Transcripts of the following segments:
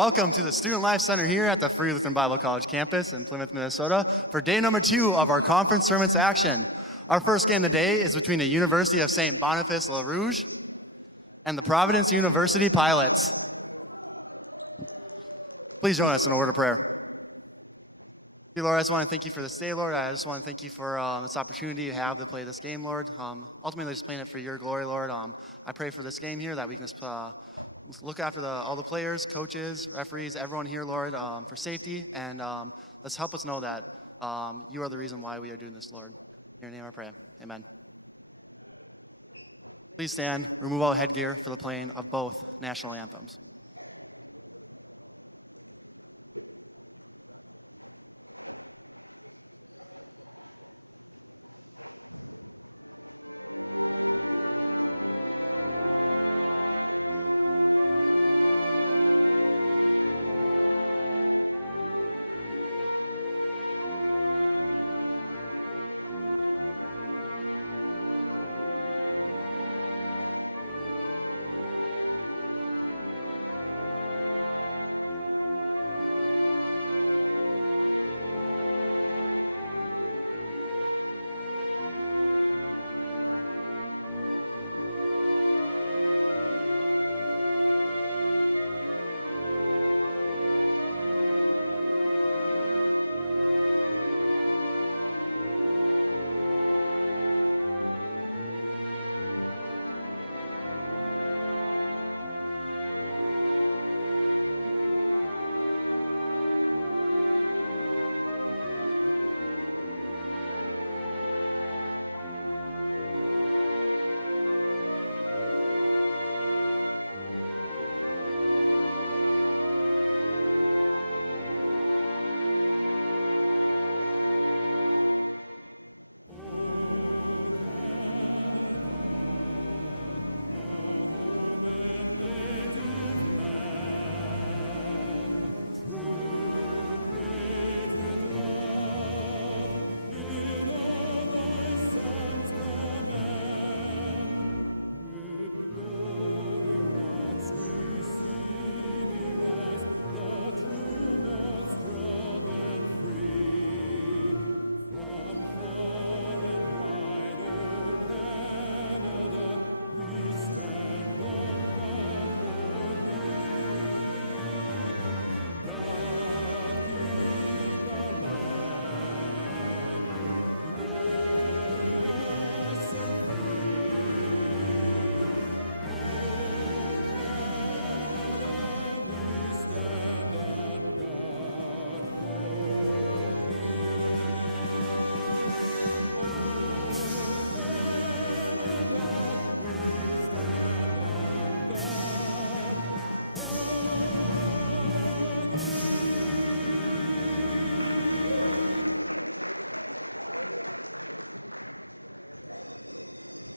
welcome to the Student Life Center here at the Free Lutheran Bible College campus in Plymouth, Minnesota for day number 2 of our conference tournaments action. Our first game today is between the University of St. Boniface La Rouge and the Providence University Pilots. Please join us in a word of prayer. Dear Lord, I just want to thank you for this day, Lord. I just want to thank you for this opportunity you have to play this game, Lord. Ultimately, just playing it for your glory, Lord. I pray for this game here that we just look after all the players, coaches, referees, everyone here, Lord, for safety. And let's help us know that you are the reason why we are doing this, Lord. In your name I pray. Amen. Please stand, remove all headgear for the playing of both national anthems.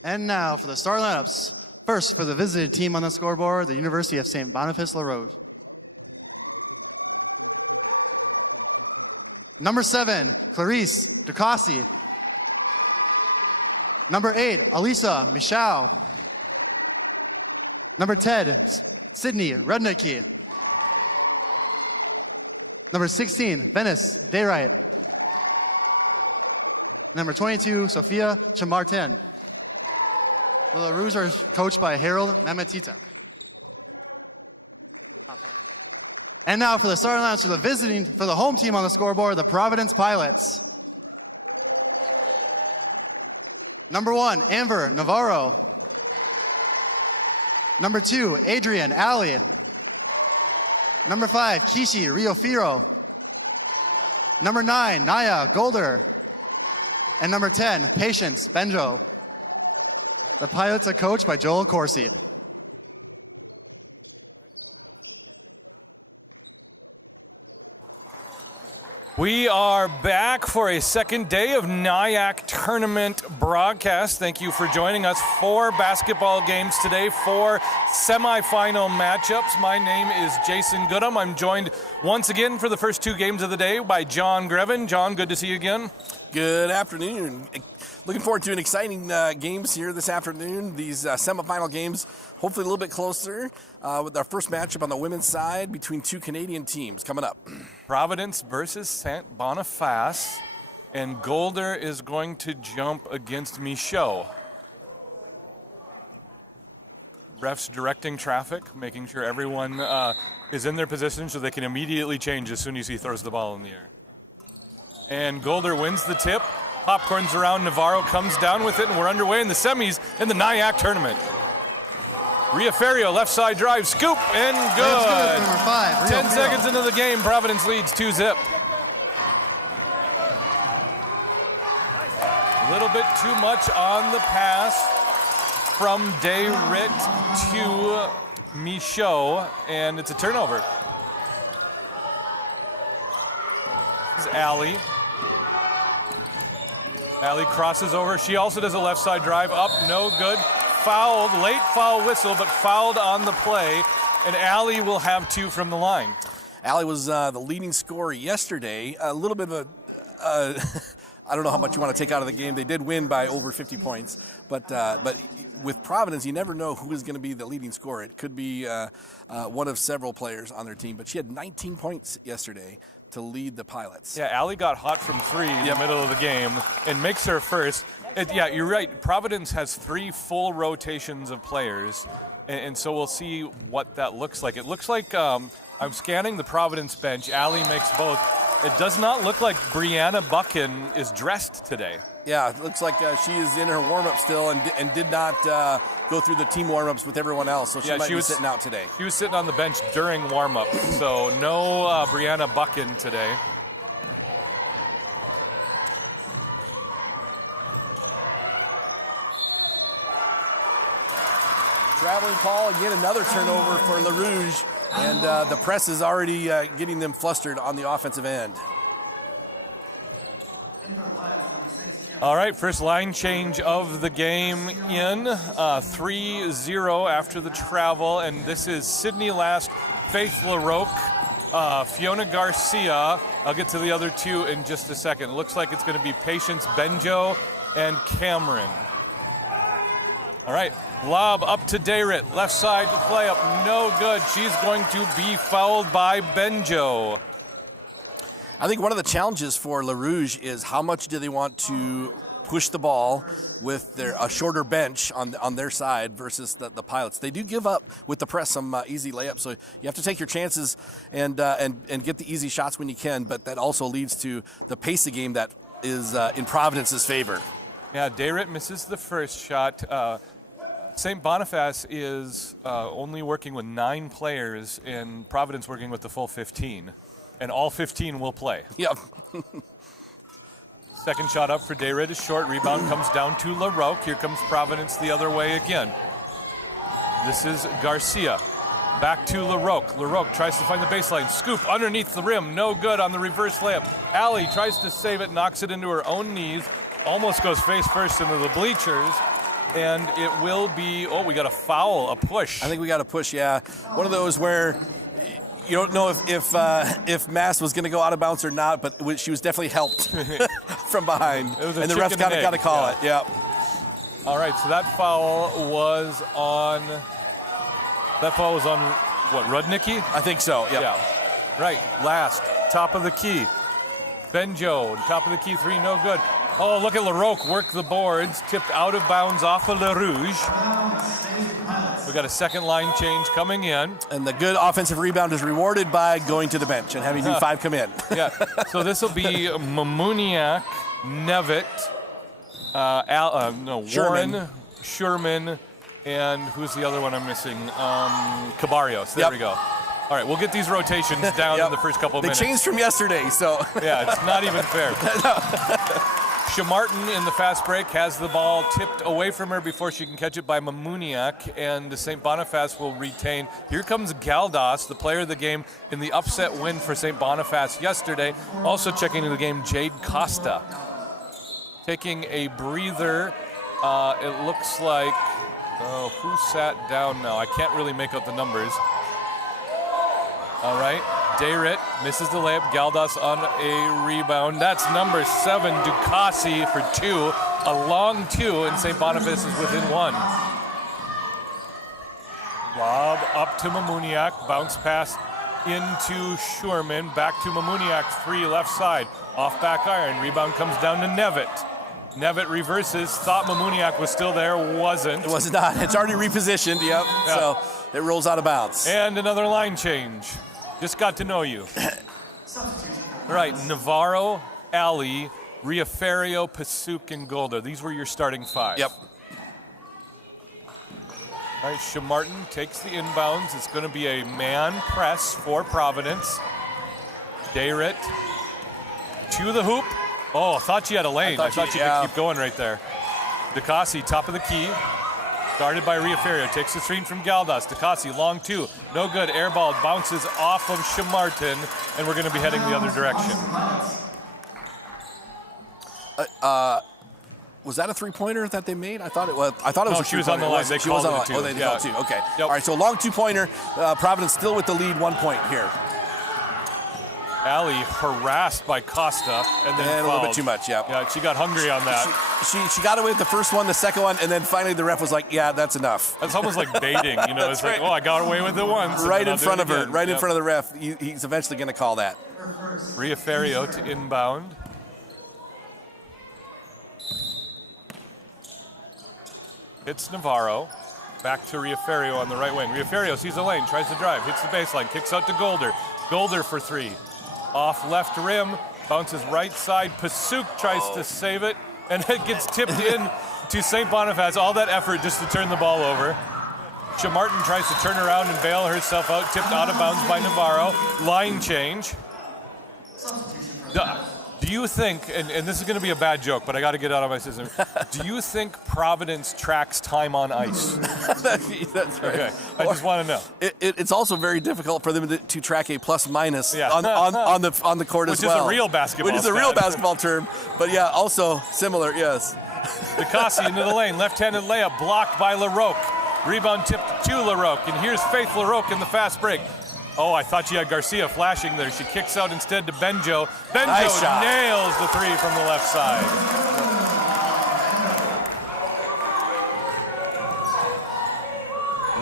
And now for the start lineups. First, for the visited team on the scoreboard, the University of St. Boniface La Rouge. Number 7, Clarice Ducassi. Number 8, Alisa Michau. Number 10, Sydney Rudnicki. Number 16, Venice Daywright. Number 22, Sophia Chamartin. The Rouge are coached by Harold Amatita. And now for the starting lineups for the home team on the scoreboard, the Providence Pilots. Number 1, Amber Navarro. Number 2, Adrian Alley. Number 5, Kishi Riofiro. Number 9, Naya Golder. And number 10, Patience Benjo. The Pilots are coached by Joel Corsi. We are back for a second day of NIAC Tournament broadcast. Thank you for joining us. 4 basketball games today, 4 semifinal matchups. My name is Jason Goodham. I'm joined once again for the first 2 games of the day by John Grevin. John, good to see you again. Good afternoon. Looking forward to an exciting games here this afternoon. These semifinal games hopefully a little bit closer with our first matchup on the women's side between two Canadian teams coming up. Providence versus St. Boniface, and Golder is going to jump against Michaud. Refs directing traffic, making sure everyone is in their position so they can immediately change as soon as he throws the ball in the air. And Golder wins the tip. Popcorn's around, Navarro comes down with it, and we're underway in the semis in the NIAC Tournament. Riaferio, left side drive, scoop, and good. 10 seconds into the game, Providence leads 2-0. A little bit too much on the pass from Dayrit to Michaud, and it's a turnover. It's Allie. Allie crosses over. She also does a left side drive up, no good. Fouled, late foul whistle, but fouled on the play, and Allie will have 2 from the line. Allie was the leading scorer yesterday. A little bit of a, I don't know how much you want to take out of the game. They did win by over 50 points, but with Providence, you never know who is going to be the leading scorer. It could be one of several players on their team, but she had 19 points yesterday to lead the Pilots. Yeah, Allie got hot from 3 in the middle of the game and makes her first. Yeah, you're right. Providence has 3 full rotations of players, and so we'll see what that looks like. It looks like I'm scanning the Providence bench. Allie makes both. It does not look like Brianna Buchan is dressed today. Yeah, it looks like she is in her warm-up still and did not go through the team warm-ups with everyone else, so she was sitting out today. She was sitting on the bench during warm-up, so no Brianna Buchan today. The press is already getting them flustered on the offensive end. All right, first line change of the game in 3-0 after the travel, and this is Sydney Last, Faith LaRoque, Fiona Garcia. I'll get to the other 2 in just a second. Looks like it's going to be Patience Benjo and Cameron. All right, lob up to Dayrit, left side to play up, no good. She's going to be fouled by Benjo. I think one of the challenges for LaRouge is how much do they want to push the ball with a shorter bench on their side versus the Pilots. They do give up with the press some easy layups, so you have to take your chances and get the easy shots when you can, but that also leads to the pace of game that is in Providence's favor. Yeah, Dayrit misses the first shot. St. Boniface is only working with 9 players, and Providence working with the full 15. And all 15 will play. Yep. Second shot up for Dayrit is short. Rebound comes down to LaRoque. Here comes Providence the other way again. This is Garcia. Back to LaRoque. LaRoque tries to find the baseline. Scoop underneath the rim. No good on the reverse layup. Allie tries to save it, knocks it into her own knees. Almost goes face first into the bleachers. And it will be, we got a foul, a push. I think we got a push, yeah. One of those where you don't know if Mass was going to go out of bounds or not, but she was definitely helped from behind. And the ref's got to call it, yeah. All right, so that foul was on what, Rudnicki? I think so, yeah. Right, Last, top of the key. Benjo, top of the key 3, no good. Oh, look at LaRoque work the boards, tipped out of bounds off of LaRouge. We got a second line change coming in. And the good offensive rebound is rewarded by going to the bench and having U5 come in. Yeah, so this will be Mamuniak, Nevitt, Warren, Sherman, and who's the other one I'm missing? Cabarrios, there we go. All right, we'll get these rotations down in the first couple of minutes. They changed from yesterday, so. Yeah, it's not even fair. Shamartin in the fast break has the ball tipped away from her before she can catch it by Mamuniak, and the St. Boniface will retain. Here comes Galdas, the player of the game in the upset win for St. Boniface yesterday. Also checking in the game, Jade Costa. Taking a breather, it looks like, who sat down now? I can't really make out the numbers. All right, Dayrit misses the layup. Galdas on a rebound. That's number 7, Ducasi for 2. A long 2, and St. Boniface is within 1. Lob up to Mamuniak, bounce pass into Schurman, back to Mamuniak, 3 left side, off back iron, rebound comes down to Nevitt. Nevitt reverses, thought Mamuniak was still there, wasn't. It was not, it's already repositioned, yep. Yeah. So it rolls out of bounds. And another line change. Just got to know you. Right, Navarro, Ali, Riaferio, Pasuk, and Golda. These were your starting 5. Yep. All right, Shamartin takes the inbounds. It's going to be a man press for Providence. Dayrit to the hoop. Oh, thought you had a lane. I thought you could keep going right there. DeCassi, top of the key. Guarded by Riaferio. Takes the screen from Galdas. DeCassi, long 2. No good. Air ball bounces off of Shamartin, and we're going to be heading the other direction. Was that a 3-pointer that they made? I thought it was. I thought it was. No, she was on the line. They called it too. Oh, they Yeah. called it too. Okay. Yep. All right. So long 2-pointer. Providence still with the lead, 1 point here. Ali harassed by Costa and then And a little fouled. bit too much. Yeah. Yeah, she got hungry on that. She got away with the first one, the second one, and then finally the ref was like, "Yeah, that's enough." That's almost like baiting, you know. It's like, oh, I got away with it once. Right in front of her, right in front of the ref. He's eventually going to call that. Riaferio to inbound. It's Navarro. Back to Riaferio on the right wing. Riaferio sees the lane, tries to drive, hits the baseline, kicks out to Golder. Golder for 3. Off left rim, bounces right side. Pasuk tries to save it, and it gets tipped in to St. Boniface. All that effort just to turn the ball over. Shamartin tries to turn around and bail herself out, tipped out of bounds by Navarro. Line change. Do you think, and this is going to be a bad joke, but I got to get out of my system. Do you think Providence tracks time on ice? That's right. Okay, I just want to know. It's also very difficult for them to track a plus minus Yeah. on the court as well. Which is a real basketball Which is a real stat. basketball term, but yeah, also similar. Yes. DeCassi into the lane, left-handed layup blocked by LaRoque. Rebound tipped to LaRoque, and here's Faith LaRoque in the fast break. Oh, I thought she had Garcia flashing there. She kicks out instead to Benjo. Benjo Nice shot. nails the 3 from the left side.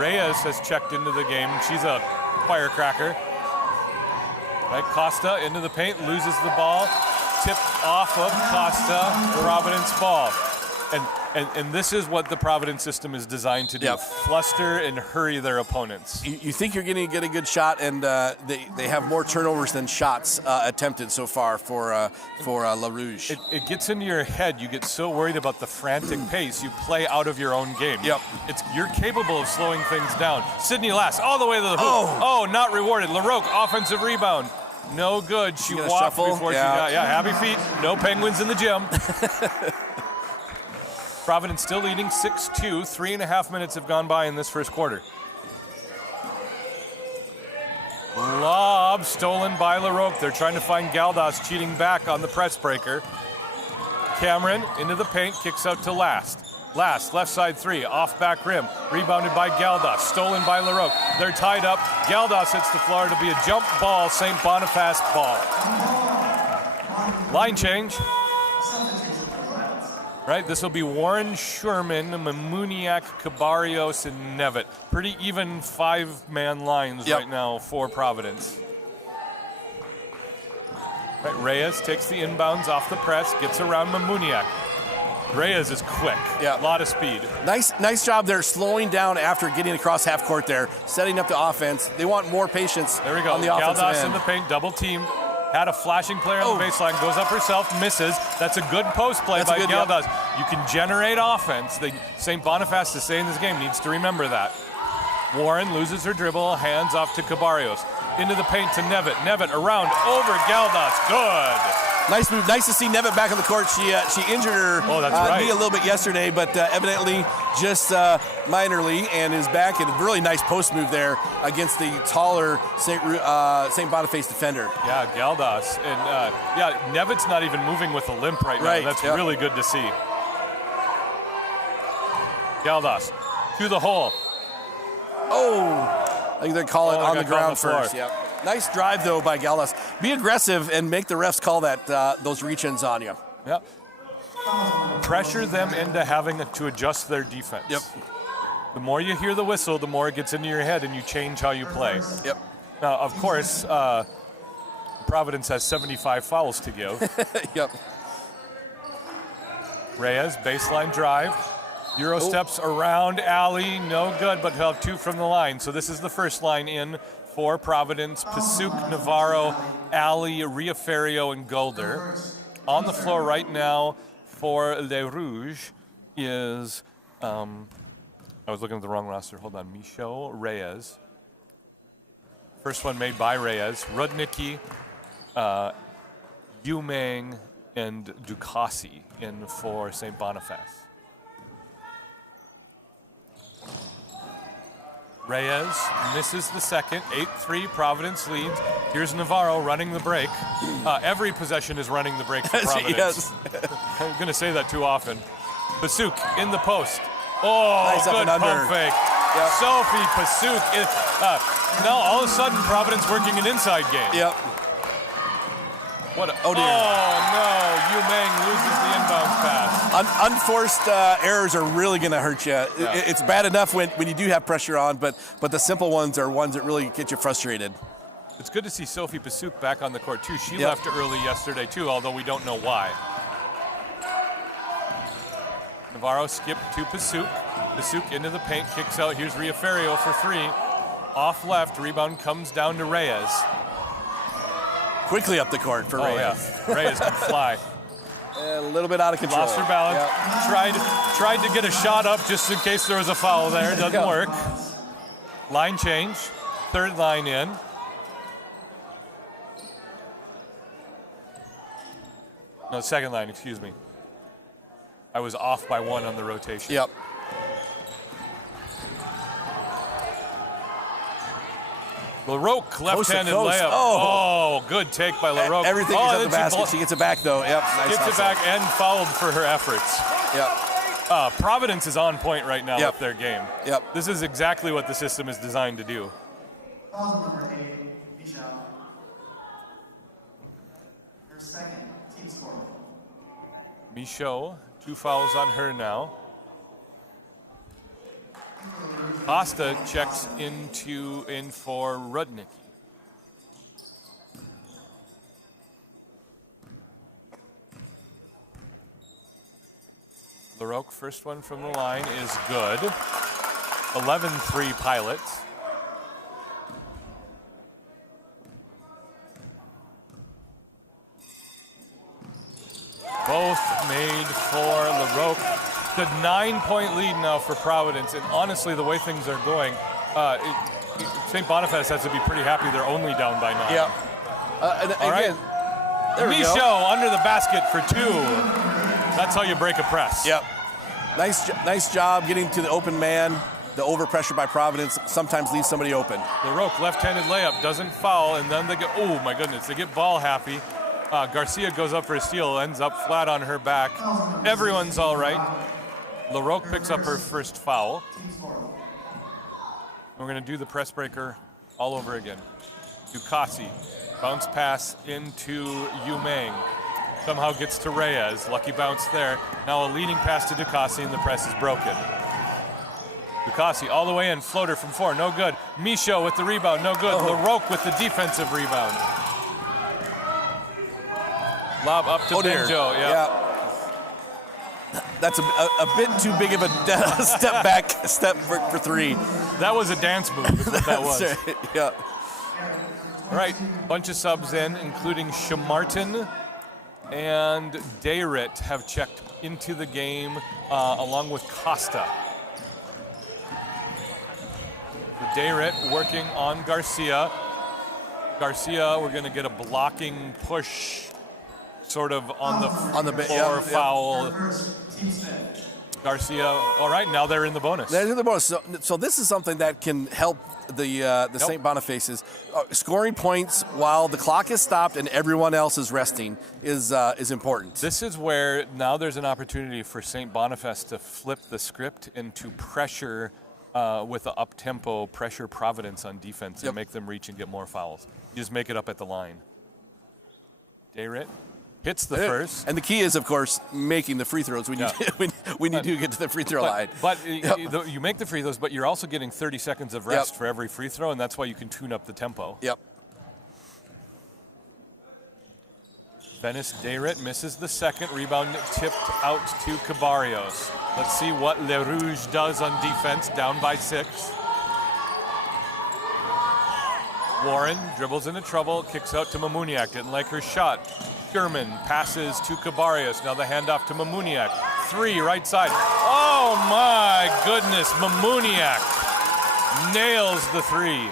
Reyes has checked into the game. She's a firecracker. Right, Costa into the paint, loses the ball. Tipped off of Costa, Providence ball. And this is what the Providence system is designed to do. Yep. Fluster and hurry their opponents. You think you're going to get a good shot, and they have more turnovers than shots attempted so far for La Rouge. It gets into your head. You get so worried about the frantic pace, you play out of your own game. Yep. You're capable of slowing things down. Sydney Lass all the way to the hoop. Oh, not rewarded. LaRoque, offensive rebound. No good. She walked shuffle? before she got, happy feet. No penguins in the gym. Providence still leading 6-2. 3.5 minutes have gone by in this first quarter. Lob stolen by LaRoque. They're trying to find Galdas cheating back on the press breaker. Cameron into the paint, kicks out to Last. Last, left side 3, off back rim. Rebounded by Galdas, stolen by LaRoque. They're tied up. Galdas hits the floor to be a jump ball, St. Boniface ball. Line change. Right, this will be Warren, Schurman, Mamuniak, Cabarios, and Nevitt. Pretty even 5-man lines right now for Providence. Right, Reyes takes the inbounds off the press, gets around Mamuniak. Reyes is quick, a lot of speed. Nice job there, slowing down after getting across half court there, setting up the offense. They want more patience. There we go. On the offensive Galdas end. in the paint, double team. Had a flashing player on the baseline, goes up herself, misses. That's a good post play by Galdas. You can generate offense. St. Boniface, to stay in this game, needs to remember that. Warren loses her dribble, hands off to Cabarios. Into the paint to Nevitt. Nevitt around, over Galdas. Good. Nice move. Nice to see Nevitt back on the court. She injured her knee a little bit yesterday, but evidently just minorly, and is back. And a really nice post move there against the taller St. Boniface defender. Yeah, Galdas. And Nevitt's not even moving with a limp right now. That's really good to see. Galdas to the hole. I think they're calling on the ground first. Yeah. Nice drive, though, by Galdas. Be aggressive and make the refs call that those reach-ins on you. Yep. Pressure them into having to adjust their defense. Yep. The more you hear the whistle, the more it gets into your head and you change how you play. Yep. Now, of course, Providence has 75 fouls to give. Yep. Reyes, baseline drive. Euro steps around alley, no good, but he'll have 2 from the line. So this is the first line in for Providence. PUC, Navarro, alley, Riaferio, and Golder. On the floor right now for Les Rouges is, I was looking at the wrong roster. Hold on, Michaud, Reyes. First one made by Reyes. Rudnicki, Umang, and Ducassi in for St. Boniface. Reyes misses the second, 8-3, Providence leads. Here's Navarro running the break. Every possession is running the break for Providence. Yes. I'm going to say that too often. PUC in the post. Oh, nice good pump fake. Yep. Sophie PUC. Now all of a sudden Providence working an inside game. Yep. What a, oh, dear. Oh no, Umang loses the inbound pass. Unforced errors are really going to hurt you. Yeah. It's bad enough when you do have pressure on, but the simple ones are ones that really get you frustrated. It's good to see Sophie PUC back on the court too. She left early yesterday too, although we don't know why. Navarro skipped to PUC. PUC into the paint, kicks out. Here's Riaferio for 3. Off left, rebound comes down to Reyes. Quickly up the court for Reyes. Yeah. Reyes can fly. A little bit out of control. Lost her balance. Yeah. Tried to get a shot up just in case there was a foul there. Doesn't work. Line change. Third line in. No, second line, excuse me. I was off by 1 on the rotation. Yep. LaRoque, left-handed coast. layup. Oh, good take by LaRoque. Everything is at the basket. She gets it back, though. Yep. Gets it back and fouled for her efforts. Yep. Providence is on point right now with their game. Yep. This is exactly what the system is designed to do. Foul number 8, Michaud. Her second, team score. Michaud, 2 fouls on her now. Costa checks in for Rudnick. LaRoque, first one from the line is good. 11-3 Pilots. Both made for LaRoque. The 9-point lead now for Providence, and honestly, the way things are going, St. Boniface has to be pretty happy they're only down by 9. Yeah. All right. Michaud under the basket for 2. That's how you break a press. Yep. Nice job getting to the open man. The overpressure by Providence sometimes leaves somebody open. LaRoque, left-handed layup, doesn't foul, and then they get, oh my goodness, they get ball happy. Garcia goes up for a steal, ends up flat on her back. Everyone's all right. LaRoque picks up her first foul. We're going to do the press breaker all over again. Ducassi, bounce pass into Umang. Somehow gets to Reyes, lucky bounce there. Now a leading pass to Ducassi, and the press is broken. Ducassi all the way in, floater from 4, no good. Michaud with the rebound, no good. LaRoque with the defensive rebound. Lob up to Benjo, yeah. That's a bit too big of a step for 3. That was a dance move, is what that was. Right. Yeah. All right, bunch of subs in, including Shamartin and Dayrit have checked into the game along with Costa. Dayrit working on Garcia. Garcia, we're going to get a blocking push sort of on the floor foul. Garcia, all right, now they're in the bonus. They're in the bonus. So this is something that can help the St. Bonifaces. Scoring points while the clock is stopped and everyone else is resting is important. This is where now there's an opportunity for St. Boniface to flip the script and to pressure with the up-tempo, pressure Providence on defense and make them reach and get more fouls. You just make it up at the line. Dayrit Hits the first. And the key is, of course, making the free throws when you get to the free throw line. But you make the free throws, but you're also getting 30 seconds of rest for every free throw, and that's why you can tune up the tempo. Yep. Venice Dayrit misses the second. Rebound tipped out to Cabarrios. Let's see what Le Rouge does on defense, down by 6. Warren dribbles into trouble, kicks out to Mamuniak. Didn't like her shot. Sherman passes to Cabarrios. Now the handoff to Mamuniak. 3, right side. Oh my goodness, Mamuniak nails the 3.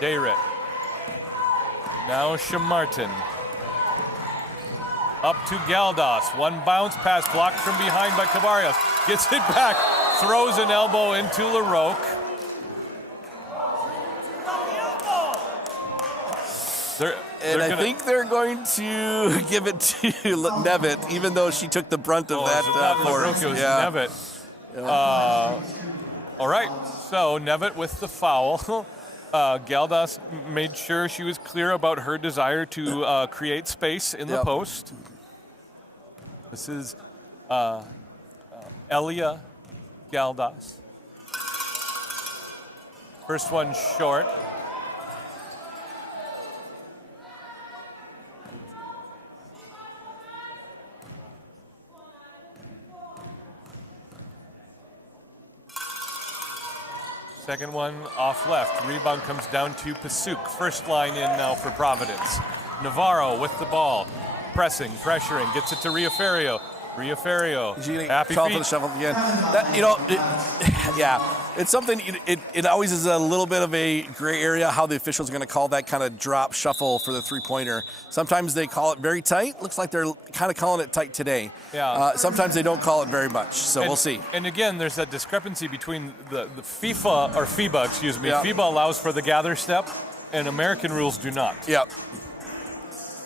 Dayrit. Now Shamartin. Up to Galdas. One bounce pass blocked from behind by Cabarrios. Gets it back. Throws an elbow into LaRoque. I think they're going to give it to Nevitt, even though she took the brunt of that force. Nevitt. All right, so Nevitt with the foul. Galdas made sure she was clear about her desire to create space in the post. This is Elia Galdas. First one short. Second one off left. Rebound comes down to PUC. First line in now for Providence. Navarro with the ball. Pressing, pressuring, gets it to Riaferio. Happy feet. Shovel again. It's something. It always is a little bit of a gray area how the officials are going to call that kind of drop shuffle for the three-pointer. Sometimes they call it very tight. Looks like they're kind of calling it tight today. Yeah. Sometimes they don't call it very much. So we'll see. And again, there's that discrepancy between the FIBA, excuse me. Yeah. FIBA allows for the gather step, and American rules do not. Yep.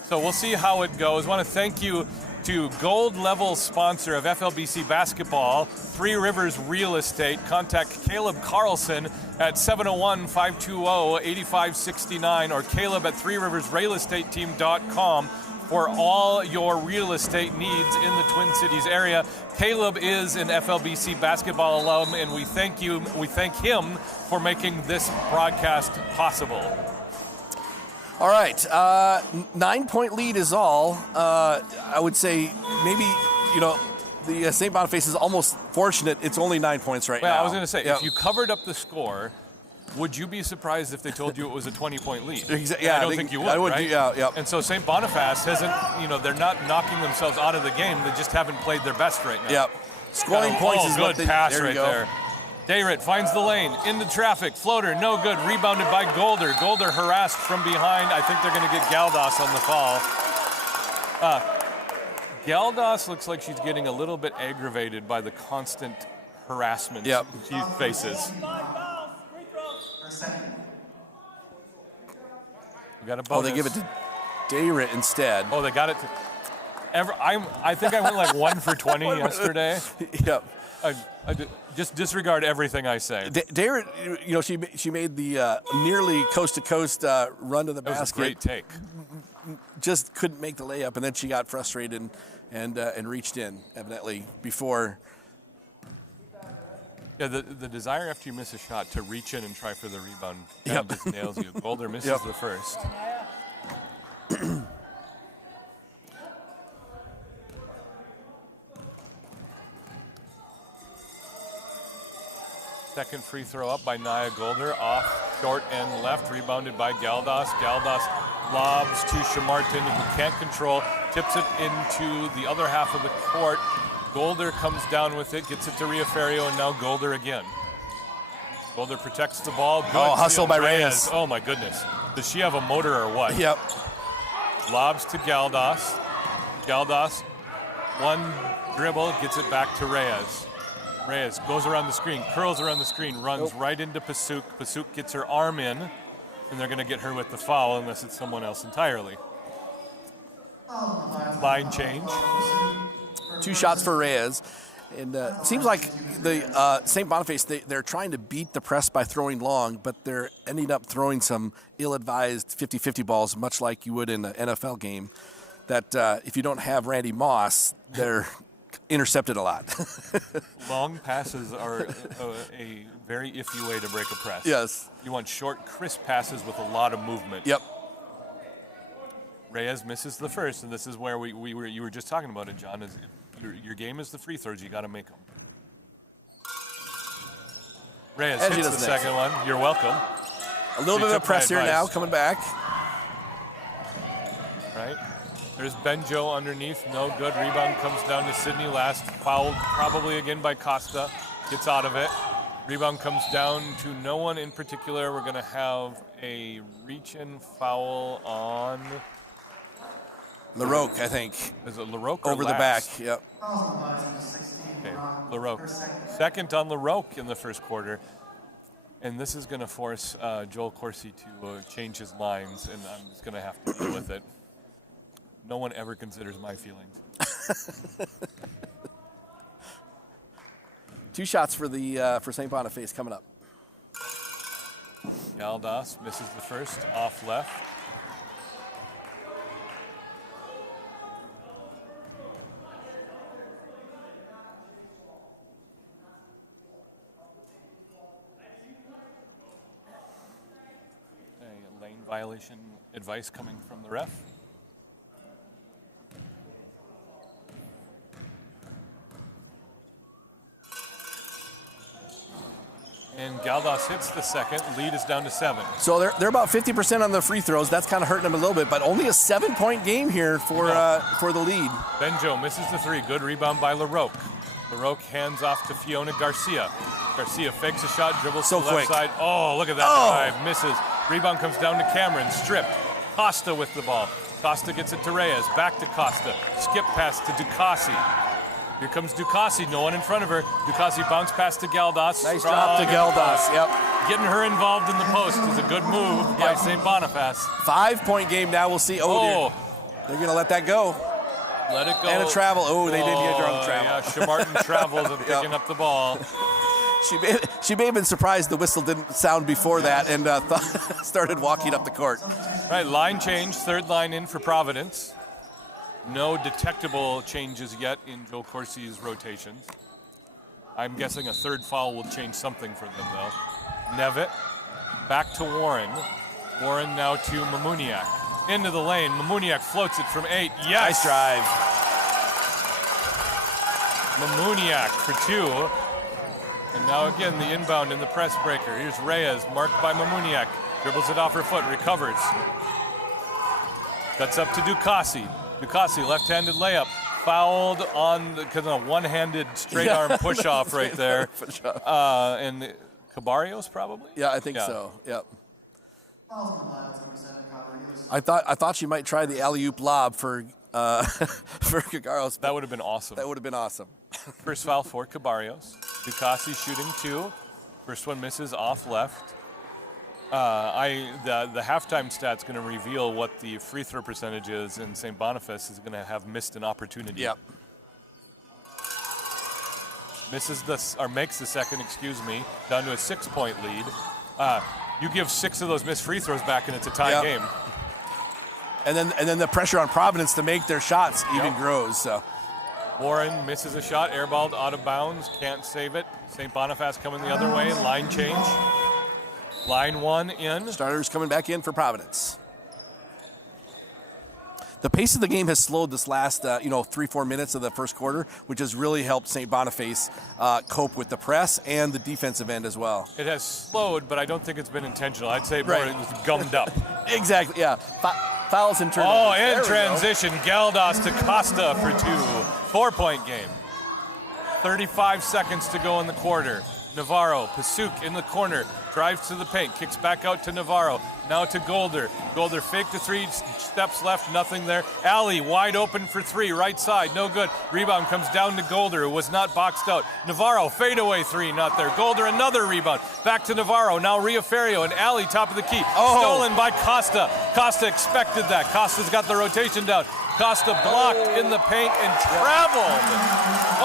So we'll see how it goes. I want to thank you to gold level sponsor of FLBC basketball, Three Rivers Real Estate. Contact Caleb Carlson at 701-520-8569 or Caleb at threeriversrealestateteam.com for all your real estate needs in the Twin Cities area. Caleb is an FLBC basketball alum, and we thank him for making this broadcast possible. All right, 9-point lead is all. I would say maybe, the St. Boniface is almost fortunate. It's only 9 points now. I was going to say, if you covered up the score, would you be surprised if they told you it was a 20-point lead? Yeah, I don't think you would, right? Yeah. And so St. Boniface hasn't, they're not knocking themselves out of the game. They just haven't played their best right now. Yep. Scoring points is good pass right there. Dayrit finds the lane, into traffic, floater, no good, rebounded by Golder. Golder harassed from behind. I think they're going to get Galdas on the foul. Galdas looks like she's getting a little bit aggravated by the constant harassment she faces. We got a bonus. They give it to Dayrit instead. They got it. I think I went like 1 for 20 yesterday. Yep. I just disregard everything I say. Dayrit, she made the nearly coast-to-coast run to the basket. That was a great take. Just couldn't make the layup, and then she got frustrated and reached in, evidently, before. Yeah, the desire after you miss a shot to reach in and try for the rebound just nails you. Boulder misses the first. Second free throw up by Nia Golder, off short and left, rebounded by Galdas. Galdas lobs to Shamartin, who can't control, tips it into the other half of the court. Golder comes down with it, gets it to Riaferio, and now Golder again. Golder protects the ball. Good hustle by Reyes. Oh my goodness. Does she have a motor or what? Yep. Lobs to Galdas. Galdas, one dribble, gets it back to Reyes. Reyes goes around the screen, curls around the screen, runs right into PUC. PUC gets her arm in, and they're going to get her with the foul unless it's someone else entirely. Line change. 2 shots for Reyes. And it seems like the St. Boniface, they're trying to beat the press by throwing long, but they're ending up throwing some ill-advised 50-50 balls, much like you would in an NFL game, that if you don't have Randy Moss, they're intercepted a lot. Long passes are a very iffy way to break a press. Yes. You want short, crisp passes with a lot of movement. Yep. Reyes misses the first, and this is where you were just talking about it, John. Is your game is the free throws. You got to make them. Reyes hits the second one. You're welcome. A little bit of a press here now, coming back. Right. There's Benjo underneath. No good. Rebound comes down to Sydney last. Fouled probably again by Costa. Gets out of it. Rebound comes down to no one in particular. We're going to have a reach-in foul on LaRoque, I think. Is it LaRoque or over the back? Yep. Okay. LaRoque. Second on LaRoque in the first quarter. And this is going to force Joel Corsi to change his lines, and I'm just going to have to deal with it. No one ever considers my feelings. 2 shots for the for St. Boniface coming up. Galdas misses the first, off left. Lane violation advice coming from the ref. And Galdas hits the second. Lead is down to 7. So they're about 50% on the free throws. That's kind of hurting them a little bit, but only a 7-point game here for the lead. Benjo misses the 3. Good rebound by LaRoque. LaRoque hands off to Fiona Garcia. Garcia fakes a shot, dribbles to the left side. Oh, look at that drive. Misses. Rebound comes down to Cameron. Stripped. Costa with the ball. Costa gets it to Reyes. Back to Costa. Skip pass to Ducassi. Here comes Ducassi, no one in front of her. Ducassi bounce pass to Galdas. Nice drop to Galdas, yep. Getting her involved in the post is a good move by St. Boniface. 5-point game now, we'll see. Oh, they're going to let that go. Let it go. And a travel. Oh, they didn't get her on the travel. Yeah, Shamartin travels and picking up the ball. She may have been surprised the whistle didn't sound before that and started walking up the court. All right, line change, third line in for Providence. No detectable changes yet in Joe Corsi's rotations. I'm guessing a third foul will change something for him, though. Nevitt, back to Warren. Warren now to Mamuniak. Into the lane. Mamuniak floats it from 8. Yes! Nice drive. Mamuniak for 2. And now again, the inbound in the press breaker. Here's Reyes, marked by Mamuniak. Dribbles it off her foot, recovers. Cuts up to Ducassi. Ducassi, left-handed layup. Fouled on the one-handed straight-arm push-off right there. And Cabarrios, probably? Yeah, I think so. Yep. I thought she might try the alley-oop lob for Cabarrios. That would have been awesome. That would have been awesome. First foul for Cabarrios. Ducassi shooting 2. First one misses off left. The halftime stat's going to reveal what the free throw percentage is, and St. Boniface is going to have missed an opportunity. Yep. Makes the second, down to a 6-point lead. You give 6 of those missed free throws back, and it's a tie game. And then the pressure on Providence to make their shots even grows. So Warren misses a shot, airballed out of bounds, can't save it. St. Boniface coming the other way, line change. Line 1 in. Starters coming back in for Providence. The pace of the game has slowed this last 3-4 minutes of the first quarter, which has really helped St. Boniface cope with the press and the defensive end as well. It has slowed, but I don't think it's been intentional. I'd say more it was gummed up. Exactly, yeah. Fouls in turn. Oh, in transition, Galdas to Costa for 2. 4-point game. 35 seconds to go in the quarter. Navarro, PUC in the corner, drives to the paint, kicks back out to Navarro, now to Golder. Golder faked the 3, steps left, nothing there. Alley wide open for 3, right side, no good. Rebound comes down to Golder, who was not boxed out. Navarro, fadeaway 3, not there. Golder, another rebound. Back to Navarro, now Riaferio, and Alley top of the key. Stolen by Costa. Costa expected that. Costa's got the rotation down. Costa blocked in the paint and traveled.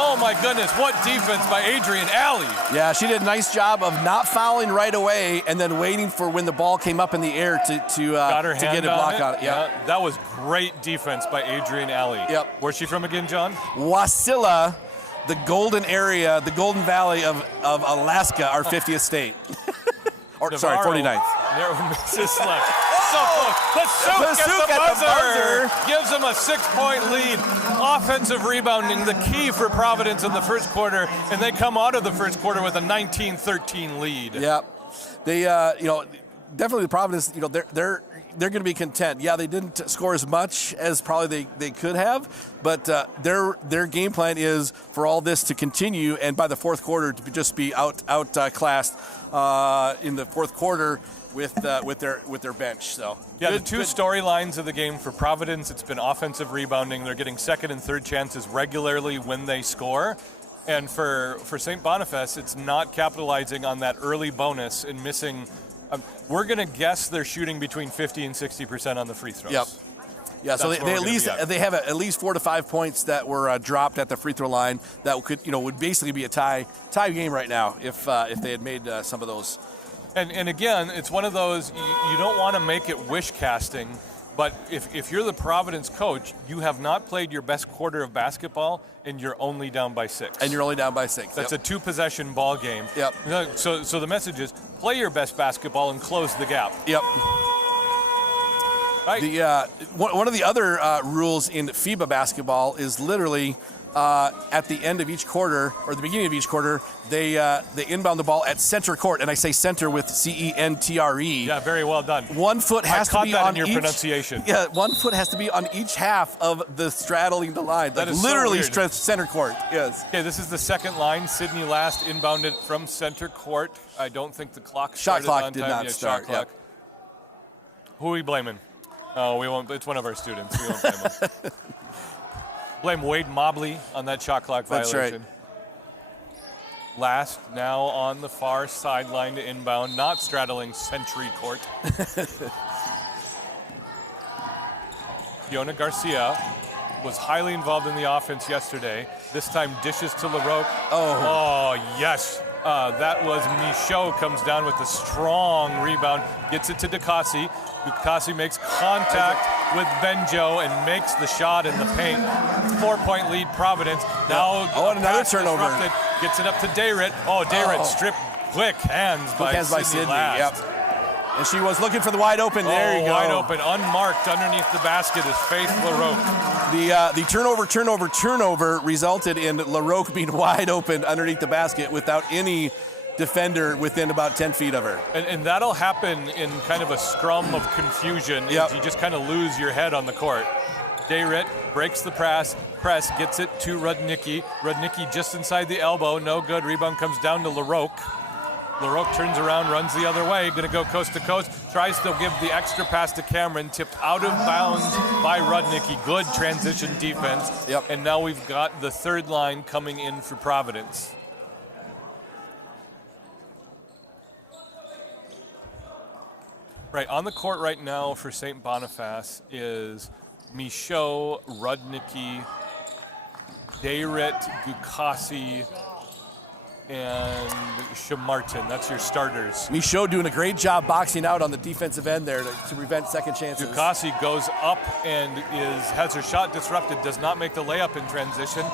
Oh my goodness, what defense by Adrian Alley. Yeah, she did a nice job of not fouling right away and then waiting for when the ball came up in the air to get a block on it. Yeah, that was great defense by Adrian Alley. Yep. Where's she from again, John? Wasilla, the golden area, the Golden Valley of Alaska, our 50th state. 49th. There misses left. So close. Pasuk at the buzzer. Gives them a 6-point lead. Offensive rebounding, the key for Providence in the first quarter, and they come out of the first quarter with a 19-13 lead. Yeah, they definitely Providence. They're going to be content. Yeah, they didn't score as much as probably they could have, but their game plan is for all this to continue, and by the fourth quarter to just be outclassed in the fourth quarter with their bench. So yeah, the two storylines of the game for Providence, it's been offensive rebounding. They're getting second and third chances regularly when they score. And for St. Boniface, it's not capitalizing on that early bonus and missing. We're going to guess they're shooting between 50 and 60% on the free throws. Yep. Yeah, so they have at least 4 to 5 points that were dropped at the free throw line that would basically be a tie game right now if they had made some of those. And again, it's one of those, you don't want to make it wish casting, but if you're the Providence coach, you have not played your best quarter of basketball and you're only down by 6. That's a 2-possession ball game. Yep. So the message is play your best basketball and close the gap. Yep. Right. One of the other rules in FIBA basketball is literally at the end of each quarter or the beginning of each quarter, they inbound the ball at center court, and I say center with CENTRE. Yeah, very well done. 1 foot has to be on your pronunciation. Yeah, 1 foot has to be on each half of the straddling the line. That is literally so weird. center court. Yes. Okay, this is the second line. Sydney last inbounded from center court. I don't think the clock started shot clock on did time. not start. Shot clock. Yep. Who are we blaming? Oh, we won't. It's one of our students. We won't blame him. Blame Wade Mobley on that shot clock violation. That's right. Last, now on the far sideline to inbound, not straddling Century Court. Fiona Garcia was highly involved in the offense yesterday. This time dishes to LaRoque. Oh yes. That was Michaud comes down with a strong rebound, gets it to DeCassi. DeCassi makes contact with Benjo and makes the shot in the paint. 4-point lead Providence. Now another turnover. Gets it up to Dayrit. Dayrit stripped quick hands by Sydney last. Yep. And she was looking for the wide open. There you go. Wide open, unmarked underneath the basket is Faith LaRoque. The turnover resulted in LaRoque being wide open underneath the basket without any defender within about 10 feet of her. And that'll happen in kind of a scrum of confusion. Yep. You just kind of lose your head on the court. Dayrit breaks the press, gets it to Rudnicki. Rudnicki just inside the elbow, no good. Rebound comes down to LaRoque. LaRoque turns around, runs the other way, going to go coast to coast, tries to give the extra pass to Cameron, tipped out of bounds by Rudnicki. Good transition defense. Yep. And now we've got the third line coming in for Providence. Right, on the court right now for St. Boniface is Michaud, Rudnicki, Dayrit, Gukasi, and Shamartin. That's your starters. Michaud doing a great job boxing out on the defensive end there to prevent second chances. Gukasi goes up and has her shot disrupted, does not make the layup in transition.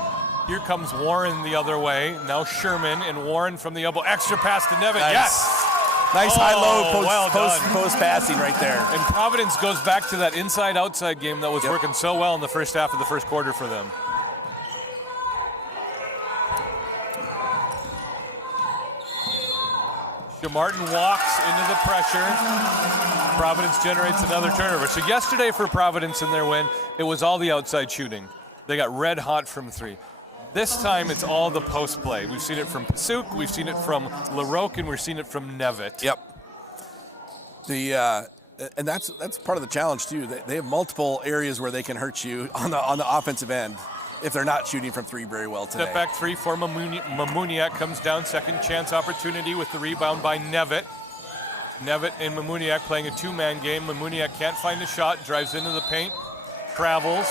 Here comes Warren the other way. Now Sherman and Warren from the elbow. Extra pass to Nevitt. Nice. Yes! Nice high-low post passing right there. And Providence goes back to that inside-outside game that was working so well in the first half of the first quarter for them. Martin walks into the pressure. Providence generates another turnover. So yesterday for Providence in their win, it was all the outside shooting. They got red hot from 3. This time it's all the post play. We've seen it from PUC, we've seen it from LaRoque, and we've seen it from Nevitt. Yep. And that's part of the challenge too. They have multiple areas where they can hurt you on the offensive end if they're not shooting from 3 very well today. Step back 3 for Mamuniak comes down, second chance opportunity with the rebound by Nevitt. Nevitt and Mamuniak playing a 2-man game. Mamuniak can't find a shot, drives into the paint, travels,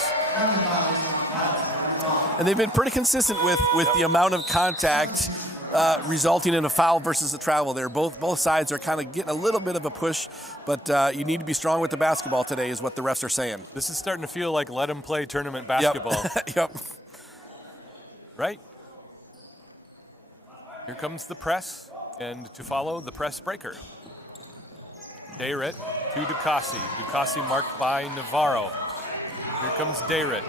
And they've been pretty consistent with the amount of contact resulting in a foul versus a travel there. Both sides are kind of getting a little bit of a push, but you need to be strong with the basketball today is what the refs are saying. This is starting to feel like let them play tournament basketball. Yep. Right? Here comes the press, and to follow the press breaker. Dayrit to Ducasi. Ducasi marked by Navarro. Here comes Dayrit.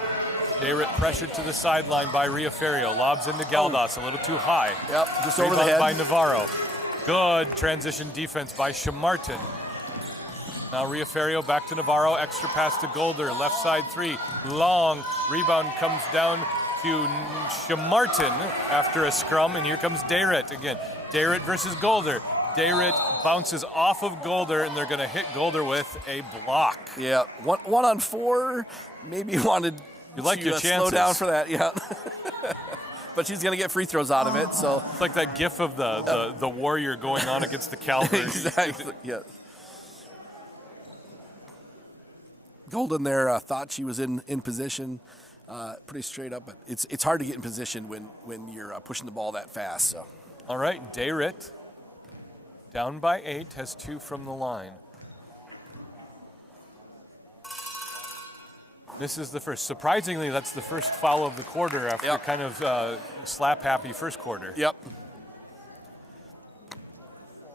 Dayrit pressured to the sideline by Riaferio. Lobs into Galdas, a little too high. Yep, just over the Rebound head. by Navarro. Good transition defense by Shamartin. Now Riaferio back to Navarro. Extra pass to Golder. Left side three. Long. Rebound comes down to Shamartin after a scrum, and here comes Dayrit again. Dayrit versus Golder. Dayrit bounces off of Golder, and they're going to hit Golder with a block. Yeah, one on four. Maybe you wanted You like to your slow chances. down for that, yeah. But she's going to get free throws out of it, so. It's like that gif of the warrior going on against the cavalry. Exactly, yeah. Golden there thought she was in position, pretty straight up, but it's hard to get in position when you're pushing the ball that fast. So. All right, Dayrit, down by 8, has 2 from the line. This is the first. Surprisingly, that's the first foul of the quarter after kind of slap-happy first quarter. Yep.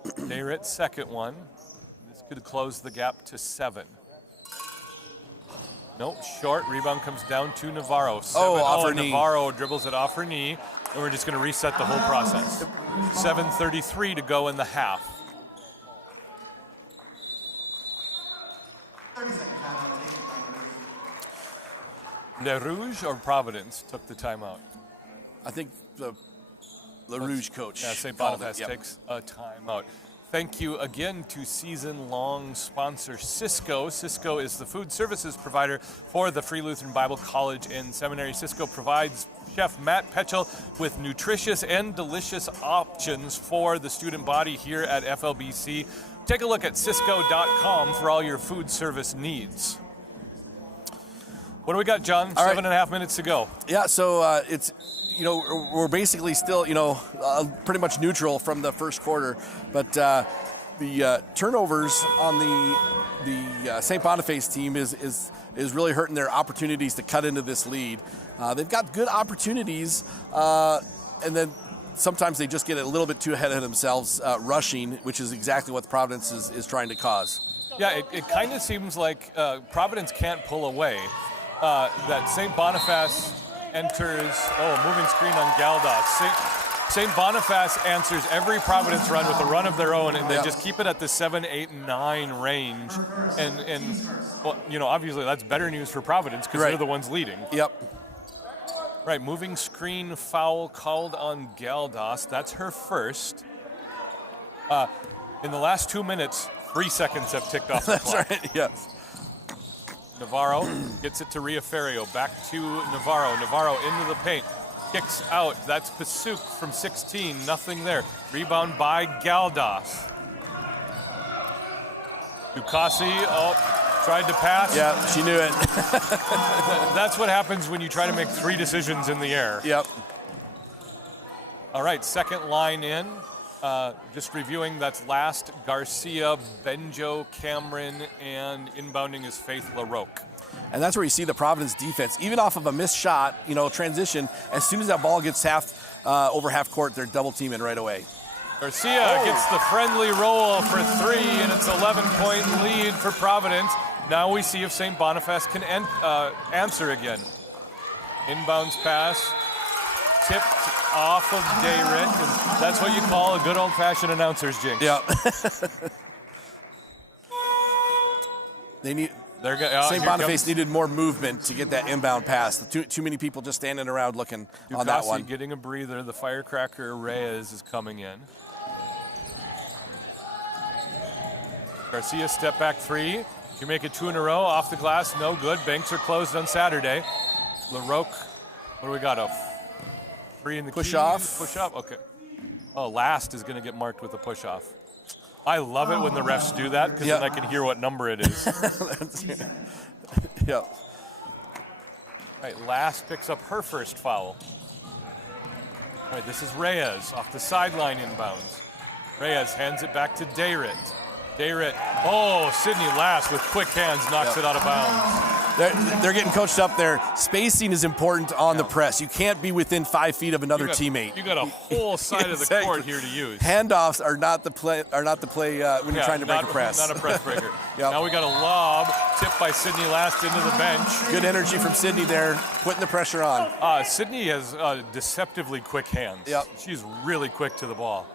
Dayrit, second one. This could close the gap to 7. Nope, short. Rebound comes down to Navarro. 7. Off her knee. Navarro dribbles it off her knee, and we're just going to reset the whole process. 7:33 to go in the half. Le Rouge or Providence took the timeout? I think the Rouge coach. Yeah, St. Boniface takes a timeout. Thank you again to season-long sponsor Cisco. Cisco is the food services provider for the Free Lutheran Bible College and Seminary. Cisco provides Chef Matt Petchel with nutritious and delicious options for the student body here at FLBC. Take a look at Cisco.com for all your food service needs. What do we got, John? All right. 7.5 minutes to go. Yeah, so it's, we're basically still, pretty much neutral from the first quarter, but the turnovers on the St. Boniface team is really hurting their opportunities to cut into this lead. They've got good opportunities, and then sometimes they just get a little bit too ahead of themselves rushing, which is exactly what Providence is trying to cause. Yeah, it kind of seems like Providence can't pull away. That St. Boniface enters, moving screen on Galdas. St. Boniface answers every Providence run with a run of their own, and they just keep it at the 7, 8, 9 range. And well, obviously that's better news for Providence because they're the ones leading. Yep. Right, moving screen foul called on Galdas. That's her first. In the last 2 minutes, 3 seconds have ticked off the clock. That's right, yes. Navarro gets it to Riaferio. Back to Navarro. Navarro into the paint. Kicks out. That's PUC from 16. Nothing there. Rebound by Galdas. Ducasi, tried to pass. Yeah, she knew it. That's what happens when you try to make 3 decisions in the air. Yep. All right, second line in. Just reviewing, that's last Garcia, Benjo, Cameron, and inbounding is Faith LaRoque. And that's where you see the Providence defense, even off of a missed shot, transition, as soon as that ball gets over half court, they're double teaming right away. Garcia gets the friendly roll for 3, and it's 11-point lead for Providence. Now we see if St. Boniface can answer again. Inbounds pass, tipped off of Dayrit. That's what you call a good old-fashioned announcer's jinx. Yeah. They need. St. Boniface needed more movement to get that inbound pass. Too many people just standing around looking on that one. Getting a breather. The firecracker Reyes is coming in. Garcia step back 3. You make it 2 in a row. Off the glass, no good. Banks are closed on Saturday. LaRoque, what do we got? A 3 in the push key. off. Push off. Okay. Oh, last is going to get marked with a push off. I love it when the refs do that because then I can hear what number it is. Yep. Right, Lass picks up her first foul. All right, this is Reyes off the sideline inbounds. Reyes hands it back to Dayrit. Dayrit, Sydney Lass with quick hands knocks it out of bounds. They're getting coached up there. Spacing is important on the press. You can't be within 5 feet of another teammate. You got a whole side of the court here to use. Handoffs are not the play. When you're trying to break a press. Not a press breaker. Now we got a lob tipped by Sydney Last into the bench. Good energy from Sydney there, putting the pressure on. Sydney has deceptively quick hands. Yep. She's really quick to the ball.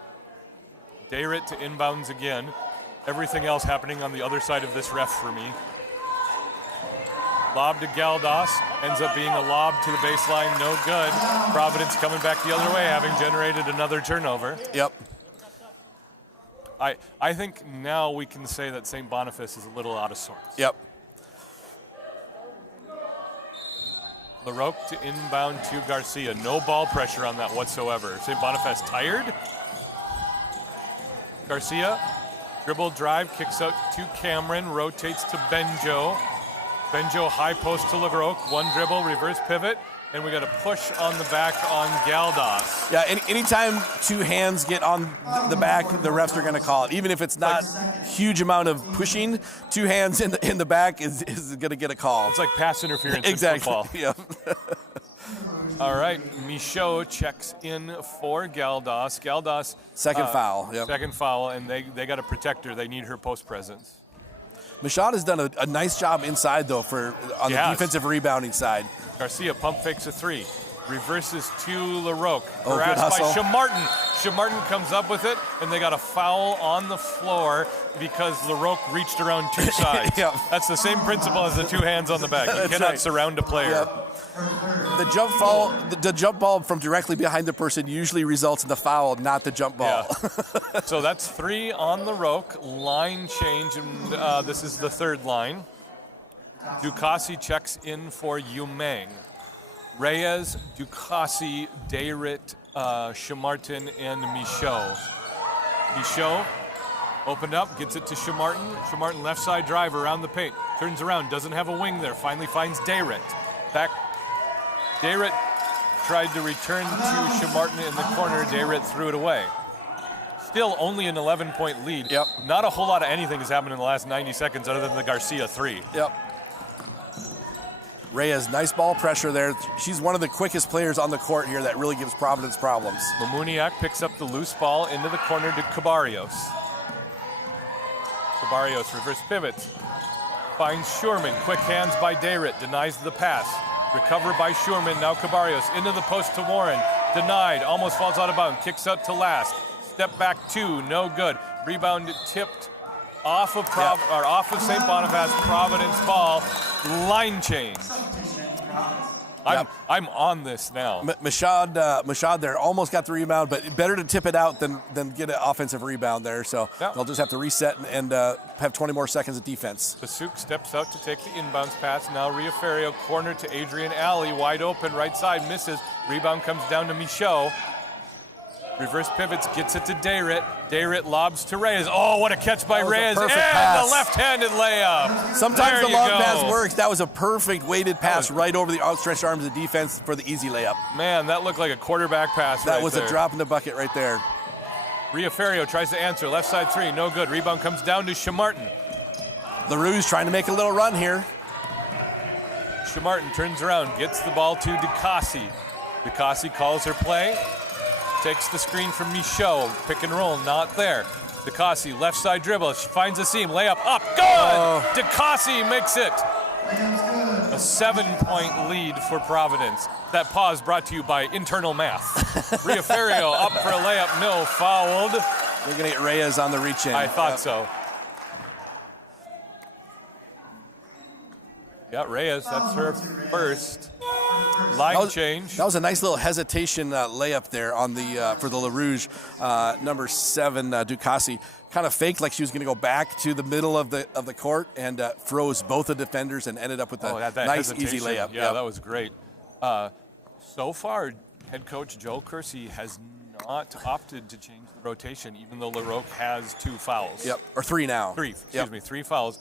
Dayrit to inbounds again. Everything else happening on the other side of this ref for me. Lob to Galdas, ends up being a lob to the baseline, no good. Providence coming back the other way, having generated another turnover. Yep. I think now we can say that St. Boniface is a little out of sorts. Yep. LaRoque to inbound to Garcia. No ball pressure on that whatsoever. St. Boniface tired. Garcia, dribble drive, kicks out to Cameron, rotates to Benjo. Benjo high post to LaRoque, one dribble, reverse pivot, and we got a push on the back on Galdas. Yeah, anytime two hands get on the back, the refs are going to call it. Even if it's not a huge amount of pushing, two hands in the back is going to get a call. It's like pass interference exactly. in football. Yeah. All right, Michaud checks in for Galdas. Galdas second foul. Yep. Second foul, and they got to protect her. They need her post presence. Michaud has done a nice job inside though on the defensive rebounding side. Garcia pump fakes a three, reverses to LaRoque, harassed by Shamartin. Shamartin comes up with it, and they got a foul on the floor because LaRoque reached around two sides. Yeah. That's the same principle as the two hands on the back. You cannot surround a player. The jump ball from directly behind the person usually results in the foul, not the jump ball. Yeah. So that's three on LaRoque. Line change, and this is the third line. Ducassi checks in for Umang. Reyes, Ducassi, Dayrit, Shamartin, and Michaud. Michaud opened up, gets it to Shamartin. Shamartin left side drive around the paint. Turns around, doesn't have a wing there. Finally finds Dayrit. Back. Dayrit tried to return to Shamartin in the corner. Dayrit threw it away. Still only an 11-point lead. Yep. Not a whole lot of anything has happened in the last 90 seconds other than the Garcia three. Yep. Reyes, nice ball pressure there. She's one of the quickest players on the court here that really gives Providence problems. Lemuniak picks up the loose ball into the corner to Cabarrios. Cabarrios reverse pivots. Finds Schurman. Quick hands by Dayrit. Denies the pass. Recovered by Schurman. Now Cabarrios into the post to Warren. Denied. Almost falls out of bounds. Kicks out to Last. Step back two. No good. Rebound tipped off of St. Boniface. Providence ball. Line change. I'm on this now. Michaud there almost got the rebound, but better to tip it out than get an offensive rebound there. So they'll just have to reset and have 20 more seconds of defense. Kasuk steps out to take the inbounds pass. Now Riaferio corner to Adrian Alley, wide open, right side, misses. Rebound comes down to Michaud. Reverse pivots, gets it to Dayrit. Dayrit lobs to Reyes. Oh, what a catch by Reyes. And pass. The left-handed layup. Sometimes the long pass works. That was a perfect weighted pass right over the outstretched arms of the defense for the easy layup. Man, that looked like a quarterback pass That was a drop in the bucket right there. Riaferio tries to answer. Left side three, no good. Rebound comes down to Shamartin. LaRouge trying to make a little run here. Shamartin turns around, gets the ball to Ducassi. Ducassi calls her play. Takes the screen from Michaud. Pick and roll, not there. Ducassi, left side dribble. She finds the seam. Layup up. Good! Ducassi makes it. A 7-point lead for Providence. That pause brought to you by Internal Math. Riaferio up for a layup. No, fouled. We're going to get Reyes on the reach in. I thought so. Yeah, Reyes, that's her first. Line change. That was a nice little hesitation layup there on the for the LaRouge number 7 Ducassi. Kind of faked like she was going to go back to the middle of the court and froze both the defenders and ended up with a nice easy layup. Yeah, that was great. So far, head coach Joe Kersey has not opted to change the rotation, even though LaRoque has 2 fouls. Yep, or 3 now. 3 fouls.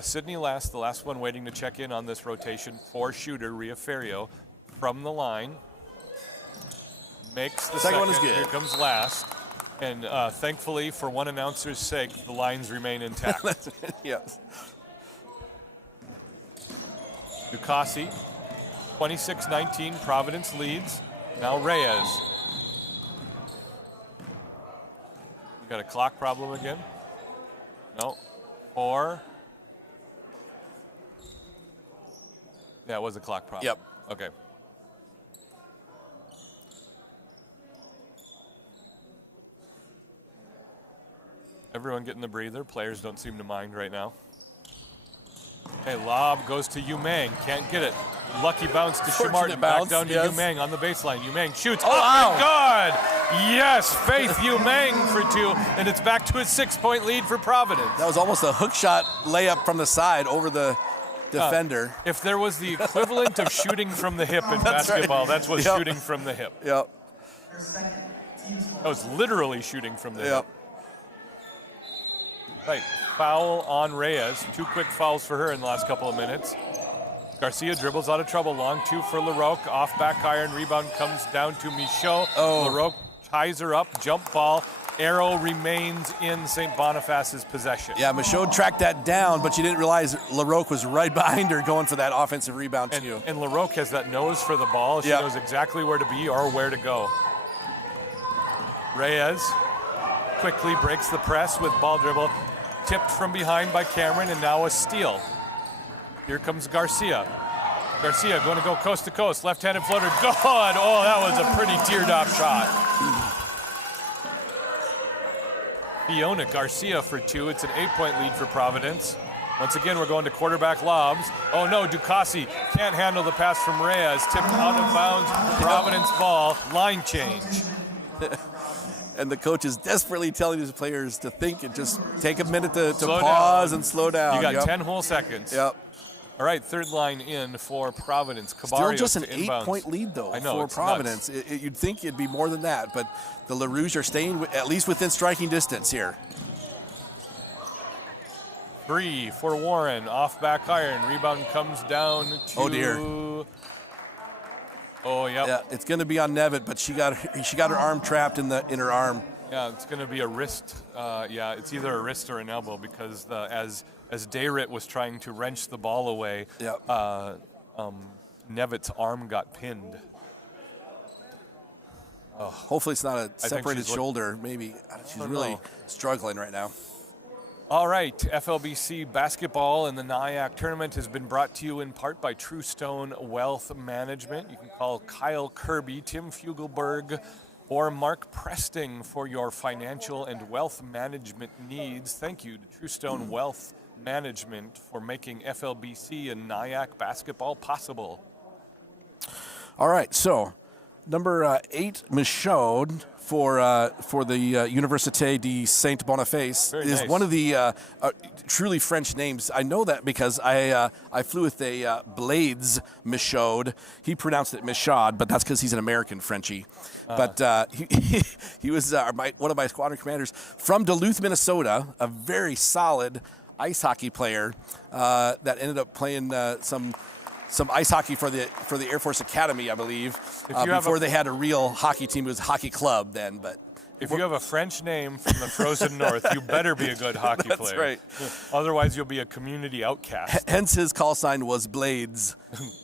Sydney last, the last one waiting to check in on this rotation for shooter Ria Ferrio from the line. Makes the second one is good. Here comes last. And thankfully, for one announcer's sake, the lines remain intact. Yes. Ducassi, 26-19, Providence leads. Now Reyes. Got a clock problem again? No. 4. Yeah, it was a clock problem. Yep. Okay. Everyone getting the breather. Players don't seem to mind right now. Okay, lob goes to Yu Mang. Can't get it. Lucky bounce to Shamartin. Back down to Yu Mang on the baseline. Yu Mang shoots. Oh, my God! Yes, Faith Yu Mang for 2, and it's back to a 6-point lead for Providence. That was almost a hook shot layup from the side over the defender. If there was the equivalent of shooting from the hip in basketball, that's what shooting from the hip. Yep. That was literally shooting from the hip. Right, foul on Reyes. 2 quick fouls for her in the last couple of minutes. Garcia dribbles out of trouble. Long 2 for LaRoque. Off back iron. Rebound comes down to Michaud. LaRoque ties her up. Jump ball. Arrow remains in St. Boniface's possession. Yeah, Michaud tracked that down, but you didn't realize LaRoque was right behind her going for that offensive rebound too. And LaRoque has that nose for the ball. She knows exactly where to be or where to go. Reyes quickly breaks the press with ball dribble. Tipped from behind by Cameron, and now a steal. Here comes Garcia. Garcia going to go coast to coast. Left-handed floater. Good! Oh, that was a pretty teardrop shot. Fiona Garcia for 2. It's an 8-point lead for Providence. Once again, we're going to quarterback lobs. Oh no, Ducassi can't handle the pass from Reyes. Tipped out of bounds. Providence ball. Line change. And the coach is desperately telling his players to think and just take a minute to pause and slow down. You got 10 whole seconds. Yep. All right, third line in for Providence. Still just an 8-point lead, though, for Providence. You'd think it'd be more than that, but the LaRouge are staying at least within striking distance here. 3 for Warren. Off back iron. Rebound comes down to... Oh, dear. Oh, yep. Yeah, it's going to be on Nevitt, but she got her arm trapped in her arm. Yeah, it's going to be a wrist. Yeah, it's either a wrist or an elbow because as Dayrit was trying to wrench the ball away, Nevitt's arm got pinned. Oh, hopefully it's not a separated shoulder. Maybe she's really struggling right now. All right, FLBC basketball and the NIAC tournament has been brought to you in part by True Stone Wealth Management. You can call Kyle Kirby, Tim Fugelberg, or Mark Presting for your financial and wealth management needs. Thank you to True Stone Wealth Management for making FLBC and NIAC basketball possible. All right, so number 8, Michaud for the Université de Saint Boniface is one of the truly French names. I know that because I flew with a Blades Michaud. He pronounced it Michaud, but that's because he's an American Frenchie. But he was one of my squadron commanders from Duluth, Minnesota, a very solid ice hockey player that ended up playing some ice hockey for the Air Force Academy, I believe, before they had a real hockey team. It was a hockey club then. But if you have a French name from the frozen north, you better be a good hockey player. That's right. Otherwise, you'll be a community outcast. Hence, his call sign was Blades.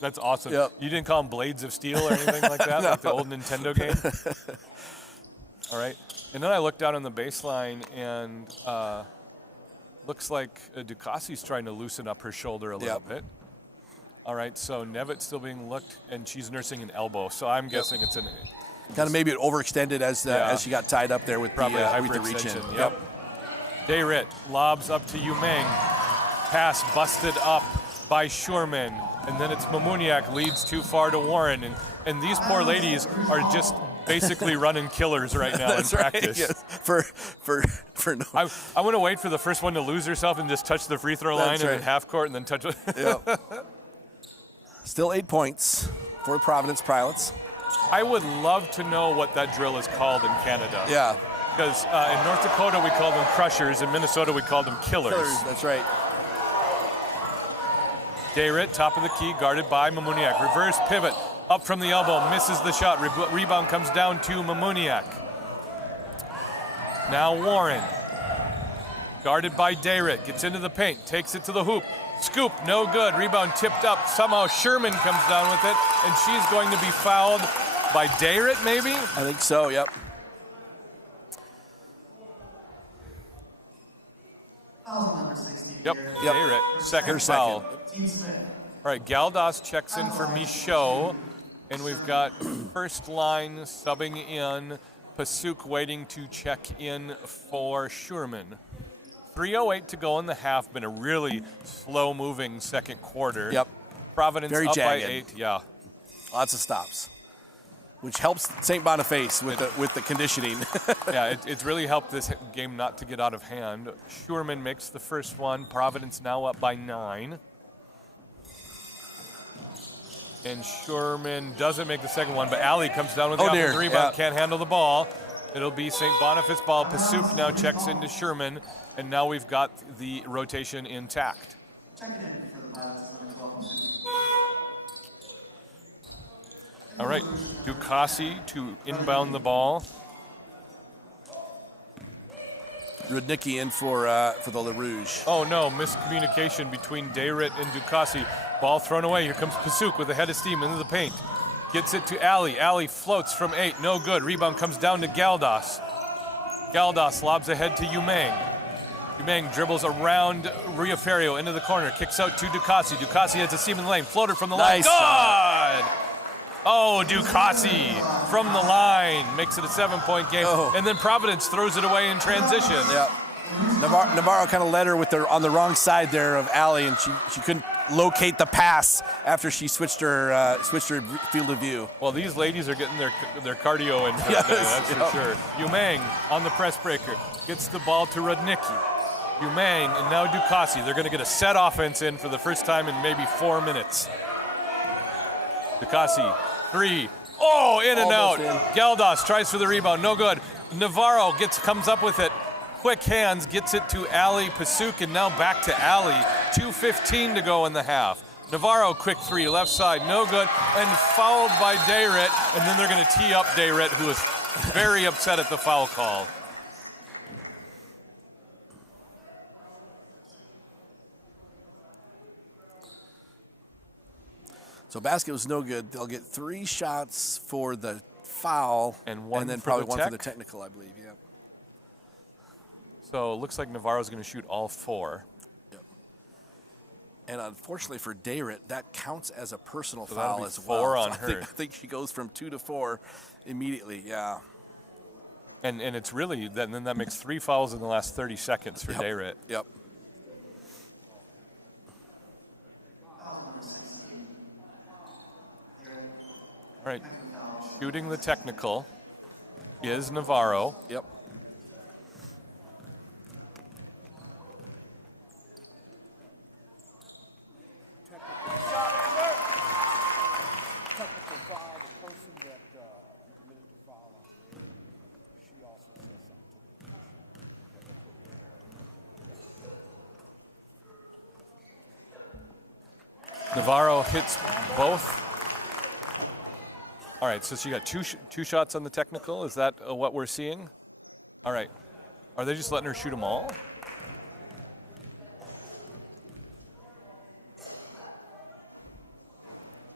That's awesome. Yep. You didn't call him Blades of Steel or anything like that, No. like the old Nintendo game? All right. And then I looked down on the baseline, and looks like Ducassi's trying to loosen up her shoulder a little bit. All right, so Nevitt's still being looked, and she's nursing an elbow, so I'm guessing it's an... Kind of maybe it overextended as she got tied up there with probably a hyperextension. Yep. Dayrit lobs up to Yu Mang. Pass busted up by Shurman, and then it's Mamuniak leads too far to Warren, and these poor ladies are just basically running killers right now in practice. Yes. For no. I want to wait for the first one to lose herself and just touch the free throw line and then half court and then touch it. Yep. Still 8 points for Providence Pilots. I would love to know what that drill is called in Canada. Yeah. Because in North Dakota we call them crushers, in Minnesota we call them killers. That's right. Dayrit, top of the key, guarded by Mamuniak. Reverse pivot, up from the elbow, misses the shot. Rebound comes down to Mamuniak. Now Warren, guarded by Dayrit, gets into the paint, takes it to the hoop. Scoop, no good. Rebound tipped up. Somehow Sherman comes down with it, and she's going to be fouled by Dayrit, maybe? I think so, yep. Yep, Dayrit, second foul. All right, Galdas checks in for Michaud, and we've got first line subbing in, PUC waiting to check in for Sherman. 3:08 to go in the half. Been a really slow-moving second quarter. Yep. Providence Very up jagged. by 8. Yeah. Lots of stops, which helps St. Boniface with the conditioning. Yeah, it's really helped this game not to get out of hand. Sherman makes the first one. Providence now up by 9. And Sherman doesn't make the second one, but Alley comes down with the offensive rebound, can't handle the ball. It'll be St. Boniface ball. PUC now checks into Sherman, and now we've got the rotation intact. All right, Ducassi to inbound the ball. Rudnicki in for the LaRouge. Oh no, miscommunication between Dayrit and Ducassi. Ball thrown away. Here comes PUC with a head of steam into the paint. Gets it to Alley. Alley floats from 8. No good. Rebound comes down to Galdas. Galdas lobs ahead to Umang. Umang dribbles around Riaferio into the corner. Kicks out to Ducassi. Ducassi has a seam in the lane. Floater from the line. Good! Oh, Ducassi from the line. Makes it a 7-point game. And then Providence throws it away in transition. Yeah. Navarro kind of led her on the wrong side there of Alley, and she couldn't locate the pass after she switched her field of view. Well, these ladies are getting their cardio in. That's for sure. Umang on the press breaker gets the ball to Rudnicki. Umang and now Ducassi. They're going to get a set offense in for the first time in maybe 4 minutes. Ducassi, 3. Oh, in and out. Galdas tries for the rebound. No good. Navarro comes up with it. Quick hands, gets it to Alley PUC, and now back to Alley. 2:15 to go in the half. Navarro, quick 3, left side, no good, and fouled by Dayrit, and then they're going to tee up Dayrit, who is very upset at the foul call. So basket was no good. They'll get 3 shots for the foul, and then probably one for the technical, I believe. So it looks like Navarro's going to shoot all 4. And unfortunately for Dayrit, that counts as a personal so foul as 4 well. on her. I think she goes from 2 to 4 immediately, yeah. And it's really, then that makes 3 fouls in the last 30 seconds for Dayrit. Yep. All right, shooting the technical is Navarro. Yep. Navarro hits both. All right, so she got two shots on the technical. Is that what we're seeing? All right. Are they just letting her shoot them all?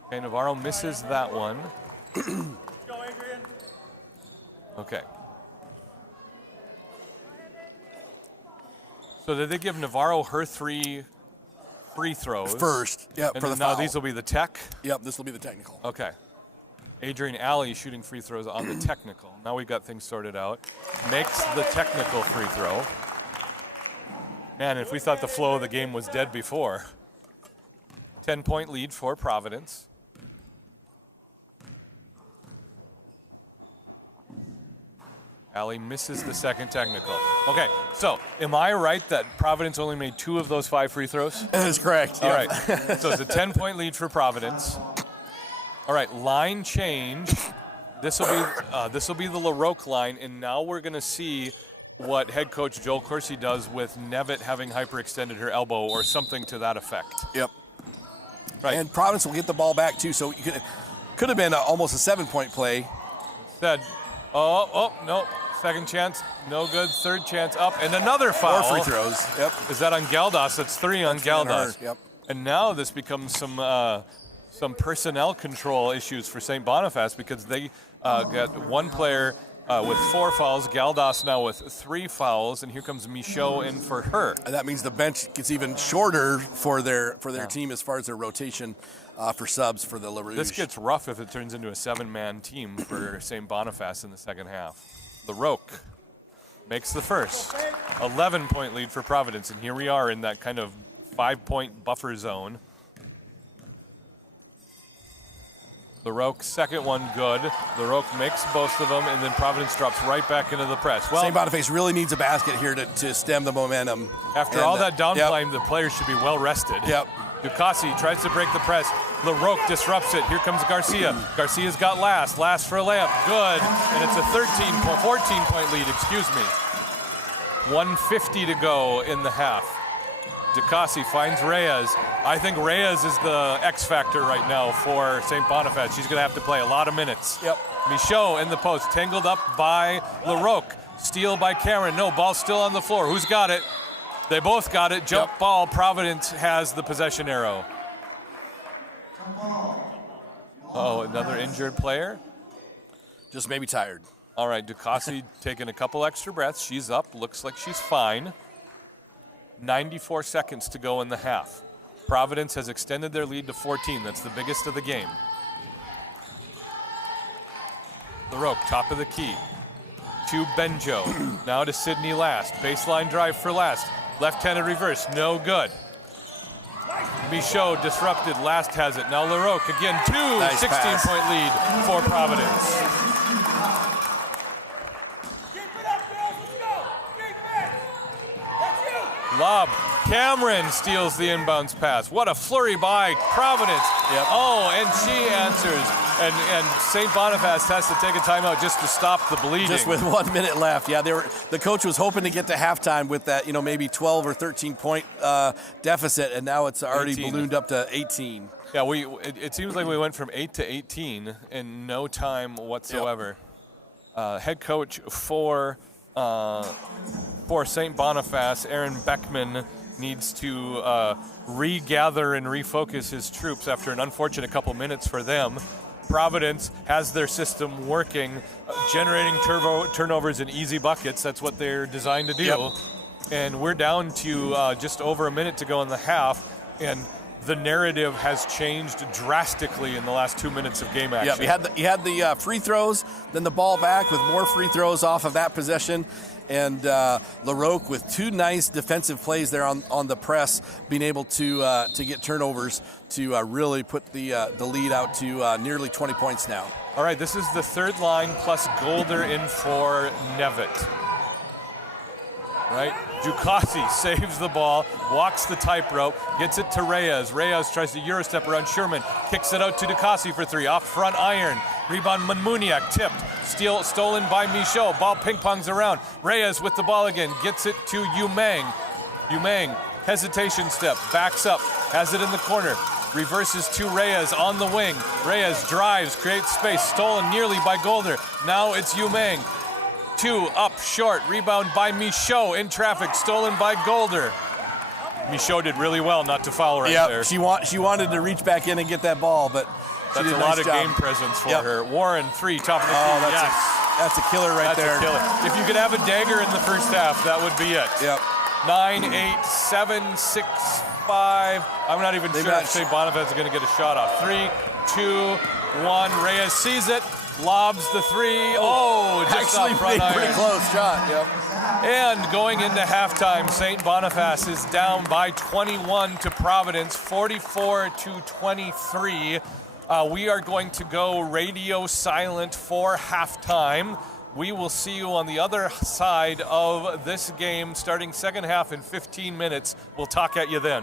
Okay, Navarro misses that one. Okay. So did they give Navarro her 3 free throws? First, yeah, and for the now foul. These will be the tech? Yep, this will be the technical. Okay. Adrian Alley shooting free throws on the technical. Now we've got things sorted out. Makes the technical free throw. Man, if we thought the flow of the game was dead before. 10-point lead for Providence. Alley misses the second technical. Okay, so am I right that Providence only made 2 of those 5 free throws? That is correct. All right, so it's a 10-point lead for Providence. All right, line change. This will be the LaRoque line, and now we're going to see what head coach Joel Corsi does with Nevitt having hyperextended her elbow or something to that effect. Yep. Right. And Providence will get the ball back too, so it could have been almost a 7-point play. No. Second chance, no good. Third chance, up, and another foul. 4 free throws. Yep. Is that on Galdas? That's 3 on Galdas. Yep. And now this becomes some personnel control issues for St. Boniface because they got one player with 4 fouls. Galdas now with 3 fouls, and here comes Michaud in for her. And that means the bench gets even shorter for their team as far as their rotation for subs for the LaRouge. This gets rough if it turns into a 7-man team for St. Boniface in the second half. The Roque makes the first. 11-point lead for Providence, and here we are in that kind of 5-point buffer zone. The Roque, second one good. The Roque makes both of them, and then Providence drops right back into the press. Well, St. Boniface really needs a basket here to stem the momentum. After all that downplaying, the players should be well rested. Yep. Ducassi tries to break the press. The Roque disrupts it. Here comes Garcia. Garcia's got last for a layup. Good. And it's a 14-point lead, 1:50 to go in the half. Ducassi finds Reyes. I think Reyes is the X factor right now for St. Boniface. She's going to have to play a lot of minutes. Yep. Michaud in the post, tangled up by LaRoque. Steal by Cameron. No, ball still on the floor. Who's got it? They both got it. Jump ball. Providence has the possession arrow. Oh, another injured player? Just maybe tired. All right, Ducassi taking a couple extra breaths. She's up. Looks like she's fine. 94 seconds to go in the half. Providence has extended their lead to 14. That's the biggest of the game. The Roque, top of the key. To Benjo. Now to Sydney Last. Baseline drive for Last. Left-handed reverse, no good. Michaud disrupted, Last has it. Now LaRoque again, 16-point lead for Providence. Lob, Cameron steals the inbounds pass. What a flurry by Providence. Yep. Oh, and she answers. And St. Boniface has to take a timeout just to stop the bleeding. Just with 1 minute left. Yeah, the coach was hoping to get to halftime with that, maybe 12 or 13-point deficit, and now it's already 18. ballooned up to 18. Yeah, it seems like we went from 8 to 18 in no time whatsoever. Yep. Head coach for St. Boniface, Aaron Beckman, needs to regather and refocus his troops after an unfortunate couple minutes for them. Providence has their system working, generating turnovers and easy buckets. That's what they're designed to do. Yep. And we're down to just over a minute to go in the half, and the narrative has changed drastically in the last 2 minutes of game action. Yeah, you had the free throws, then the ball back with more free throws off of that possession, and LaRoque with 2 nice defensive plays there on the press, being able to get turnovers to really put the lead out to nearly 20 points now. All right, this is the third line plus Golder in for Nevitt. Right? Ducassi saves the ball, walks the tightrope, gets it to Reyes. Reyes tries to Eurostep around Sherman, kicks it out to Ducassi for 3. Off front iron. Rebound Munmuniak, tipped. Stolen by Michaud. Ball ping-pongs around. Reyes with the ball again, gets it to Umang. Umang, hesitation step, backs up, has it in the corner. Reverses to Reyes on the wing. Reyes drives, creates space, stolen nearly by Golder. Now it's Umang. 2 up short, rebound by Michaud in traffic, stolen by Golder. Michaud did really well not to foul right there. She wanted to reach back in and get that ball, but that's a lot of game presence for her. Warren, 3, top of the key. That's a killer right there. That's a killer. If you could have a dagger in the first half, that would be it. Yep. 9, 8, 7, 6, 5. I'm not even sure if St. Boniface is going to get a shot off. 3, 2, 1. Reyes sees it. Lobs the 3. Oh, just actually off front iron. pretty close shot. Yep. And going into halftime, St. Boniface is down by 21 to Providence, 44 to 23. We are going to go radio silent for halftime. We will see you on the other side of this game starting second half in 15 minutes. We'll talk at you then.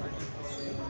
I just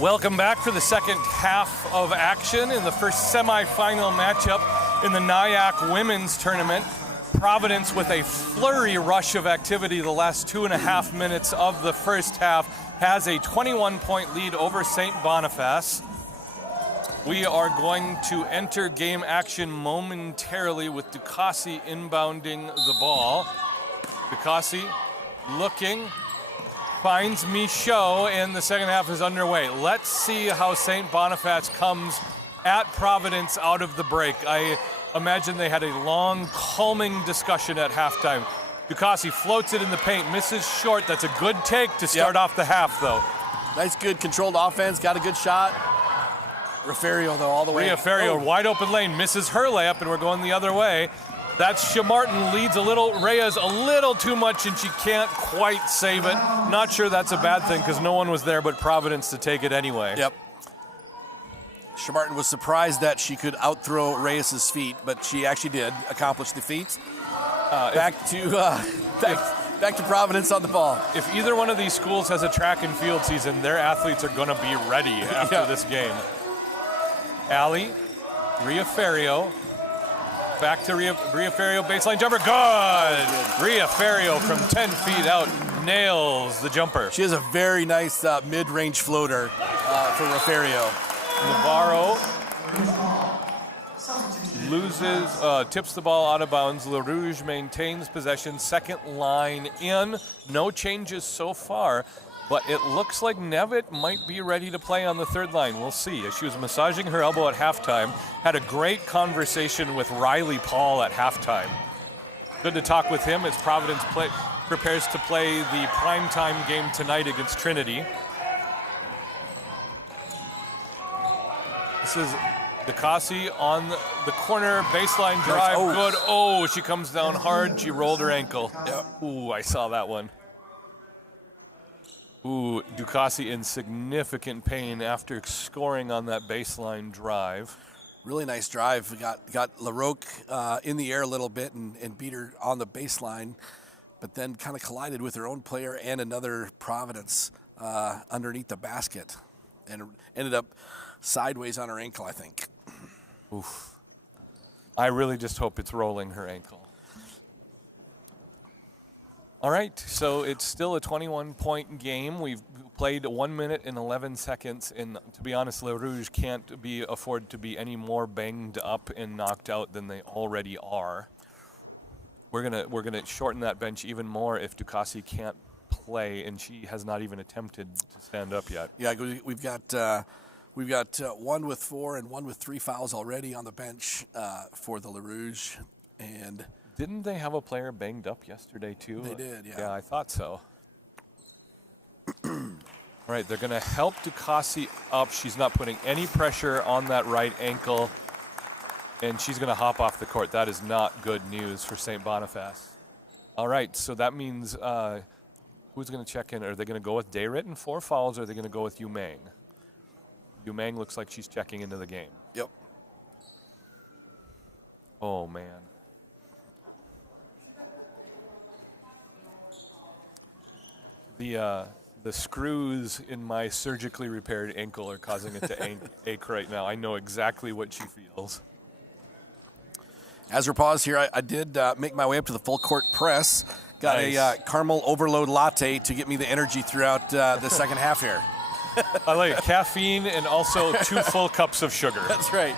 Welcome back for the second half of action in the first semifinal matchup in the NIAC Women's Tournament. Providence with a flurry rush of activity the last 2.5 minutes of the first half has a 21-point lead over St. Boniface. We are going to enter game action momentarily with Ducassi inbounding the ball. Ducassi looking, finds Michaud, and the second half is underway. Let's see how St. Boniface comes at Providence out of the break. I imagine they had a long, calming discussion at halftime. Ducassi floats it in the paint, misses short. That's a good take to start off the half, though. Nice, good, controlled offense, got a good shot. Refario, though, all the way. Refario, wide open lane, misses her layup, and we're going the other way. That's Shamartin, leads a little, Reyes a little too much, and she can't quite save it. Not sure that's a bad thing, because no one was there but Providence to take it anyway. Yep. Shamartin was surprised that she could outthrow Reyes' feet, but she actually did accomplish the feat. Back to Providence on the ball. If either one of these schools has a track and field season, their athletes are going to be ready after this game. Allie, Riaferio, back to Riaferio, baseline jumper, good! Riaferio from 10 feet out nails the jumper. She has a very nice mid-range floater for Riaferio. Navarro loses, tips the ball out of bounds. LaRouge maintains possession, second line in. No changes so far, but it looks like Nevitt might be ready to play on the third line. We'll see. She was massaging her elbow at halftime. Had a great conversation with Riley Paul at halftime. Good to talk with him as Providence prepares to play the primetime game tonight against Trinity. This is Ducassi on the corner, baseline drive, good. Oh, she comes down hard. She rolled her ankle. Ooh, I saw that one. Ooh, Ducassi in significant pain after scoring on that baseline drive. Really nice drive. Got LaRoque in the air a little bit and beat her on the baseline, but then kind of collided with her own player and another Providence underneath the basket and ended up sideways on her ankle, I think. Oof. I really just hope it's rolling her ankle. All right, so it's still a 21-point game. We've played 1 minute and 11 seconds, and to be honest, Le Rouge can't afford to be any more banged up and knocked out than they already are. We're gonna shorten that bench even more if Ducassi can't play, and she has not even attempted to stand up yet. Yeah, we've got 1 with 4 and 1 with 3 fouls already on the bench for the Le Rouge, and didn't they have a player banged up yesterday too? They did, yeah. Yeah, I thought so. All right, they're going to help Ducassi up. She's not putting any pressure on that right ankle, and she's going to hop off the court. That is not good news for St. Boniface. All right, so that means who's going to check in? Are they going to go with Dayrit and 4 fouls, or are they going to go with Yu Meng? Yu Meng looks like she's checking into the game. Yep. Oh, man. The screws in my surgically repaired ankle are causing it to ache right now. I know exactly what she feels. As we're paused here, I did make my way up to the full court press. Got Nice. a caramel overload latte to get me the energy throughout the second half here. I like caffeine and also 2 full cups of sugar. That's right.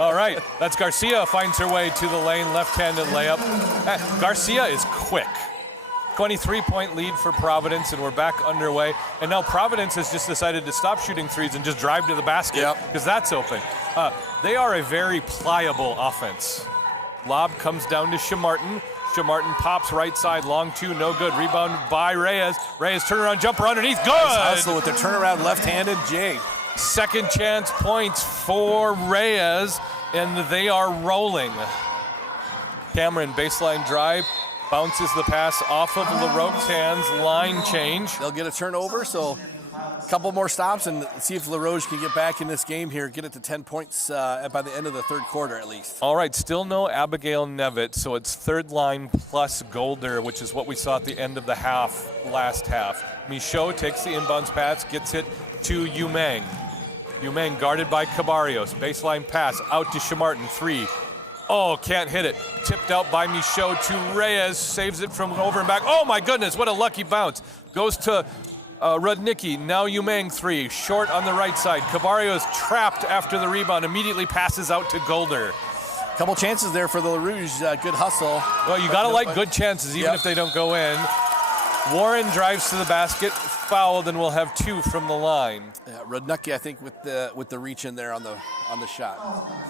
All right, that's Garcia finds her way to the lane, left-handed layup. Garcia is quick. 23-point lead for Providence, and we're back underway. And now Providence has just decided to stop shooting threes and just drive to the basket because that's open. They are a very pliable offense. Lob comes down to Shamartin. Shamartin pops right side, long 2, no good. Rebound by Reyes. Reyes turnaround jumper underneath, good! Also with the turnaround left-handed Jay. Second chance points for Reyes, and they are rolling. Cameron, baseline drive, bounces the pass off of LaRoque's hands, line change. They'll get a turnover, so a couple more stops and see if Le Rouge can get back in this game here, get it to 10 points by the end of the third quarter at least. All right, still no Abigail Nevitt, so it's third line plus Golder, which is what we saw at the end of the last half. Michaud takes the inbounds pass, gets it to Yu Meng. Yu Meng guarded by Cabarrios. Baseline pass out to Shamartin, 3. Oh, can't hit it. Tipped out by Michaud to Reyes, saves it from over and back. Oh my goodness, what a lucky bounce. Goes to Rudnicki, now Yu Meng, 3. Short on the right side. Cabarrios trapped after the rebound, immediately passes out to Golder. Couple chances there for the Le Rouge, good hustle. Well, you gotta like good chances, even if they don't go in. Warren drives to the basket, fouled, and we'll have 2 from the line. Rudnicki, I think, with the reach in there on the shot.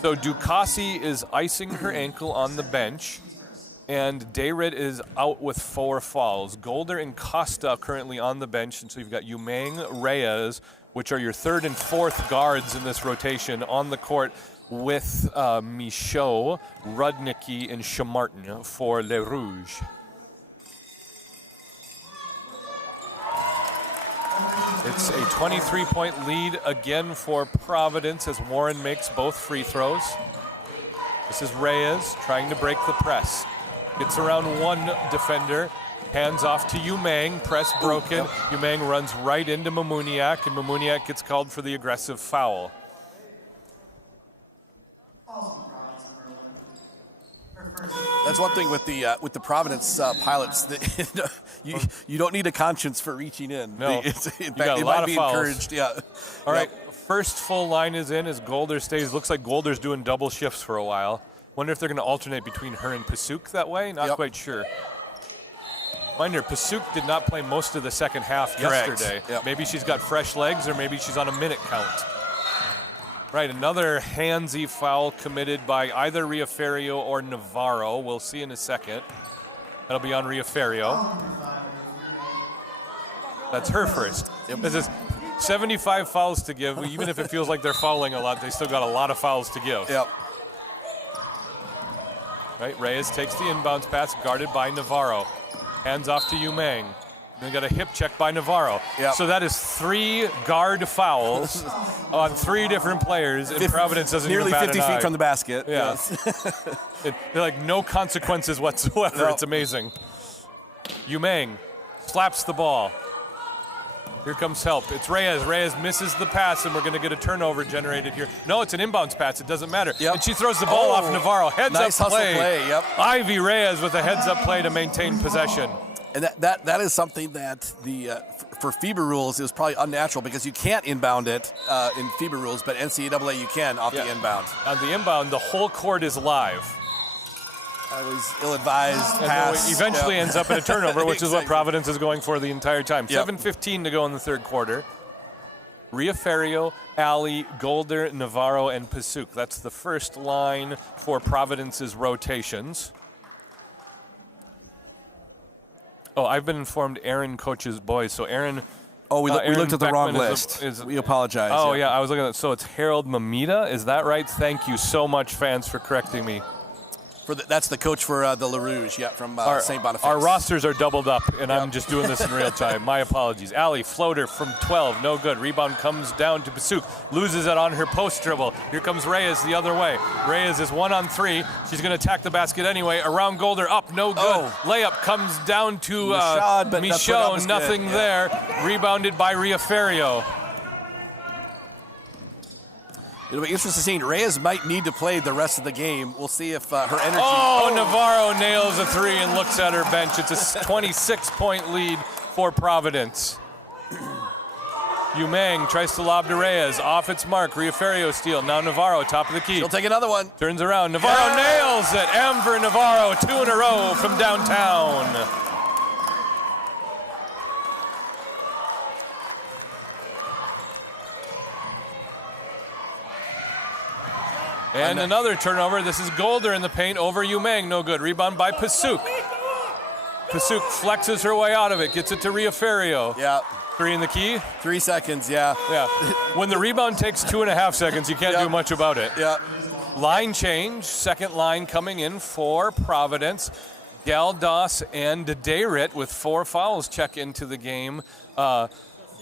So Ducassi is icing her ankle on the bench, and Dayrit is out with 4 fouls. Golder and Costa currently on the bench, and so you've got Yu Meng, Reyes, which are your 3rd and 4th guards in this rotation, on the court with Michaud, Rudnicki, and Shamartin for Le Rouge. It's a 23-point lead again for Providence as Warren makes both free throws. This is Reyes trying to break the press. Gets around 1 defender, hands off to Yu Meng, press broken. Yu Meng runs right into Mamuniak, and Mamuniak gets called for the aggressive foul. That's one thing with the Providence pilots. You don't need a conscience for reaching in. No, in you fact, got a it lot might of be fouls. encouraged. Yeah. All right, first full line is in as Golder stays. Looks like Golder's doing double shifts for a while. Wonder if they're going to alternate between her and PUC that way. Not quite sure. Mind you, PUC did not play most of the second half yesterday. Yep. Maybe she's got fresh legs, or maybe she's on a minute count. Right, another handsy foul committed by either Riaferio or Navarro. We'll see in a second. That'll be on Riaferio. That's her first. This is 75 fouls to give. Even if it feels like they're fouling a lot, they still got a lot of fouls to give. Yep. Right, Reyes takes the inbounds pass, guarded by Navarro. Hands off to Yu Meng. They got a hip check by Navarro. Yep. So that is 3 guard fouls on 3 different players, and Providence doesn't nearly even bat 50 an feet eye. from the basket. Yeah. They're like no consequences whatsoever. No. It's amazing. Yu Meng slaps the ball. Here comes help. It's Reyes. Reyes misses the pass, and we're going to get a turnover generated here. No, it's an inbounds pass. It doesn't matter. Yep. And she throws the ball off Navarro. Heads Nice up play. hustle play. Yep. Ivy Reyes with a heads up play to maintain possession. And that is something that for FIBA rules is probably unnatural because you can't inbound it in FIBA rules, but NCAA you can off the inbound. On the inbound, the whole court is live. These ill-advised pass. Eventually ends up in a turnover, which is what Providence is going for the entire time. Yep. 7:15 to go in the third quarter. Riaferio, Ali, Golder, Navarro, and PUC. That's the first line for Providence's rotations. Oh, I've been informed Aaron coaches boys. So Aaron... Oh, we looked at the wrong Beckman list. We apologize. Oh, yeah, I was looking at it. So it's Harold Mamita. Is that right? Thank you so much, fans, for correcting me. That's the coach for the LaRouge, from St. Boniface. Our rosters are doubled up, and I'm just doing this in real time. My apologies. Ali, floater from 12, no good. Rebound comes down to PUC, loses it on her post dribble. Here comes Reyes the other way. Reyes is 1-on-3. She's going to attack the basket anyway. Around Golder, up, no good. Oh. Layup comes down to Michaud, nothing there. Rebounded by Riaferio. It'll be interesting to see. Reyes might need to play the rest of the game. We'll see if her energy... Oh, Navarro nails a three and looks at her bench. It's a 26-point lead for Providence. Umang tries to lob to Reyes. Off its mark. Riaferio steal. Now Navarro, top of the key. He'll take another one. Turns around. Navarro nails it. M for Navarro. 2 in a row from downtown. And another turnover. This is Golder in the paint over Umang. No good. Rebound by PUC. PUC flexes her way out of it. Gets it to Riaferio. Yeah. 3 in the key. 3 seconds, yeah. When the rebound takes 2.5 seconds, you can't do much about it. Yeah. Line change. Second line coming in for Providence. Galdos and Dayrit with 4 fouls check into the game.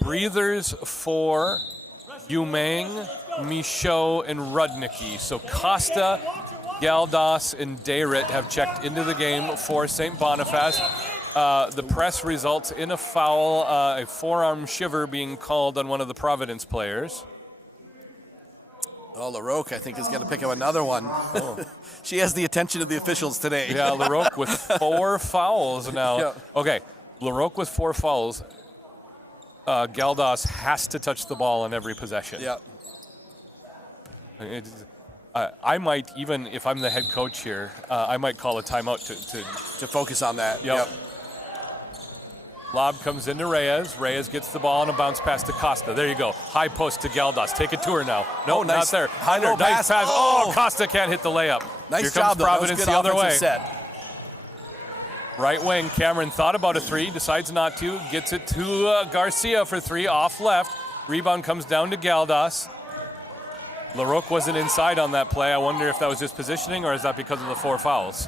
Breathers for Umang, Michaud, and Rudnicki. So Costa, Galdos, and Dayrit have checked into the game for St. Boniface. The press results in a foul, a forearm shiver being called on one of the Providence players. Well, LaRoque, I think, is going to pick up another one. She has the attention of the officials today. Yeah, LaRoque with 4 fouls now. Yeah. Okay, LaRoque with 4 fouls. Galdos has to touch the ball on every possession. Yeah. I might, even if I'm the head coach here, I might call a timeout to focus on that. Yep. Lob comes into Reyes. Reyes gets the ball and a bounce pass to Costa. There you go. High post to Galdos. Take it to her now. No, nice. not there. Nice pass. Oh, Costa can't hit the layup. Nice Here job, comes Providence the other way. Set. Right wing, Cameron thought about a 3, decides not to. Gets it to Garcia for 3, off left. Rebound comes down to Galdos. LaRoque wasn't inside on that play. I wonder if that was just positioning or is that because of the 4 fouls.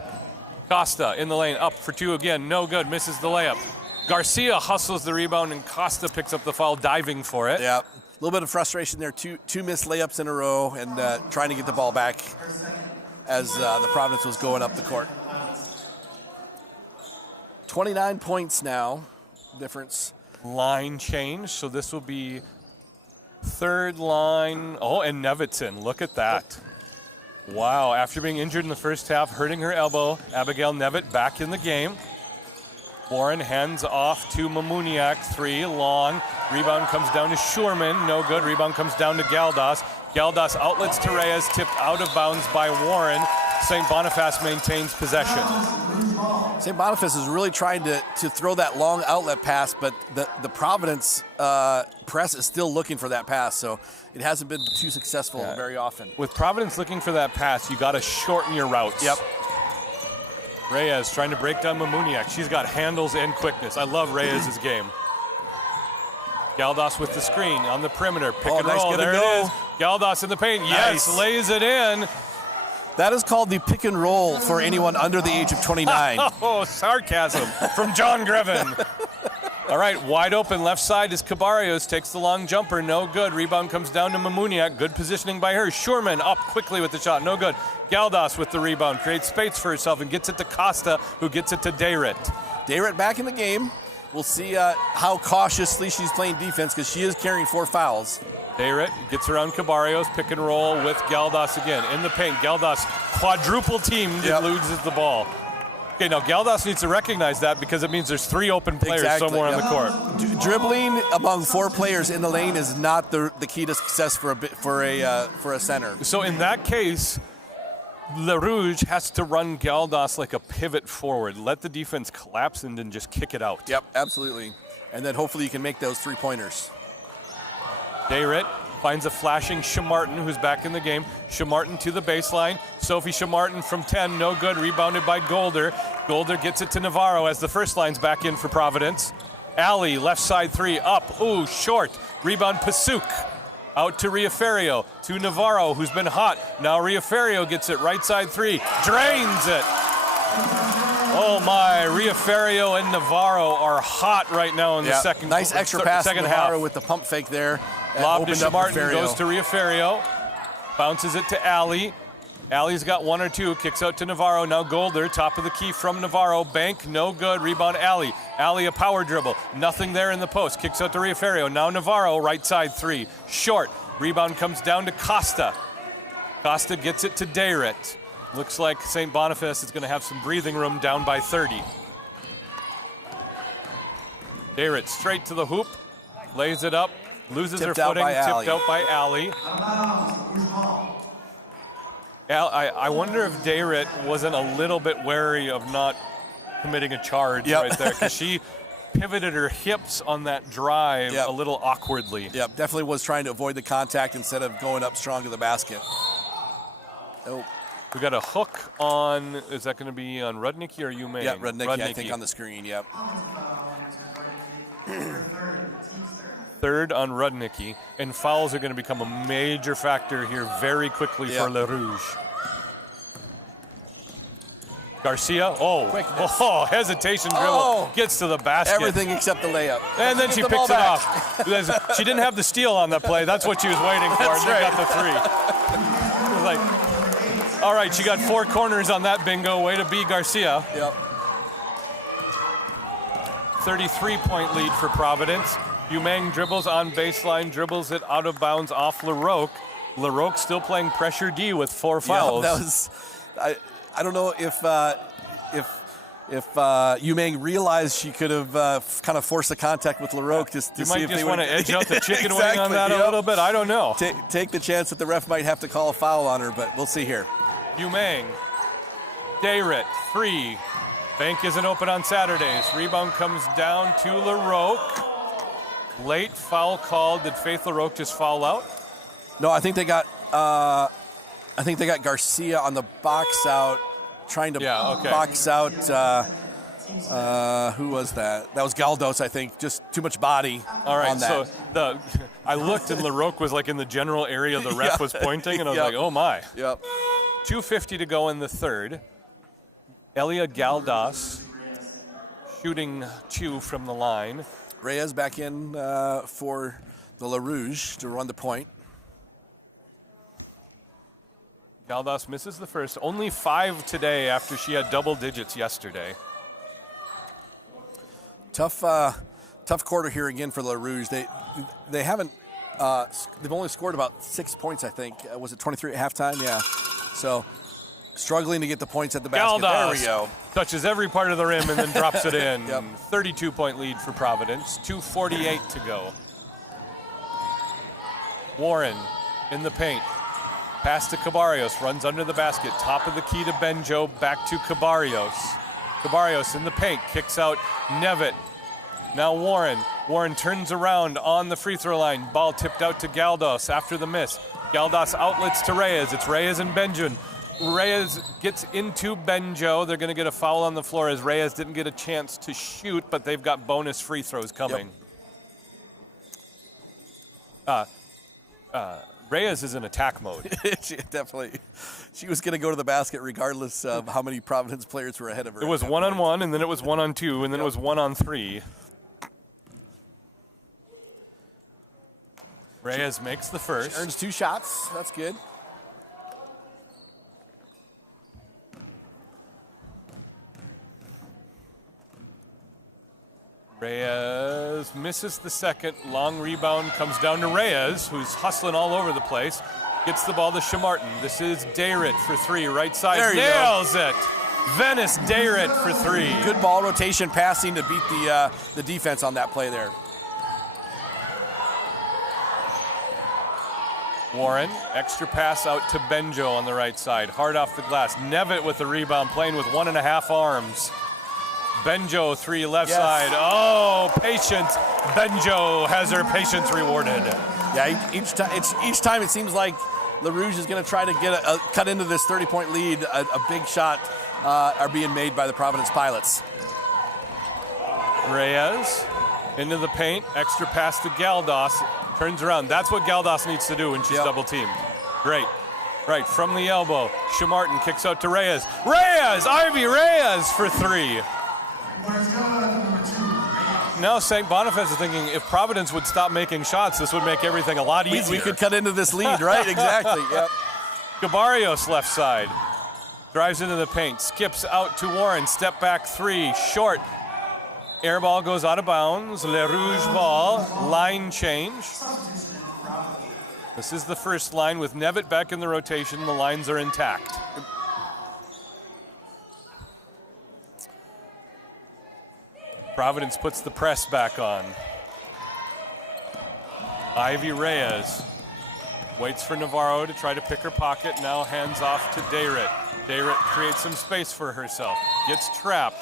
Costa in the lane, up for 2 again. No good, misses the layup. Garcia hustles the rebound and Costa picks up the foul, diving for it. Yeah, a little bit of frustration there. Two missed layups in a row and trying to get the ball back as the Providence was going up the court. 29 points now, difference. Line change, so this will be third line. Oh, and Neviton, look at that. Wow, after being injured in the first half, hurting her elbow, Abigail Nevitt back in the game. Warren hands off to Mamuniak, 3, long. Rebound comes down to Schurman, no good. Rebound comes down to Galdos. Galdos outlets to Reyes, tipped out of bounds by Warren. St. Boniface maintains possession. St. Boniface is really trying to throw that long outlet pass, but the Providence press is still looking for that pass, so it hasn't been too successful very often. With Providence looking for that pass, you got to shorten your routes. Yep. Reyes trying to break down Mamuniak. She's got handles and quickness. I love Reyes' game. Galdos with the screen on the perimeter. Pick and roll. There it is. Galdos in the paint. Yes, lays it in. That is called the pick and roll for anyone under the age of 29. Oh, sarcasm from John Greven. All right, wide open left side is Cabarrios. Takes the long jumper. No good. Rebound comes down to Mamuniak. Good positioning by her. Schurman up quickly with the shot. No good. Galdos with the rebound. Creates space for herself and gets it to Costa, who gets it to Dayrit. Dayrit back in the game. We'll see how cautiously she's playing defense because she is carrying 4 fouls. Dayrit gets around Cabarrios, pick and roll with Galdos again. In the paint, Galdos quadruple teamed and loses the ball. Okay, now Galdas needs to recognize that because it means there's 3 open players somewhere on the court. Dribbling among 4 players in the lane is not the key to success for a center. So in that case, Le Rouge has to run Galdas like a pivot forward. Let the defense collapse and then just kick it out. Yep, absolutely. And then hopefully you can make those 3-pointers. Dayrit finds a flashing Shamartin, who's back in the game. Shamartin to the baseline. Sophie Shamartin from 10, no good. Rebounded by Golder. Golder gets it to Navarro as the first line's back in for Providence. Alley, left side 3, up. Ooh, short. Rebound PUC. Out to Riaferio. To Navarro, who's been hot. Now Riaferio gets it, right side 3. Drains it. Oh my, Riaferio and Navarro are hot right now in the second half. Nice extra pass to Navarro with the pump fake there. Lob to Shamartin, goes to Riaferio. Bounces it to Alley. Alley's got 1 or 2, kicks out to Navarro. Now Golder, top of the key from Navarro. Bank, no good. Rebound Alley. Alley a power dribble. Nothing there in the post. Kicks out to Riaferio. Now Navarro, right side 3. Short. Rebound comes down to Costa. Costa gets it to Dayrit. Looks like St. Boniface is going to have some breathing room down by 30. Dayrit straight to the hoop. Lays it up. Loses her footing. Tipped out by Alley. I wonder if Dayrit wasn't a little bit wary of not committing a charge right there, because she pivoted her hips on that drive a little awkwardly. Yep, definitely was trying to avoid the contact instead of going up strong to the basket. Oh. We got a hook on, is that going to be on Rudnicki or Umang? Yeah, Rudnicki, I think, on the screen, yep. Third on Rudnicki, and fouls are going to become a major factor here very quickly for Le Rouge. Garcia, hesitation dribble, gets to the basket. Everything except the layup. And then she picks it off. She didn't have the steal on that play. That's what she was waiting for, and they got the 3. All right, she got 4 corners on that bingo. Way to be, Garcia. Yep. 33-point lead for Providence. Umang dribbles on baseline, dribbles it out of bounds off LaRoque. LaRoque still playing pressure D with 4 fouls. Yeah, that was, I don't know if Umang realized she could have kind of forced the contact with LaRoque to see if they might just want to edge out the chicken wing on that a little bit. I don't know. Take the chance that the ref might have to call a foul on her, but we'll see here. Umang, Dayrit, 3. Bank isn't open on Saturdays. Rebound comes down to LaRoque. Late foul called. Did Faith LaRoque just foul out? No, I think they got Garcia on the box out, trying to box out. Who was that? That was Galdos, I think. Just too much body. All right, on that. so I looked and LaRoque was like in the general area the ref was pointing, and I was like, oh my. Yep. 2:50 to go in the third. Elia Galdas shooting 2 from the line. Reyes back in for the Le Rouge to run the point. Galdas misses the first. Only 5 today after she had double digits yesterday. Tough quarter here again for Le Rouge. They haven't. They've only scored about 6 points, I think. Was it 23 at halftime? Yeah. So struggling to get the points at the basket. Galdas there we go. touches every part of the rim and then drops it in. Yep. 32-point lead for Providence. 2:48 to go. Warren in the paint. Pass to Cabarrios, runs under the basket. Top of the key to Benjo, back to Cabarrios. Cabarrios in the paint, kicks out Nevitt. Now Warren. Warren turns around on the free throw line. Ball tipped out to Galdos after the miss. Galdos outlets to Reyes. It's Reyes and Benjun. Reyes gets into Benjo. They're going to get a foul on the floor as Reyes didn't get a chance to shoot, but they've got bonus free throws coming. Reyes is in attack mode. Definitely. She was going to go to the basket regardless of how many Providence players were ahead of her. It was 1-on-1, and then it was 1-on-2, and then it was 1-on-3. Reyes makes the first. She earns 2 shots. That's good. Reyes misses the second. Long rebound comes down to Reyes, who's hustling all over the place. Gets the ball to Shamartin. This is Dayrit for 3, right side. There you Nails it. Venice Dayrit for 3. Good ball rotation passing to beat the defense on that play there. Warren, extra pass out to Benjo on the right side. Hard off the glass. Nevitt with the rebound, playing with 1.5 arms. Benjo, 3 left side. Oh, patience. Benjo has her patience rewarded. Yeah, each time it seems like LaRouge is going to try to get cut into this 30-point lead. A big shot are being made by the Providence Pilots. Reyes into the paint. Extra pass to Galdos. Turns around. That's what Galdos needs to do when she's double teamed. Great. Right, from the elbow. Shamartin kicks out to Reyes. Ivy Reyes for 3. Now St. Boniface is thinking if Providence would stop making shots, this would make everything a lot easier. We could cut into this lead, right? Exactly. Yep. Gabarios left side. Drives into the paint. Skips out to Warren. Step back 3. Short. Air ball goes out of bounds. Le Rouge ball. Line change. This is the first line with Nevitt back in the rotation. The lines are intact. Providence puts the press back on. Ivy Reyes waits for Navarro to try to pick her pocket. Now hands off to Dayrit. Dayrit creates some space for herself. Gets trapped.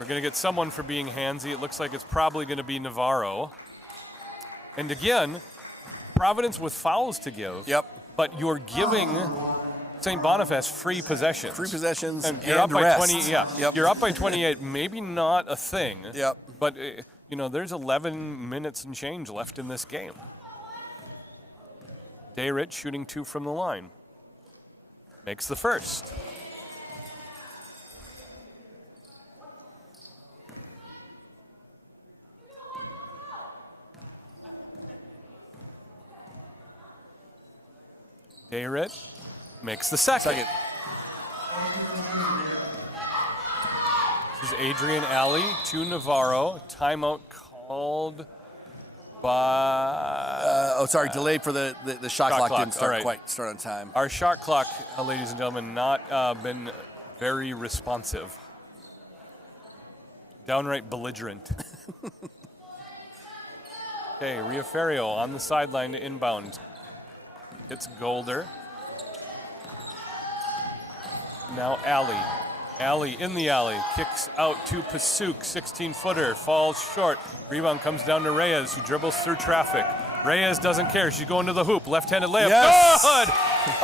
We're going to get someone for being handsy. It looks like it's probably going to be Navarro. And again, Providence with fouls to give. Yep. But you're giving St. Boniface free possessions. Free possessions and you're up by rest. 20. Yeah. Yep. You're up by 28. Maybe not a thing. Yep. But there's 11 minutes and change left in this game. Dayrit shooting 2 from the line. Makes the first. Dayrit makes the second. This is Adrian Alley to Navarro. Timeout called by... delayed for the shot clock didn't start right. start on time. Our shot clock, ladies and gentlemen, not been very responsive. Downright belligerent. Okay, Riaferio on the sideline to inbound. It's Golder. Now Alley. Alley in the alley. Kicks out to PUC. 16-footer. Falls short. Rebound comes down to Reyes, who dribbles through traffic. Reyes doesn't care. She's going to the hoop. Left-handed layup. Yes. Good!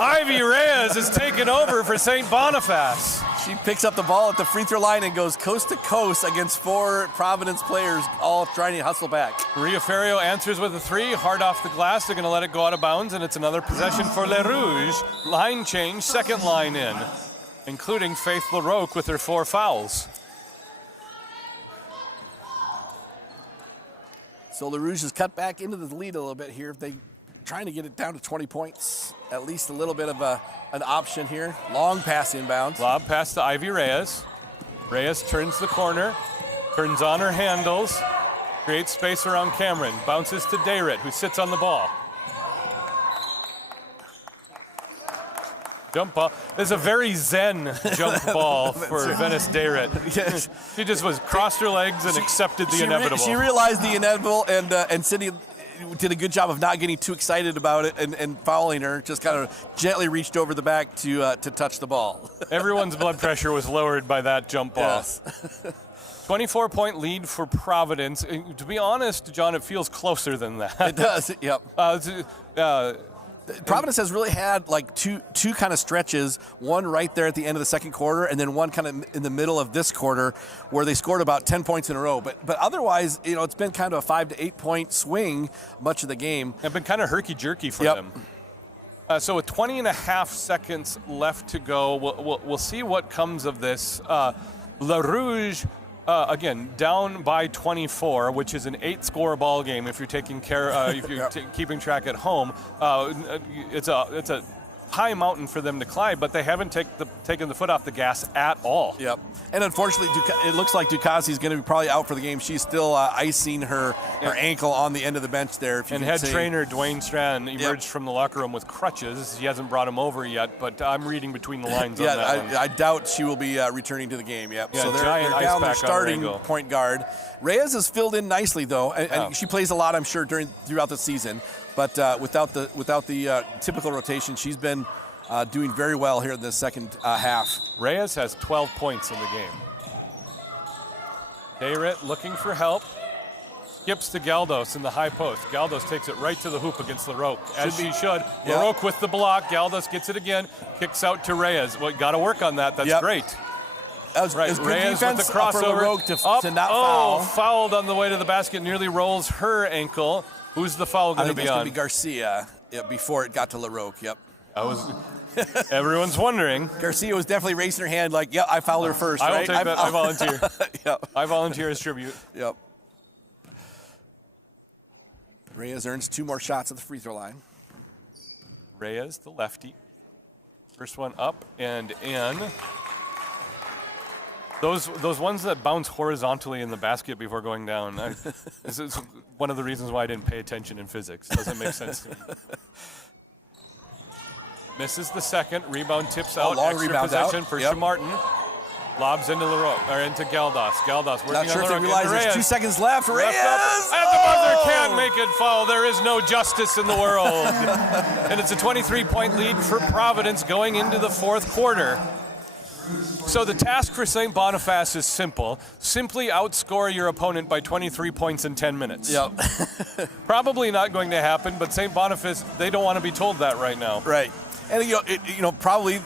Ivy Reyes is taken over for St. Boniface. She picks up the ball at the free throw line and goes coast to coast against 4 Providence players, all trying to hustle back. Riaferio answers with a 3, hard off the glass. They're going to let it go out of bounds, and it's another possession for Le Rouge. Line change, second line in, including Faith LaRoque with her 4 fouls. So Le Rouge has cut back into the lead a little bit here. They're trying to get it down to 20 points. At least a little bit of an option here. Long passing bounce. Lob pass to Ivy Reyes. Reyes turns the corner, turns on her handles, creates space around Cameron, bounces to Dayrit, who sits on the ball. Jump ball. There's a very zen jump ball for Venice Dayrit. Yes. She just crossed her legs and accepted the inevitable. She realized the inevitable, and Cindy did a good job of not getting too excited about it and fouling her. Just kind of gently reached over the back to touch the ball. Everyone's blood pressure was lowered by that jump ball. Yes. 24-point lead for Providence. To be honest, John, it feels closer than that. It does. Yep. Providence has really had like two kind of stretches, one right there at the end of the second quarter, and then one kind of in the middle of this quarter where they scored about 10 points in a row. But otherwise, it's been kind of a 5 to 8 point swing much of the game. It's been kind of herky-jerky for them. So with 20 and a half seconds left to go, we'll see what comes of this. Le Rouge, again, down by 24, which is an 8-score ball game if you're taking care, if you're keeping track at home. It's a high mountain for them to climb, but they haven't taken the foot off the gas at all. Yep. And unfortunately, it looks like Ducasi's going to be probably out for the game. She's still icing her ankle on the end of the bench there. And head trainer Dwayne Strand emerged from the locker room with crutches. He hasn't brought him over yet, but I'm reading between the lines on that one. I doubt she will be returning to the game. Yep. Yeah, so they're giant down their ice pack starting on Rango. point guard. Reyes has filled in nicely though, and she plays a lot, I'm sure, throughout the season. But without the typical rotation, she's been doing very well here in the second half. Reyes has 12 points in the game. Dayrit looking for help. Skips to Galdos in the high post. Galdos takes it right to the hoop against LaRoque, as she should. LaRoque with the block. Galdos gets it again. Kicks out to Reyes. Well, got to work on that. That's great. That was right. Reyes with the crossover. To not foul. Fouled on the way to the basket. Nearly rolls her ankle. Who's the foul going to be on? It's going to be Garcia before it got to LaRoque. Yep. Everyone's wondering. Garcia was definitely raising her hand like, I fouled her first. I will take that. I volunteer. Yep. I volunteer as tribute. Yep. Reyes earns 2 more shots at the free throw line. Reyes, the lefty. First one up and in. Those ones that bounce horizontally in the basket before going down. This is one of the reasons why I didn't pay attention in physics. Doesn't make sense to me. Misses the second. Rebound tips out. Extra possession for Martin. Lobs into LaRoque, or into Galdos. Galdos working Not sure on if they realize there's 2 seconds left. Reyes! At the buzzer, can't make it fall. There is no justice in the world. And it's a 23-point lead for Providence going into the fourth quarter. So the task for St. Boniface is simple. Simply outscore your opponent by 23 points in 10 minutes. Yep. Probably not going to happen, but St. Boniface, they don't want to be told that right now. Right. And probably,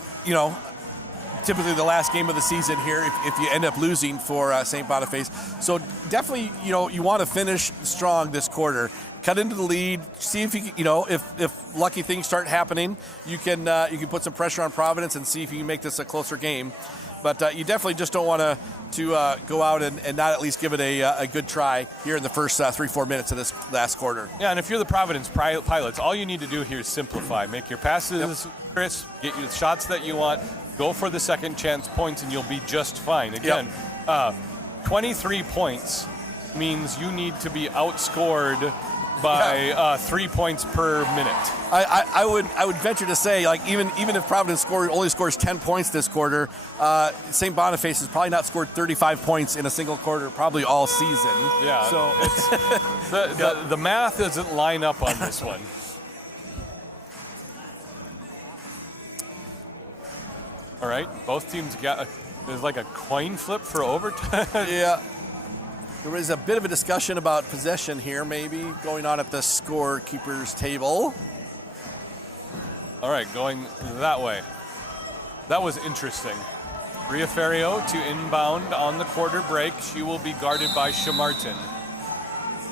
typically the last game of the season here if you end up losing for St. Boniface. So definitely, you want to finish strong this quarter. Cut into the lead, see if you can, if lucky things start happening, you can put some pressure on Providence and see if you can make this a closer game. But you definitely just don't want to go out and not at least give it a good try here in the first 3-4 minutes of this last quarter. Yeah, and if you're the Providence Pilots, all you need to do here is simplify. Make your passes crisp, get your shots that you want, go for the second chance points, and you'll be just fine. Again, 23 points means you need to be outscored by 3 points per minute. I would venture to say, like, even if Providence only scores 10 points this quarter, St. Boniface has probably not scored 35 points in a single quarter probably all season. Yeah. So it's the math doesn't line up on this one. All right, both teams there's like a coin flip for overtime. Yeah. There was a bit of a discussion about possession here, maybe, going on at the scorekeeper's table. All right, going that way. That was interesting. Riaferio to inbound on the quarter break. She will be guarded by Shamartin.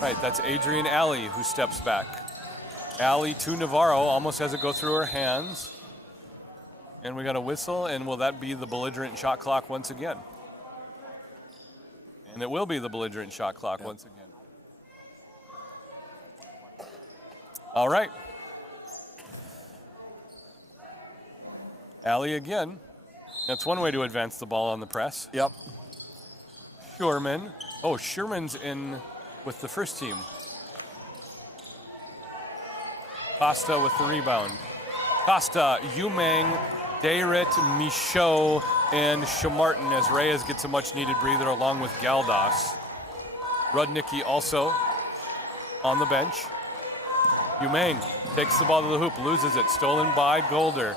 Right, that's Adrienne Alley who steps back. Alley to Navarro, almost has it go through her hands. And we got a whistle, and will that be the belligerent shot clock once again? And it will be the belligerent shot clock once again. All right. Alley again. That's one way to advance the ball on the press. Yep. Sherman. Oh, Sherman's in with the first team. Costa with the rebound. Costa, Umang, Dayrit, Michaud, and Shamartin as Reyes gets a much-needed breather along with Galdos. Rudnicki also on the bench. Umang takes the ball to the hoop, loses it, stolen by Golder.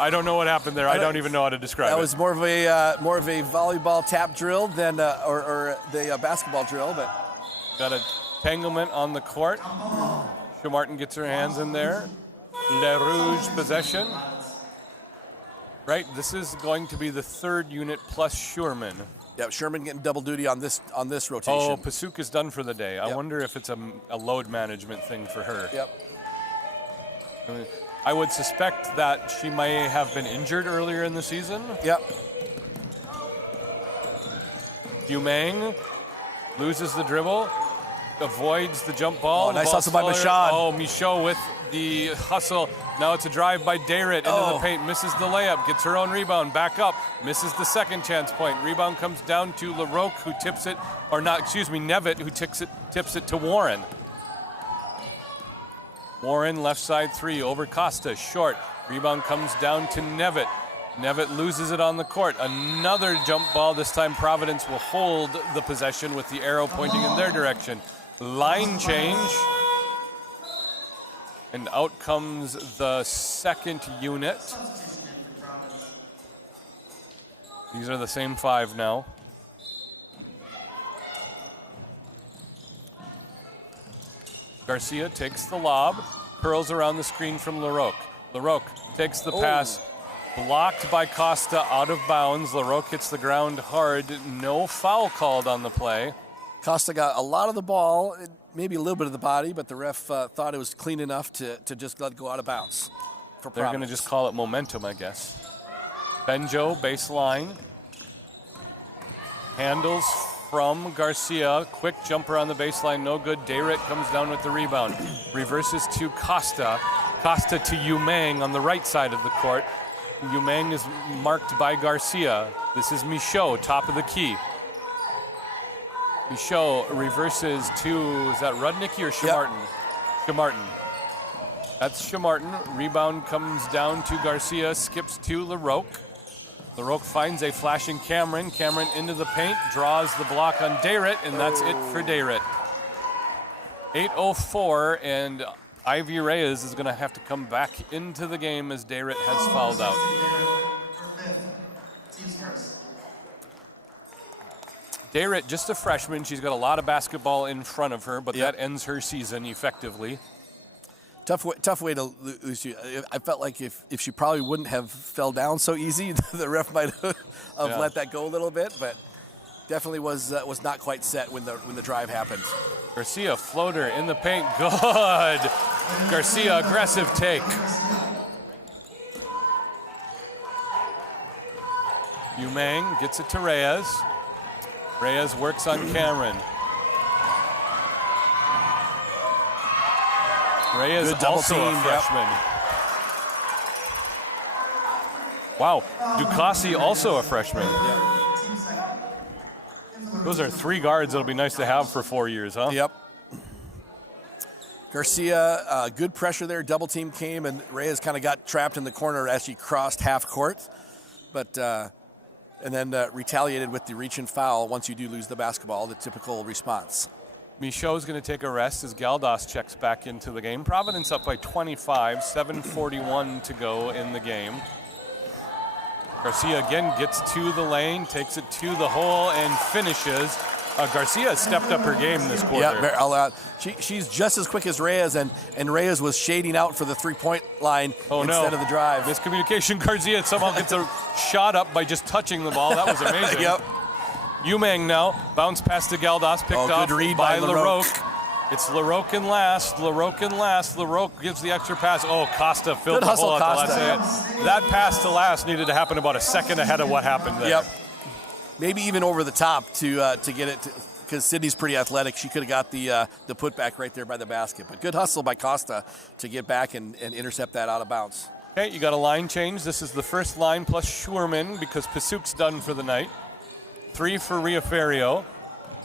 I don't know what happened there. I don't even know how to describe it. That was more of a volleyball tap drill than or the basketball drill. But got a entanglement on the court. Martin gets her hands in there. Le Rouge possession. Right, this is going to be the third unit plus Sherman. Yeah, Sherman getting double duty on this rotation. Oh, PUC is done for the day. I wonder if it's a load management thing for her. Yep. I would suspect that she may have been injured earlier in the season. Yep. Umang loses the dribble, avoids the jump ball. Oh, nice hustle by Michaud. Oh, Michaud with the hustle Now it's a drive by Dayrit into the paint, misses the layup, gets her own rebound, back up, misses the second chance point. Rebound comes down to LaRoque, who tips it, or not, excuse me, Nevitt, who tips it to Warren. Warren, left side three, over Costa, short. Rebound comes down to Nevitt. Nevitt loses it on the court. Another jump ball. This time Providence will hold the possession with the arrow pointing in their direction. Line change. And out comes the second unit. These are the same 5 now. Garcia takes the lob, curls around the screen from LaRoque. LaRoque takes the pass, blocked by Costa, out of bounds. LaRoque hits the ground hard. No foul called on the play. Costa got a lot of the ball, maybe a little bit of the body, but the ref thought it was clean enough to just let it go out of bounds. They're going to just call it momentum, I guess. Benjo, baseline. Handles from Garcia. Quick jumper on the baseline, no good. Dayrit comes down with the rebound. Reverses to Costa. Costa to Umang on the right side of the court. Umang is marked by Garcia. This is Michaud, top of the key. Michaud reverses to, is that Rudnicki or Shamartin? Yep. Shamartin. That's Shamartin. Rebound comes down to Garcia, skips to LaRoque. LaRoque finds a flashing Cameron. Cameron into the paint, draws the block on Dayrit, and that's it for Dayrit. 8:04, and Ivy Reyes is going to have to come back into the game as Dayrit has fouled out. Dayrit, just a freshman. She's got a lot of basketball in front of her, but that ends her season effectively. Tough way to lose you. I felt like if she probably wouldn't have fell down so easy, the ref might have let that go a little bit, but definitely was not quite set when the drive happened. Garcia floater in the paint, good. Garcia aggressive take. Umang gets it to Reyes. Reyes works on Cameron. Reyes also a freshman. Wow, Ducassi also a freshman. Those are 3 guards that'll be nice to have for 4 years, huh? Yep. Garcia, good pressure there. Double team came, and Reyes kind of got trapped in the corner as she crossed half court, but and then retaliated with the reach and foul once you do lose the basketball, the typical response. Michaud's going to take a rest as Galdas checks back into the game. Providence up by 25, 7:41 to go in the game. Garcia again gets to the lane, takes it to the hole, and finishes. Garcia has stepped up her game this quarter. Yeah, she's just as quick as Reyes, and Reyes was shading out for the three-point line instead of the drive. Miscommunication. Garcia somehow gets a shot up by just touching the ball. That was amazing. Yep. Umang now, bounce pass to Galdas, picked off by LaRoque. It's LaRoque in last. LaRoque gives the extra pass. Oh, Costa filled the hole at the last second. That pass to last needed to happen about a second ahead of what happened there. Yep. Maybe even over the top to get it, because Sydney's pretty athletic. She could have got the putback right there by the basket. But good hustle by Costa to get back and intercept that out of bounds. Okay, you got a line change. This is the first line plus Schwerman because PUC's done for the night. 3 for Riaferio.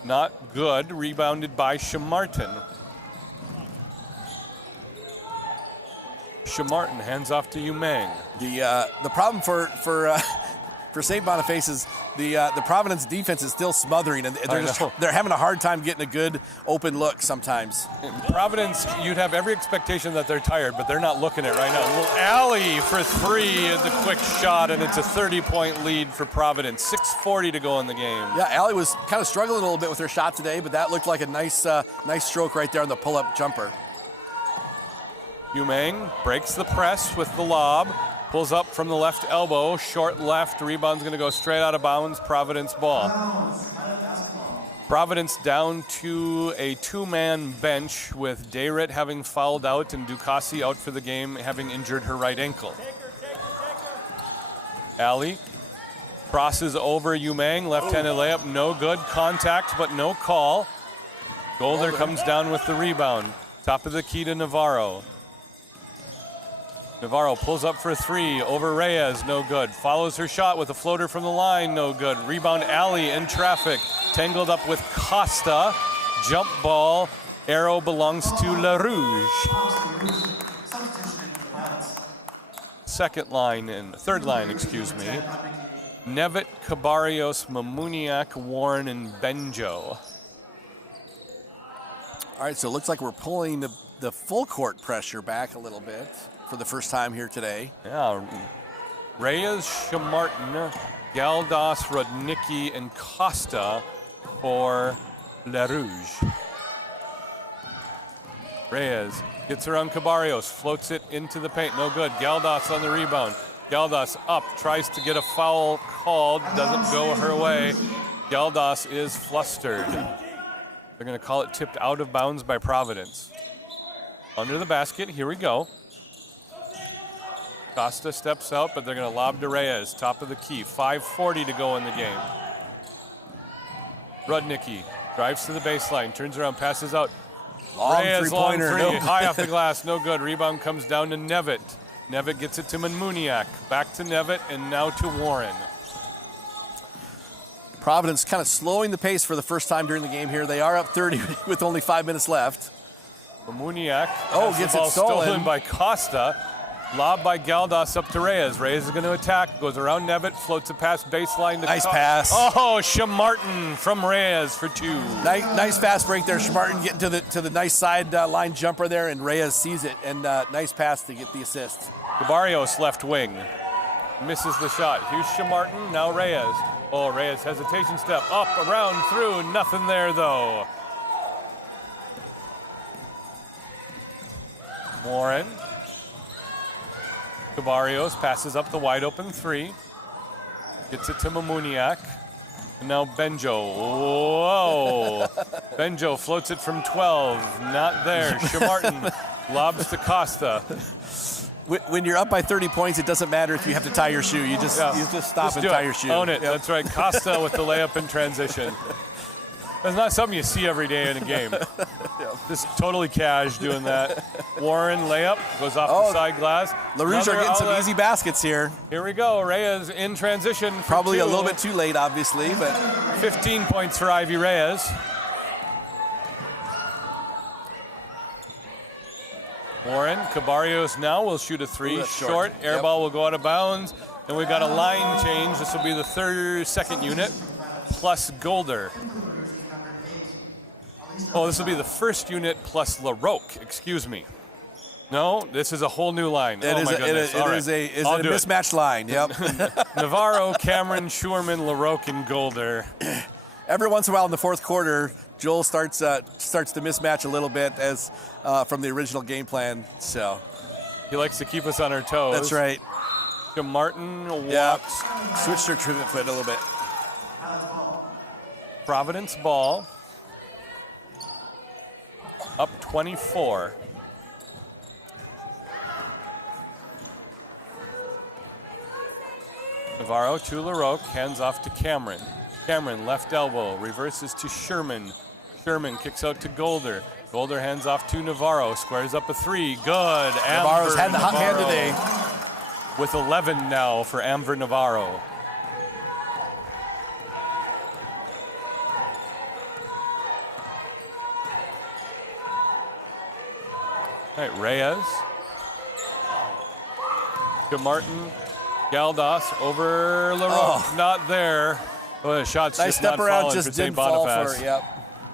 Not good. Rebounded by Shamartin. Shamartin hands off to Umang. The problem for St. Boniface is the Providence defense is still smothering, and they're having a hard time getting a good open look sometimes. Providence, you'd have every expectation that they're tired, but they're not looking it right now. Well, Alley for 3 is a quick shot, and it's a 30-point lead for Providence. 6:40 to go in the game. Yeah, Alley was kind of struggling a little bit with her shot today, but that looked like a nice stroke right there on the pull-up jumper. Umang breaks the press with the lob. Pulls up from the left elbow, short left, rebound's gonna go straight out of bounds, Providence ball. Providence down to a 2-man bench with Dayrit having fouled out and Ducassi out for the game, having injured her right ankle. Alley crosses over Umang, left-handed layup, no good, contact but no call. Golder comes down with the rebound, top of the key to Navarro. Navarro pulls up for 3 over Reyes, no good. Follows her shot with a floater from the line, no good. Rebound alley in traffic, tangled up with Costa. Jump ball, arrow belongs to LaRouge. Third line, excuse me. Nevitt, Cabarios, Mamuniak, Warren, and Benjo. All right, so it looks like we're pulling the full court pressure back a little bit for the first time here today. Yeah, Reyes, Shamartin, Galdas, Rudnicki, and Costa for LaRouge. Reyes gets around Cabarios, floats it into the paint, no good. Galdas on the rebound. Galdas up, tries to get a foul called, doesn't go her way. Galdas is flustered. They're going to call it tipped out of bounds by Providence. Under the basket, here we go. Costa steps out, but they're going to lob to Reyes, top of the key. 5:40 to go in the game. Rudnicki drives to the baseline, turns around, passes out. Reyes long three, no. High off the glass, no good. Rebound comes down to Nevitt. Nevitt gets it to Mamuniak. Back to Nevitt, and now to Warren. Providence kind of slowing the pace for the first time during the game here. They are up 30 with only 5 minutes left. Mamuniak gets the ball it stolen by Costa. Lob by Galdas up to Reyes. Reyes is going to attack, goes around Nevitt, floats a pass baseline to nice pass. Oh, Shamartin from Reyes for 2. Nice fast break there. Shamartin getting to the nice side line jumper there, and Reyes sees it, and nice pass to get the assist. Barrios left wing. Misses the shot. Here's Shamartin, now Reyes. Oh, Reyes hesitation step, up, around, through, nothing there though. Warren. Cabarios passes up the wide open 3. Gets it to Mamuniak. Now Benjo. Whoa. Benjo floats it from 12. Not there. Shamartin lobs to Costa. When you're up by 30 points, it doesn't matter if you have to tie your shoe. You just stop and tie your shoe. Own it. Yep. That's right. Costa with the layup in transition. That's not something you see every day in a game. Just totally cash doing that. Warren layup goes off the side glass. LaRouge are getting some easy baskets here. Here we go. Reyes in transition. Probably a little bit too late, obviously. But 15 points for Ivy Reyes. Warren, Cabarios now will shoot a 3. Short. Air ball will go out of bounds. And we've got a line change. This will be the second unit plus Golder. Oh, this will be the first unit plus LaRoque, excuse me. No, this is a whole new line. My goodness. It is a mismatched line, yep. Navarro, Cameron, Schurman, LaRoque, and Golder. Every once in a while in the fourth quarter, Joel starts to mismatch a little bit as from the original game plan. So he likes to keep us on our toes. That's right. Martin walks. Switch your trigger foot a little bit. Providence ball. Up 24. Navarro to LaRoque, hands off to Cameron. Cameron, left elbow, reverses to Sherman. Sherman kicks out to Golder. Golder hands off to Navarro, squares up a 3. Good. Navarro's had the hot hand today. With 11 now for Amber Navarro. All right, Reyes. To Martin. Galdas over LaRoque. Not there. Well, the shot's nice just step not around, falling just for St. didn't fall Boniface. for it, yep.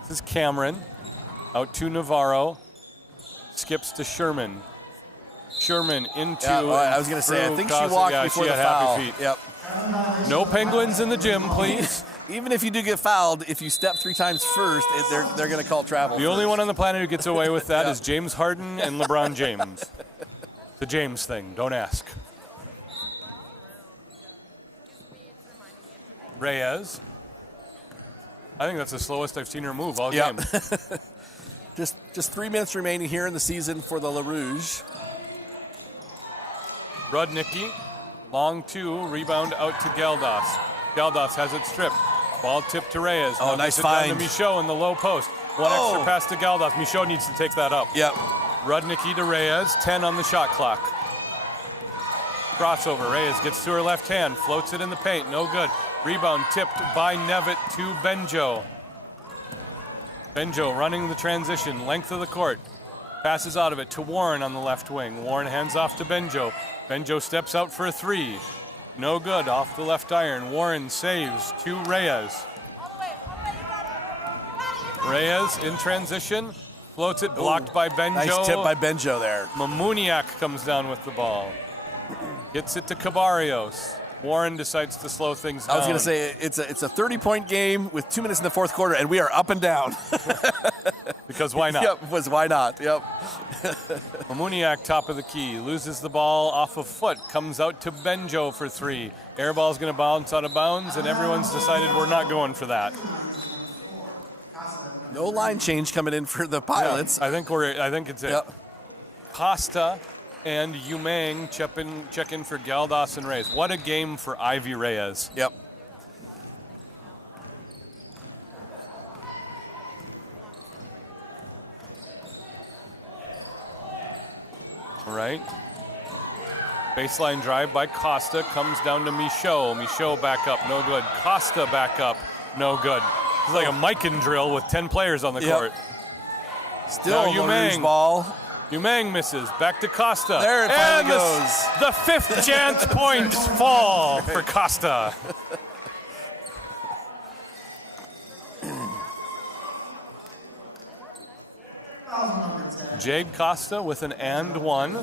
This is Cameron. Out to Navarro. Skips to Sherman. Sherman into. I was going to say, I think she walked before the foul. Happy feet. Yep. No penguins in the gym, please. Even if you do get fouled, if you step 3 times first, they're going to call travel. The only one on the planet who gets away with that is James Harden and LeBron James. The James thing, don't ask. Reyes. I think that's the slowest I've seen her move all game. Just 3 minutes remaining here in the season for the LaRouge. Rudnicki, long 2, rebound out to Galdas. Galdas has it stripped. Ball tipped to Reyes. Oh, nice find. Down to Michaud in the low post. One extra pass to Galdas. Michaud needs to take that up. Yep. Rudnicki to Reyes, 10 on the shot clock. crossover. Reyes gets to her left hand, floats it in the paint, no good. Rebound tipped by Nevitt to Benjo. Benjo running the transition, length of the court. Passes out of it to Warren on the left wing. Warren hands off to Benjo. Benjo steps out for a three. No good, off the left iron. Warren saves to Reyes. Reyes in transition, floats it, blocked by Benjo. Nice tip by Benjo there. Mamuniak comes down with the ball. Gets it to Cabarrios. Warren decides to slow things down. I was going to say, it's a 30-point game with 2 minutes in the fourth quarter, and we are up and down. Because why not? Yep, why not? Yep. Mamuniak, top of the key, loses the ball off a foot, comes out to Benjo for three. Air ball's going to bounce out of bounds, and everyone's decided we're not going for that. No line change coming in for the Pilots. Yeah, I think it's it. Yep. Costa and Umang check in for Galdas and Reyes. What a game for Ivy Reyes. Yep. Right. Baseline drive by Costa, comes down to Michaud. Michaud back up, no good. Costa back up, no good. It's like a Mikan drill with 10 players on the court. Still Umang. Ball. Umang misses, back to Costa. There it and finally goes. The fifth chance points fall for Costa. Jade Costa with an and one.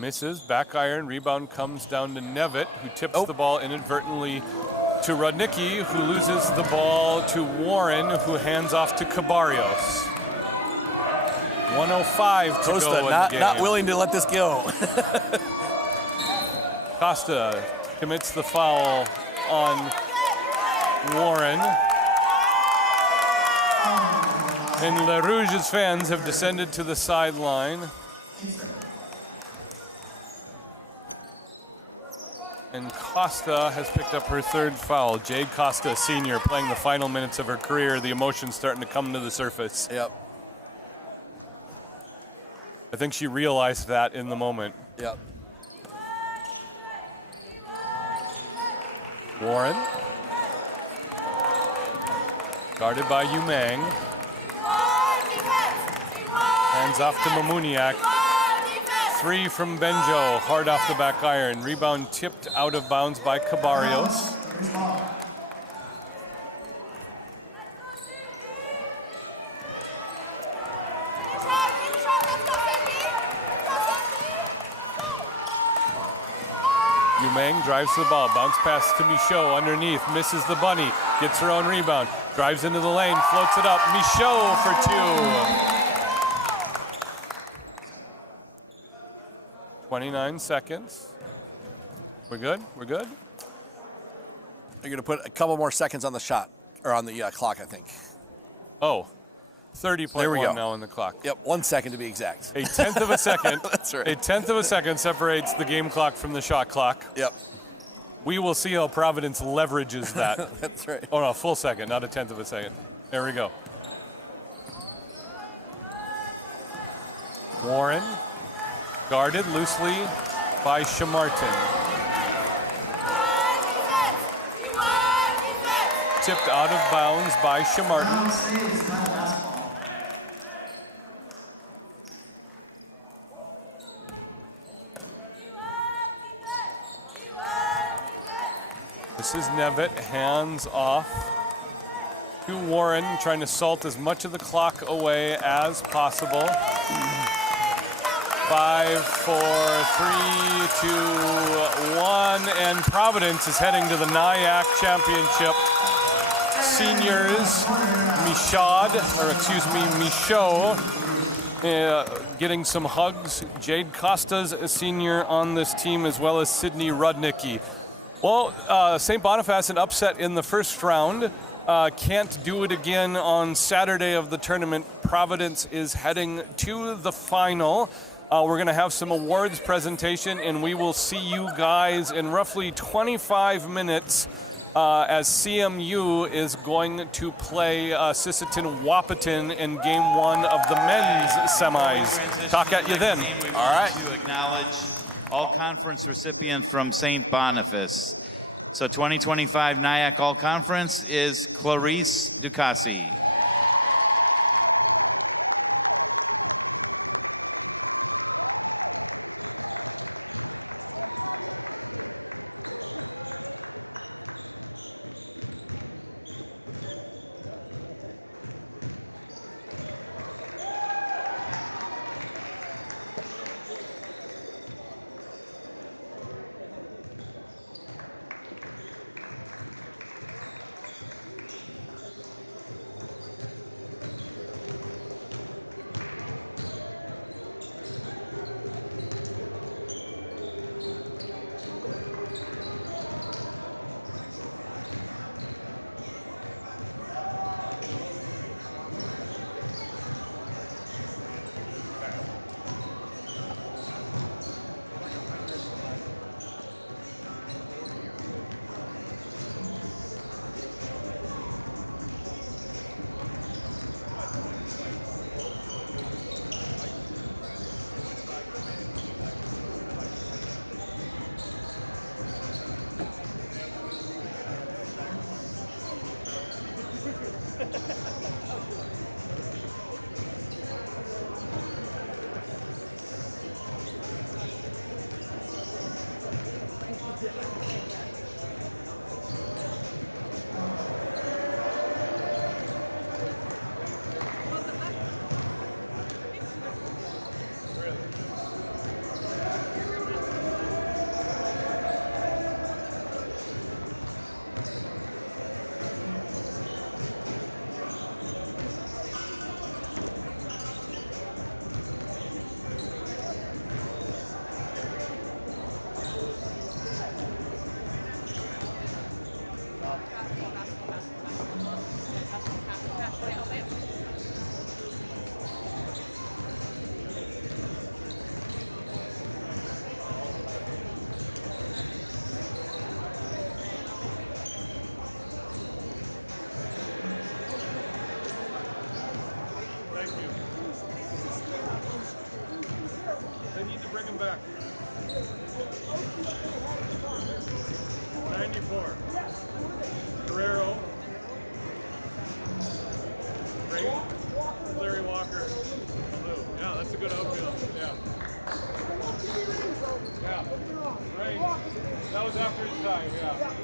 Misses, back iron, rebound comes down to Nevitt, who tips the ball inadvertently to Rudnicki, who loses the ball to Warren, who hands off to Cabarrios. 1:05 to Costa go in the game. not willing to let this go. Costa commits the foul on Warren. And Le Rouge's fans have descended to the sideline. And Costa has picked up her third foul. Jade Costa, senior, playing the final minutes of her career. The emotions starting to come to the surface. Yep. I think she realized that in the moment. Yep. Warren. Guarded by Umang. Hands off to Mamuniak. Three from Benjo, hard off the back iron. Rebound tipped out of bounds by Cabarrios. Umang drives the ball, bounce pass to Michaud underneath, misses the bunny, gets her own rebound, drives into the lane, floats it up. Michaud for two. 29 seconds. We're good? We're good? You're going to put a couple more seconds on the shot, or on the clock, I think. Oh, 30.1 now on the clock. Yep, 1 second to be exact. A tenth of a second. That's right. A tenth of a second separates the game clock from the shot clock. Yep. We will see how Providence leverages that. That's right. Oh no, full second, not a tenth of a second. There we go. Warren, guarded loosely by Shamartin. Tipped out of bounds by Shamartin. This is Nevitt, hands off to Warren, trying to salt as much of the clock away as possible. 5, 4, 3, 2, 1, and Providence is heading to the NIAC Championship. Seniors, Michaud, getting some hugs. Jade Costa's a senior on this team, as well as Sydney Rudnicki. Well, St. Boniface, an upset in the first round. Can't do it again on Saturday of the tournament. Providence is heading to the final. We're going to have some awards presentation, and we will see you guys in roughly 25 minutes as CMU is going to play Sisseton-Wahpeton in game 1 of the men's semis. Talk at you then. All right. To acknowledge all-conference recipient from St. Boniface. So 2025 NIAC All-Conference is Clarice Ducassi. back. 94. Guerrero. Great. Larry Walker. Blue. Yeah, that's a good outfield. Yeah. Yeah. Right. That was after his time, yeah.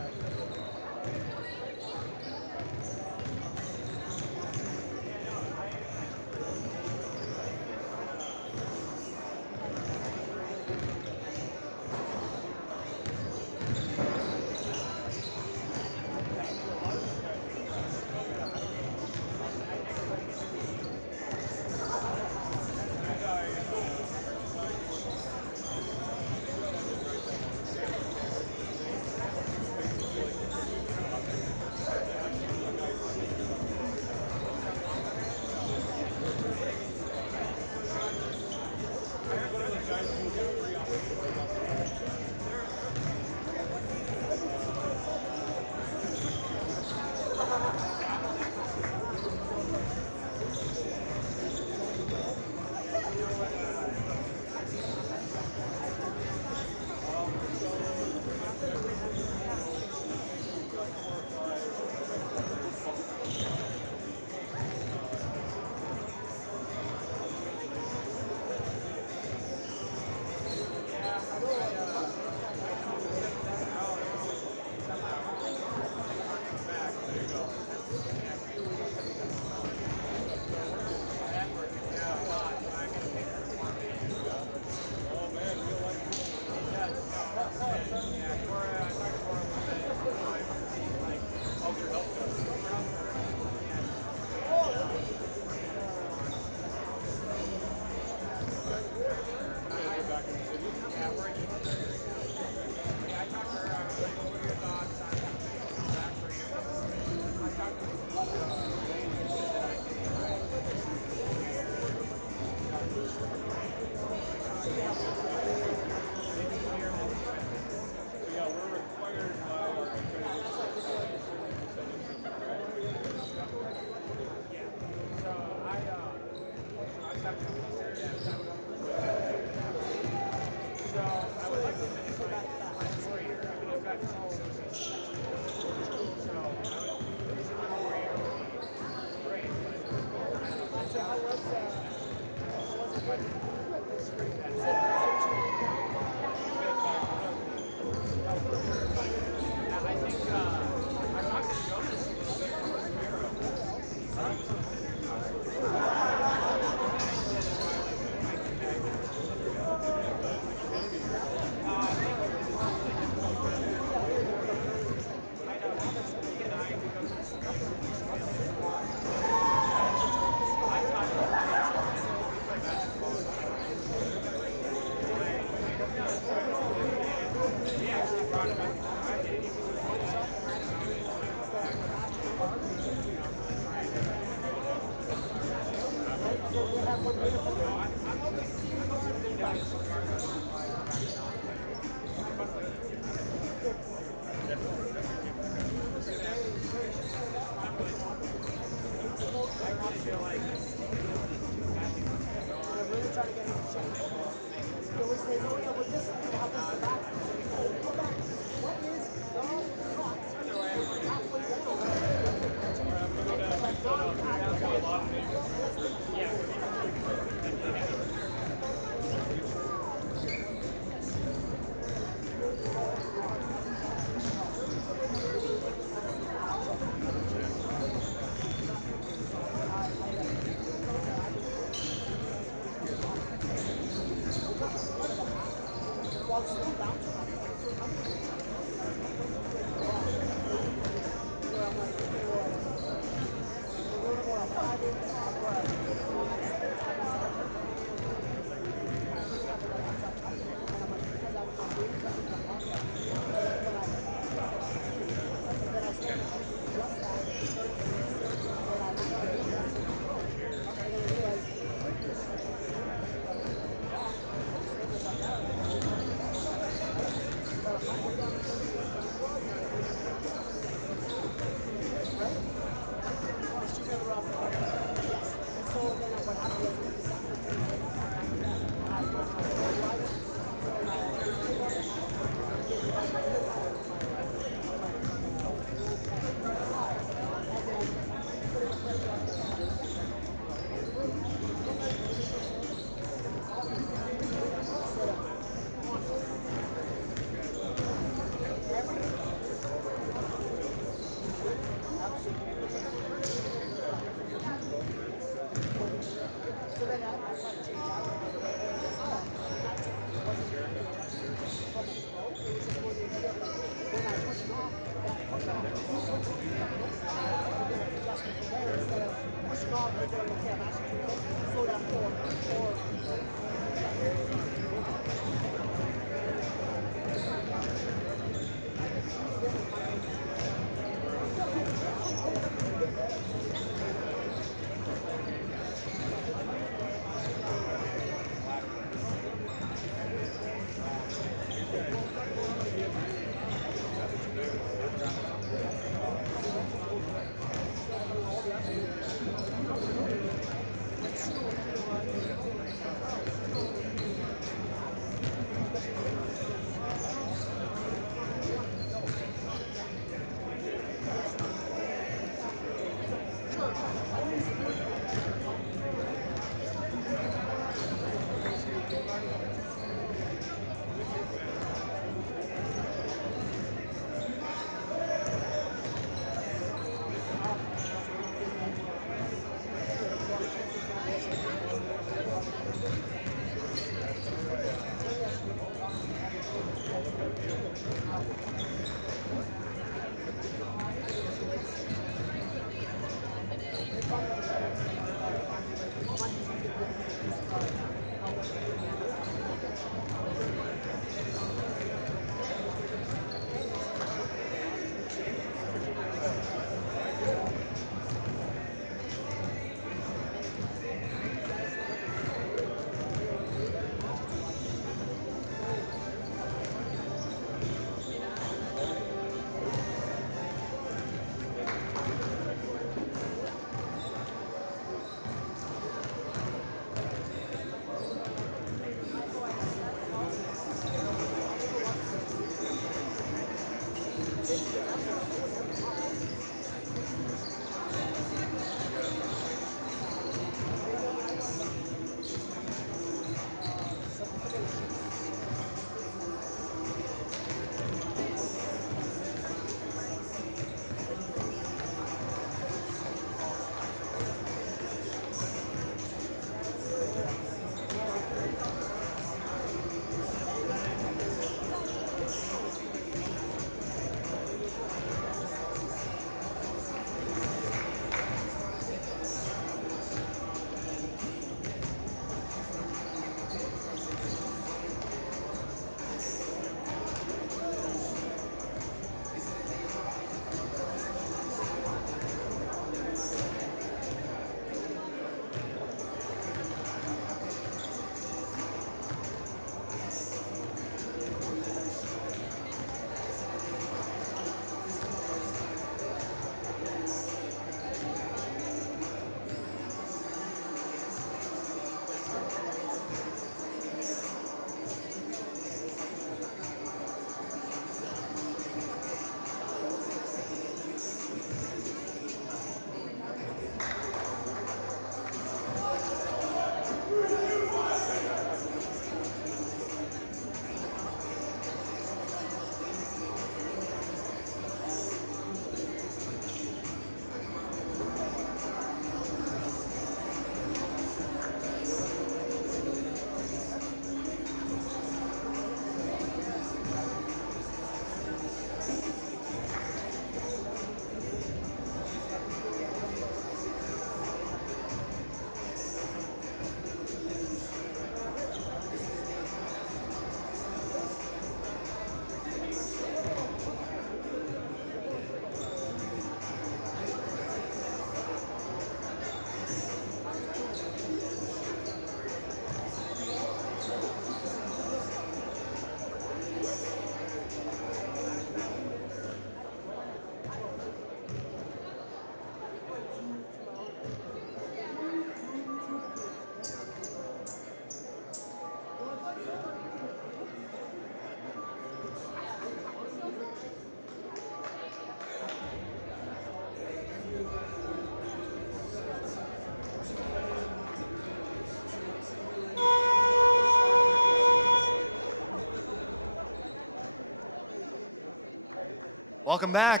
Welcome back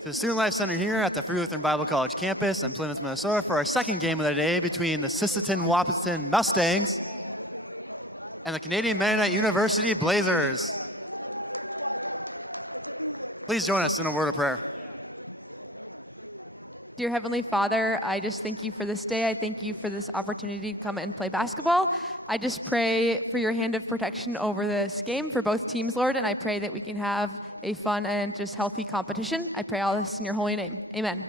to the Student Life Center here at the Free Lutheran Bible College campus in Plymouth, Minnesota for our second game of the day between the Sisseton-Wahpeton Mustangs and the Canadian Mennonite University Blazers. Please join us in a word of prayer. Dear Heavenly Father, I just thank you for this day. I thank you for this opportunity to come and play basketball. I just pray for your hand of protection over this game for both teams, Lord, and I pray that we can have a fun and just healthy competition. I pray all this in your holy name. Amen.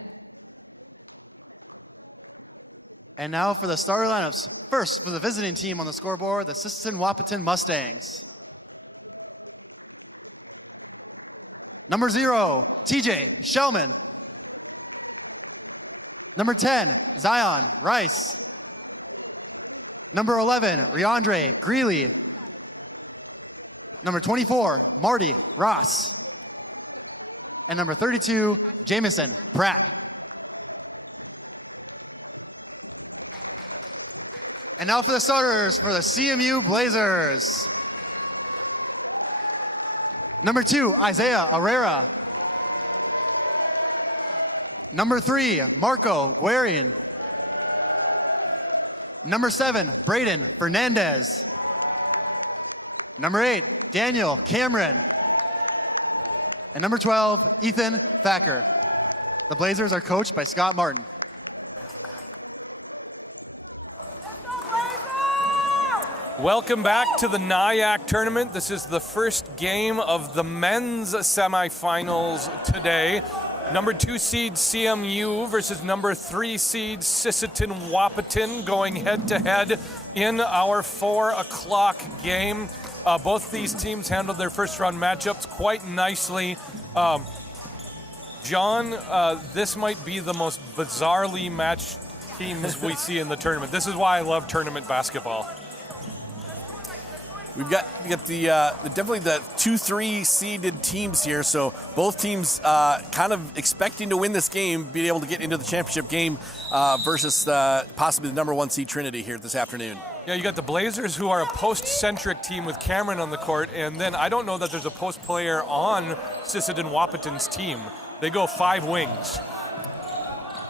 And now for the starter lineups. First, for the visiting team on the scoreboard, the Sisseton-Wahpeton Mustangs. Number 0, TJ Shellman. Number 10, Zion Rice. Number 11, Riandre Greeley. Number 24, Marty Ross. And number 32, Jamison Pratt. And now for the starters for the CMU Blazers. Number 2, Isaiah Herrera. Number 3, Marco Waring. Number 7, Braden Fernandez. Number 8, Daniel Cameron. And number 12, Ethan Thacker. The Blazers are coached by Scott Martin. Welcome back to the NIAC Tournament. This is the first game of the men's semifinals today. Number 2 seed CMU versus number 3 seed Sisseton-Wahpeton going head-to-head in our 4 o'clock game. Both these teams handled their first-round matchups quite nicely. John, this might be the most bizarrely matched teams we see in the tournament. This is why I love tournament basketball. We've got the definitely the 2-3 seeded teams here, so both teams kind of expecting to win this game, being able to get into the championship game versus possibly the number 1 seed Trinity here this afternoon. Yeah, you got the Blazers, who are a post-centric team with Cameron on the court, and then I don't know that there's a post player on Sisseton-Wahpeton's team. They go 5 wings.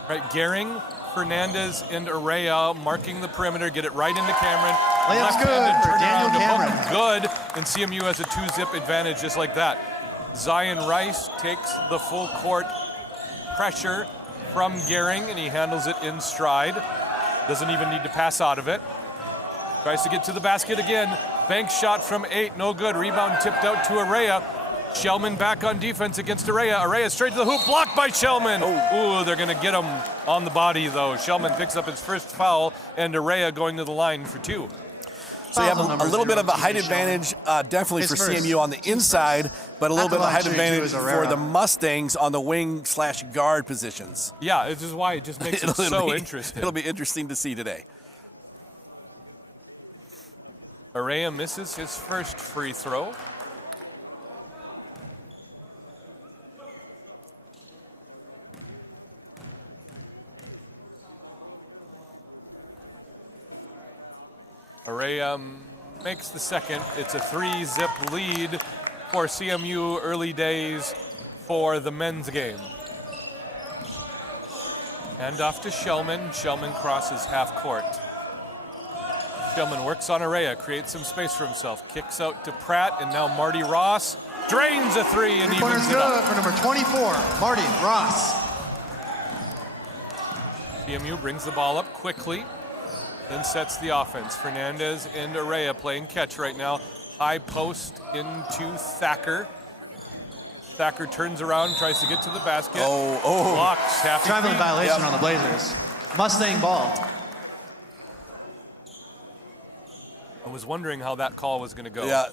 Right, Gehring, Fernandez, and Araya marking the perimeter, get it right into Cameron. Layup's good for Daniel Cameron. Good, and CMU has a 2-zip advantage just like that. Zion Rice takes the full court pressure from Gehring, and he handles it in stride. Doesn't even need to pass out of it. Tries to get to the basket again. Bank shot from 8, no good. Rebound tipped out to Araya. Shellman back on defense against Araya. Araya straight to the hoop, blocked by Shellman. Ooh, they're gonna get him on the body though. Shellman picks up his first foul, and Araya going to the line for 2. So you have a little bit of a height advantage, definitely for CMU on the inside, but a little bit of a height advantage for the Mustangs on the wing/guard positions. Yeah, this is why it just makes it so interesting. It'll be interesting to see today. Araya misses his first free throw. Araya makes the second. It's a 3-zip lead for CMU early days for the men's game. Hand off to Shellman. Shellman crosses half court. Shellman works on Araya, creates some space for himself, kicks out to Pratt, and now Marty Ross drains a 3 and evens it up. For number 24, Marty Ross. CMU brings the ball up quickly, then sets the offense. Fernandez and Araya playing catch right now. High post into Thacker. Thacker turns around, tries to get to the basket. Blocks half Traveling violation on the Blazers. Mustang ball. I was wondering how that call was going to go. Yeah,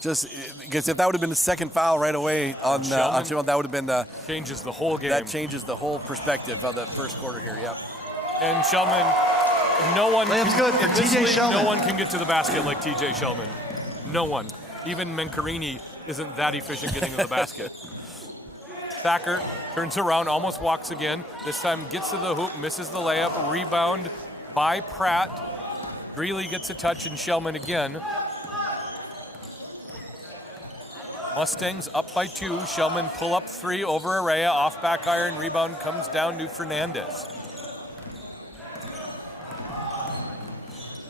just because if that would have been the second foul right away on Shellman, that would have been the changes the whole game. That changes the whole perspective of that first quarter here. Yeah. And Shellman, no one can get to the basket like TJ Shellman. No one. Even Mencarini isn't that efficient getting to the basket. Thacker turns around, almost walks again. This time gets to the hoop, misses the layup. Rebound by Pratt. Greeley gets a touch, and Shellman again. Mustangs up by 2. Shellman pull up 3 over Araya. Off back iron. Rebound comes down to Fernandez.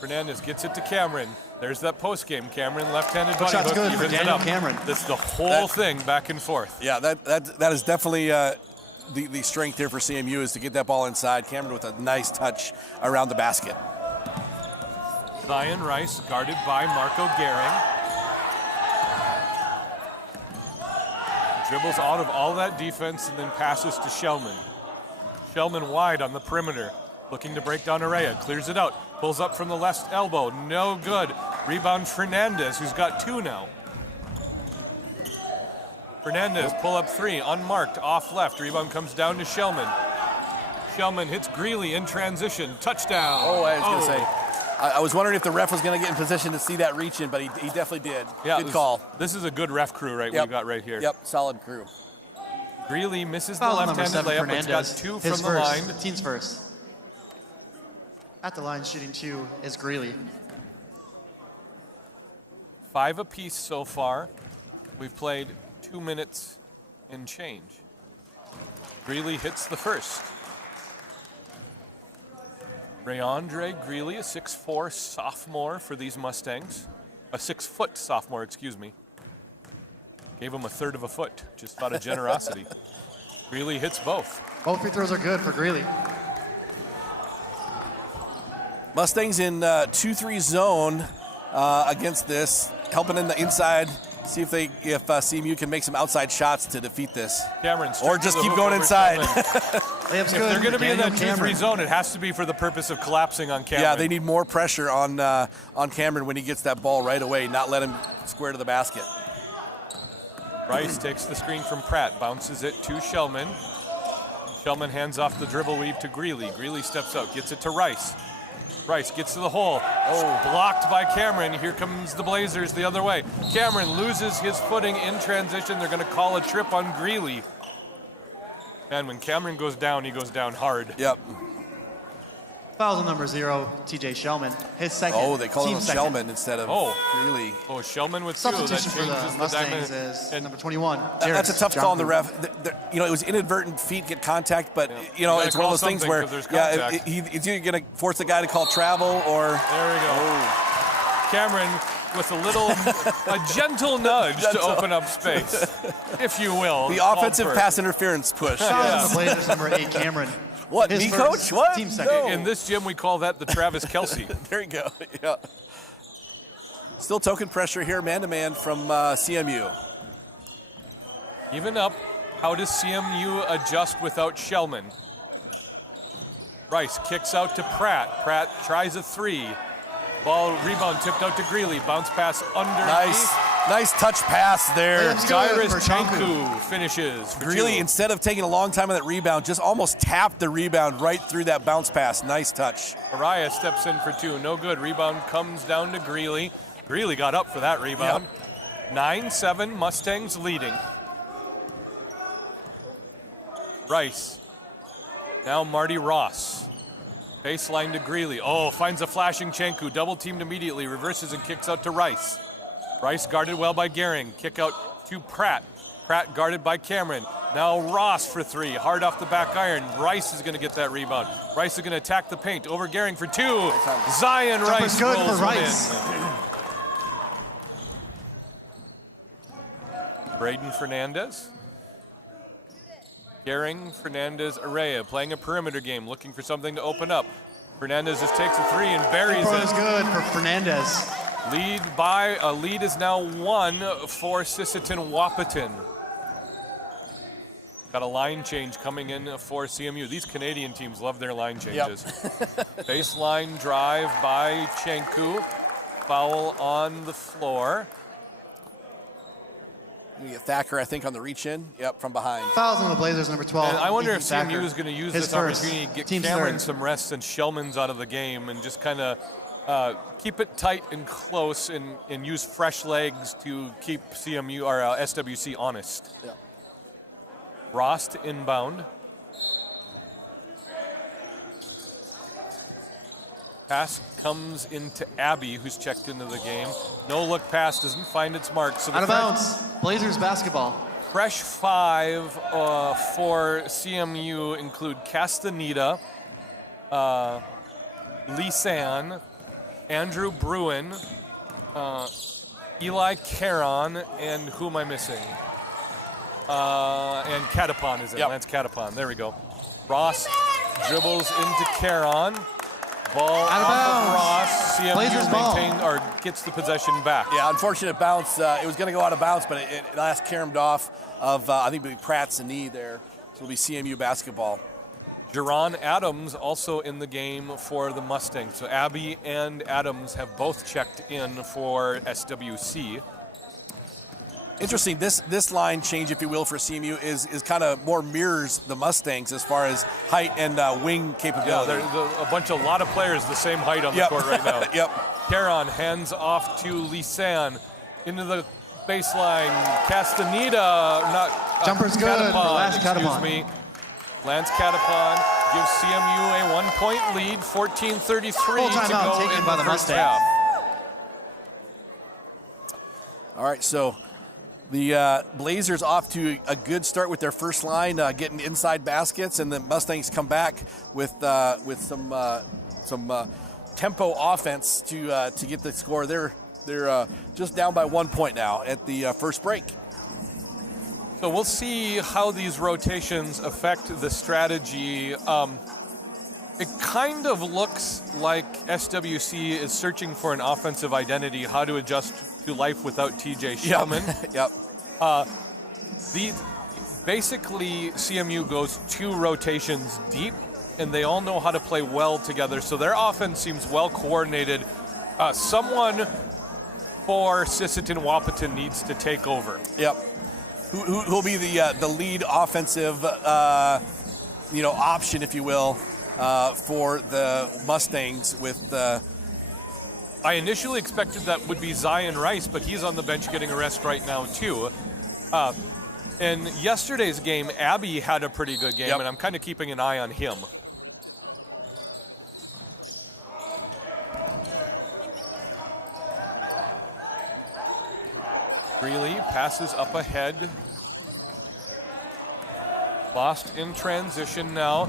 Fernandez gets it to Cameron. There's that post game. Cameron left-handed bunny Shot's hook. good He for brings it Daniel up. Cameron. That's the whole thing back and forth. Yeah, that is definitely the strength here for CMU is to get that ball inside. Cameron with a nice touch around the basket. Zion Rice guarded by Marco Gehring. Dribbles out of all that defense and then passes to Shellman. Shellman wide on the perimeter. Looking to break down Araya. Clears it out. Pulls up from the left elbow. No good. Rebound Fernandez, who's got 2 now. Fernandez pull up 3. Unmarked. Off left. Rebound comes down to Shellman. Shellman hits Greeley in transition. Touchdown. Oh, I was going to say. I was wondering if the ref was going to get in position to see that reach in, but he definitely did. Yeah, good call. This is a good ref crew we got right here. Yep, solid crew. Greeley misses the Foul on number left-handed 7, layup, but he's got Fernandez. 2 His from the line. first. Team's first. At the line shooting 2 is Greeley. 5 apiece so far. We've played 2 minutes and change. Greeley hits the first. Rayondre Greeley, a 6'4" sophomore for these Mustangs. A 6-foot sophomore, excuse me. Gave him a third of a foot, just out of generosity. Greeley hits both. Both free throws are good for Greeley. Mustangs in 2-3 zone against this, helping in the inside. See if CMU can make some outside shots to defeat this. Cameron, or just keep going inside. If they're going to be in that 2-3 zone, it has to be for the purpose of collapsing on Cameron. Yeah, they need more pressure on Cameron when he gets that ball right away, not let him square to the basket. Rice takes the screen from Pratt, bounces it to Shellman. Shellman hands off the dribble weave to Greeley. Greeley steps up, gets it to Rice. Rice gets to the hole. Oh, blocked by Cameron. Here comes the Blazers the other way. Cameron loses his footing in transition. They're going to call a trip on Greeley. And when Cameron goes down, he goes down hard. Yep. Fouls on number 0, TJ Shellman. His second. Oh, they call him second. Shellman instead of Greeley. Oh, Shellman with 2. That Substitution for changes the the Mustangs dynamic. is number 21. That's a tough John call on the Brewer. ref. It was inadvertent feet get contact, but You gotta it's one of call those things something where 'cause there's contact. he's either going to force the guy to call travel or. There we go. Cameron with a gentle nudge to open up space, if you will. The offensive pass interference push. Fouls on the Blazers number 8, Cameron. What, His me first, coach? What? Team second. No. In this gym, we call that the Travis Kelce. There you go. Yeah. Still token pressure here, man-to-man from CMU. Even up, how does CMU adjust without Shellman? Rice kicks out to Pratt. Pratt tries a 3. Ball rebound tipped out to Greeley. Bounce pass underneath. Nice touch pass there. Cyrus Chanku finishes. for Greeley, 2. instead of taking a long time on that rebound, just almost tapped the rebound right through that bounce pass. Nice touch. Araya steps in for 2. No good. Rebound comes down to Greeley. Greeley got up for that rebound. 9-7, Mustangs leading. Rice. Now Marty Ross. Baseline to Greeley. Oh, finds a flashing Chanku. Double teamed immediately. Reverses and kicks out to Rice. Rice guarded well by Gehring. Kick out to Pratt. Pratt guarded by Cameron. Now Ross for 3. Hard off the back iron. Rice is going to get that rebound. Rice is going to attack the paint. Over Gehring for 2. Zion Rice Good rolls for one Rice. in. Braden Fernandez. Gehring, Fernandez, Araya playing a perimeter game, looking for something to open up. Fernandez just takes a 3 and buries That is it. good for Fernandez. Lead is now 1 for Sisseton Wahpeton. Got a line change coming in for CMU. These Canadian teams love their line changes. Baseline drive by Chanku. Foul on the floor. Thacker, I think, on the reach-in. Yep, from behind. Fouls on the Blazers number 12. And I wonder if Ethan Thacker. CMU is going to use His this first. opportunity to get Team's Cameron third. some rest since Shellman's out of the game and just kind of keep it tight and close and use fresh legs to keep CMU or SWC honest. Yeah. Ross to inbound. Pass comes into Abby, who's checked into the game. No look pass, doesn't find its mark. So Out of bounds. Blazers basketball. Fresh 5 for CMU include Castaneda, Lisanne, Andrew Bruin, Eli Caron, and who am I missing? And Catapon is in. Yep. That's Catapon. There we go. Ross dribbles into Caron. Ball Out of on bounds. to Ross. CMU Blazers ball. maintained or gets the possession back. Yeah, unfortunate bounce. It was going to go out of bounds, but it last caromed off of, I think, Pratt's knee there. So it'll be CMU basketball. Duran Adams also in the game for the Mustangs. So Abby and Adams have both checked in for SWC. Interesting, this line change, if you will, for CMU is kind of more mirrors the Mustangs as far as height and wing capability. Yeah, there's a lot of players the same height on the court right now. Yep. Caron hands off to Lisanne into the baseline. Castaneda, not Jumper's good. Catapon, Lance excuse Catapon. me. Lance Catapon gives CMU a 1-point lead, 14:33 to Full go timeout taken in by the the first Mustangs. half. All right, so the Blazers off to a good start with their first line, getting inside baskets, and then Mustangs come back with some tempo offense to get the score. They're just down by 1 point now at the first break. So we'll see how these rotations affect the strategy. It kind of looks like SWC is searching for an offensive identity, how to adjust to life without TJ Shellman. Yep. Basically, CMU goes 2 rotations deep, and they all know how to play well together, so their offense seems well coordinated. Someone for Sisseton Wapaton needs to take over. Yep. Who'll be the lead offensive, option, if you will, for the Mustangs with. I initially expected that would be Zion Rice, but he's on the bench getting a rest right now too. In yesterday's game, Abby had a pretty good game, and I'm kind of keeping an eye on him. Greeley passes up ahead. Lost in transition now.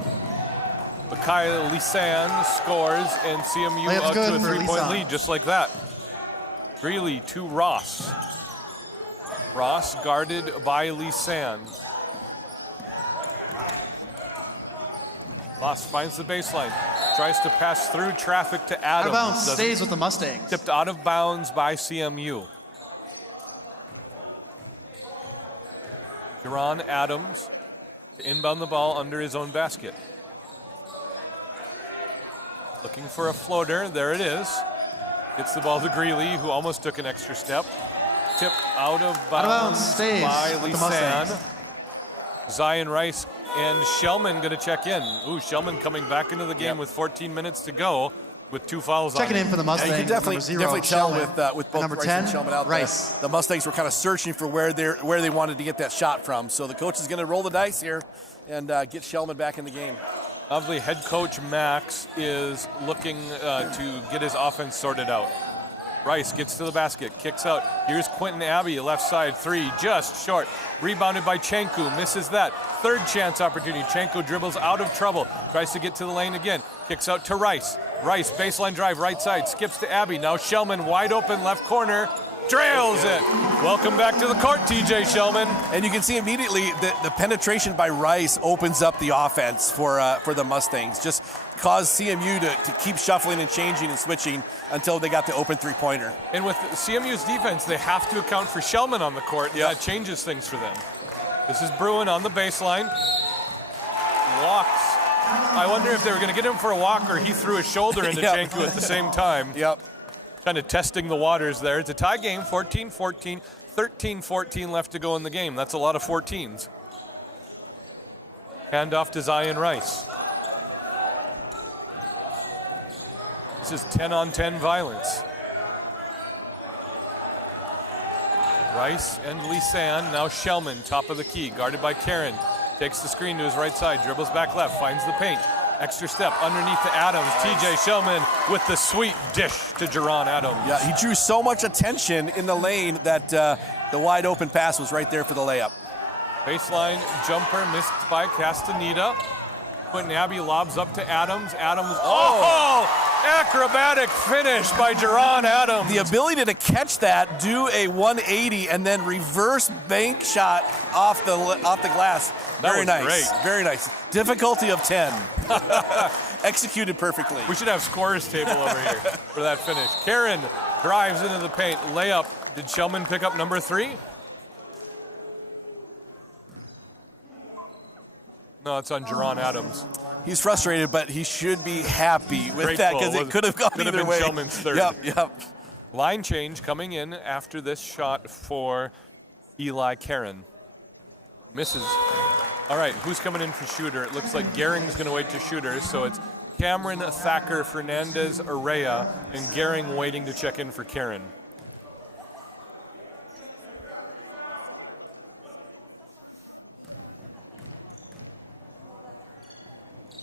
Kyle Lisanne scores, and CMU Layup's out to a good for 3-point Lisanne. lead just like that. Greeley to Ross. Ross guarded by Lisanne. Ross finds the baseline. Tries to pass through traffic to Out Adams. of bounds. Doesn't- Stays with the Mustangs. Tipped out of bounds by CMU. Duran Adams to inbound the ball under his own basket. Looking for a floater. There it is. Gets the ball to Greeley, who almost took an extra step. Tipped out of bounds Stays by with the Lisanne. Mustangs. Zion Rice and Shellman going to check in. Ooh, Shellman coming back into the game with 14 minutes to go with 2 fouls Checking on in for the Mustangs. You can definitely tell with both number Rice 10, and Shellman out there. Rice. The Mustangs were kind of searching for where they wanted to get that shot from. So the coach is going to roll the dice here and get Shellman back in the game. Obviously, head coach Max is looking to get his offense sorted out. Rice gets to the basket, kicks out. Here's Quentin Abbey, left side 3, just short. Rebounded by Chanku, misses that. Third chance opportunity. Chanku dribbles out of trouble, tries to get to the lane again. Kicks out to Rice. Rice, baseline drive, right side, skips to Abbey. Now Shellman, wide open, left corner, trails it. Welcome back to the court, TJ Shellman. And you can see immediately the penetration by Rice opens up the offense for the Mustangs. Just caused CMU to keep shuffling and changing and switching until they got the open three-pointer. And with CMU's defense, they have to account for Shellman on the court. Yeah, that changes things for them. This is Bruin on the baseline. Walks. I wonder if they were going to get him for a walk or he threw his shoulder into Yep. Chanku at the same time. Yep. Kind of testing the waters there. It's a tie game, 14-14, 13-14 left to go in the game. That's a lot of 14s. Hand off to Zion Rice. This is 10-on-10 violence. Rice and Lisanne, now Shellman, top of the key, guarded by Karen. Takes the screen to his right side, dribbles back left, finds the paint. Extra step underneath to Adams. TJ Shellman with the sweet dish to Jerron Adams. Yeah, he drew so much attention in the lane that the wide open pass was right there for the layup. Baseline jumper missed by Castaneda. Quentin Abbey lobs up to Adams. Adams, acrobatic finish by Jerron Adams. The ability to catch that, do a 180, and then reverse bank shot off the glass. Very nice. Great. Very nice. Difficulty of 10. Executed perfectly. We should have scores table over here for that finish. Karen drives into the paint. Layup. Did Shellman pick up number 3? No, it's on Jerron Adams. He's frustrated, but he should be happy with Grateful. that because it could have gone either been way. Shellman's third. Yep. Line change coming in after this shot for Eli Karen. Misses. All right, who's coming in for shooter? It looks like Gehring's going to wait to shooters, so it's Cameron, Thacker, Fernandez, Araya, and Gehring waiting to check in for Karen.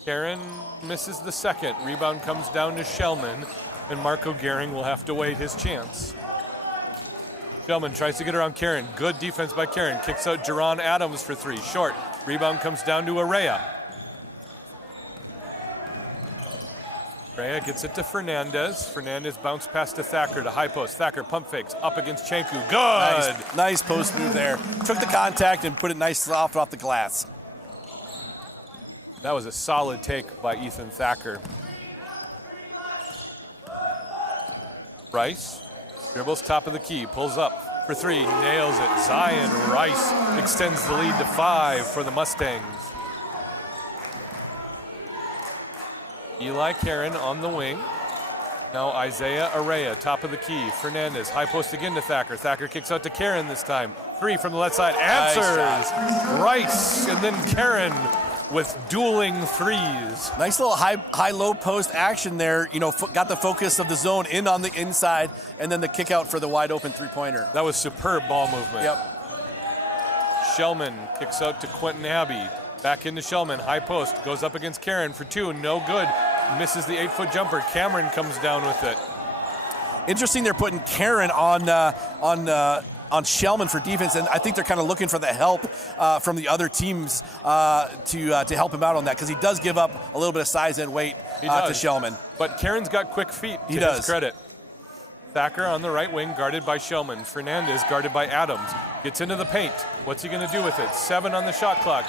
Karen misses the second. Rebound comes down to Shellman, and Marco Gehring will have to wait his chance. Shellman tries to get around Karen. Good defense by Karen. Kicks out Jerron Adams for 3. Short. Rebound comes down to Araya. Araya gets it to Fernandez. Fernandez bounced past to Thacker to high post. Thacker pump fakes up against Chanku. Good. Nice post move there. Took the contact and put it nice soft off the glass. That was a solid take by Ethan Thacker. Rice dribbles top of the key, pulls up for 3, nails it. Zion Rice extends the lead to 5 for the Mustangs. Eli Karen on the wing. Now Isaiah Araya, top of the key. Fernandez, high post again to Thacker. Thacker kicks out to Karen this time. 3 from the left side, answers. Nice. Rice, and then Karen with dueling threes. Nice little high-low post action there. You know, got the focus of the zone in on the inside, and then the kick out for the wide open three-pointer. That was superb ball movement. Yep. Shellman kicks out to Quentin Abbey. Back into Shellman, high post, goes up against Karen for 2, no good. Misses the 8-foot jumper. Cameron comes down with it. Interesting, they're putting Karen on Shellman for defense, and I think they're kind of looking for the help from the other teams to help him out on that, because he does give up a little bit of size and weight to Shellman. But Karen's got quick feet, to his credit. Thacker on the right wing, guarded by Shellman. Fernandez guarded by Adams. Gets into the paint. What's he going to do with it? 7 on the shot clock.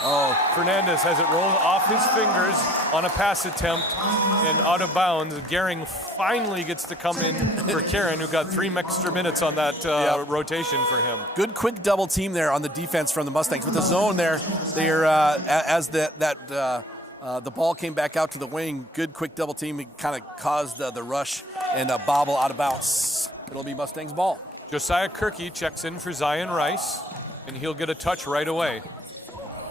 Fernandez has it rolled off his fingers on a pass attempt and out of bounds. Gehring finally gets to come in for Karen, who got 3 extra minutes on that rotation for him. Good quick double team there on the defense from the Mustangs. With the zone there, they're as the ball came back out to the wing, good quick double team. It kind of caused the rush and a bobble out of bounds. It'll be Mustangs ball. Josiah Kirky checks in for Zion Rice, and he'll get a touch right away.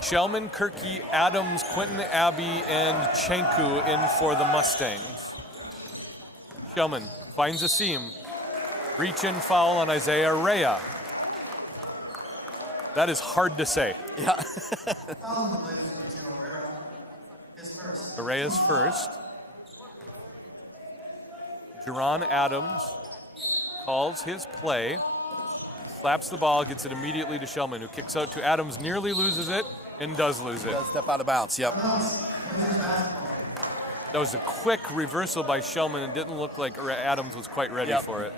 Shellman, Kirky, Adams, Quentin Abbey, and Chanku in for the Mustangs. Shellman finds a seam. Reach-in foul on Isaiah Araya. That is hard to say. Yeah. Araya's first. Jerron Adams calls his play, slaps the ball, gets it immediately to Shellman, who kicks out to Adams, nearly loses it, and does lose it. Step out of bounds, yep. That was a quick reversal by Shellman. It didn't look like Adams was quite ready for it.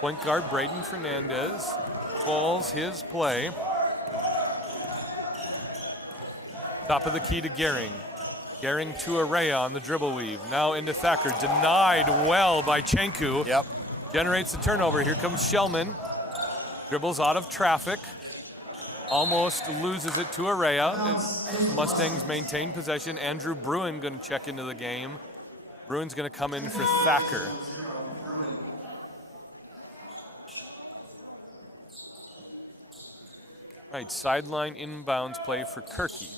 Point guard Braden Fernandez calls his play. Top of the key to Gehring. Gehring to Araya on the dribble weave. Now into Thacker. Denied well by Chanku. Yep. Generates the turnover. Here comes Shellman. Dribbles out of traffic. Almost loses it to Araya. Mustangs maintain possession. Andrew Bruin going to check into the game. Bruin's going to come in for Thacker. Right, sideline inbounds play for Kirky.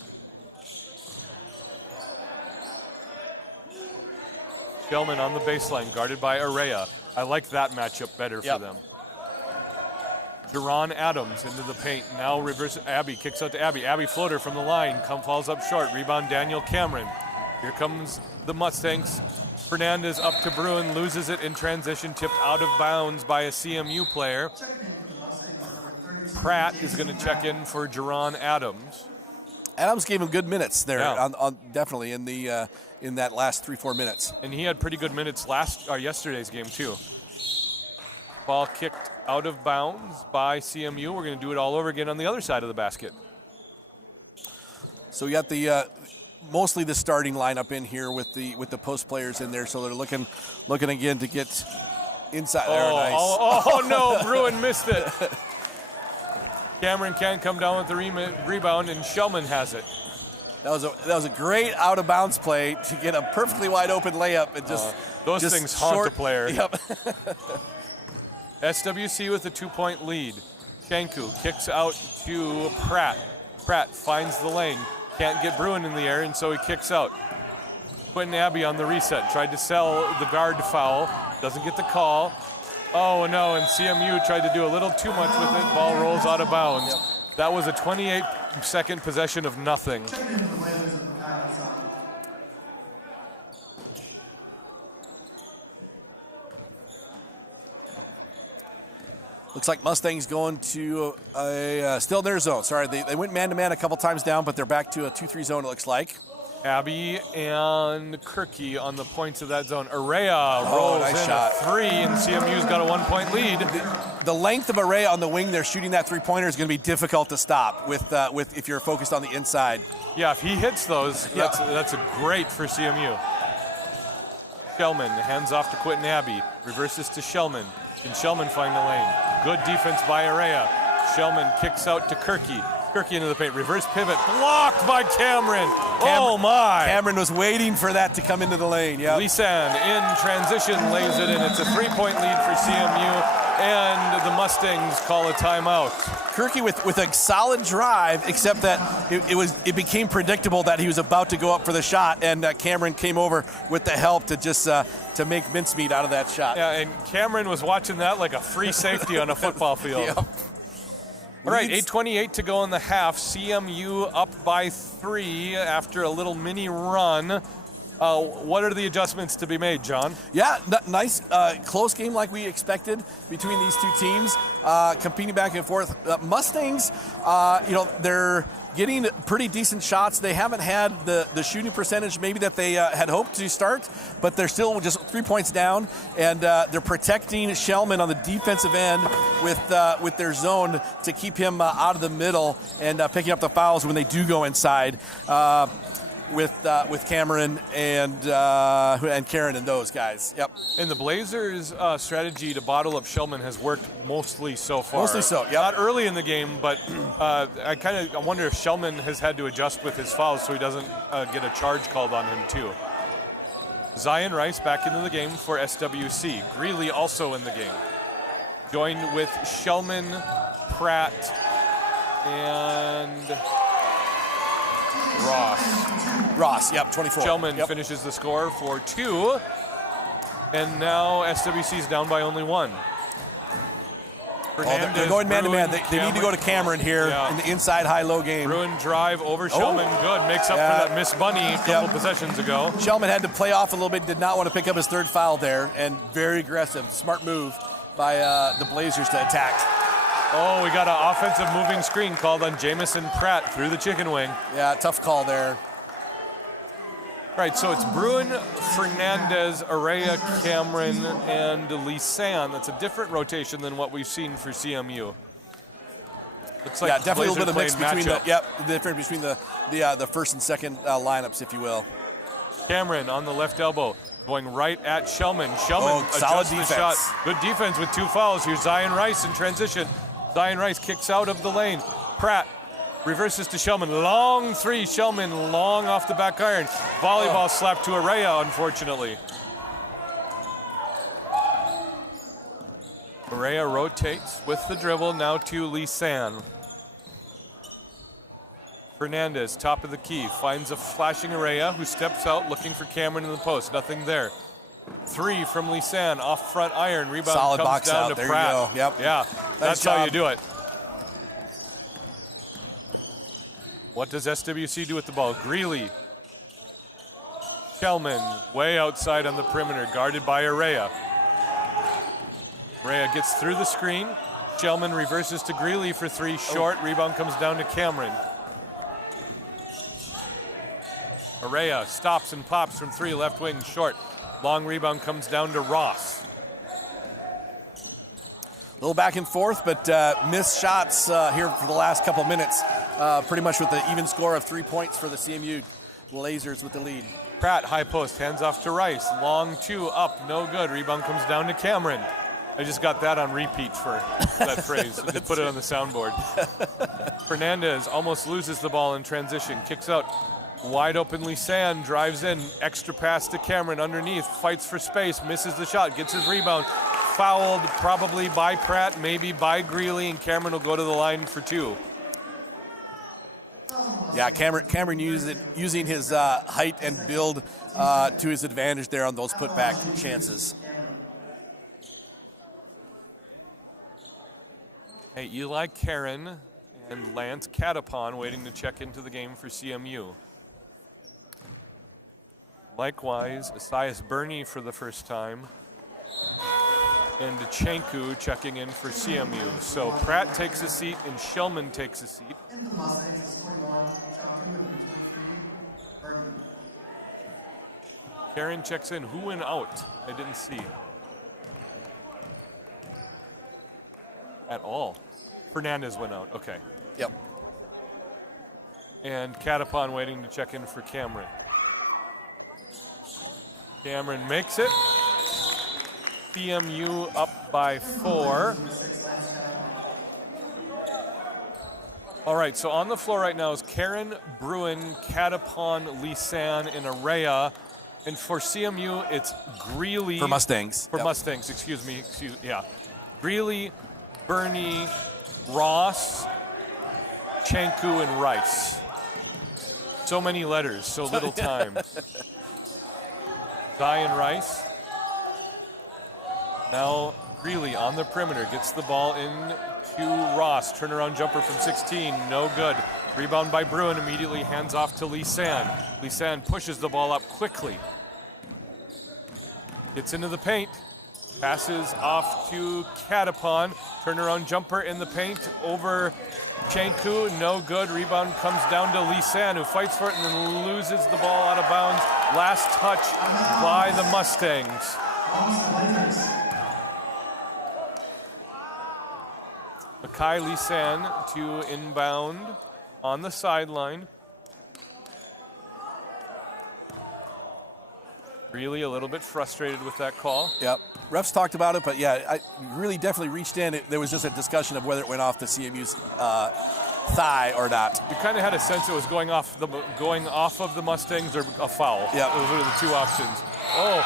Shellman on the baseline, guarded by Araya. I like that matchup better for them. Jerron Adams into the paint. Now reverse. Abby kicks out to Abby. Abby floater from the line. Falls up short. Rebound Daniel Cameron. Here comes the Mustangs. Fernandez up to Bruin. Loses it in transition. Tipped out of bounds by a CMU player. Pratt is going to check in for Jerron Adams. Adams gave him good minutes there, Yeah. definitely in the in that last 3-4 minutes. And he had pretty good minutes yesterday's game too. Ball kicked out of bounds by CMU. We're going to do it all over again on the other side of the basket. So we got the mostly the starting lineup in here with the post players in there. So they're looking again to get inside. Nice. Oh no, Bruin missed it. Cameron can't come down with the rebound, and Shellman has it. That was a great out of bounds play to get a perfectly wide open layup. And those things haunt the player. Yep. SWC with a 2-point lead. Shanku kicks out to Pratt. Pratt finds the lane. Can't get Bruin in the air, and so he kicks out. Quentin Abbey on the reset. Tried to sell the guard foul. Doesn't get the call. Oh no, and CMU tried to do a little too much with it. Ball rolls out of bounds. That was a 28-second possession of nothing. Looks like Mustangs going to still in their zone. Sorry, they went man-to-man a couple times down, but they're back to a 2-3 zone, it looks like. Abby and Kirky on the points of that zone. Araya rolls in a 3, and CMU's got a 1-point lead. The length of Araya on the wing there shooting that three-pointer is going to be difficult to stop with if you're focused on the inside. Yeah, if he hits those, that's great for CMU. Shellman hands off to Quentin Abbey. Reverses to Shellman. Can Shellman find the lane? Good defense by Araya. Shellman kicks out to Kirky. Kirky into the paint. Reverse pivot. Blocked by Cameron. Oh my. Cameron was waiting for that to come into the lane. Yeah. Lisan in transition lays it in. It's a 3-point lead for CMU. And the Mustangs call a timeout. Kirky with a solid drive, except that it became predictable that he was about to go up for the shot, and Cameron came over with the help to just to make mincemeat out of that shot. Yeah, and Cameron was watching that like a free safety on a football field. Yep. All right, 8:28 to go in the half. CMU up by 3 after a little mini run. What are the adjustments to be made, John? Yeah, nice close game like we expected between these two teams, competing back and forth. Mustangs, they're getting pretty decent shots. They haven't had the shooting percentage maybe that they had hoped to start, but they're still just 3 points down, and they're protecting Shellman on the defensive end with their zone to keep him out of the middle and picking up the fouls when they do go inside. With Cameron and Karen and those guys. Yep. And the Blazers' strategy to bottle up Shellman has worked mostly so far. Mostly so, yeah. Not early in the game, but I wonder if Shellman has had to adjust with his fouls so he doesn't get a charge called on him too. Zion Rice back into the game for SWC. Greeley also in the game. Joined with Shellman, Pratt, and Ross, yep, 24. Shellman finishes the score for 2, and now SWC's down by only 1. They're going man-to-man. They need to go to Cameron here in the inside high-low game. Bruin drive over Shellman. Good. Makes up for that missed bunny a couple possessions ago. Shellman had to play off a little bit, did not want to pick up his third foul there, and very aggressive. Smart move by the Blazers to attack. Oh, we got an offensive moving screen called on Jamison Pratt through the chicken wing. Yeah, tough call there. Right, so it's Bruin, Fernandez, Araya, Cameron, and Lisan. That's a different rotation than what we've seen for CMU. Looks like definitely a little bit of mix between matchup. the difference between the first and second lineups, if you will. Cameron on the left elbow, going right at Shellman. Shellman solid adjusts the defense. shot. Good defense with 2 fouls. Here's Zion Rice in transition. Zion Rice kicks out of the lane. Pratt reverses to Shellman. Long 3. Shellman long off the back iron. Volleyball slap to Araya, unfortunately. Araya rotates with the dribble now to Lisan. Fernandez, top of the key, finds a flashing Araya who steps out looking for Cameron in the post. Nothing there. Three from Lisanne, off front iron. Rebound Solid comes box down out. to There Pratt. you go. Yep. Yeah, that's how you do it. What does SWC do with the ball? Greeley. Kelman, way outside on the perimeter, guarded by Araya. Araya gets through the screen. Gelman reverses to Greeley for three, short. Rebound comes down to Cameron. Araya stops and pops from three, left wing, short. Long rebound comes down to Ross. A little back and forth, but missed shots here for the last couple of minutes. Pretty much with the even score of 3 points for the CMU Blazers with the lead. Pratt, high post, hands off to Rice. Long two, up, no good. Rebound comes down to Cameron. I just got that on repeat for that phrase. They put it on the soundboard. Fernandez almost loses the ball in transition, kicks out. Wide open Lisanne, drives in, extra pass to Cameron underneath, fights for space, misses the shot, gets his rebound. Fouled probably by Pratt, maybe by Greeley, and Cameron will go to the line for two. Yeah, Cameron using his height and build to his advantage there on those putback chances. Hey, Eli Karen and Lance Catapon waiting to check into the game for CMU. Likewise, Asias Burney for the first time, and Chenku checking in for CMU. So Pratt takes a seat and Shellman takes a seat. Karen checks in. Who went out? I didn't see. At all. Fernandez went out. Okay. Yep. And Catapon waiting to check in for Cameron. Cameron makes it. CMU up by 4. All right, so on the floor right now is Karen, Bruin, Catapon, Lisanne, and Araya. And for CMU, it's Greeley. For Mustangs. For Mustangs, excuse me, yeah. Greeley, Burney, Ross, Chenku, and Rice. So many letters, so little time. Zion Rice. Now Greeley on the perimeter, gets the ball in to Ross. Turnaround jumper from 16, no good. Rebound by Bruin, immediately hands off to Lisanne. Lisanne pushes the ball up quickly. Gets into the paint. Passes off to Catapon. Turnaround jumper in the paint over Chenku, no good. Rebound comes down to Lisanne, who fights for it and loses the ball out of bounds. Last touch by the Mustangs. Makai Lisanne to inbound on the sideline. Really a little bit frustrated with that call. Yep. Refs talked about it, but yeah, I really definitely reached in. There was just a discussion of whether it went off the CMU's thigh or not. You kind of had a sense it was going off of the Mustangs or a foul. Yeah. Those were the two options. Oh.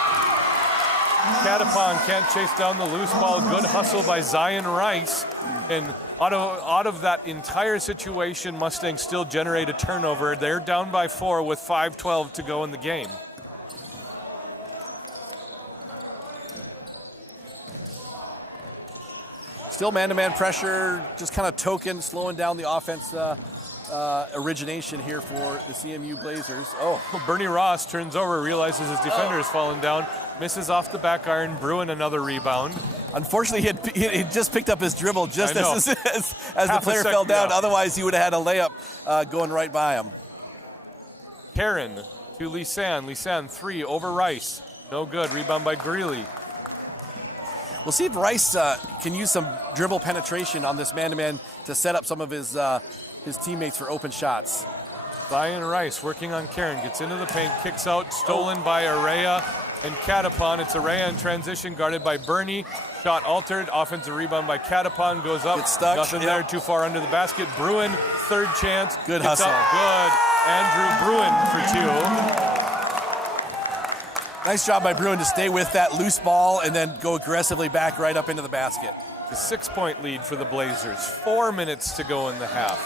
Catapon can't chase down the loose ball. Good hustle by Zion Rice. And out of that entire situation, Mustangs still generate a turnover. They're down by 4 with 5:12 to go in the game. Still man-to-man pressure, just kind of token, slowing down the offense origination here for the CMU Blazers. Oh, Bernie Ross turns over, realizes his defender has fallen down, misses off the back iron. Bruin another rebound. Unfortunately, he just picked up his dribble just as the player fell down. Yeah. Otherwise, he would have had a layup going right by him. Karen to Lisanne. Lisanne 3 over Rice. No good. Rebound by Greeley. We'll see if Rice can use some dribble penetration on this man-to-man to set up some of his teammates for open shots. Zion Rice working on Karen, gets into the paint, kicks out, stolen by Araya and Catapon. It's Araya in transition, guarded by Burney. Shot altered, offensive rebound by Catapon, goes up. Gets stuck. Nothing there, too far under the basket. Bruin, third chance. Good Gets hustle. Up, good. Andrew Bruin for 2. Nice job by Bruin to stay with that loose ball and then go aggressively back right up into the basket. A 6-point lead for the Blazers. 4 minutes to go in the half.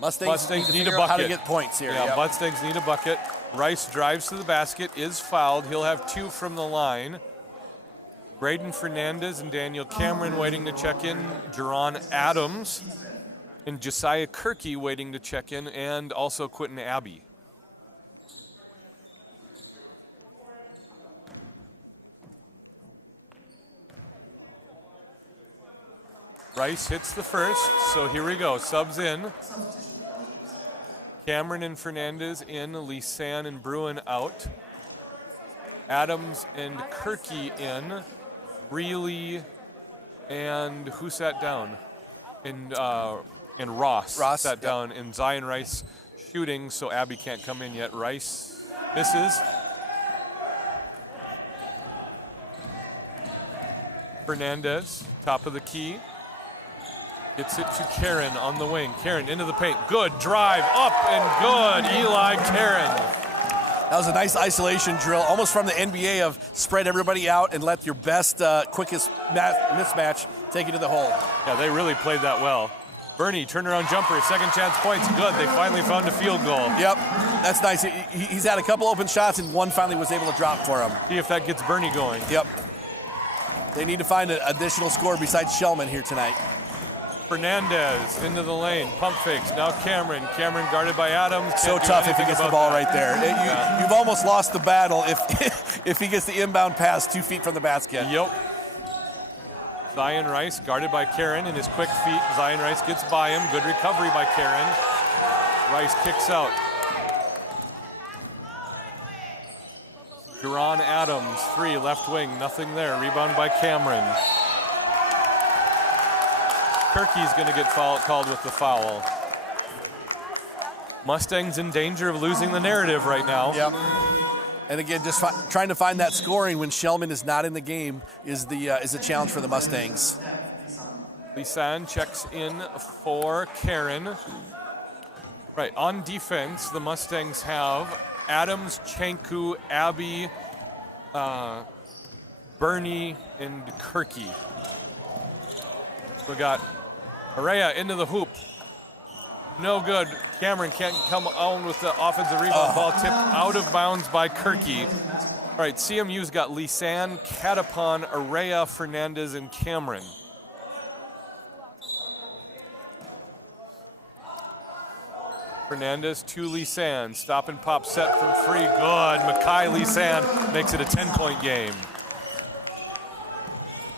Mustangs need a bucket. how to get points here. Yeah, Yep. Mustangs need a bucket. Rice drives to the basket, is fouled. He'll have 2 from the line. Braden Fernandez and Daniel Cameron waiting to check in. Jerron Adams and Josiah Kirky waiting to check in, and also Quentin Abbey. Rice hits the first, so here we go. Subs in. Cameron and Fernandez in, Lisanne and Bruin out. Adams and Kirky in. Reilly and who sat down? And Ross sat down, and Zion Rice shooting, so Abby can't come in yet. Rice misses. Fernandez, top of the key. Gets it to Karen on the wing. Karen into the paint. Good drive, up and good. Eli Karen. That was a nice isolation drill, almost from the NBA of spread everybody out and let your best, quickest mismatch take you to the hole. Yeah, they really played that well. Bernie, turnaround jumper, second chance points, good. They finally found a field goal. Yep, that's nice. He's had a couple open shots, and one finally was able to drop for him. See if that gets Bernie going. Yep. They need to find an additional score besides Shellman here tonight. Fernandez into the lane, pump fakes, now Cameron. Cameron guarded by Adams. So tough if he gets the ball right there. You've almost lost the battle if he gets the inbound pass 2 feet from the basket. Yep. Zion Rice guarded by Karen in his quick feet. Zion Rice gets by him. Good recovery by Karen. Rice kicks out. Jerron Adams, 3, left wing, nothing there. Rebound by Cameron. Kirky's going to get called with the foul. Mustangs in danger of losing the narrative right now. Yep. And again, just trying to find that scoring when Shellman is not in the game is a challenge for the Mustangs. Lisanne checks in for Karen. Right, on defense, the Mustangs have Adams, Chanku, Abbey, Bernie, and Kirky. We got Araya into the hoop. No good. Cameron can't come out with the offensive rebound. Ball tipped out of bounds by Kirky. All right, CMU's got Lisanne, Catapon, Araya, Fernandez, and Cameron. Fernandez to Lisanne. Stop and pop set from free. Good. Makai Lisanne makes it a 10-point game.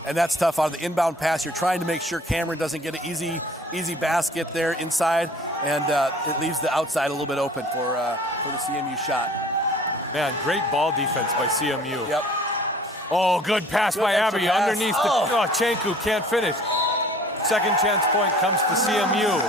And that's tough on the inbound pass. You're trying to make sure Cameron doesn't get an easy basket there inside, and it leaves the outside a little bit open for the CMU shot. Man, great ball defense by CMU. Yep. Oh, good pass by Abbey underneath the. Oh, Chanku can't finish. Second chance point comes to CMU.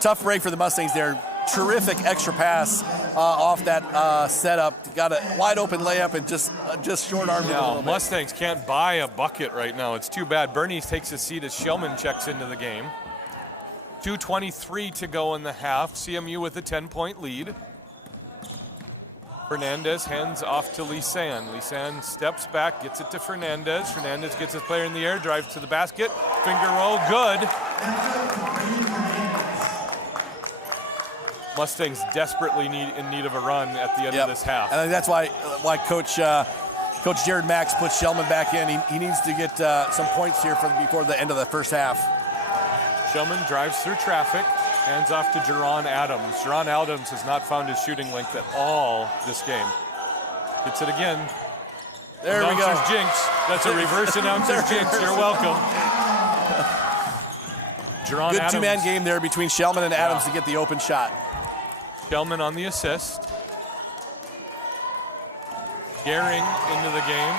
Tough break for the Mustangs there. Terrific extra pass off that setup. Got a wide open layup and just short arm down. Mustangs can't buy a bucket right now. It's too bad. Bernie takes his seat as Shellman checks into the game. 2:23 to go in the half. CMU with a 10-point lead. Fernandez hands off to Lisanne. Lisanne steps back, gets it to Fernandez. Fernandez gets his player in the air, drives to the basket. Finger roll, good. Mustangs desperately in need of a run at the end of this half. I think that's why Coach Jared Max puts Shellman back in. He needs to get some points here before the end of the first half. Shellman drives through traffic, hands off to Jerron Adams. Jerron Adams has not found his shooting length at all this game. Hits it again. There we go. Announcer's jinx. That's a reverse announcer's jinx. You're welcome. Jerron Good Adams. two-man game there between Shellman and Adams to get the open shot. Shellman on the assist. Gehring into the game.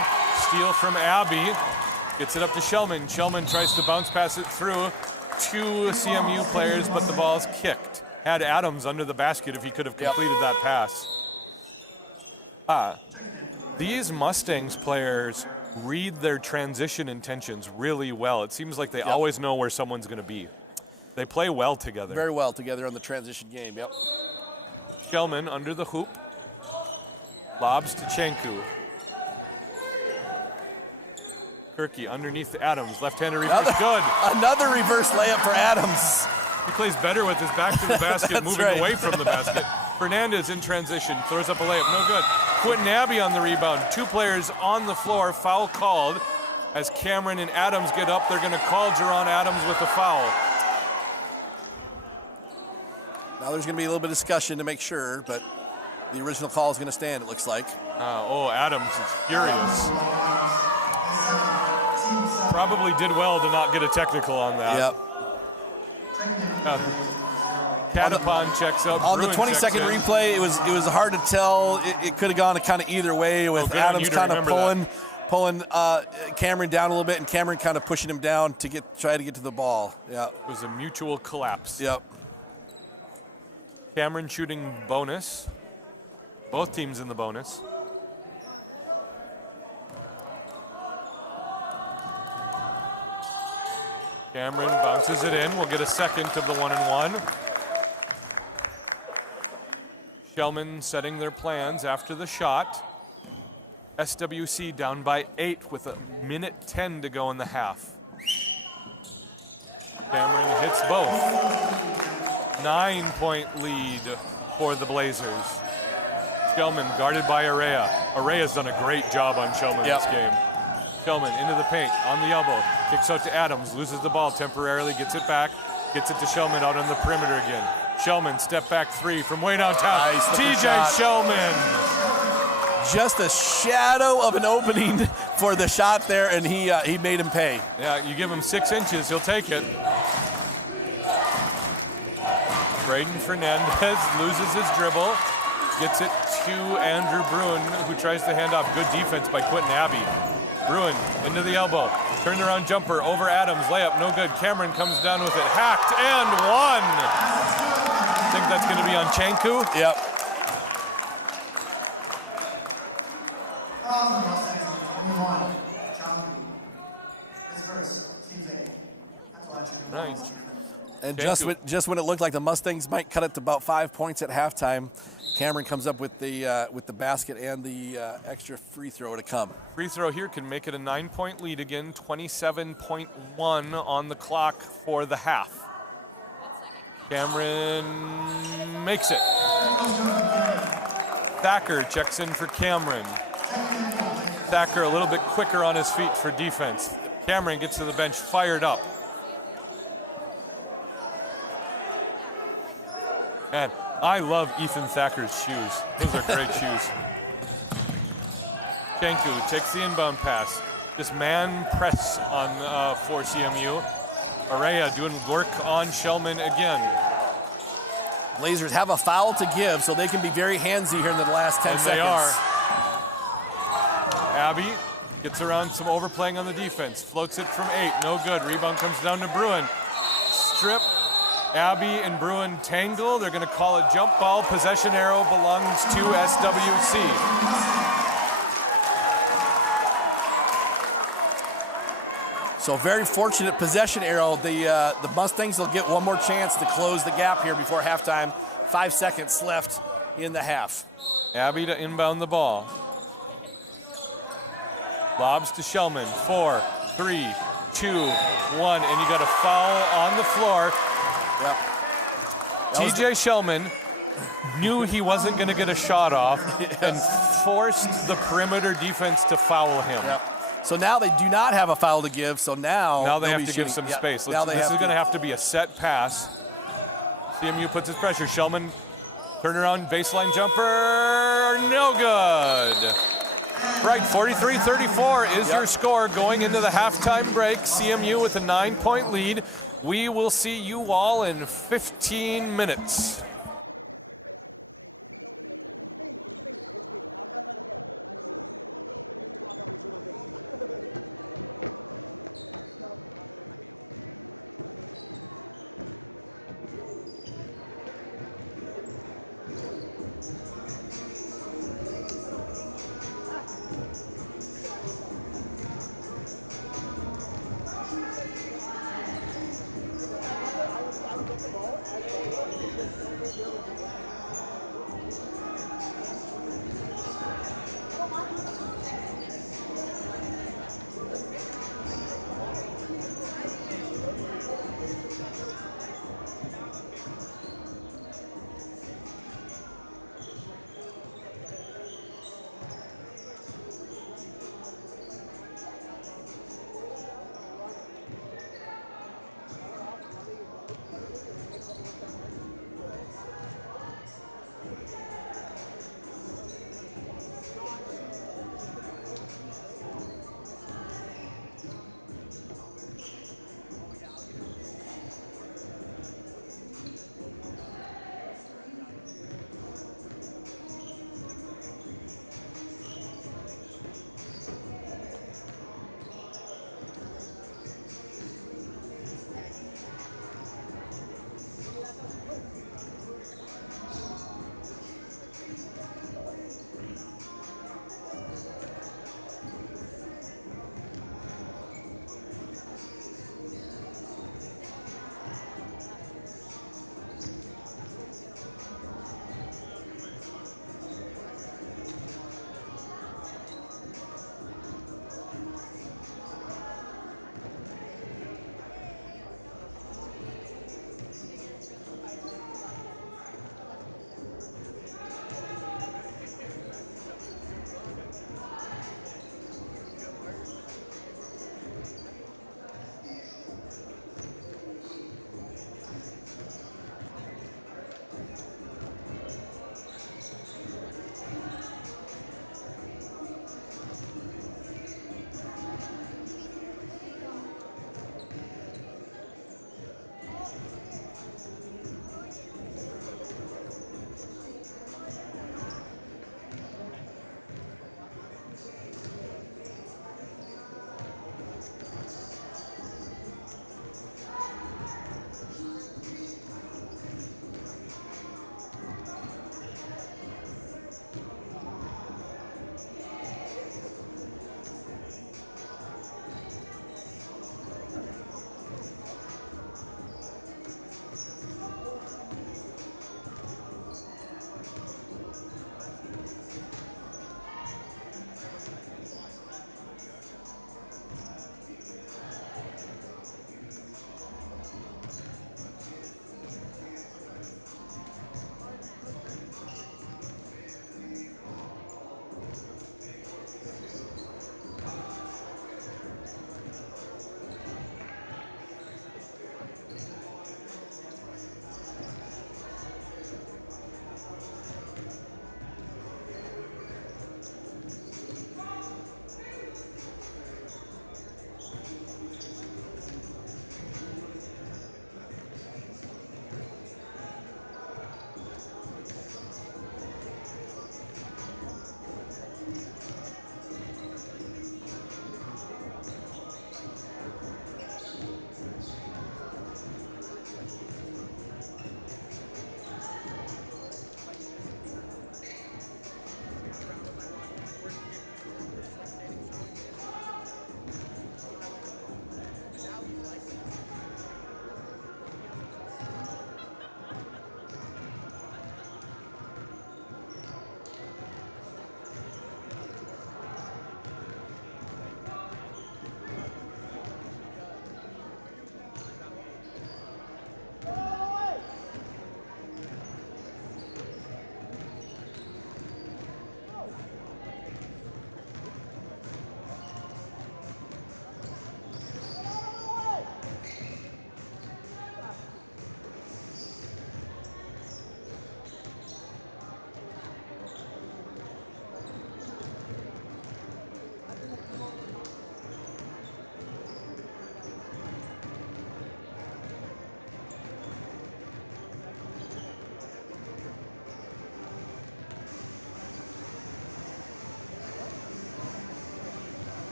Steal from Abbey. Gets it up to Shellman. Shellman tries to bounce pass it through 2 CMU players, but the ball's kicked. Had Adams under the basket if he could have completed that pass. These Mustangs players read their transition intentions really well. It seems like they always know where someone's going to be. They play well together. Very well together on the transition game, yep. Shellman under the hoop. Lobs to Chanku. Kirky underneath to Adams. Left-handed reverse, good. Another reverse layup for Adams. He plays better with his back to the basket, moving away from the basket. Fernandez in transition, throws up a layup, no good. Quentin Abbey on the rebound. 2 players on the floor, foul called. As Cameron and Adams get up, they're going to call Jerron Adams with a foul. Now there's going to be a little bit of discussion to make sure, but the original call is going to stand, it looks like. Adams is furious. Probably did well to not get a technical on that. Yep. Catapon checks up. On the Bruin 22nd checks in. replay, it was hard to tell. It could have gone kind of either way with good on Adams you to kind of remember pulling Cameron down a little bit, and Cameron kind of pushing him down to try to get to the ball. Yeah. It was a mutual collapse. Yep. Cameron shooting bonus. Both teams in the bonus. Cameron bounces it in. We'll get a second of the 1-and-1. Shellman setting their plans after the shot. SWC down by 8 with 1:10 to go in the half. Cameron hits both. 9-point lead for the Blazers. Shellman guarded by Araya. Araya's done a great job on Shellman this game. Shellman into the paint, on the elbow, kicks out to Adams, loses the ball temporarily, gets it back, gets it to Shellman out on the perimeter again. Shellman, step back 3 from way downtown. Nice TJ Shellman. Just a shadow of an opening for the shot there, and he made him pay. Yeah, you give him 6 inches, he'll take it. Braden Fernandez loses his dribble, gets it to Andrew Bruin, who tries to hand off. Good defense by Quentin Abbey. Bruin into the elbow, turnaround jumper over Adams, layup no good. Cameron comes down with it, hacked and one. I think that's going to be on Chanku. Yep. And just when it looked like the Mustangs might cut it to about 5 points at halftime, Cameron comes up with the basket and the extra free throw to come. Free throw here can make it a 9-point lead again. 27.1 on the clock for the half. Cameron makes it. Thacker checks in for Cameron. Thacker a little bit quicker on his feet for defense. Cameron gets to the bench fired up. Man, I love Ethan Thacker's shoes. Those are great shoes. Chanku takes the inbound pass. Just man press on for CMU. Araya doing work on Shellman again. Blazers have a foul to give, so they can be very handsy here in the last 10 seconds. They are. Abbey gets around some overplaying on the defense. Floats it from 8, no good. Rebound comes down to Bruin. Strip. Abbey and Bruin tangle. They're going to call a jump ball. Possession arrow belongs to SWC. So very fortunate possession arrow. The Mustangs will get one more chance to close the gap here before halftime. 5 seconds left in the half. Abbey to inbound the ball. Lobs to Shellman. 4, 3, 2, 1, and you got a foul on the floor. TJ Shellman knew he wasn't going to get a shot off and forced the perimeter defense to foul him. So now they do not have a foul to give, so now they have to give some space. This is going to have to be a set pass. CMU puts his pressure. Shellman, turnaround, baseline jumper, no good. Right, 43-34 is your score going into the halftime break. CMU with a 9-point lead. We will see you all in 15 minutes.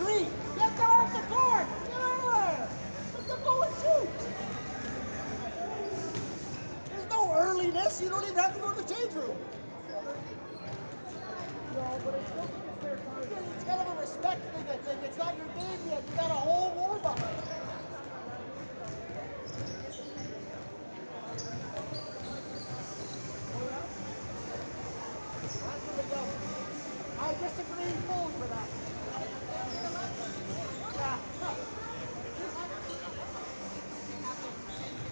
Agree. Get down off the court. Yeah. Let them go and shoot. There's no earliness. You don't even have to go to the change room. No, but it's still a fair time. It's kind of a respect thing, I think. It's not your game yet. You got a whole warm-up. I disagree fully with that. Yeah.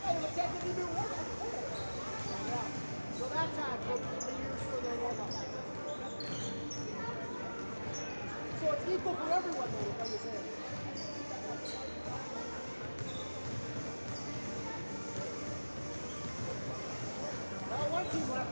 Hey, the tech didn't even work. Yeah. So that time, for 3 years for their warm-up. So it's equal for everyone, though, like you said. Well, one team left.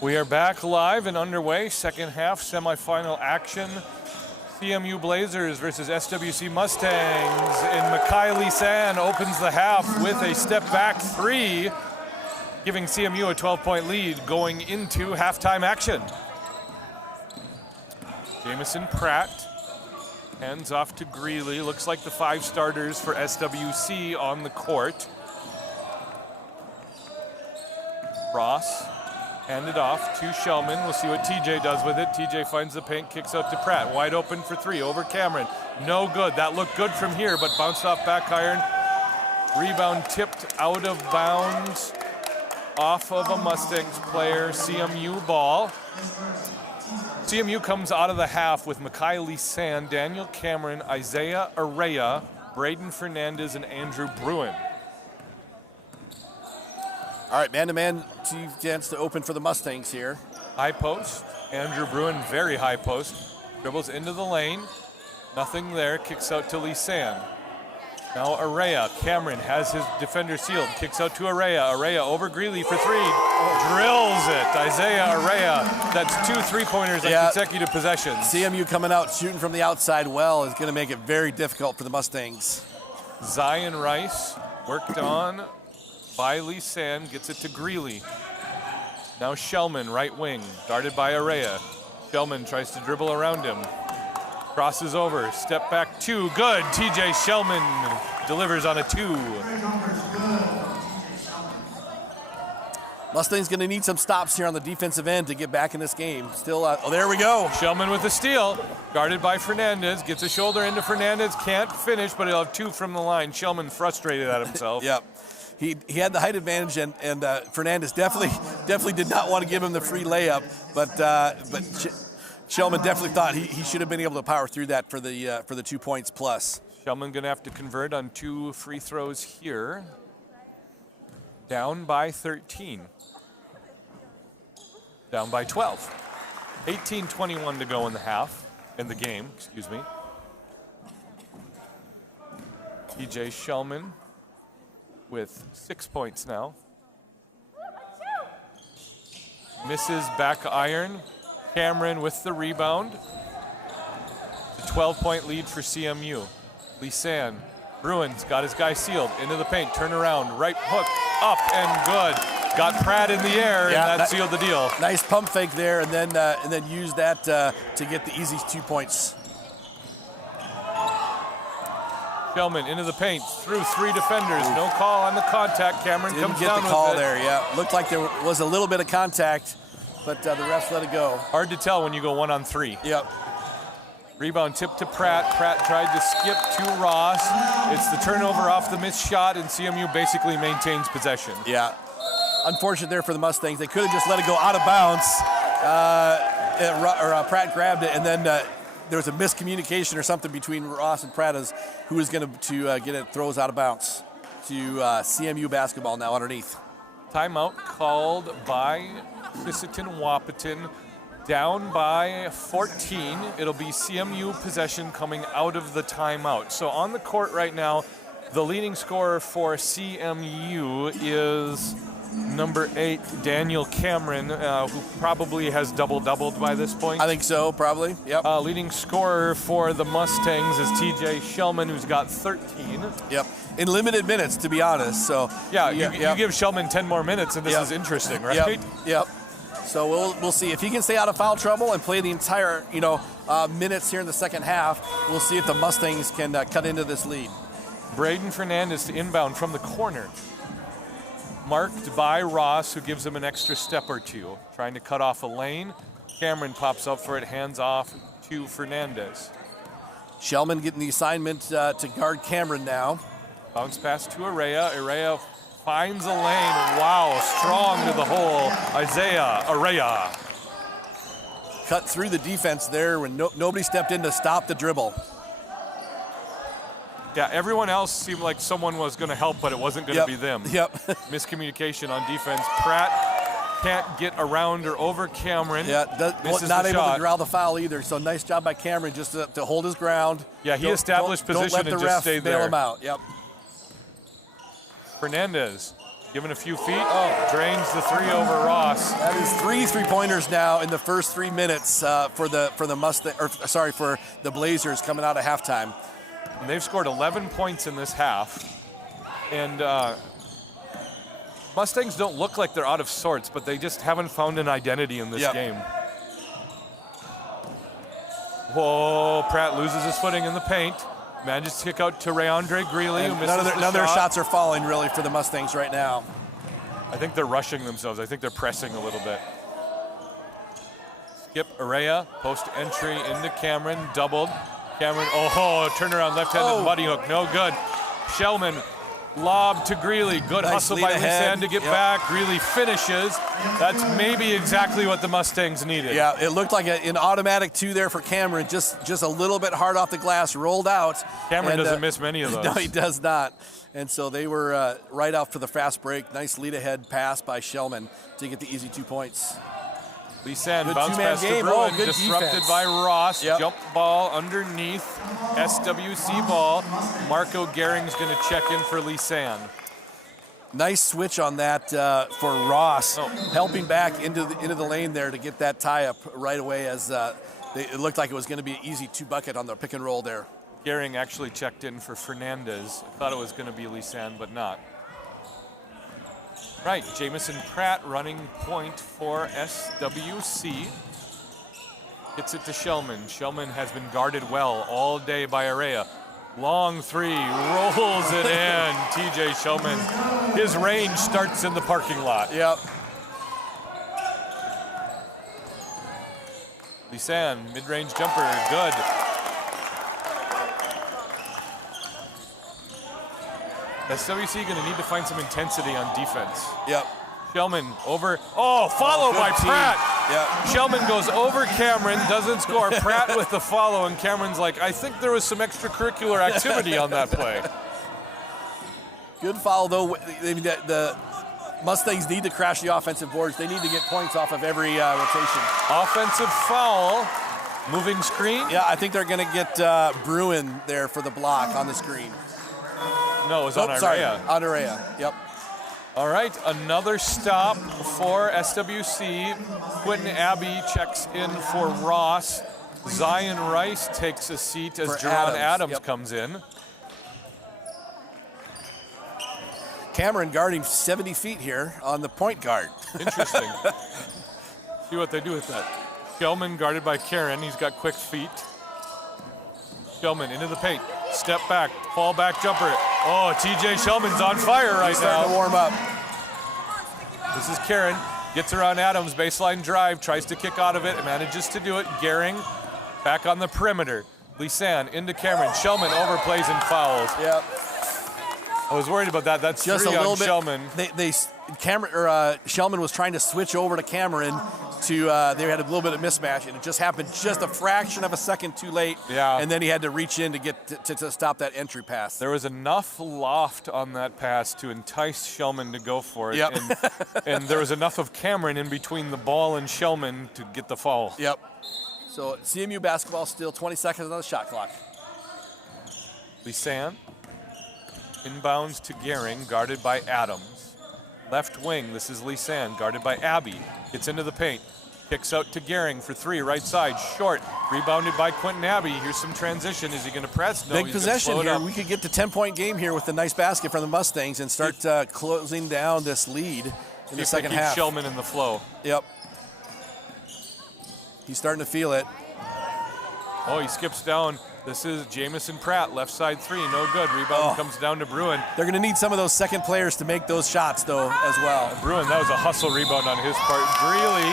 We are back live and underway. Second half semifinal action. CMU Blazers versus SWC Mustangs. And Mikhaili San opens the half with a step back three, giving CMU a 12-point lead going into halftime action. Jamison Pratt hands off to Greeley. Looks like the 5 starters for SWC on the court. Ross handed off to Shellman. We'll see what TJ does with it. TJ finds the paint, kicks out to Pratt. Wide open for 3 over Cameron. No good. That looked good from here, but bounced off back iron. Rebound tipped out of bounds off of a Mustangs player. CMU ball. CMU comes out of the half with Mikhaili San, Daniel Cameron, Isaiah Araya, Braden Fernandez, and Andrew Bruin. All right, man-to-man chance to open for the Mustangs here. High post. Andrew Bruin, very high post. Dribbles into the lane. Nothing there. Kicks out to Lisanne. Now Araya. Cameron has his defender sealed. Kicks out to Araya. Araya over Greeley for 3. Drills it. Isaiah Araya. That's 2 3-pointers on consecutive possessions. CMU coming out shooting from the outside well is going to make it very difficult for the Mustangs. Zion Rice worked on by Lisanne, gets it to Greeley. Now Shellman, right wing, guarded by Araya. Shellman tries to dribble around him. Crosses over, step back 2, good. TJ Shellman delivers on a 2. Mustangs going to need some stops here on the defensive end to get back in this game. Still, oh, there we go. Shellman with the steal, guarded by Fernandez, gets a shoulder into Fernandez, can't finish, but he'll have 2 from the line. Shellman frustrated at himself. Yep. He had the height advantage, and Fernandez definitely did not want to give him the free layup, but Shellman definitely thought he should have been able to power through that for the 2 points plus. Shellman going to have to convert on 2 free throws here. Down by 13. Down by 12. 18-21 to go in the game, excuse me. TJ Shellman with 6 points now. Misses back iron. Cameron with the rebound. A 12-point lead for CMU. Lisanne. Bruin's got his guy sealed. Into the paint. Turn around. Right hook. Up and good. Got Pratt in the air, and that sealed the deal. Nice pump fake there, and then use that to get the easy 2 points. Shellman into the paint, through 3 defenders. No call on the contact. Cameron Didn't comes get down the call with it. there, yeah. Looked like there was a little bit of contact, but the refs let it go. Hard to tell when you go 1-on-3. Yep. Rebound tip to Pratt. Pratt tried to skip to Ross. It's the turnover off the missed shot, and CMU basically maintains possession. Yeah. Unfortunate there for the Mustangs. They could have just let it go out of bounds. Pratt grabbed it, and then there was a miscommunication or something between Ross and Pratt as who was going to get it throws out of bounds to CMU basketball now underneath. Timeout called by Quisitian Wahpeton. Down by 14. It'll be CMU possession coming out of the timeout. So on the court right now, the leading scorer for CMU is number 8, Daniel Cameron, who probably has double-doubled by this point. I think so, probably. Yep. Leading scorer for the Mustangs is TJ Shellman, who's got 13. Yep. In limited minutes, to be honest. So yeah, you give Shellman 10 we minutes, and this is interesting, right? Yep. So we'll see if he can stay out of foul trouble and play the entire minutes here in the second half. We'll see if the Mustangs can cut into this lead. Braden Fernandez to inbound from the corner. Marked by Ross, who gives him an extra step or 2. Trying to cut off a lane. Cameron pops up for it, hands off to Fernandez. Shellman getting the assignment to guard Cameron now. Bounce pass to Araya. Araya finds a lane. Wow, strong to the hole. Isaiah Araya. Cut through the defense there when nobody stepped in to stop the dribble. Yeah, everyone else seemed like someone was going to help, but it wasn't going to be them. Yep. Miscommunication on defense. Pratt can't get around or over Cameron. Yeah, not able shot. to draw the foul either. So nice job by Cameron just to hold his ground. Yeah, he established position and just stayed there. Bail him out. Yep. Fernandez Given a few feet, drains the three over Ross. That is 3 3-pointers now in the first 3 minutes for the Blazers coming out of halftime. And they've scored 11 points in this half. And Mustangs don't look like they're out of sorts, but they just haven't found an identity in this game. Whoa, Pratt loses his footing in the paint. Manages to kick out to Rayondre Greeley, who misses None of their shots are falling really for the Mustangs right now. I think they're rushing themselves. I think they're pressing a little bit. Skip Araya, post entry into Cameron, doubled. Cameron, turnaround left-handed buddy hook, no good. Shellman, lob to Greeley. Good nice hustle by Lisanne to get back. Greeley finishes. That's maybe exactly what the Mustangs needed. Yeah, it looked like an automatic 2 there for Cameron. Just a little bit hard off the glass, rolled out. Cameron doesn't miss many of those. No, he does not. And so they were right out for the fast break. Nice lead-ahead pass by Shellman to get the easy 2 points. Lisanne bounce pass to Bruin, disrupted defense by Ross. Jump ball underneath. SWC ball. Marco Gehring's going to check in for Lisanne. Nice switch on that for Ross, helping back into the lane there to get that tie up right away as it looked like it was going to be an easy 2-bucket on the pick and roll there. Gehring actually checked in for Fernandez. Thought it was going to be Lisanne, but not. Right, Jamison Pratt running point for SWC. Hits it to Shellman. Shellman has been guarded well all day by Araya. Long 3, rolls it in. TJ Shellman. His range starts in the parking lot. Yep. Lisanne, mid-range jumper, good. SWC going to need to find some intensity on defense. Yep. Shellman over, followed by Pratt. Yep. Shellman goes over Cameron, doesn't score. Pratt with the follow, and Cameron's like, I think there was some extracurricular activity on that play. Good foul, though. The Mustangs need to crash the offensive boards. They need to get points off of every rotation. Offensive foul, moving screen. Yeah, I think they're going to get Bruin there for the block on the screen. No, it was on Araya. Sorry, on Araya, yep. All right, another stop for SWC. Quentin Abbey checks in for Ross. Zion Rice takes a seat as Jerron Adams comes in. Cameron guarding 70 feet here on the point guard. Interesting. See what they do with that. Shellman guarded by Karen. He's got quick feet. Shellman into the paint. Step back, fall back jumper. TJ Shellman's on fire right now. To warm up. This is Karen. Gets around Adams, baseline drive, tries to kick out of it, and manages to do it. Gehring back on the perimeter. Lisanne into Cameron. Shellman overplays and fouls. Yep. I was worried about that. That's just 3 a little on bit. Shellman. Shellman was trying to switch over to Cameron to they had a little bit of mismatch, and it just happened just a fraction of a second too late. Yeah. And then he had to reach in to get to stop that entry pass. There was enough loft on that pass to entice Shellman to go for it. Yep. And there was enough of Cameron in between the ball and Shellman to get the foul. Yep. So CMU basketball still 20 seconds on the shot clock. Lisanne inbounds to Gehring, guarded by Adams. Left wing, this is Lisanne, guarded by Abbey. Gets into the paint. Kicks out to Gehring for 3, right side, short. Rebounded by Quentin Abbey. Here's some transition. Is he going to press? No, Big he's possession slow it here. up. We could get the 10-point game here with a nice basket from the Mustangs and start closing down this lead in the second half. Shellman in the flow. Yep. He's starting to feel it. Oh, he skips down. This is Jamison Pratt, left side 3, no good. Rebound comes down to Bruin. They're going to need some of those second players to make those shots, though, as well. Bruin, that was a hustle rebound on his part. Greeley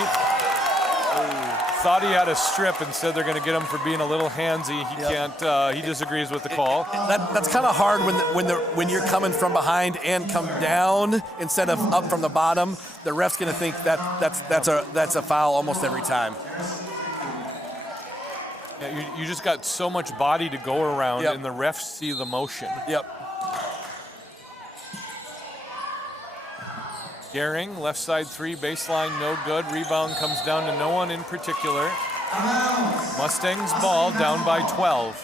thought he had a strip and said they're going to get him for being a little handsy. He can't. He disagrees with the call. That's kind of hard when you're coming from behind and come down instead of up from the bottom. The ref's going to think that's a foul almost every time. Yeah, you just got so much body to go around, Yep. and the refs see the motion. Yep. Gehring, left side 3, baseline, no good. Rebound comes down to no one in particular. Mustangs ball down by 12.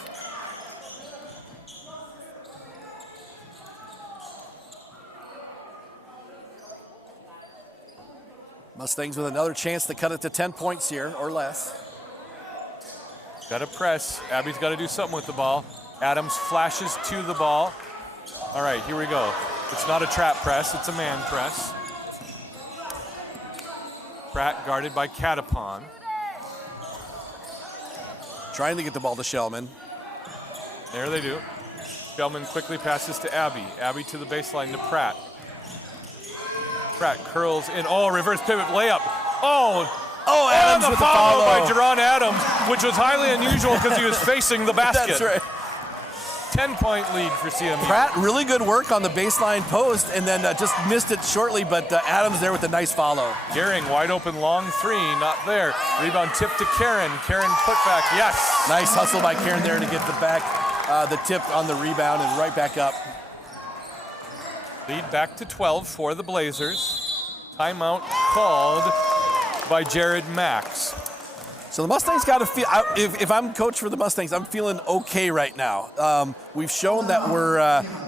Mustangs with another chance to cut it to 10 points here or less. Got to press. Abby's got to do something with the ball. Adams flashes to the ball. All right, here we go. It's not a trap press, it's a man press. Pratt guarded by Catapon. Trying to get the ball to Shellman. There they do. Shellman quickly passes to Abby. Abby to the baseline to Pratt. Pratt curls in. Oh, reverse pivot layup. Adams the with the foul follow. by Jerron Adams, which was highly unusual because he was facing the basket. That's right. 10-point lead for CMU. Pratt, really good work on the baseline post, and then just missed it shortly, but Adams there with a nice follow. Gehring, wide open, long three, not there. Rebound tip to Karen. Karen put back, yes. Nice hustle by Karen there to get the tip on the rebound and right back up. Lead back to 12 for the Blazers. Timeout called by Jared Max. So the Mustangs got to feel, if I'm coach for the Mustangs, I'm feeling okay right now. We've shown that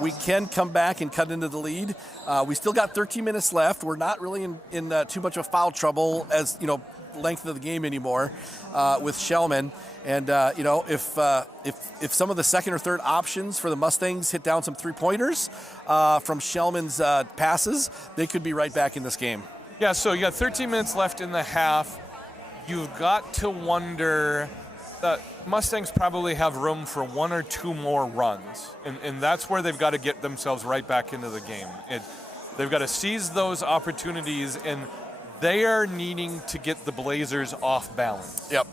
we can come back and cut into the lead. We still got 13 minutes left. We're not really in too much of foul trouble as, length of the game anymore with Shellman. And, if some of the second or third options for the Mustangs hit down some three-pointers from Shellman's passes, they could be right back in this game. Yeah, so you got 13 minutes left in the half. You've got to wonder that Mustangs probably have room for one or two more runs, and that's where they've got to get themselves right back into the game. They've got to seize those opportunities, and they are needing to get the Blazers off balance. Yep.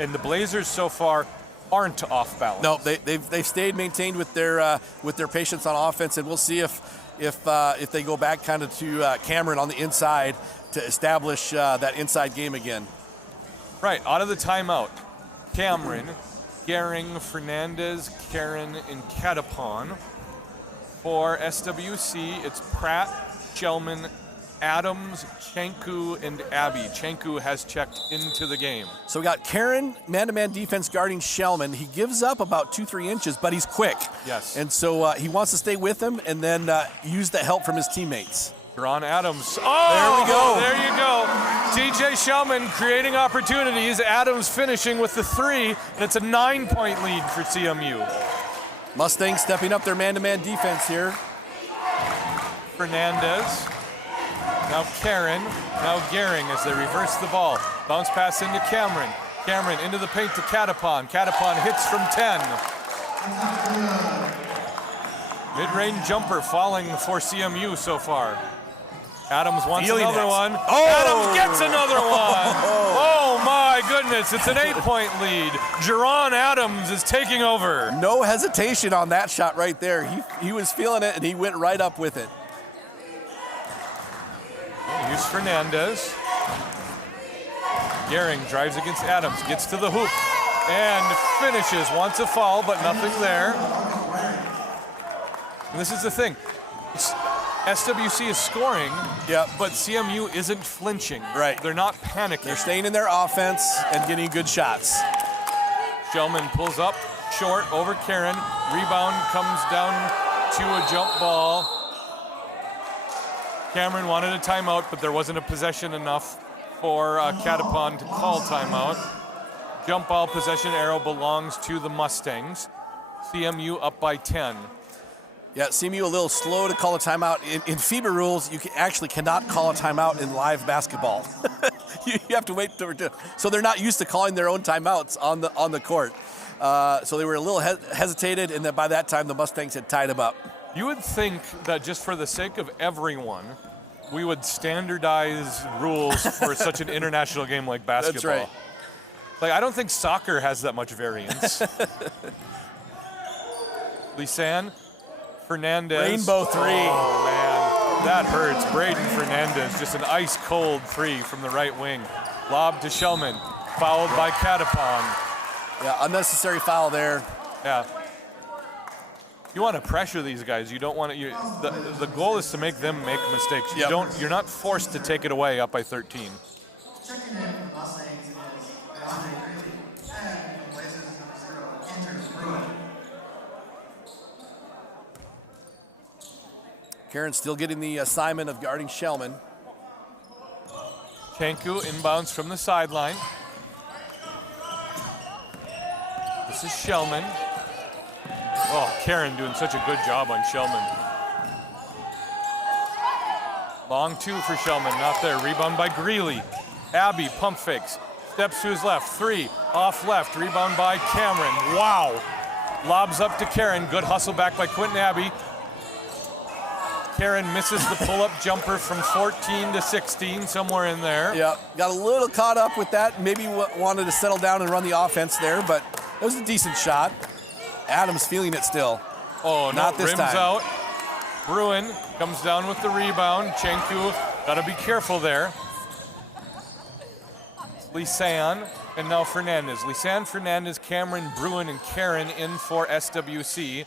And the Blazers so far aren't off balance. No, they've stayed maintained with their patience on offense, and we'll see if they go back kind of to Cameron on the inside to establish that inside game again. Right, out of the timeout, Cameron, Gehring, Fernandez, Karen, and Catapon. For SWC, it's Pratt, Shellman, Adams, Chanku, and Abby. Chanku has checked into the game. So we got Karen, man-to-man defense guarding Shellman. He gives up about 2-3 inches, but he's quick. Yes. And so he wants to stay with him and then use the help from his teammates. Ron Adams. Oh, there we go. There you go. TJ Shellman creating opportunities. Adams finishing with the three. And it's a 9-point lead for CMU. Mustangs stepping up their man-to-man defense here. Fernandez. Now Karen. Now Gehring as they reverse the ball. Bounce pass into Cameron. Cameron into the paint to Catapon. Catapon hits from 10. Mid-range jumper falling for CMU so far. Adams wants another one. Oh! Adams gets another one. Oh my goodness, it's an 8-point lead. Jerron Adams is taking over. No hesitation on that shot right there. He was feeling it and he went right up with it. Here's Fernandez. Gehring drives against Adams, gets to the hoop, and finishes. Wants a foul, but nothing there. And this is the thing. SWC is scoring, but CMU isn't flinching. Right. They're not panicking. They're staying in their offense and getting good shots. Shellman pulls up, short, over Karen. Rebound comes down to a jump ball. Cameron wanted a timeout, but there wasn't a possession enough for Catapon to call timeout. Jump ball possession arrow belongs to the Mustangs. CMU up by 10. Yeah, CMU a little slow to call a timeout. In FIBA rules, you actually cannot call a timeout in live basketball. you have to wait. So they're not used to calling their own timeouts on the court. So they were a little hesitated, and then by that time, the Mustangs had tied them up. You would think that just for the sake of everyone, we would standardize rules for such an international game like basketball. That's right. Like, I don't think soccer has that much variance. Lisanne, Fernandez. Rainbow three. Oh, man. That hurts. Braden Fernandez, just an ice-cold three from the right wing. Lob to Shellman, fouled by Catapon. Yeah, unnecessary foul there. Yeah. You want to pressure these guys. You don't want to. The goal is to make them make mistakes. You're not forced to take it away up by 13. Karen's still getting the assignment of guarding Shellman. Chanku inbounds from the sideline. This is Shellman. Oh, Karen doing such a good job on Shellman. Long 2 for Shellman, not there. Rebound by Greeley. Abby pump fakes. Steps to his left, 3, off left, rebound by Cameron. Wow! Lobs up to Karen, good hustle back by Quinton Abbey. Karen misses the pull-up jumper from 14 to 16, somewhere in there. Yeah, got a little caught up with that. Maybe wanted to settle down and run the offense there, but it was a decent shot. Adams feeling it still. Oh, no, not this rims time. out. Bruin comes down with the rebound. Chanku, gotta be careful there. Lisanne, and now Fernandez. Lisanne, Fernandez, Cameron, Bruin, and Karen in for SWC.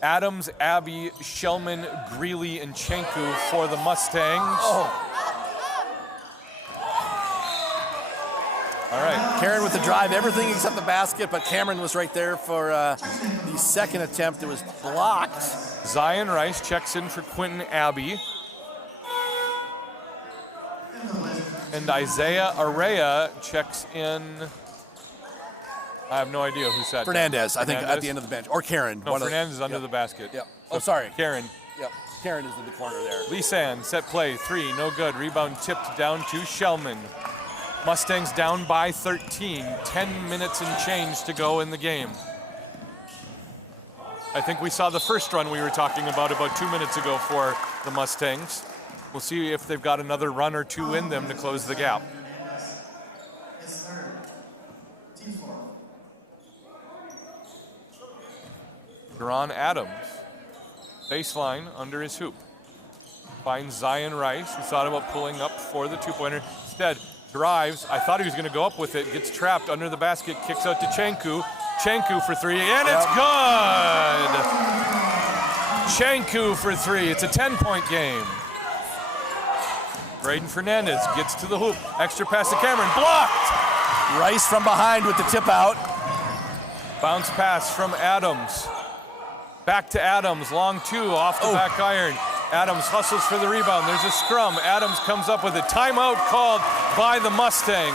Adams, Abbey, Shellman, Greeley, and Chanku for the Mustangs. Oh. All right. Karen with the drive, everything except the basket, but Cameron was right there for the second attempt. It was blocked. Zion Rice checks in for Quinton Abbey. And Isaiah Araya checks in. I have no idea who said Fernandez, I think, at the end of the bench. Or Karen. No, Fernandez is under the basket. Yep. So Oh, sorry. Karen. Yep. Karen is in the corner there. Lisanne, set play, 3, no good. Rebound tipped down to Shellman. Mustangs down by 13. 10 minutes and change to go in the game. I think we saw the first run we were talking about 2 minutes ago for the Mustangs. We'll see if they've got another run or two in them to close the gap. Deron Adams, baseline under his hoop. Finds Zion Rice, who thought about pulling up for the two-pointer. Instead, drives. I thought he was going to go up with it. Gets trapped under the basket. Kicks out to Chanku. Chanku for 3, and it's good! Chanku for 3. It's a 10-point game. Braden Fernandez gets to the hoop. Extra pass to Cameron. Blocked! Rice from behind with the tip out. Bounce pass from Adams. Back to Adams. Long 2 off the back iron. Adams hustles for the rebound. There's a scrum. Adams comes up with a timeout called by the Mustangs.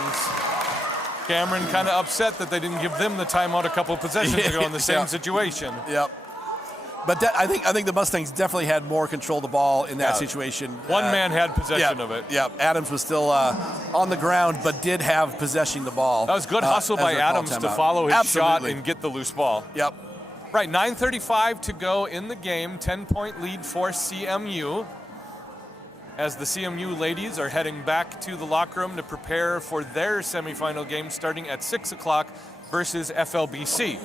Cameron kind of upset that they didn't give them the timeout a couple possessions ago in the same situation. Yep. But I think the Mustangs definitely had more control of the ball in that situation. One man had possession of it. Yeah, Adams was still on the ground, but did have possession of the ball. That was good hustle by Adams to follow his shot and get the loose ball. Yep. Right, 9:35 to go in the game. 10-point lead for CMU. As the CMU ladies are heading back to the locker room to prepare for their semifinal game starting at 6 o'clock versus FLBC.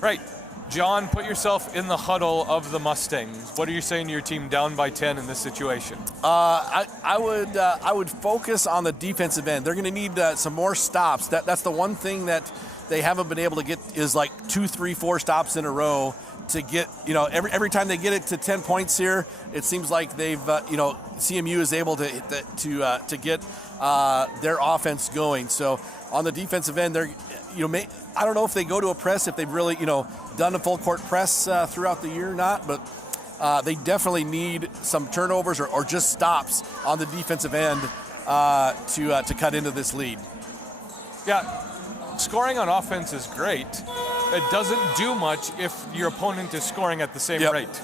Right, John, put yourself in the huddle of the Mustangs. What are you saying to your team down by 10 in this situation? I would focus on the defensive end. They're going to need some more stops. That's the one thing that they haven't been able to get is like 2, 3, 4 stops in a row to get, every time they get it to 10 points here, it seems like they've, CMU is able to get their offense going. So on the defensive end, they're, I don't know if they go to a press, if they've really, done a full court press throughout the year or not, but they definitely need some turnovers or just stops on the defensive end to cut into this lead. Yeah, scoring on offense is great. It doesn't do much if your opponent is scoring at the same rate.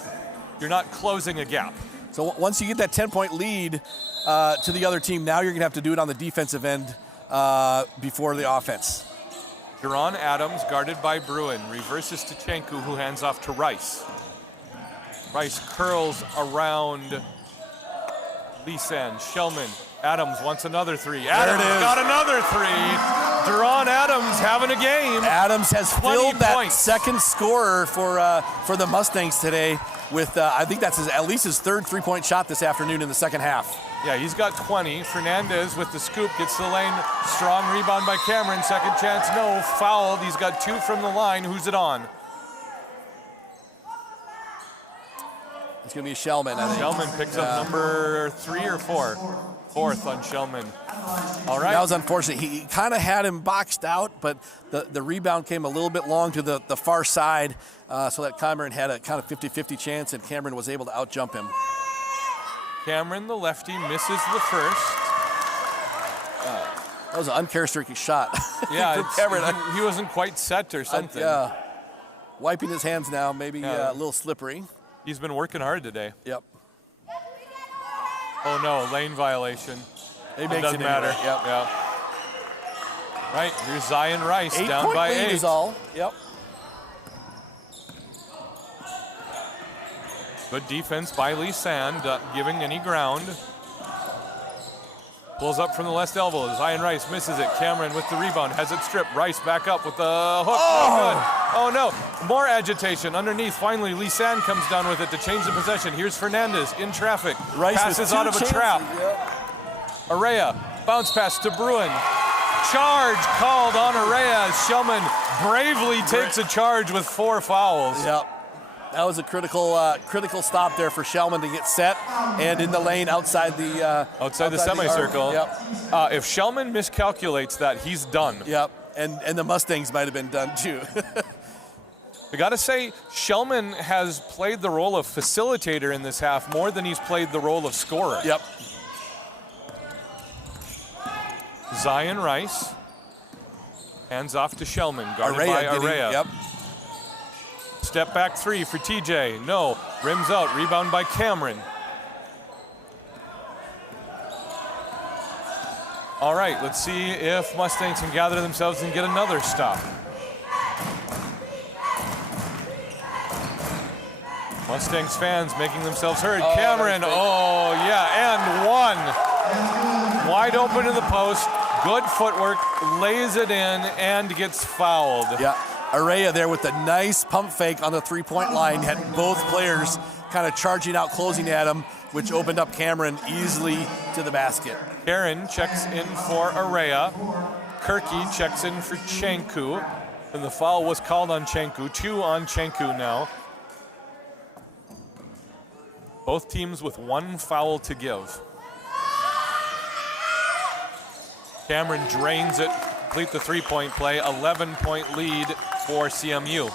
You're not closing a gap. So once you get that 10-point lead to the other team, now you're going to have to do it on the defensive end before the offense. Deron Adams, guarded by Bruin, reverses to Chanku, who hands off to Rice. Rice curls around Lisanne. Shellman. Adams wants another 3. Adams got another 3. Deron Adams having a game. Adams has filled that second scorer for the Mustangs today with, I think that's at least his third three-point shot this afternoon in the second half. Yeah, he's got 20. Fernandez with the scoop gets the lane. Strong rebound by Cameron. Second chance, no. Fouled. He's got 2 from the line. Who's it on? It's going to be Shellman, I think. Shellman picks up number 3 or 4. 4th on Shellman. All right. That was unfortunate. He kind of had him boxed out, but the rebound came a little bit long to the far side, so that Cameron had a kind of 50-50 chance, and Cameron was able to out-jump him. Cameron, the lefty, misses the first. That was an uncharacteristic shot. Yeah, for Cameron. he wasn't quite set or something. Yeah. Wiping his hands now, maybe Yeah. a little slippery. He's been working hard today. Yep. Oh no, lane violation. It It makes doesn't it matter. anyway. Yep. Yeah. Right, here's Zion Rice 8 down point by lead 8. is all. Yep. Good defense by Lee Sand, not giving any ground. Pulls up from the left elbow. Zion Rice misses it. Cameron with the rebound, has it stripped. Rice back up with the hook. No good. Oh no, more agitation underneath. Finally, Lee Sand comes down with it to change the possession. Here's Fernandez in traffic. Rice with Passes 2 out of a chances. trap. Araya, bounce pass to Bruin. Charge called on Araya. Shellman bravely takes a charge with 4 fouls. Yep. That was a critical stop there for Shellman to get set and in the lane outside the semicircle. Yep. If Shellman miscalculates that, he's done. Yep. And the Mustangs might have been done too. I gotta say, Shellman has played the role of facilitator in this half more than he's played the role of scorer. Yep. Zion Rice hands off to Shellman, guarded Araya by getting- Araya. Yep. Step back 3 for TJ. No. Rims out. Rebound by Cameron. All right, let's see if Mustangs can gather themselves and get another stop. Mustangs fans making themselves heard. Cameron, oh yeah, and 1. Wide open to the post. Good footwork, lays it in, and gets fouled. Yeah. Araya there with a nice pump fake on the 3-point line, had both players kind of charging out, closing at him, which opened up Cameron easily to the basket. Aaron checks in for Araya. Kirky checks in for Chenku. And the foul was called on Chenku. 2 on Chenku now. Both teams with 1 foul to give. Cameron drains it, complete the 3-point play. 11-point lead for CMU.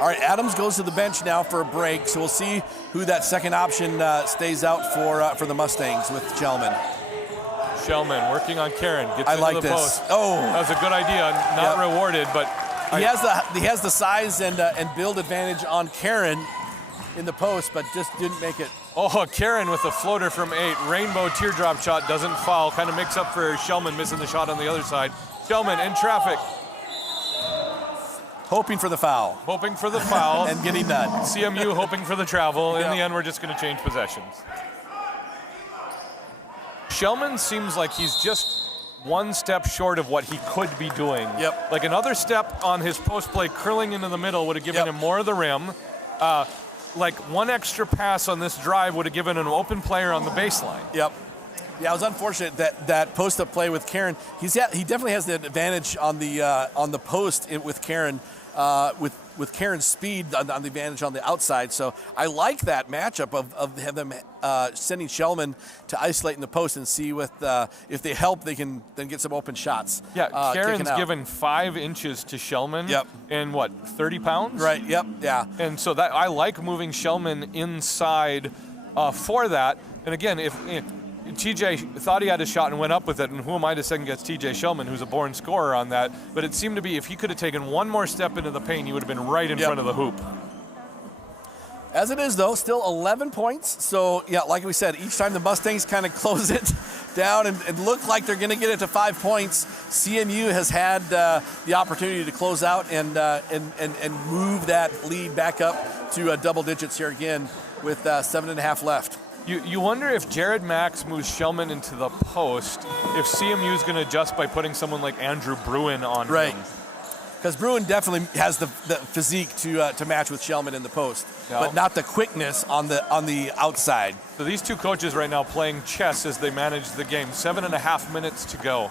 All right, Adams goes to the bench now for a break, so we'll see who that second option stays out for the Mustangs with Shellman. Shellman working on Karen. Gets I into like the this. post. Oh. That was a good idea. Not rewarded, but He has the size and build advantage on Karen in the post, but just didn't make it. oh, Karen with a floater from 8. Rainbow teardrop shot, doesn't foul. Kind of makes up for Shellman missing the shot on the other side. Shellman in traffic. Hoping for the foul. Hoping for the foul. And getting none. CMU hoping for the travel. In Yep. the end, we're just going to change possessions. Shellman seems like he's just 1 step short of what he could be doing. Yep. Like another step on his post play curling into the middle would have given him more of the rim. Like 1 extra pass on this drive would have given an open player on the baseline. Yep. Yeah, it was unfortunate that post-up play with Karen. He definitely has the advantage on the post with Karen, with Karen's speed on the advantage on the outside. So I like that matchup of have them sending Shellman to isolate in the post and see if they help, they can then get some open shots. Yeah, Karen's kicking out. given 5 inches to Shellman. Yep. And what, 30 pounds? Right. Yep. Yeah. And so that I like moving Shellman inside for that. And again, if TJ thought he had a shot and went up with it, and who am I to second guess TJ Shellman, who's a born scorer on that? But it seemed to be if he could have taken 1 more step into the paint, he would have been right in front of the hoop. As it is, though, still 11 points. So, yeah, like we said, each time the Mustangs kind of close it down and look like they're going to get it to 5 points, CMU has had the opportunity to close out and move that lead back up to double digits here again with 7.5 left. You wonder if Jared Max moves Shellman into the post, if CMU is going to adjust by putting someone like Andrew Bruin on Right. him. Because Bruin definitely has the physique to match with Shellman in the post, but not the quickness on the outside. So these 2 coaches right now playing chess as they manage the game. 7.5 minutes to go. All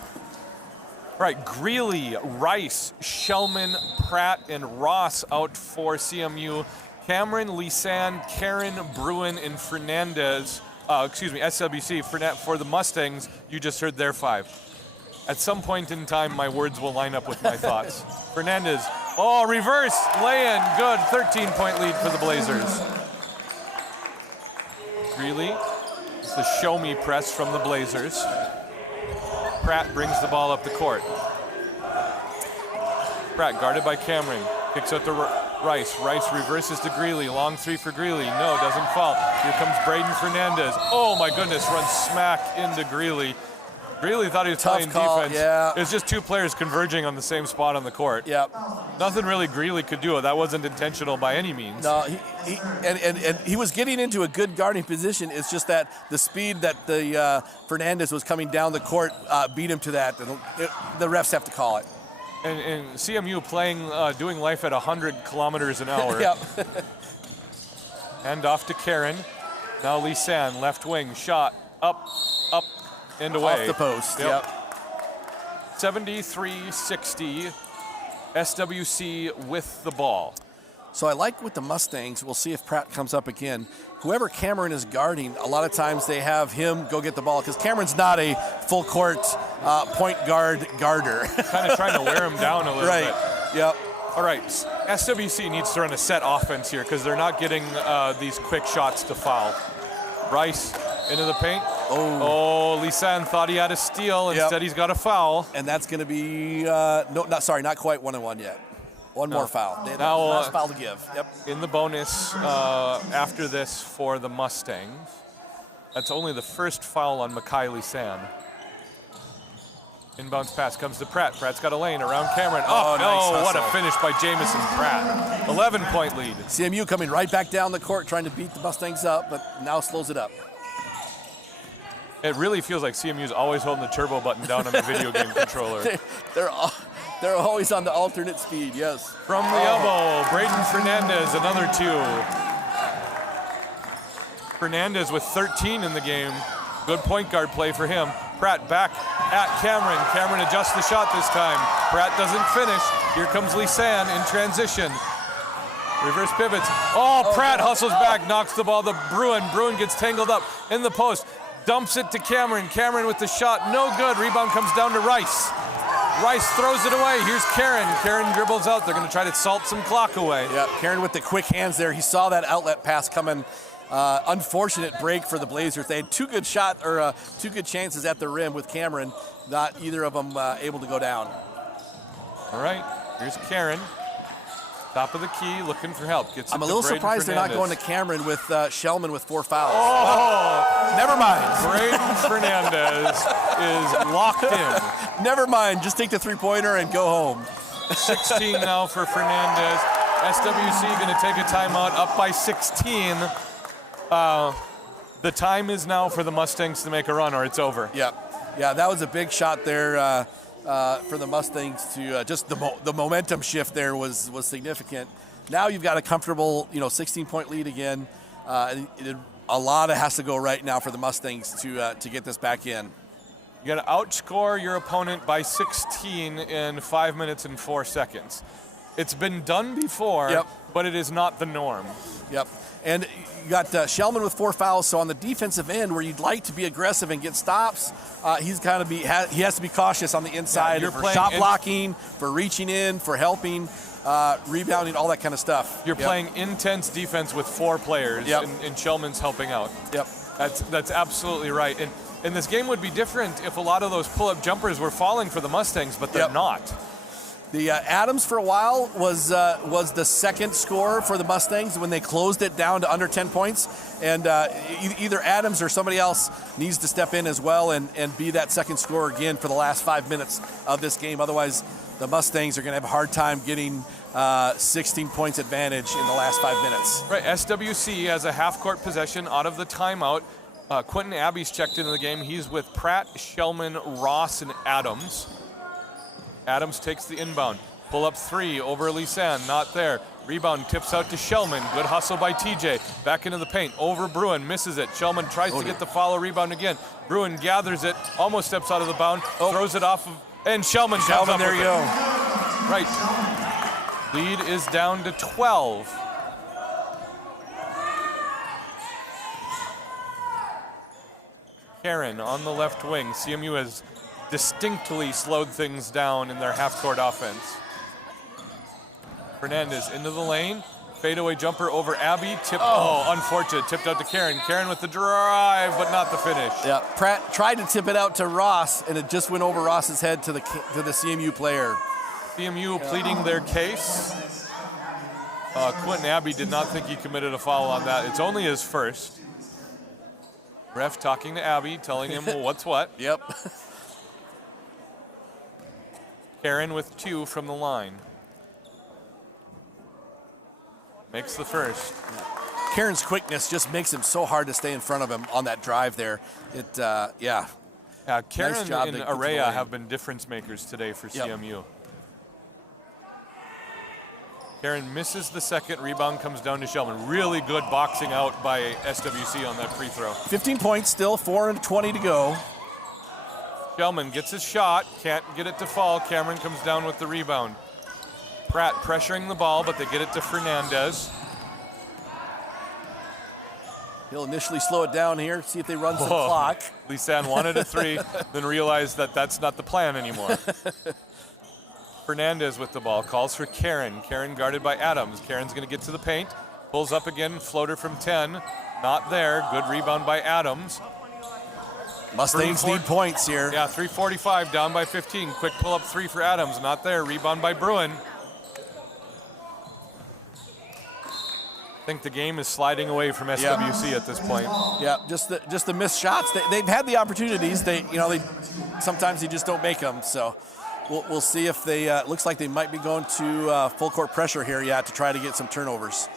right, Greeley, Rice, Shellman, Pratt, and Ross out for CMU. Cameron, Lisanne, Karen, Bruin, and Fernandez, SWC for the Mustangs. You just heard their 5. At some point in time, my words will line up with my thoughts. Fernandez, reverse lay-in, good, 13-point lead for the Blazers. Greeley, it's the show me press from the Blazers. Pratt brings the ball up the court. Pratt guarded by Cameron, kicks out to Rice. Rice reverses to Greeley, long three for Greeley. No, doesn't fall. Here comes Braden Fernandez. Oh my goodness, runs smack into Greeley. Greeley thought he was playing defense. Yeah. It's just two players converging on the same spot on the court. Yeah. Nothing really Greeley could do. That wasn't intentional by any means. No, he was getting into a good guarding position. It's just that the speed that the Fernandez was coming down the court beat him to that. The refs have to call it. And CMU playing, doing life at 100 kilometers an hour. Yep. And off to Karen. Now Lisanne, left wing, shot, up, and away. Off the post, yep. 73-60, SWC with the ball. So I like with the Mustangs, we'll see if Pratt comes up again. Whoever Cameron is guarding, a lot of times they have him go get the ball because Cameron's not a full court point guarder. Kind of trying to wear him down a little bit. Yep. All right, SWC needs to run a set offense here because they're not getting these quick shots to foul. Rice into the paint. Oh, Lisanne thought he had a steal. Instead, he's got a foul. And that's going to be, not quite 1-1 yet. One more foul. Now, last foul to give. Yep. In the bonus after this for the Mustangs, that's only the first foul on Makai Lisanne. Inbounds pass comes to Pratt. Pratt's got a lane around Cameron. Oh, no, nice what a finish by Jamison Pratt. 11-point lead. CMU coming right back down the court trying to beat the Mustangs up, but now slows it up. It really feels like CMU's always holding the turbo button down on the video game controller. They're always on the alternate speed, yes. From the elbow, Braden Fernandez, another two. Fernandez with 13 in the game. Good point guard play for him. Pratt back at Cameron. Cameron adjusts the shot this time. Pratt doesn't finish. Here comes Lisanne in transition. Reverse pivots. Oh, Pratt hustles back, knocks the ball to Bruin. Bruin gets tangled up in the post. Dumps it to Cameron. Cameron with the shot, no good. Rebound comes down to Rice. Rice throws it away. Here's Karen. Karen dribbles out. They're going to try to salt some clock away. Yep, Karen with the quick hands there. He saw that outlet pass coming. Unfortunate break for the Blazers. They had two good chances at the rim with Cameron. Not either of them able to go down. All right, here's Karen. Top of the key, looking for help. I'm a little surprised they're not going to Cameron with Shellman with 4 fouls. Oh, never mind. Braden Fernandez is locked in. Never mind. Just take the three-pointer and go home. 16 now for Fernandez. SWC going to take a timeout, up by 16. The time is now for the Mustangs to make a run, or it's over. Yeah, that was a big shot there for the Mustangs to just the momentum shift there was significant. Now you've got a comfortable 16-point lead again. A lot has to go right now for the Mustangs to get this back in. You got to outscore your opponent by 16 in 5 minutes and 4 seconds. It's been done before, but it is not the norm. Yep, and you got Shellman with 4 fouls. So on the defensive end, where you'd like to be aggressive and get stops, he has to be cautious on the inside for shot blocking, for reaching in, for helping, rebounding, all that kind of stuff. You're playing intense defense with 4 players, and Shellman's helping out. Yep, that's absolutely right. And this game would be different if a lot of those pull-up jumpers were falling for the Mustangs, but they're not. The Adams for a while was the second scorer for the Mustangs when they closed it down to under 10 points. And either Adams or somebody else needs to step in as well and be that second scorer again for the last 5 minutes of this game. Otherwise, the Mustangs are going to have a hard time getting 16 points advantage in the last 5 minutes. Right, SWC has a half-court possession out of the timeout. Quentin Abbey's checked into the game. He's with Pratt, Shellman, Ross, and Adams. Adams takes the inbound. Pull up 3 over Lisanne, not there. Rebound tips out to Shellman. Good hustle by TJ. Back into the paint. Over Bruin, misses it. Shellman tries to get the follow rebound again. Bruin gathers it, almost steps out of the bound, throws it off, and Shellman comes up. There you go. Right. Lead is down to 12. Karen on the left wing. CMU has distinctly slowed things down in their half-court offense. Fernandez into the lane, Fadeaway jumper over Abby. Unfortunate. Tipped out to Karen. Karen with the drive, but not the finish. Yeah, Pratt tried to tip it out to Ross, and it just went over Ross's head to the CMU player. CMU pleading their case. Quentin Abbey did not think he committed a foul on that. It's only his first. Ref talking to Abbey, telling him what's what. Yep. Karen with 2 from the line. Makes the first. Karen's quickness just makes him so hard to stay in front of him on that drive there. Yeah, Karen nice job and to Araya control have been difference makers today for CMU. Karen misses the second. Rebound comes down to Shellman. Really good boxing out by SWC on that free throw. 15 points still, 4:20 to go. Shellman gets his shot, can't get it to fall. Cameron comes down with the rebound. Pratt pressuring the ball, but they get it to Fernandez. He'll initially slow it down here, see if they run some clock. Lisanne wanted a 3, then realized that that's not the plan anymore. Fernandez with the ball, calls for Karen. Karen guarded by Adams. Karen's going to get to the paint, pulls up again, floater from 10. Not there, good rebound by Adams. Mustangs need points here. Yeah, 3:45, down by 15. Quick pull-up 3 for Adams, not there. Rebound by Bruin. I think the game is sliding away from SWC at this point. Yeah, just the missed shots. They've had the opportunities. They sometimes they just don't make them. So we'll see if they. Looks like they might be going to full court pressure here. To try to get some turnovers.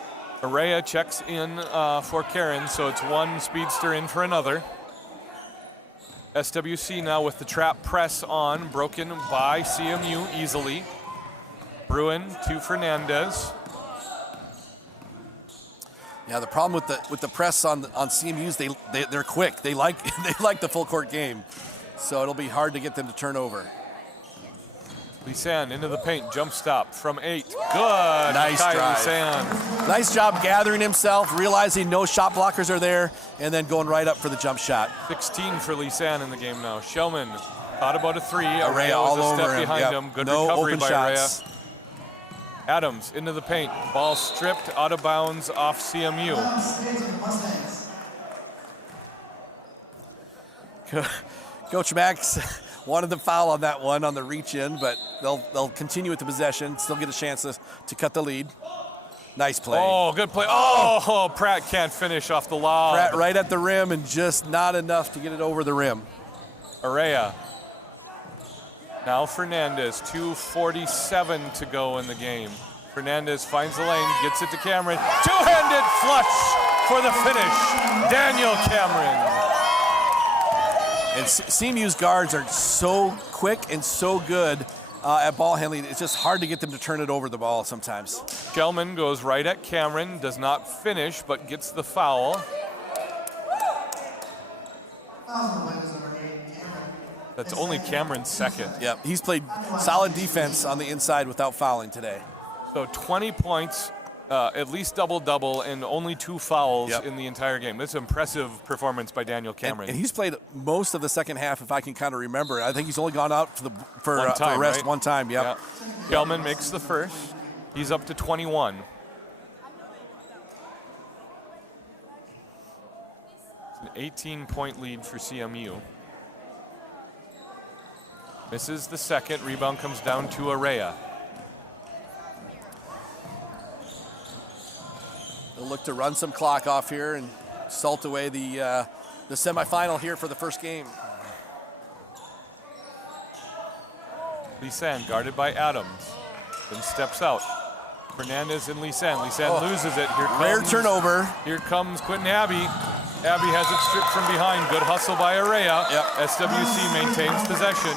Araya checks in for Karen, so it's one speedster in for another. SWC now with the trap press on, broken by CMU easily. Bruin to Fernandez. Yeah, the problem with the press on CMU's, they're quick. They like the full court game, so it'll be hard to get them to turn over. Lisanne into the paint, jump stop from 8. Good, nice drive. Lisanne. Nice job gathering himself, realizing no shot blockers are there, and then going right up for the jump shot. 16 for Lisanne in the game now. Shellman thought about a 3. Araya all was a step over him. behind him. Good no recovery open by shots. Araya. Adams into the paint. Ball stripped out of bounds off CMU. Coach Max wanted the foul on that one on the reach in, but they'll continue with the possession, still get a chance to cut the lead. Nice play. Oh, good play. Oh, Pratt can't finish off the lob. Pratt right at the rim and just not enough to get it over the rim. Araya. Now Fernandez, 2:47 to go in the game. Fernandez finds the lane, gets it to Cameron. Two-handed flush for the finish. Daniel Cameron. And CMU's guards are so quick and so good at ball handling. It's just hard to get them to turn it over the ball sometimes. Shellman goes right at Cameron, does not finish, but gets the foul. That's only Cameron's second. Yeah, he's played solid defense on the inside without fouling today. So 20 points, at least double-double, and only 2 fouls in the entire game. That's an impressive performance by Daniel Cameron. And he's played most of the second half, if I can kind of remember. I think he's only gone out for one time, rest right? one time. Yep. Yeah. Shellman makes the first. He's up to 21. It's an 18-point lead for CMU. This is the second. Rebound comes down to Araya. They'll look to run some clock off here and salt away the semifinal here for the first game. Lisanne guarded by Adams. Then steps out. Fernandez and Lisanne. Lisanne loses it. Rare turnover. Here comes Quentin Abbey. Abbey has it stripped from behind. Good hustle by Araya. Yep. SWC maintains possession.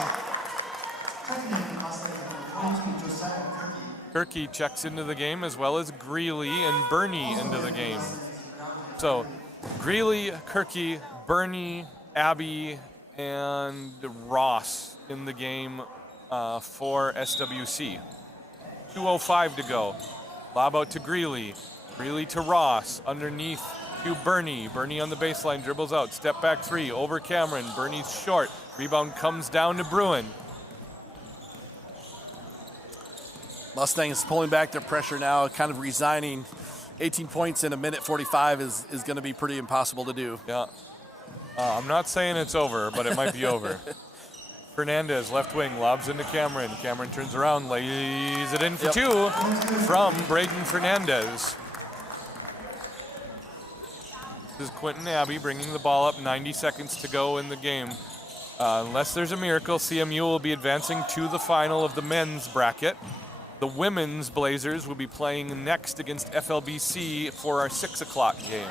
Kirky checks into the game, as well as Greeley and Burney into the game. So Greeley, Kirky, Burney, Abbey, and Ross in the game for SWC. 2:05 to go. Lob out to Greeley. Greeley to Ross. Underneath to Burney. Burney on the baseline, dribbles out. Step back 3 over Cameron. Burney's short. Rebound comes down to Bruin. Mustangs pulling back their pressure now, kind of resigning 18 points in a minute 45 is going to be pretty impossible to do. Yeah. I'm not saying it's over, but it might be over. Fernandez, left wing, lobs into Cameron. Cameron turns around, lays it in for two from Braden Fernandez. This is Quentin Abbey bringing the ball up, 90 seconds to go in the game. Unless there's a miracle, CMU will be advancing to the final of the men's bracket. The women's Blazers will be playing next against FLBC for our 6 o'clock game.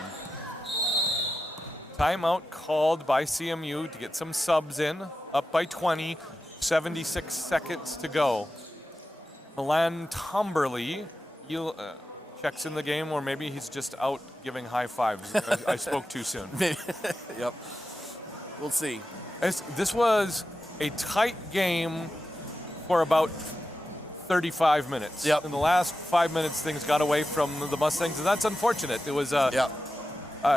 Timeout called by CMU to get some subs in, up by 20, 76 seconds to go. Milan Tomberly, he checks in the game, or maybe he's just out giving high fives. I spoke too soon. Yep. We'll see. This was a tight game for about 35 minutes. Yep. In the last 5 minutes, things got away from the Mustangs, and that's unfortunate. It was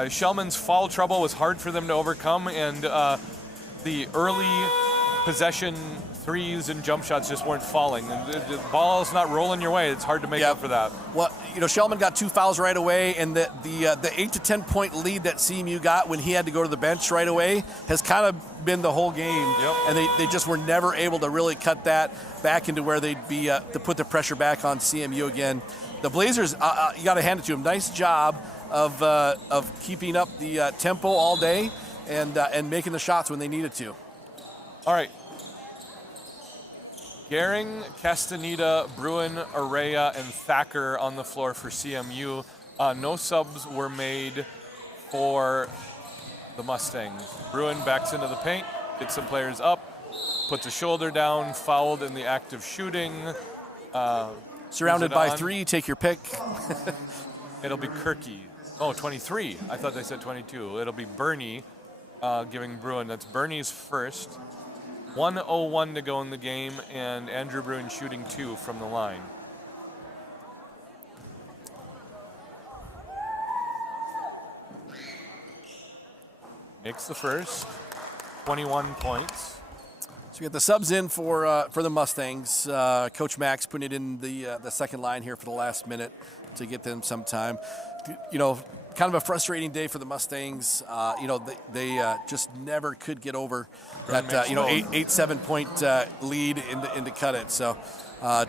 Shellman's foul trouble was hard for them to overcome, and the early possession threes and jump shots just weren't falling. The ball's not rolling your way. It's hard to make up for that. Well, Shellman got 2 fouls right away, and the 8 to 10 point lead that CMU got when he had to go to the bench right away has kind of been the whole game. And they just were never able to really cut that back into where they'd be to put the pressure back on CMU again. The Blazers, you got to hand it to them. Nice job of keeping up the tempo all day and making the shots when they needed to. All right. Gehring, Castaneda, Bruin, Araya, and Thacker on the floor for CMU. No subs were made for the Mustangs. Bruin backs into the paint, gets some players up, puts a shoulder down, fouled in the act of shooting. Surrounded by 3, take your pick. It'll be Kirky. Oh, 23. I thought they said 22. It'll be Bernie giving Bruin. That's Bernie's first. 1:01 to go in the game, and Andrew Bruin shooting 2 from the line. Makes the first, 21 points. So we got the subs in for the Mustangs. Coach Max putting it in the second line here for the last minute to get them some time. Kind of a frustrating day for the Mustangs. They just never could get over that 8-7 point lead and to cut it. So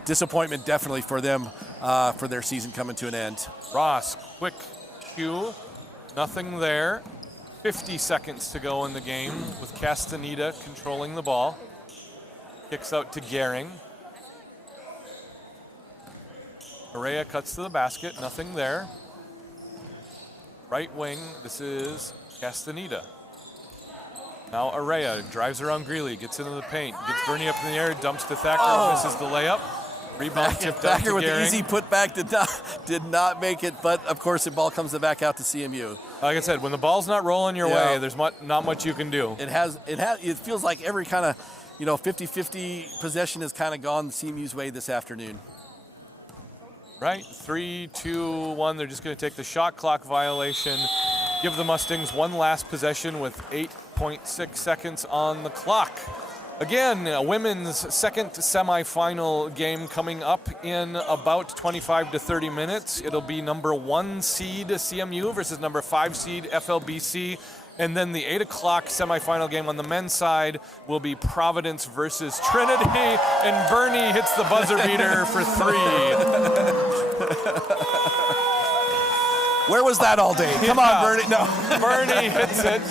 disappointment definitely for them for their season coming to an end. Ross, quick cue, nothing there. 50 seconds to go in the game with Castaneda controlling the ball. Kicks out to Gehring. Araya cuts to the basket, nothing there. Right wing, this is Castaneda. Now Araya drives around Greeley, gets into the paint, gets Bernie up in the air, dumps to Thacker, misses the layup. Rebound tipped out to Thacker with Gehring. the easy putback did not make it, but of course the ball comes back out to CMU. Like I said, when the ball's not rolling your way, there's not much you can do. It feels like every kind of 50-50 possession has kind of gone CMU's way this afternoon. Right, 3, 2, 1. They're just going to take the shot clock violation, give the Mustangs one last possession with 8.6 seconds on the clock. Again, a women's second semifinal game coming up in about 25 to 30 minutes. It'll be number 1 seed CMU versus number 5 seed FLBC. And then the 8 o'clock semifinal game on the men's side will be Providence versus Trinity. And Bernie hits the buzzer beater for 3. Where was that all day? Come on, Bernie. No. Bernie hits it,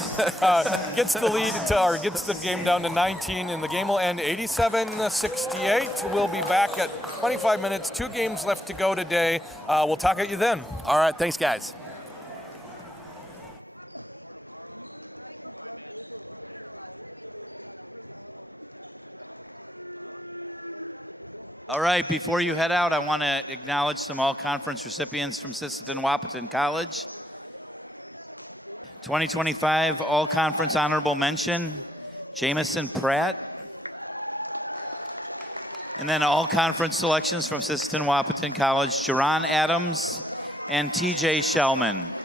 gets the lead gets the game down to 19, and the game will end 87-68. We'll be back at 25 minutes. 2 games left to go today. We'll talk at you then. All right, thanks, guys. All right, before you head out, I want to acknowledge some all-conference recipients from Sisseton-Wahpeton College. 2025 all-conference honorable mention, Jamison Pratt. And then all-conference selections from Sisseton-Wahpeton College, Jerron Adams and TJ Shellman.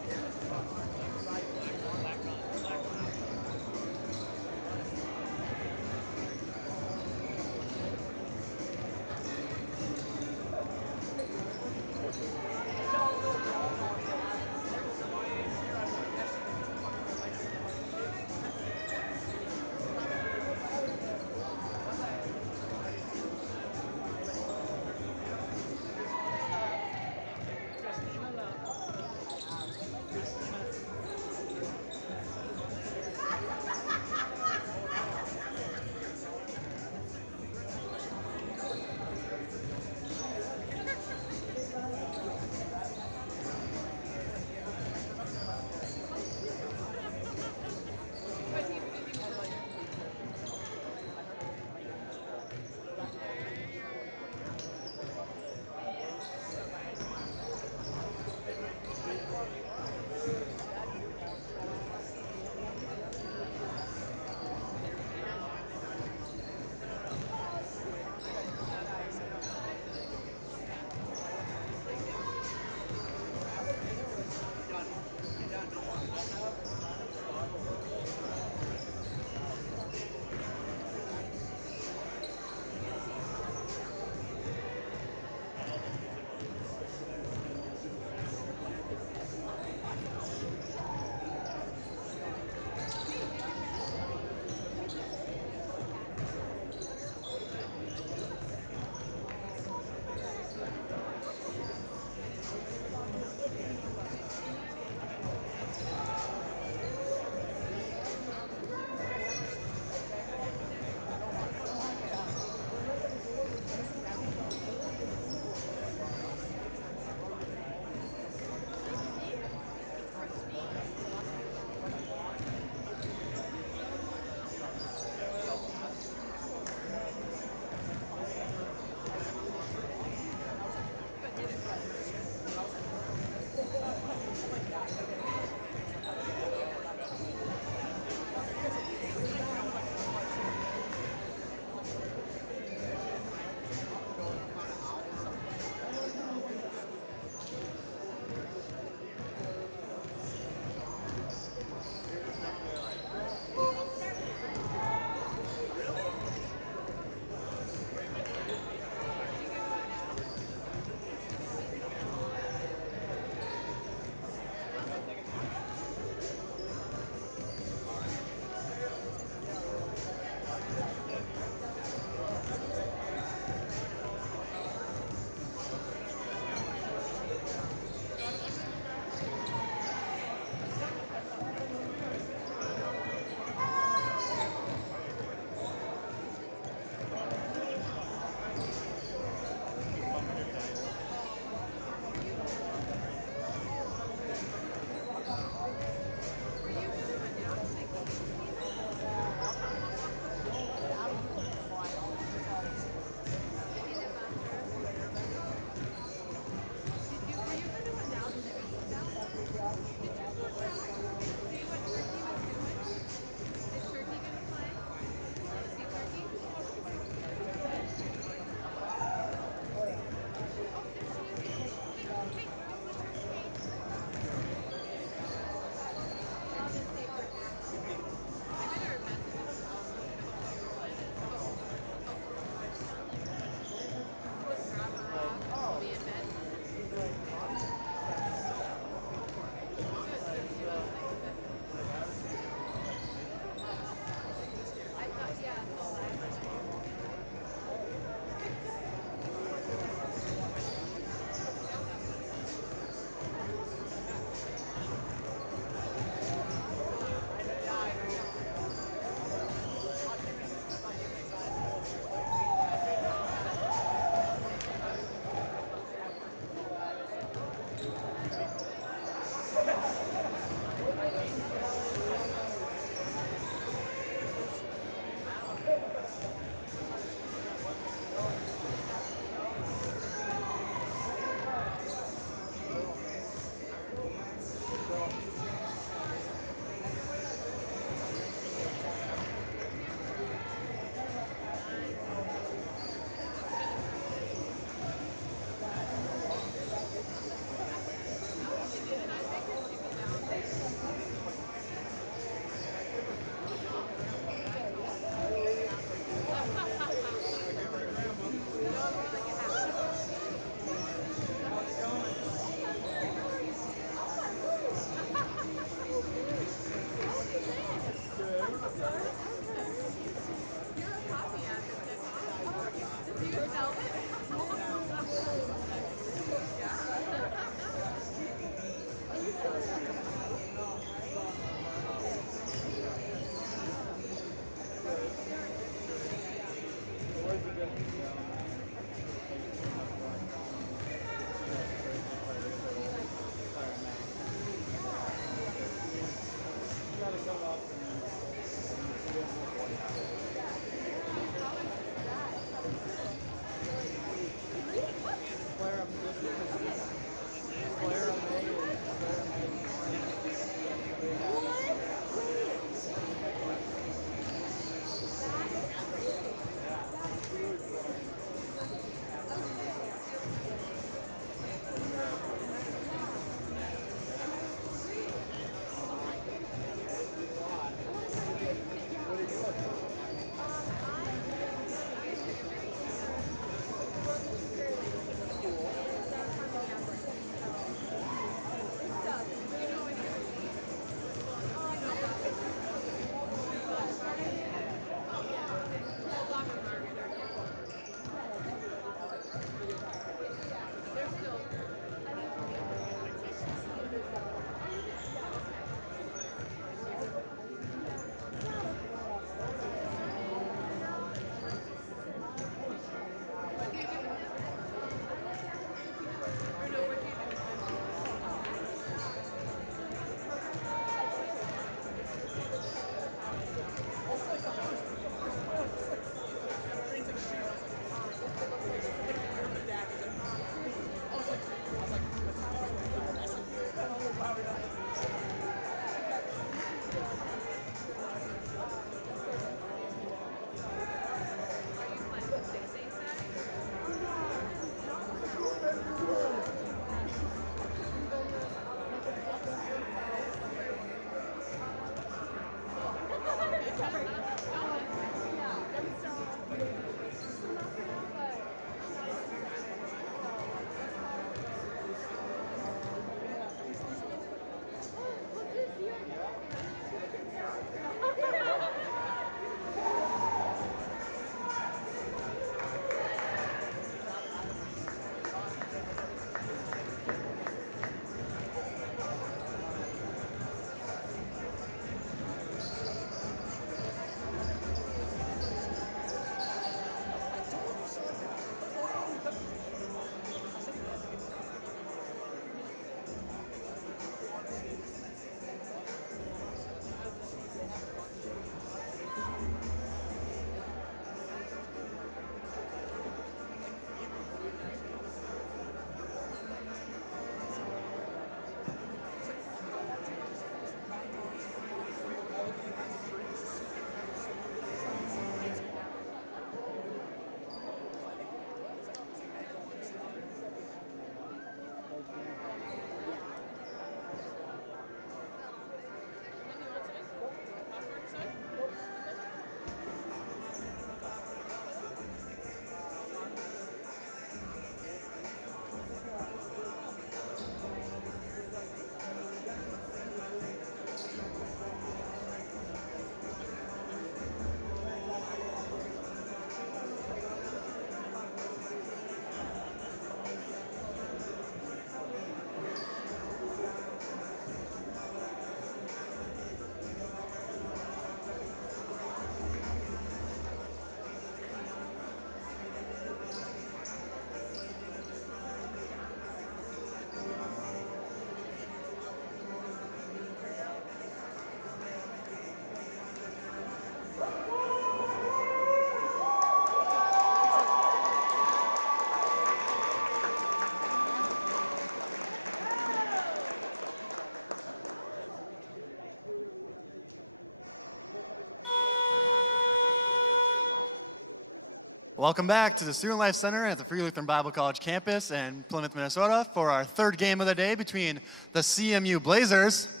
Welcome back to the Student Life Center at the Free Lutheran Bible College campus in Plymouth, Minnesota for our third game of the day between the CMU Blazers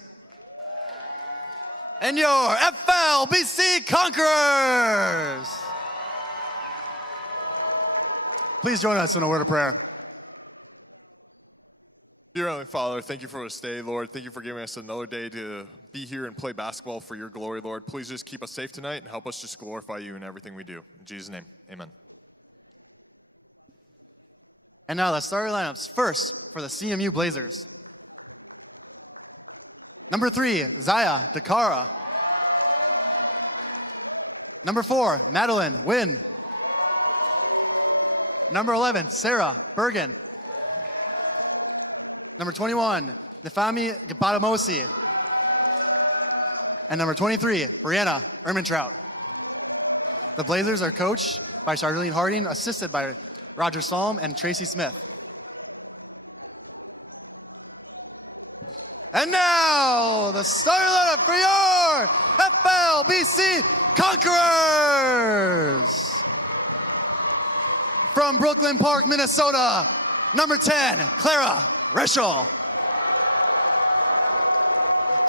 and your FLBC Conquerors. Please join us in a word of prayer. Dear Heavenly Father, thank you for this day, Lord. Thank you for giving us another day to be here and play basketball for your glory, Lord. Please just keep us safe tonight and help us just glorify you in everything we do. In Jesus' name, amen. And now the starting lineups. First, for the CMU Blazers. Number 3, Zaya Dakara. Number 4, Madeline Wynn. Number 11, Sarah Bergen. Number 21, Nefami Gapadamosi. And number 23, Brianna Ermentrout. The Blazers are coached by Charlene Harding, assisted by Roger Salm and Tracy Smith. And now, the starting lineup for your FLBC Conquerors! From Brooklyn Park, Minnesota, number 10, Clara Rischel.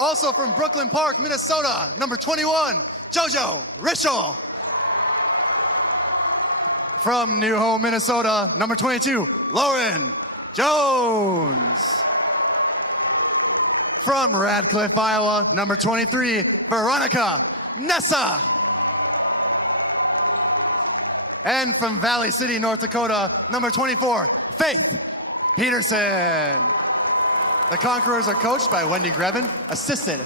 Also from Brooklyn Park, Minnesota, number 21, Jojo Rischel. From New Home, Minnesota, number 22, Lauren Jones. From Radcliffe, Iowa, number 23, Veronica Nessa. And from Valley City, North Dakota, number 24, Faith Peterson. The Conquerors are coached by Wendy Grevin, assisted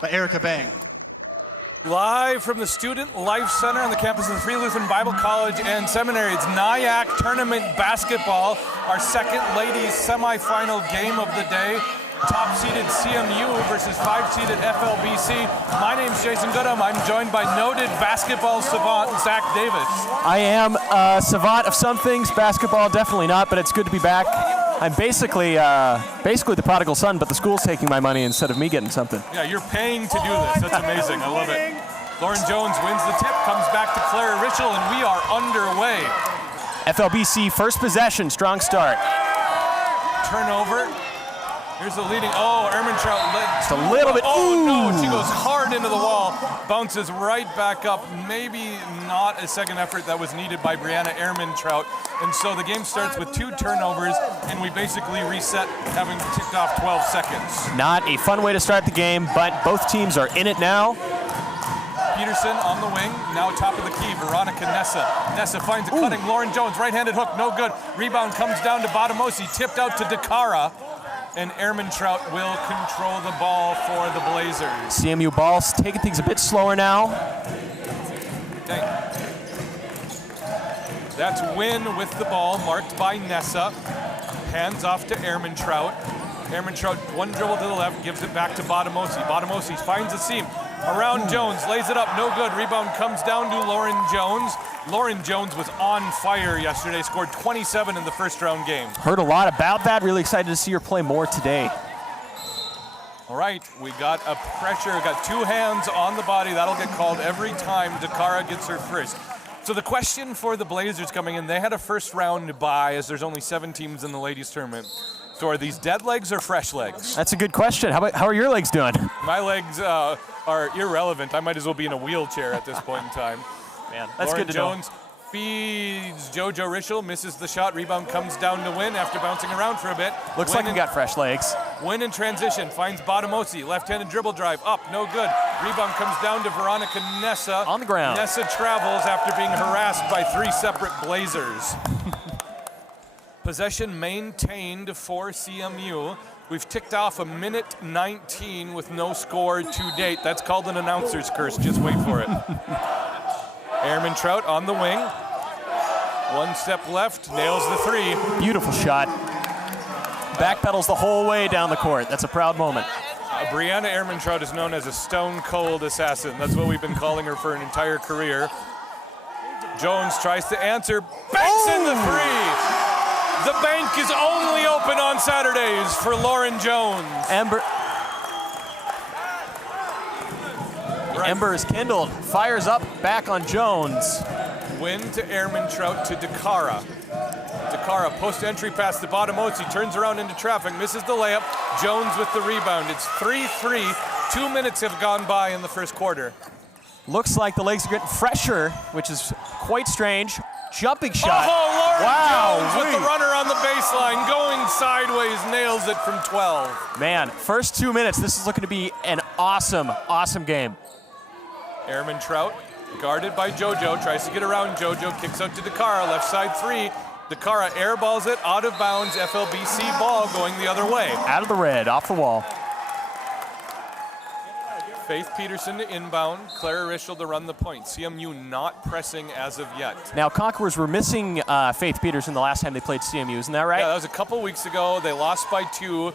by Erica Bay. Live from the Student Life Center on the campus of the Free Lutheran Bible College and Seminary, it's NIAC Tournament basketball, our second ladies semifinal game of the day. Top-seeded CMU versus 5-seeded FLBC. My name's Jason Goodham. I'm joined by noted basketball savant Zach Davis. I am a savant of some things, basketball definitely not, but it's good to be back. I'm basically the prodigal son, but the school's taking my money instead of me getting something. Yeah, you're paying to do this. That's amazing. I love it. Lauren Jones wins the tip, comes back to Clara Rischel, and we are underway. FLBC first possession, strong start. Turnover. Here's the leading. Oh, Ermentrout led. Just a little bit. Oh, ooh. no. She goes hard into the wall. Bounces right back up. Maybe not a second effort that was needed by Brianna Ermentrout. And so the game starts with 2 turnovers, and we basically reset, having ticked off 12 seconds. Not a fun way to start the game, but both teams are in it now. Peterson on the wing, now top of the key, Veronica Nessa. Nessa finds a cutting. Lauren Jones, right-handed hook, no good. Rebound comes down to Badamosi, tipped out to Dakara. And Ermentrout will control the ball for the Blazers. CMU ball's taking things a bit slower now. Dang. That's Wynn with the ball, marked by Nessa. Hands off to Ermentrout. Ermentrout, one dribble to the left, gives it back to Badamosi. Badamosi finds a seam. Around Jones, lays it up, no good. Rebound comes down to Lauren Jones. Lauren Jones was on fire yesterday, scored 27 in the first round game. Heard a lot about that. Really excited to see her play more today. All right, we got a pressure, got 2 hands on the body. That'll get called every time Dakara gets her first. So the question for the Blazers coming in, they had a first round bye as there's only 7 teams in the ladies tournament. So are these dead legs or fresh legs? That's a good question. How are your legs doing? My legs are irrelevant. I might as well be in a wheelchair at this point in time. Man, that's Lauren good to Jones feeds Jojo Rischel, misses the shot. Rebound comes down to Wynn after bouncing around for a bit. Looks like you got fresh legs. Wynn in transition, finds Badamosi, left-handed dribble drive, up, no good. Rebound comes down to Veronica Nessa. On the ground. Nessa travels after being harassed by 3 separate Blazers. Possession maintained for CMU. We've ticked off a minute 19 with no score to date. That's called an announcer's curse. Just wait for it. Ermentrout on the wing. 1 step left, nails the 3. Beautiful shot. Backpedals the whole way down the court. That's a proud moment. Brianna Ermentrout is known as a stone-cold assassin. That's what we've been calling her for an entire career. Jones tries to answer, banks in the 3. The bank is only open on Saturdays for Lauren Jones. Ember is kindled, fires up back on Jones. Win to Ehrmantraut to Dakara. Dakara post entry pass to Botamosi, turns around into traffic, misses the layup. Jones with the rebound. It's 3-3. 2 minutes have gone by in the first quarter. Looks like the legs are getting fresher, which is quite strange. Jumping shot. Oh, Lauren Jones with wait. the runner on the baseline, going sideways, nails it from 12. Man, first 2 minutes, this is looking to be an awesome, awesome game. Ehrmantraut, guarded by JoJo, tries to get around JoJo, kicks out to Dakara, left side three. Dakara airballs it, out of bounds, FLBC ball going the other way. Out of the red, off the wall. Faith Peterson to inbound, Clara Rischel to run the point. CMU not pressing as of yet. Now, Conquerors were missing Faith Peterson the last time they played CMU, isn't that right? Yeah, that was a couple weeks ago. They lost by 2.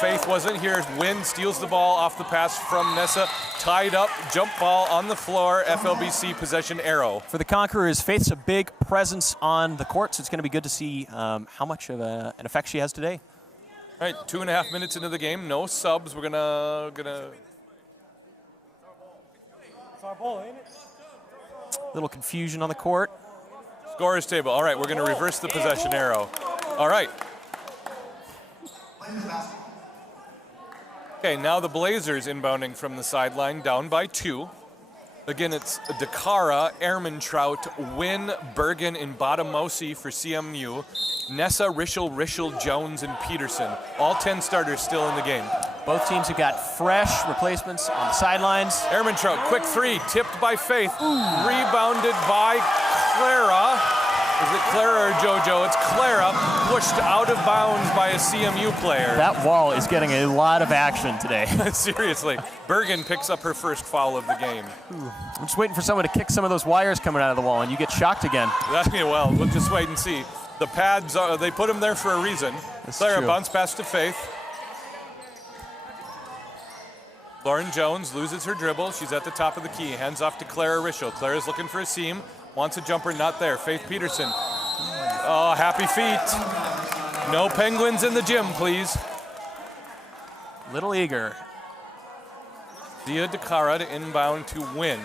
Faith wasn't here. Wynn steals the ball off the pass from Nessa. Tied up, jump ball on the floor, FLBC possession arrow. For the Conquerors, Faith's a big presence on the court, so it's going to be good to see how much of an effect she has today. All right, 2.5 minutes into the game, no subs. We're gonna Little confusion on the court. Scorer's table. All right, we're going to reverse the possession arrow. All right. Okay, now the Blazers inbounding from the sideline, down by 2. Again, it's Dakara, Ehrmantraut, Wynn, Bergen, and Botamosi for CMU. Nessa, Rischel, Jones, and Peterson. All 10 starters still in the game. Both teams have got fresh replacements on the sidelines. Ehrmantraut, quick three, tipped by Faith, rebounded by Clara. Is it Clara or JoJo? It's Clara, pushed out of bounds by a CMU player. That wall is getting a lot of action today. Seriously. Bergen picks up her first foul of the game. I'm just waiting for someone to kick some of those wires coming out of the wall, and you get shocked again. Well, we'll just wait and see. The pads, they put them there for a reason. Clara bounce pass to Faith. Lauren Jones loses her dribble. She's at the top of the key. Hands off to Clara Rischel. Clara's looking for a seam. Wants a jumper, not there. Faith Peterson. Oh, happy feet. No Penguins in the gym, please. Little eager. Dia Dakara to inbound to Wynn.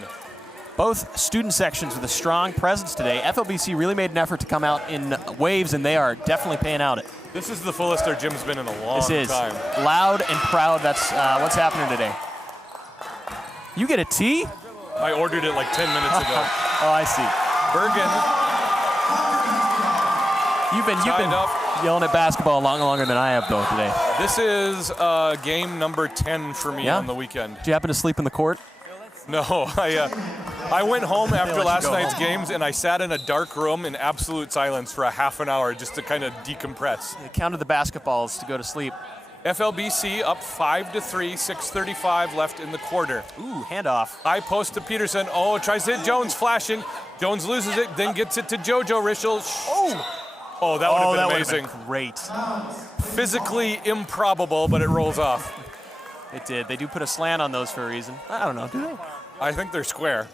Both student sections with a strong presence today. FLBC really made an effort to come out in waves, and they are definitely paying out it. This is the fullest our gym's been in a long This is time. loud and proud. That's what's happening today. You get a tea? I ordered it like 10 minutes ago. Oh, I see. Bergen. You've been yelling at basketball longer than I have, though, today. This is game number 10 for me on the weekend. Did you happen to sleep in the court? No, I went home after last night's games and I sat in a dark room in absolute silence for a half an hour just to kind of decompress. I counted the basketballs to go to sleep. FLBC up 5-3, 6:35 left in the quarter. Ooh, handoff. High post to Peterson. Oh, tries to hit Jones, flashing. Jones loses it, then gets it to JoJo Rischel. Oh, that would have been amazing. Would have been great. Physically improbable, but it rolls off. It did. They do put a slant on those for a reason. I don't know, do they? I think they're square.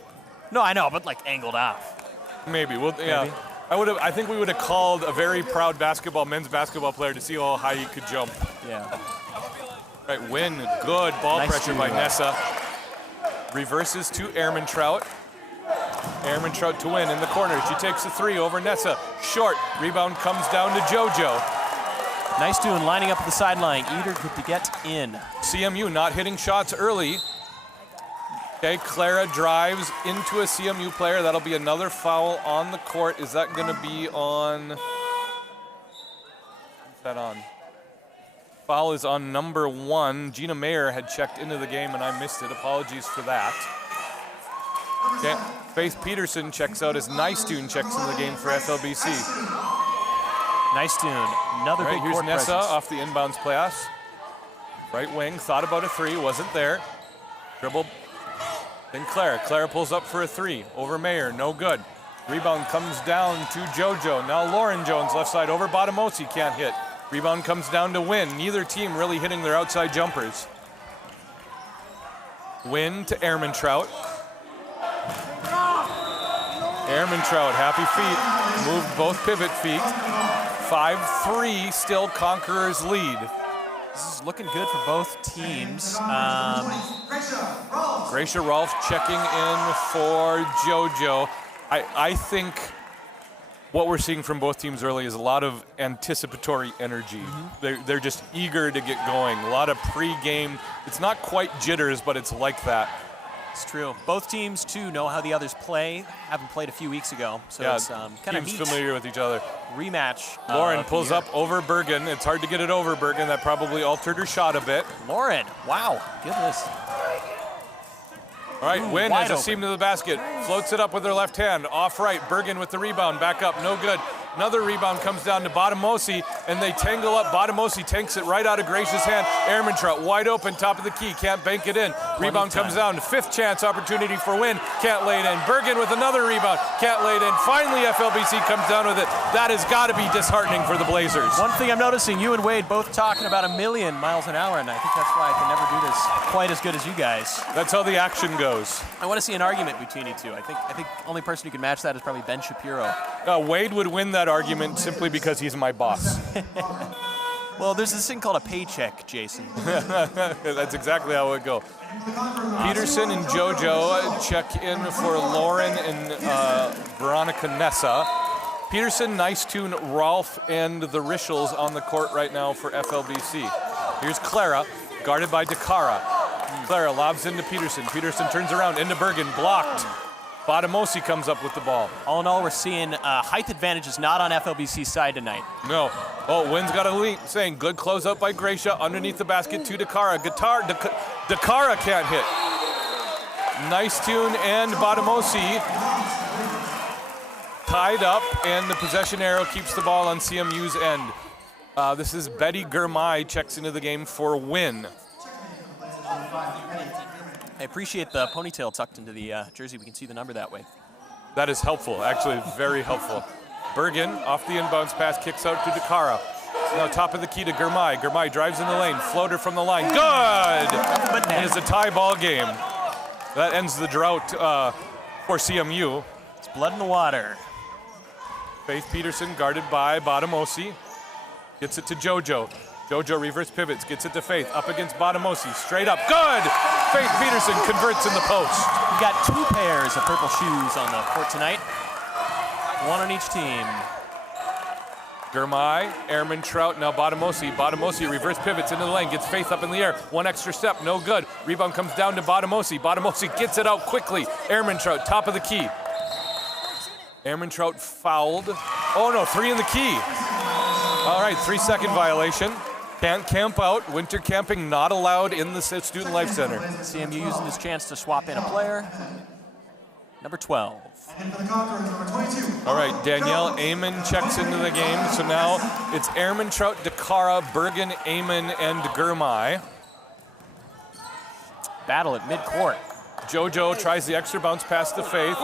No, I know, but like angled off. Maybe. Well, yeah. I think we would have called a very proud men's basketball player to see how high he could jump. Yeah. Right, Wynn, good ball Nice pressure by shooting. Nessa. Reverses to Ehrmantraut. Ehrmantraut to Wynn in the corner. She takes a three over Nessa. Short. Rebound comes down to JoJo. Nice doing, lining up at the sideline, eager to get in. CMU not hitting shots early. Okay, Clara drives into a CMU player. That'll be another foul on the court. Is that going to be on? What's that on? Foul is on number 1. Gina Mayer had checked into the game and I missed it. Apologies for that. Okay, Faith Peterson checks out as Nystuen checks in the game for FLBC. Nice tune. Another big Here's court Nessa presence. off the inbounds pass. Right wing, thought about a three, wasn't there. Dribble. Then Clara pulls up for a three. Over Mayer, no good. Rebound comes down to JoJo. Now Lauren Jones, left side over Botamosi, can't hit. Rebound comes down to Wynn. Neither team really hitting their outside jumpers. Wynn to Ehrmantraut. Ehrmantraut, happy feet. Moved both pivot feet. 5-3, still Conquerors lead. This is looking good for both teams. Gracia Rolfe checking in for JoJo. I think what we're seeing from both teams early is a lot of anticipatory energy. They're just eager to get going. A lot of pre-game. It's not quite jitters, but it's like that. It's true. Both teams, too, know how the others play. Haven't played a few weeks ago, so it's kind of teams familiar with each other. Rematch. Lauren pulls up over Bergen. It's hard to get it over Bergen. That probably altered her shot a bit. Lauren, wow, goodness. All right, Wynn has a open. seam to the basket. Floats it up with her left hand. Off right, Bergen with the rebound. Back up, no good. Another rebound comes down to Botamosi, and they tangle up. Botamosi tanks it right out of Gracia's hand. Ehrmantraut wide open, top of the key, can't bank it in. Rebound comes down, fifth chance opportunity for Wynn, can't lay it in. Bergen with another rebound, can't lay it in. Finally, FLBC comes down with it. That has got to be disheartening for the Blazers. One thing I'm noticing, you and Wade both talking about 1,000,000 miles an hour, and I think that's why I can never do this quite as good as you guys. That's how the action goes. I want to see an argument between you two. I think the only person who can match that is probably Ben Shapiro. Wade would win that argument simply because he's my boss. Well, there's this thing called a paycheck, Jason. That's exactly how it would go. Peterson and JoJo check in for Lauren and Veronica Nessa. Peterson, Nice Tune, Rolf, and the Rischels on the court right now for FLBC. Here's Clara, guarded by Dakara. Clara lobs into Peterson. Peterson turns around into Bergen, blocked. Botamosi comes up with the ball. All in all, we're seeing height advantage is not on FLBC's side tonight. No. Oh, Wynn's got a lead. Saying good closeout by Gracia. Underneath the basket to Dakara. Dakara can't hit. Nice Tune and Botamosi tied up, and the possession arrow keeps the ball on CMU's end. This is Betty Germay checks into the game for Wynn. I appreciate the ponytail tucked into the jersey. We can see the number that way. That is helpful, actually very helpful. Bergen, off the inbounds pass, kicks out to Dakara. Now top of the key to Germay. Germay drives in the lane, floater from the line. Good! It is a tie ball game. That ends the drought for CMU. It's blood in the water. Faith Peterson guarded by Botamosi. Gets it to JoJo. JoJo reverse pivots, gets it to Faith, up against Botamosi, straight up, good! Faith Peterson converts in the post. We've got 2 pairs of purple shoes on the court tonight. One on each team. Germay, Ehrmantraut, now Botamosi. Botamosi reverse pivots into the lane, gets Faith up in the air. One extra step, no good. Rebound comes down to Botamosi. Botamosi gets it out quickly. Ehrmantraut, top of the key. Ehrmantraut fouled. Oh no, 3 in the key. All right, 3-second violation. Can't camp out. Winter camping not allowed in the Student Life Center. CMU using this chance to swap in a player. Number 12. All right, Danielle Amon checks into the game. So now it's Ehrmantraut, Dakara, Bergen, Amon, and Germay. Battle at midcourt. JoJo tries the extra bounce pass to Faith.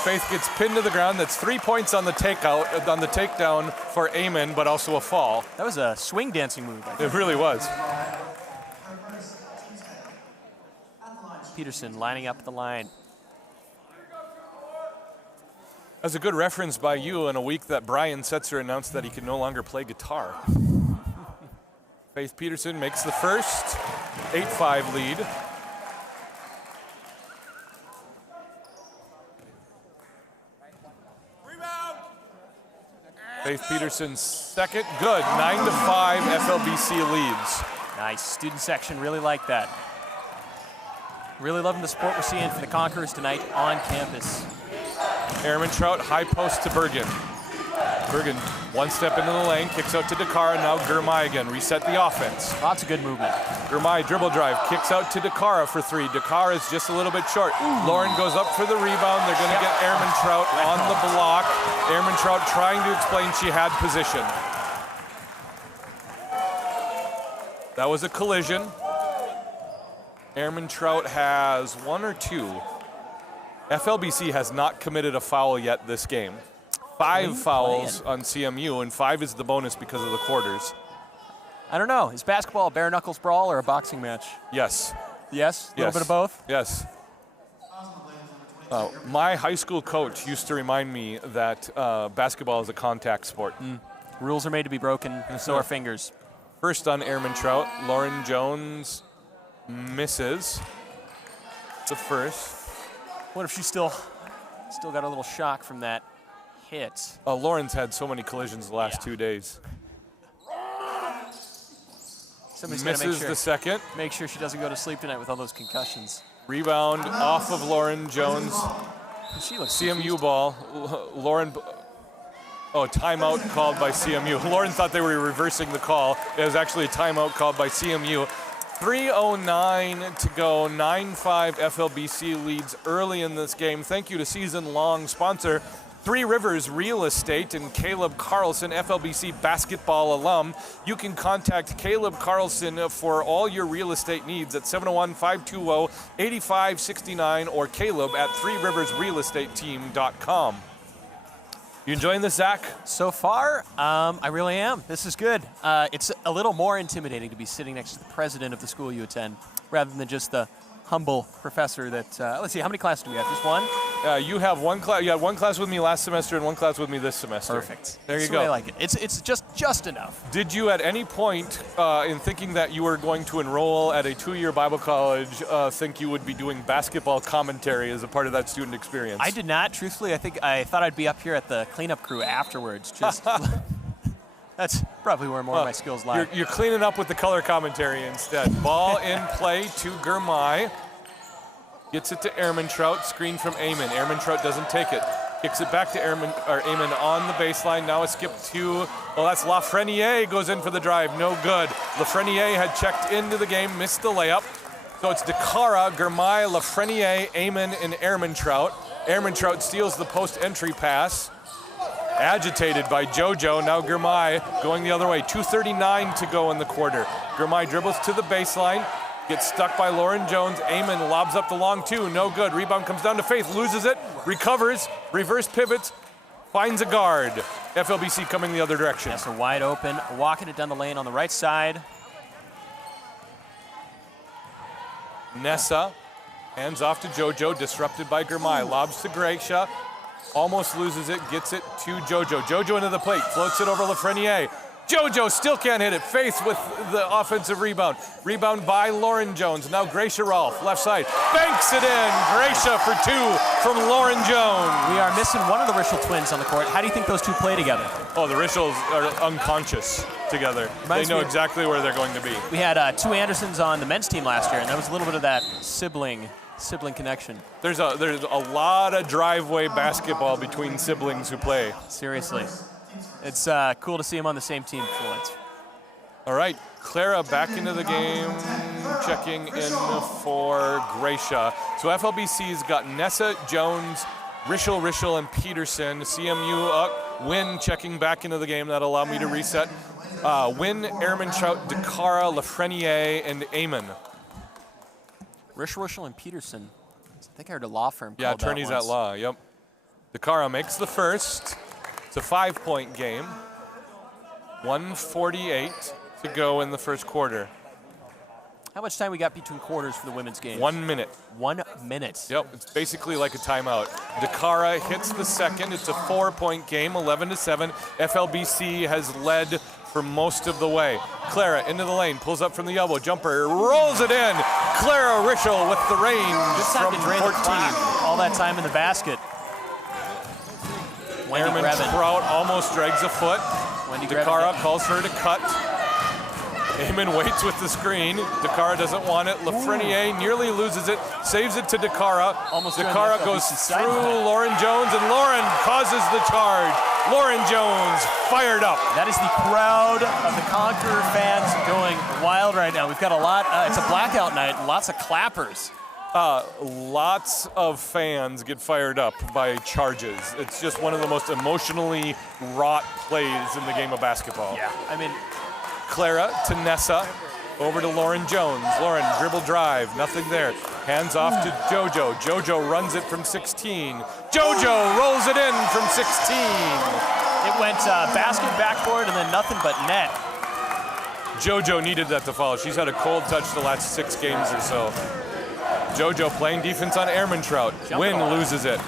Faith gets pinned to the ground. That's 3 points on the takedown for Amon, but also a fall. That was a swing dancing move. It really was. Peterson lining up the line. That's a good reference by you in a week that Brian Setzer announced that he could no longer play guitar. Faith Peterson makes the first 8-5 lead. Faith Peterson's second, good, 9-5 FLBC leads. Nice, student section really like that. Really loving the support we're seeing for the Conquerors tonight on campus. Ehrmantraut, high post to Bergen. Bergen, one step into the lane, kicks out to Dakara, now Germay again, reset the offense. Lots of good movement. Germay, dribble drive, kicks out to Dakara for 3. Dakara is just a little bit short. Lauren goes up for the rebound. They're going to get Ehrmantraut on the block. Ehrmantraut trying to explain she had position. That was a collision. Ehrmantraut has 1 or 2. FLBC has not committed a foul yet this game. 5 fouls on CMU, and 5 is the bonus because of the quarters. I don't know. Is basketball a bare knuckles brawl or a boxing match? Yes. Yes? A little bit of both? Yes. My high school coach used to remind me that basketball is a contact sport. Rules are made to be broken, so are fingers. First on Ehrmantraut, Lauren Jones misses. It's a first. What if she's still Still got a little shock from that hit. Lauren's had so many collisions the last 2 days. Somebody's Misses the second. Make sure she doesn't go to sleep tonight with all those concussions. Rebound off of Lauren Jones. She looks CMU confused. ball. Lauren. Oh, timeout called by CMU. Lauren thought they were reversing the call. It was actually a timeout called by CMU. 3:09 to go. 9-5 FLBC leads early in this game. Thank you to season-long sponsor Three Rivers Real Estate and Caleb Carlson, FLBC basketball alum. You can contact Caleb Carlson for all your real estate needs at 701-520-8569 or Caleb at threeriversrealestateteam.com. You enjoying this, Zach? So far, I really am. This is good. It's a little more intimidating to be sitting next to the president of the school you attend rather than just the humble professor that, let's see, how many classes do we have? Just one? You have one class. You had one class with me last semester and one class with me this semester. Perfect. There That's you go. the way I like it. It's just enough. Did you at any point in thinking that you were going to enroll at a 2-year Bible college think you would be doing basketball commentary as a part of that student experience? I did not. Truthfully, I thought I'd be up here at the cleanup crew afterwards. Just that's probably where more of my skills lie. You're cleaning up with the color commentary instead. Ball in play to Germay. Gets it to Ehrmantraut, screen from Eamon. Ehrmantraut doesn't take it. Kicks it back to Eamon on the baseline. Now a skip to, that's Lafreniere, goes in for the drive. No good. Lafreniere had checked into the game, missed the layup. So it's DeCara, Germay, Lafreniere, Eamon, and Ehrmantraut. Ehrmantraut steals the post-entry pass. Agitated by JoJo. Now Germay going the other way. 2:39 to go in the quarter. Germay dribbles to the baseline. Gets stuck by Lauren Jones. Eamon lobs up the long two. No good. Rebound comes down to Faith. Loses it. Recovers. Reverse pivots. Finds a guard. FLBC coming the other direction. So wide open. Walking it down the lane on the right side. Nessa hands off to JoJo. Disrupted by Germay. Lobs to Gracia. Almost loses it. Gets it to JoJo. JoJo into the plate. Floats it over Lafreniere. JoJo still can't hit it. Faith with the offensive rebound. Rebound by Lauren Jones. Now Gracia Rolfe, left side. Banks it in. Gracia for two from Lauren Jones. We are missing one of the Rischel twins on the court. How do you think those two play together? Oh, the Rischels are unconscious together. They know exactly where they're going to be. We had two Andersons on the men's team last year, and there was a little bit of that sibling connection. There's a lot of driveway basketball between siblings who play. Seriously. It's cool to see him on the same team for once. All right, Clara back into the game, checking in for Gracia. So FLBC's got Nessa, Jones, Rischel, and Peterson. CMU Win checking back into the game. That'll allow me to reset. Win, Ehrmantraut, DeCara, Lafreniere, and Eamon. Rischel, and Peterson. I think I heard a law firm Yeah, called attorneys that at once. law, yep. DeCara makes the first. It's a 5-point game. 1:48 to go in the first quarter. How much time we got between quarters for the women's game? 1 minute. 1 minute. Yep, it's basically like a timeout. DeCara hits the second. It's a 4-point game, 11-7. FLBC has led for most of the way. Clara into the lane, pulls up from the elbow, jumper, rolls it in. Clara Rischel with the range from 14. All that time in the basket. Ehrmantraut almost drags a foot. DeCara calls her to cut. Eamon waits with the screen. DeCara doesn't want it. Lafreniere nearly loses it, saves it to DeCara. DeCara goes through Lauren Jones, and Lauren causes the charge. Lauren Jones fired up. That is the crowd of the Conqueror fans going wild right now. We've got a lot, it's a blackout night, lots of clappers. Lots of fans get fired up by charges. It's just one of the most emotionally wrought plays in the game of basketball. Yeah, I mean, Clara to Nessa, over to Lauren Jones. Lauren, dribble drive, nothing there. Hands off to JoJo. JoJo runs it from 16. JoJo rolls it in from 16. It went basket backboard and then nothing but net. JoJo needed that to fall. She's had a cold touch the last 6 games or so. JoJo playing defense on Ehrmantraut. Win loses it.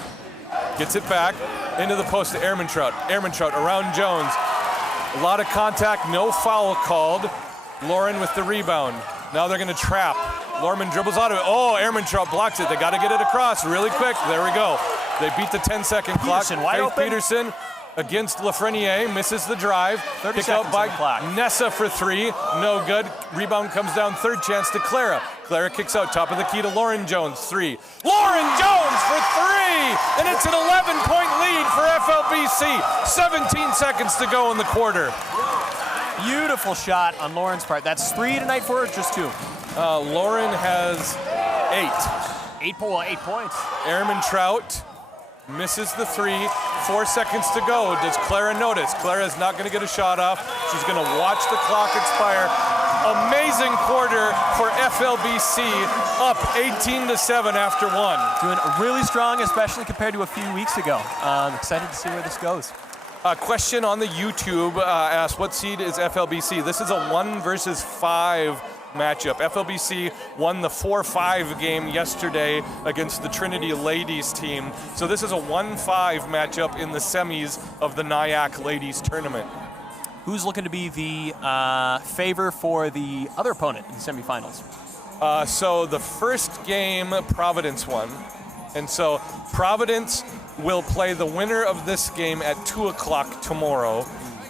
Gets it back into the post to Ehrmantraut. Ehrmantraut around Jones. A lot of contact, no foul called. Lauren with the rebound. Now they're going to trap. Lauren dribbles out of it. Oh, Ehrmantraut blocks it. They got to get it across really quick. There we go. They beat the 10-second clock. Peterson wide Faith open. Peterson against Lafreniere, misses the drive. 30 Pick out seconds by on the clock. Nessa for 3, no good. Rebound comes down, third chance to Clara. Clara kicks out, top of the key to Lauren Jones, 3. Lauren Jones for 3, and it's an 11-point lead for FLBC. 17 seconds to go in the quarter. Beautiful shot on Lauren's part. That's 3 tonight for her, or just 2? Lauren has 8. 8 points. Ehrman Trout misses the 3, 4 seconds to go. Does Clara notice? Clara is not going to get a shot off. She's going to watch the clock expire. Amazing quarter for FLBC, up 18-7 after 1. Doing really strong, especially compared to a few weeks ago. I'm excited to see where this goes. A question on the YouTube asked, what seed is FLBC? This is a 1 versus 5 matchup. FLBC won the 4-5 game yesterday against the Trinity ladies team. So this is a 1-5 matchup in the semis of the NIAC Ladies Tournament. Who's looking to be the favor for the other opponent in the semifinals? So the first game, Providence won. And so Providence will play the winner of this game at 2 o'clock tomorrow.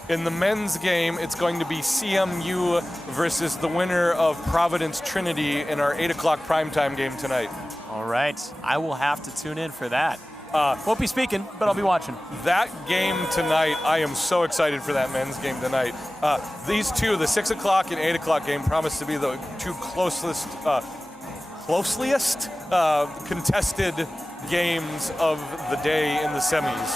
In the men's game, it's going to be CMU versus the winner of Providence Trinity in our 8 o'clock primetime game tonight. All right. I will have to tune in for that. Won't be speaking, but I'll be watching. That game tonight, I am so excited for that men's game tonight. These two, the 6 o'clock and 8 o'clock game, promise to be the two closest contested games of the day in the semis.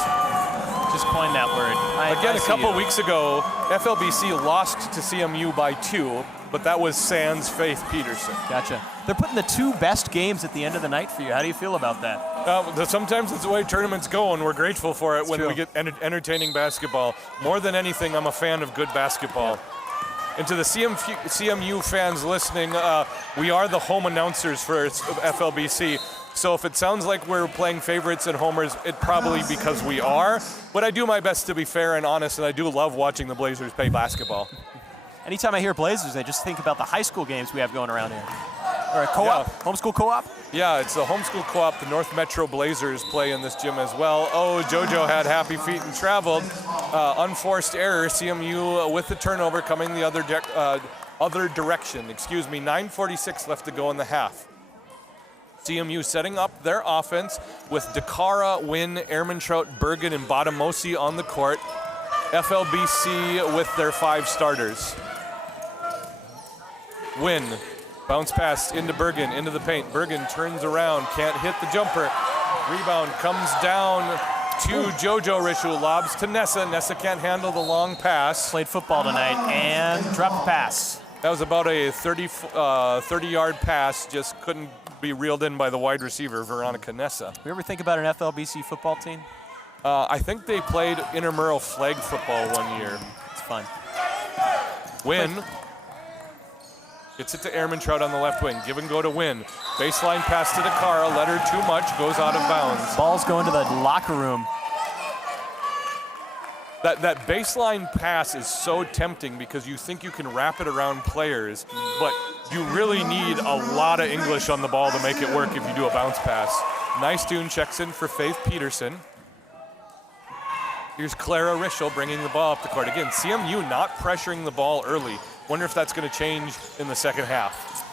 Just coined that word. Again, a couple weeks ago, FLBC lost to CMU by 2, but that was sans Faith Peterson. Gotcha. They're putting the 2 best games at the end of the night for you. How do you feel about that? Sometimes it's the way tournaments go, and we're grateful for it when we get entertaining basketball. More than anything, I'm a fan of good basketball. And to the CMU fans listening, we are the home announcers for FLBC. So if it sounds like we're playing favorites and homers, it's probably because we are. But I do my best to be fair and honest, and I do love watching the Blazers play basketball. Anytime I hear Blazers, I just think about the high school games we have going around here. Or a co-op, homeschool co-op? Yeah, it's the homeschool co-op. The North Metro Blazers play in this gym as well. Oh, JoJo had happy feet and traveled. Unforced error, CMU with the turnover coming the other direction. 9:46 left to go in the half. CMU setting up their offense with Dakara, Wynn, Ehrmantraut, Bergen, and Botamosi on the court. FLBC with their 5 starters. Wynn, bounce pass into Bergen, into the paint. Bergen turns around, can't hit the jumper. Rebound comes down to JoJo Rishu, lobs to Nessa. Nessa can't handle the long pass. Played football tonight and dropped the pass. That was about a 30-yard pass, just couldn't be reeled in by the wide receiver, Veronica Nessa. You ever think about an FLBC football team? I think they played intramural flag football one year. It's fun. Wynn gets it to Ehrmantraut on the left wing. Give and go to Wynn. Baseline pass to Dakara. Let her too much. Goes out of bounds. Ball's going to the locker room. That baseline pass is so tempting because you think you can wrap it around players, but you really need a lot of English on the ball to make it work if you do a bounce pass. Nice tune checks in for Faith Peterson. Here's Clara Rischel bringing the ball up the court. Again, CMU not pressuring the ball early. Wonder if that's going to change in the second half.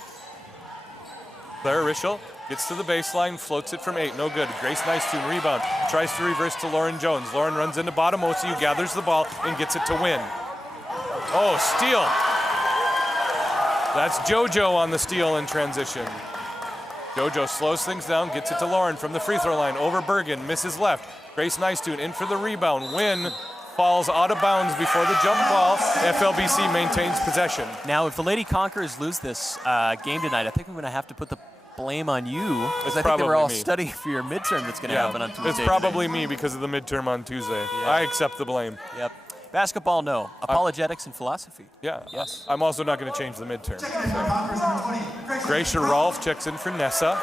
Clara Rischel gets to the baseline, floats it from 8, no good. Grace Nicetune, rebound, tries to reverse to Lauren Jones. Lauren runs into Botamosi, who gathers the ball and gets it to Wynn. Oh, steal. That's JoJo on the steal in transition. JoJo slows things down, gets it to Lauren from the free throw line, over Bergen, misses left. Grace Nicetune in for the rebound. Wynn falls out of bounds before the jump ball. FLBC maintains possession. Now, if the Lady Conquerors lose this game tonight, I think I'm going to have to put the blame on you, because I think they were all studying for your midterm that's going to happen on Tuesday. It's probably me because of the midterm on Tuesday. Yeah. I accept the blame. Yep. Basketball, no. Apologetics and philosophy. Yeah. Yes. I'm also not going to change the midterm. Gracia Rolfe checks in for Nessa.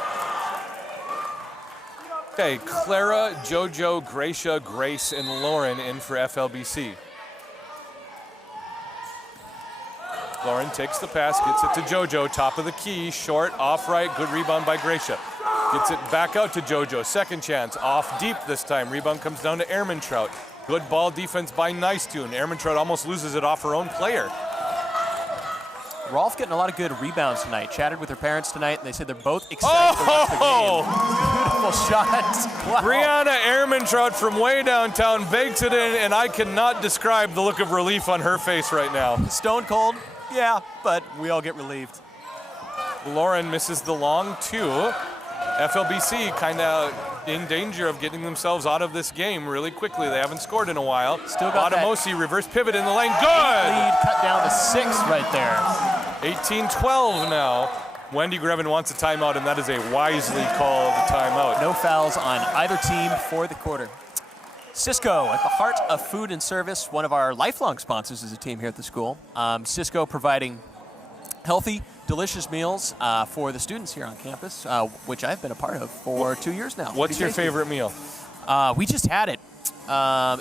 Okay, Clara, JoJo, Gracia, Grace, and Lauren in for FLBC. Lauren takes the pass, gets it to JoJo, top of the key, short, off right, good rebound by Gracia. Gets it back out to JoJo. Second chance. Off deep this time. Rebound comes down to Ehrmantraut. Good ball defense by Nicetoon. Ehrmantraut almost loses it off her own player. Rolf getting a lot of good rebounds tonight. Chatted with her parents tonight, and they said they're both excited to watch the game. Beautiful shot. Wow. Brianna Ehrmantraut from way downtown bakes it in, and I cannot describe the look of relief on her face right now. Stone cold, yeah, but we all get relieved. Lauren misses the long two. FLBC kind of in danger of getting themselves out of this game really quickly. They haven't scored in a while. Still got Bottomosi reverse pivot in the lane. Good! Lead cut down to 6 right there. 18-12 now. Wendy Greven wants a timeout, and that is a wisely called timeout. No fouls on either team for the quarter. Cisco, at the heart of food and service, one of our lifelong sponsors as a team here at the school. Cisco providing healthy, delicious meals for the students here on campus, which I've been a part of for 2 years now. What's your favorite meal? We just had it.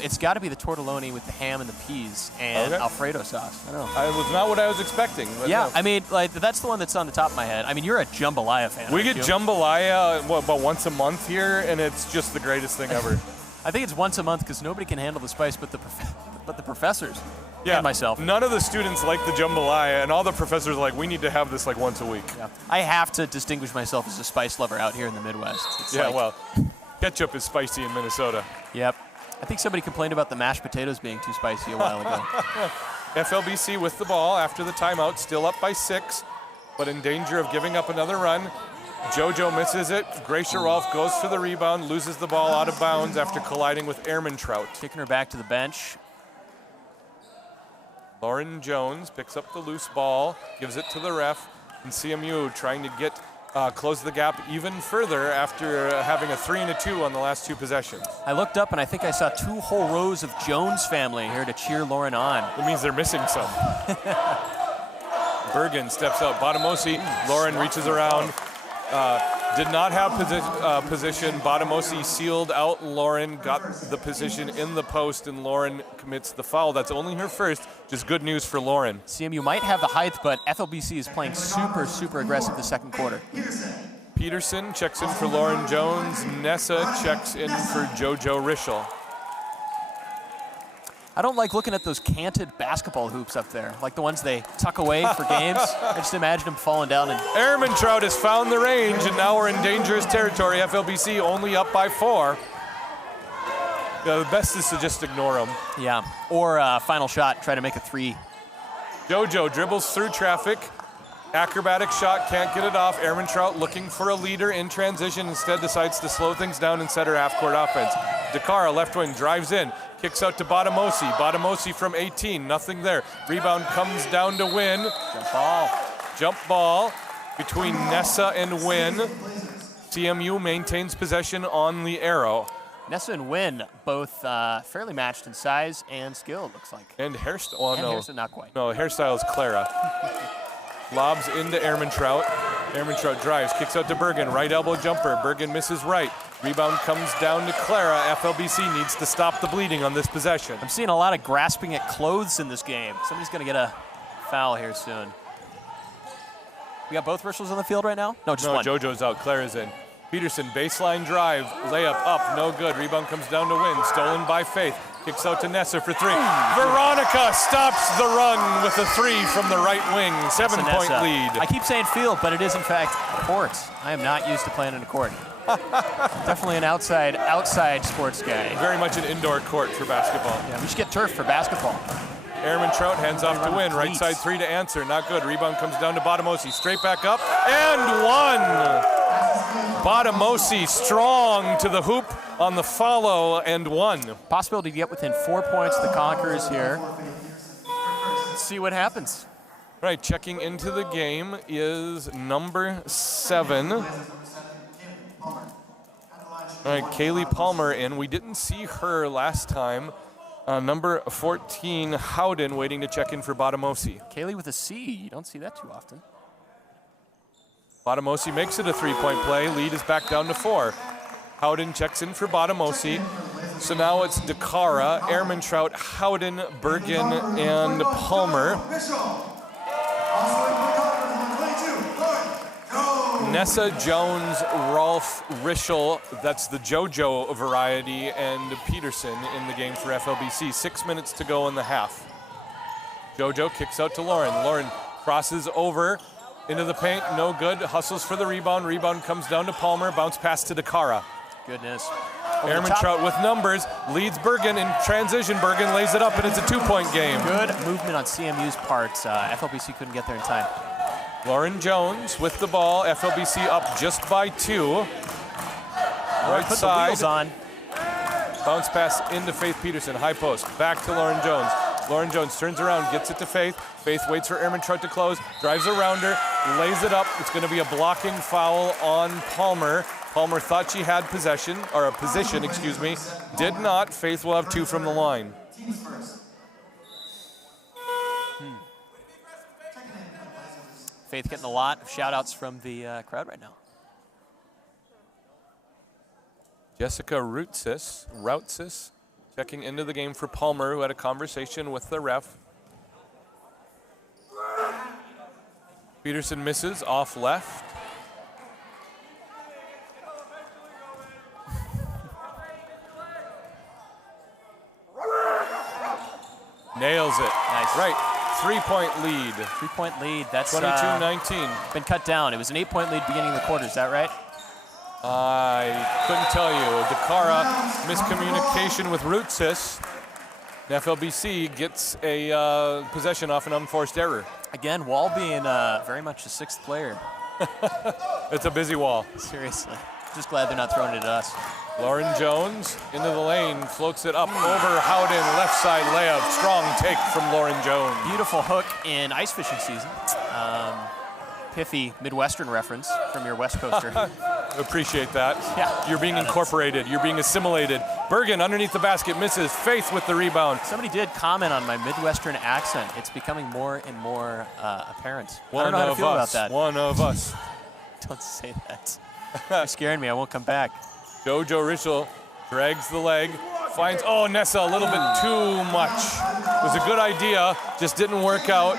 It's got to be the tortelloni with the ham and the peas and Alfredo sauce. I don't know. It was not what I was expecting. Yeah, no. I mean, like that's the one that's on the top of my head. I mean, you're a jambalaya fan. We get jambalaya about once a month here, and it's just the greatest thing ever. I think it's once a month because nobody can handle the spice but the professors. Yeah, and myself. None of the students like the jambalaya, and all the professors are like, we need to have this like once a week. Yeah. I have to distinguish myself as a spice lover out here in the Midwest. It's well, ketchup is spicy in Minnesota. Yep. I think somebody complained about the mashed potatoes being too spicy a while ago. FLBC with the ball after the timeout, still up by 6, but in danger of giving up another run. JoJo misses it. Gracia Rolfe goes for the rebound, loses the ball out of bounds after colliding with Ehrmantraut. Kicking her back to the bench. Lauren Jones picks up the loose ball, gives it to the ref, and CMU trying to get close the gap even further after having a 3 and a 2 on the last 2 possessions. I looked up and I think I saw 2 whole rows of Jones family here to cheer Lauren on. It means they're missing some. Bergen steps up. Bottomosi, Lauren reaches around. Did not have position. Bottomosi sealed out Lauren, got the position in the post, and Lauren commits the foul. That's only her first, just good news for Lauren. CMU might have the height, but FLBC is playing super, super aggressive the second quarter. Peterson checks in for Lauren Jones. Nessa checks in for JoJo Rischel. I don't like looking at those canted basketball hoops up there, like the ones they tuck away for games. I just imagine them falling down. And Ehrmantraut has found the range, and now we're in dangerous territory. FLBC only up by 4. The best is to just ignore them. Yeah, or final shot, try to make a 3. JoJo dribbles through traffic. Acrobatic shot, can't get it off. Ehrmantraut looking for a leader in transition, instead decides to slow things down and set her half-court offense. DeCara, left wing, drives in. Kicks out to Bottomosi. Bottomosi from 18, nothing there. Rebound comes down to Wynn. Jump ball between Nessa and Wynn. CMU maintains possession on the arrow. Nessa and Wynn both fairly matched in size and skill, it looks like. And hairstyle. Oh, no. Hairstyle, not quite. No, hairstyle is Clara. Lobs into Ehrmantraut. Ehrmantraut drives, kicks out to Bergen. Right elbow jumper. Bergen misses right. Rebound comes down to Clara. FLBC needs to stop the bleeding on this possession. I'm seeing a lot of grasping at clothes in this game. Somebody's going to get a foul here soon. We got both Rischels on the field right now? No, just one. JoJo's out. Clara's in. Peterson, baseline drive. Layup up, no good. Rebound comes down to Wynn. Stolen by Faith. Kicks out to Nessa for 3. Veronica stops the run with a 3 from the right wing. 7-point lead. I keep saying field, but it is in fact court. I am not used to playing in a court. Definitely an outside sports guy. Very much an indoor court for basketball. Yeah, we should get turf for basketball. Ehrmantraut hands off to Wynn. Right side 3 to answer. Not good. Rebound comes down to Bottomosi. Straight back up. And 1. Bottomosi strong to the hoop on the follow and 1. Possibility to get within 4 points of the Conquerors here. Let's see what happens. Right, checking into the game is number 7. All right, Kaylee Palmer in. We didn't see her last time. Number 14, Howden, waiting to check in for Bottomosi. Kaylee with a C. You don't see that too often. Bottomosi makes it a 3-point play. Lead is back down to 4. Howden checks in for Bottomosi. So now it's DeCara, Ehrmantraut, Howden, Bergen, and Palmer. Nessa Jones, Rolf Rischel, that's the JoJo variety, and Peterson in the game for FLBC. 6 minutes to go in the half. JoJo kicks out to Lauren. Lauren crosses over into the paint, no good. Hustles for the rebound. Rebound comes down to Palmer. Bounce pass to DeCara. Goodness. Ehrmantraut with numbers, leads Bergen in transition. Bergen lays it up, and it's a 2-point game. Good movement on CMU's part. FLBC couldn't get there in time. Lauren Jones with the ball. FLBC up just by 2. Right Put side. the wheels on. Bounce pass into Faith Peterson. High post. Back to Lauren Jones. Lauren Jones turns around, gets it to Faith. Faith waits for Ehrmantraut to close, drives around her, lays it up. It's going to be a blocking foul on Palmer. Palmer thought she had possession, or a position, excuse me. Did not. Faith will have 2 from the line. Faith getting a lot of shout-outs from the crowd right now. Jessica Routsis checking into the game for Palmer, who had a conversation with the ref. Peterson misses off left. Nails it. Nice. Right. 3-point lead. 3-point lead. That's 22-19. Been cut down. It was an 8-point lead beginning of the quarter. Is that right? I couldn't tell you. DeCara, miscommunication with Routsis. FLBC gets a possession off an unforced error. Again, Wall being very much a 6th player. It's a busy Wall. Seriously. Just glad they're not throwing it at us. Lauren Jones into the lane, floats it up over Howden, left side layup. Strong take from Lauren Jones. Beautiful hook in ice fishing season. Pithy Midwestern reference from your West Coaster. Appreciate that. Yeah. You're being incorporated. You're being assimilated. Bergen underneath the basket, misses. Faith with the rebound. Somebody did comment on my Midwestern accent. It's becoming more and more apparent. I One don't know how to of feel about us. that. One of us. Don't say that. You're scaring me. I won't come back. JoJo Rischel drags the leg, finds, oh, Nessa a little bit too much. It was a good idea, just didn't work out.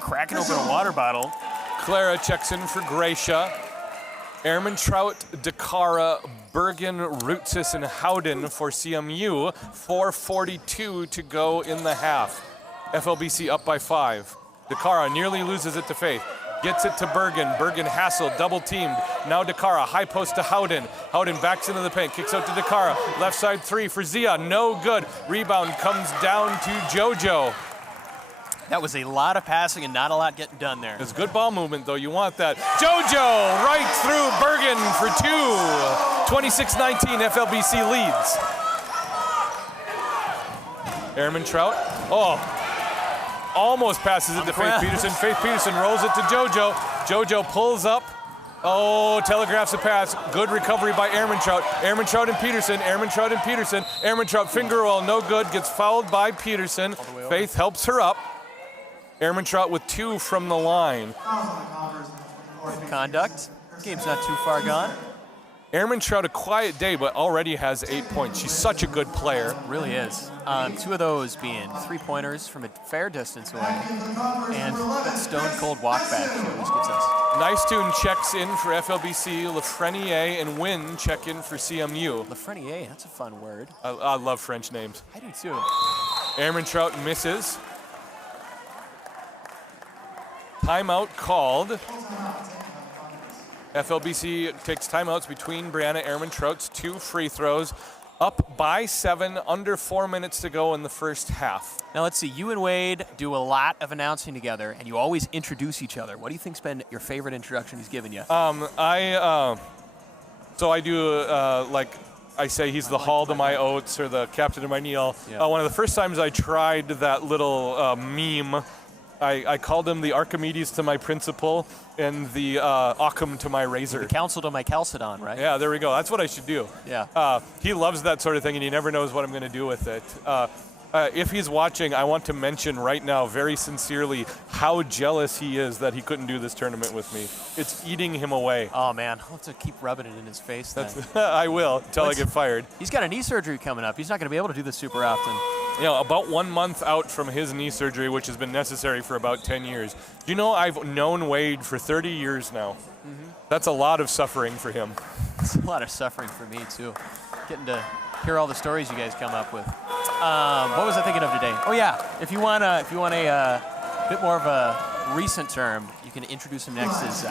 Cracking open a water bottle. Clara checks in for Gracia. Ehrmantraut, DeCara, Bergen, Routsis, and Howden for CMU. 4:42 to go in the half. FLBC up by 5. DeCara nearly loses it to Faith. Gets it to Bergen. Bergen hassled, double teamed. Now DeCara, high post to Howden. Howden backs into the paint, kicks out to DeCara. Left side 3 for Zia, no good. Rebound comes down to JoJo. That was a lot of passing and not a lot getting done there. It's good ball movement, though. You want that. JoJo right through Bergen for 2. 26-19, FLBC leads. Ehrmantraut. Oh, almost passes it to Faith Peterson. Faith Peterson rolls it to JoJo. JoJo pulls up. Oh, telegraphs a pass. Good recovery by Ehrmantraut. Ehrmantraut and Peterson. Ehrmantraut and Peterson. Ehrmantraut finger roll, no good. Gets fouled by Peterson. Faith helps her up. Ehrmantraut with 2 from the line. Conduct. Game's not too far gone. Ehrmantraut, a quiet day, but already has 8 points. She's such a good player. Really is. 2 of those being 3-pointers from a fair distance away. And that stone-cold walk back she always gives us. Nice Tune checks in for FLBC. Lafreniere and Wynn check in for CMU. Lafreniere, that's a fun word. I love French names. I do too. Ehrmantraut misses. Timeout called. FLBC takes timeouts between Brianna Ehrmantraut's 2 free throws. Up by 7, under 4 minutes to go in the first half. Now let's see, you and Wade do a lot of announcing together, and you always introduce each other. What do you think's been your favorite introduction he's given you? So I do, like I say, he's the Hall to my Oates or the Captain to my Neil. Yeah. One of the first times I tried that little meme, I called him the Archimedes to my principal and the Occam to my razor. The counsel to my Chalcedon, right? Yeah, there we go. That's what I should do. Yeah. He loves that sort of thing, and he never knows what I'm going to do with it. If he's watching, I want to mention right now, very sincerely, how jealous he is that he couldn't do this tournament with me. It's eating him away. Oh, man. I'll have to keep rubbing it in his face then. I will, until I get fired. He's got a knee surgery coming up. He's not going to be able to do this super often. about 1 month out from his knee surgery, which has been necessary for about 10 years. You know, I've known Wade for 30 years now. That's a lot of suffering for him. It's a lot of suffering for me, too. Getting to hear all the stories you guys come up with. What was I thinking of today? Oh, yeah. If you want a bit more of a recent term, you can introduce him next as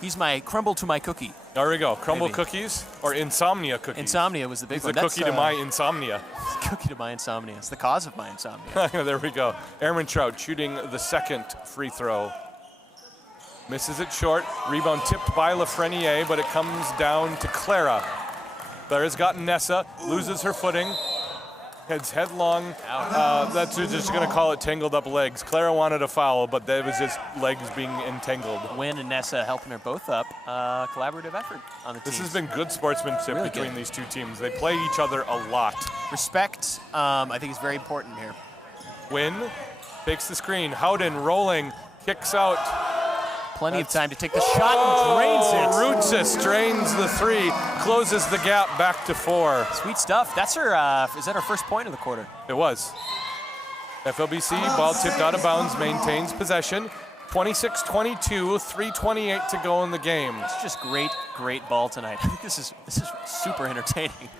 he's my crumble to my cookie. There we go. Crumble cookies or insomnia cookies? Insomnia was the big one. It's a cookie to my insomnia. It's a cookie to my insomnia. It's the cause of my insomnia. There we go. Airman Trout shooting the second free throw. Misses it short. Rebound tipped by Lafreniere, but it comes down to Clara. Clara's got Nessa, loses her footing, heads headlong. That's just going to call it tangled up legs. Clara wanted a foul, but that was just legs being entangled. Wynn and Nessa helping her both up. Collaborative effort on the team. This has been good sportsmanship Really between good. these two teams. They play each other a lot. Respect, I think, is very important here. Wynn takes the screen. Howden rolling, kicks out. Plenty of time to take the shot and drains it. Rutsis drains the three, closes the gap back to 4. Sweet stuff. That's her. Is that her first point of the quarter? It was. FLBC, ball tipped out of bounds, maintains possession. 26-22, 3:28 to go in the game. It's just great ball tonight. I think this is super entertaining.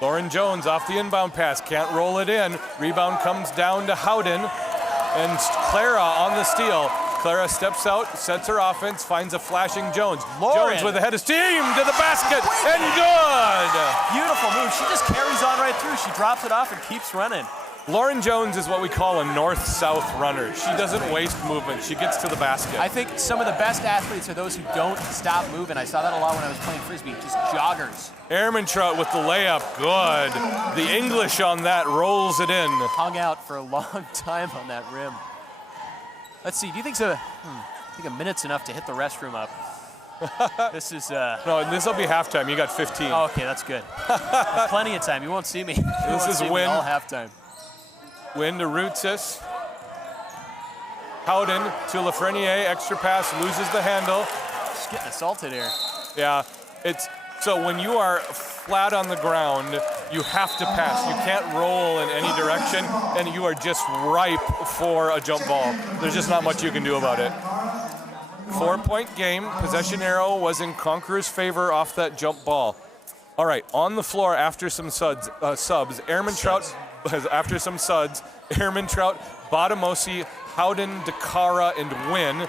Lauren Jones off the inbound pass, can't roll it in. Rebound comes down to Howden, and Clara on the steal. Clara steps out, sets her offense, finds a flashing Jones. Lauren. Jones with a head of steam to the basket, and good! Beautiful move. She just carries on right through. She drops it off and keeps running. Lauren Jones is what we call a north-south runner. She doesn't waste movement. She gets to the basket. I think some of the best athletes are those who don't stop moving. I saw that a lot when I was playing Frisbee. Just joggers. Airman Trout with the layup, good. The English on that rolls it in. Hung out for a long time on that rim. Let's see, do you think so? I think a minute's enough to hit the restroom up. This is No, this will be halftime. You got 15. Oh, okay, that's good. Plenty of time. You won't see me. This is Wynn. All halftime. Wynn to Rutsis. Howden to Lafreniere, extra pass, loses the handle. Just getting assaulted here. Yeah, it's so when you are flat on the ground, you have to pass. You can't roll in any direction, and you are just ripe for a jump ball. There's just not much you can do about it. 4-point game. Possession arrow was in Conqueror's favor off that jump ball. All right, on the floor after some subs. Airman Trout after some suds. Airman Trout, Botamosi, Howden, Dakara, and Wynn.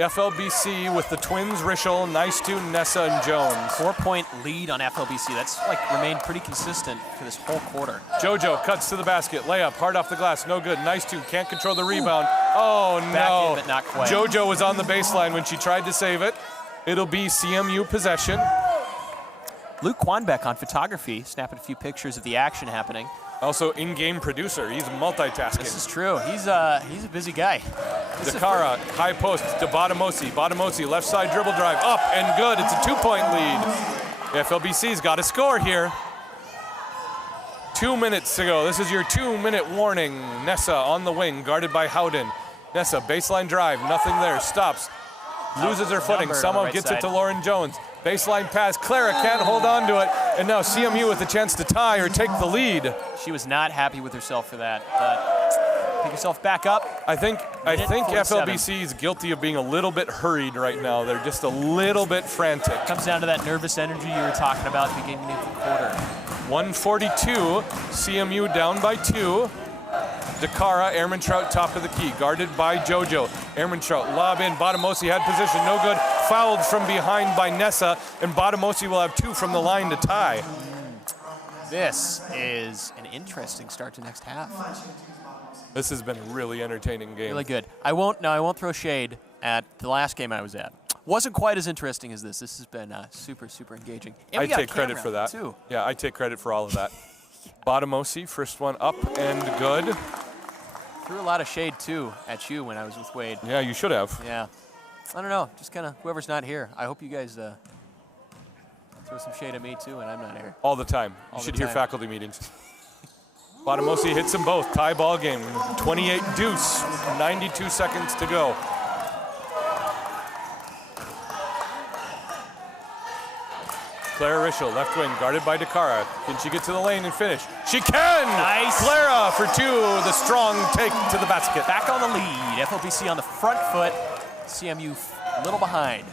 FLBC with the twins, Rischel, Nice-Two, Nessa, and Jones. 4-point lead on FLBC. That's remained pretty consistent for this whole quarter. JoJo cuts to the basket, layup, hard off the glass, no good. Nice-Two, can't control the rebound. Oh Back no, in, but not quite. JoJo was on the baseline when she tried to save it. It'll be CMU possession. Luke Quanbeck on photography, snapping a few pictures of the action happening. Also in-game producer, he's multitasking. This is true. He's a busy guy. Dakara, high post to Botamosi. Botamosi, left side dribble drive, up and good. It's a 2-point lead. FLBC's got to score here. 2 minutes to go. This is your 2-minute warning. Nessa on the wing, guarded by Howden. Nessa, baseline drive, nothing there, stops. Loses her footing, somehow gets it to Lauren Jones. Baseline pass, Clara can't hold on to it, and now CMU with the chance to tie or take the lead. She was not happy with herself for that, but pick yourself back up. I think FLBC is guilty of being a little bit hurried right now. They're just a little bit frantic. Comes down to that nervous energy you were talking about at the beginning of the quarter. 142, CMU down by 2. Dakara, Airman Trout, top of the key, guarded by JoJo. Airman Trout, lob in, Botamosi had position, no good. Fouled from behind by Nessa, and Botamosi will have 2 from the line to tie. This is an interesting start to next half. This has been a really entertaining game. Really good. I won't throw shade at the last game I was at. Wasn't quite as interesting as this. This has been super, super engaging. And I we got take a credit camera for that. too. Yeah, I take credit for all of that. Botamosi, first one up and good. Threw a lot of shade too at you when I was with Wade. Yeah, you should have. Yeah. I don't know. Just kind of whoever's not here. I hope you guys throw some shade at me too when I'm not here. All the time. You All should the hear time. faculty meetings. Botamosi hits them both. Tie ball game. 28 deuce. 92 seconds to go. Clara Rischel, left wing, guarded by Dakara. Can she get to the lane and finish? She can! Nice. Clara for 2, the strong take to the basket. Back on the lead. FLBC on the front foot. CMU a little behind.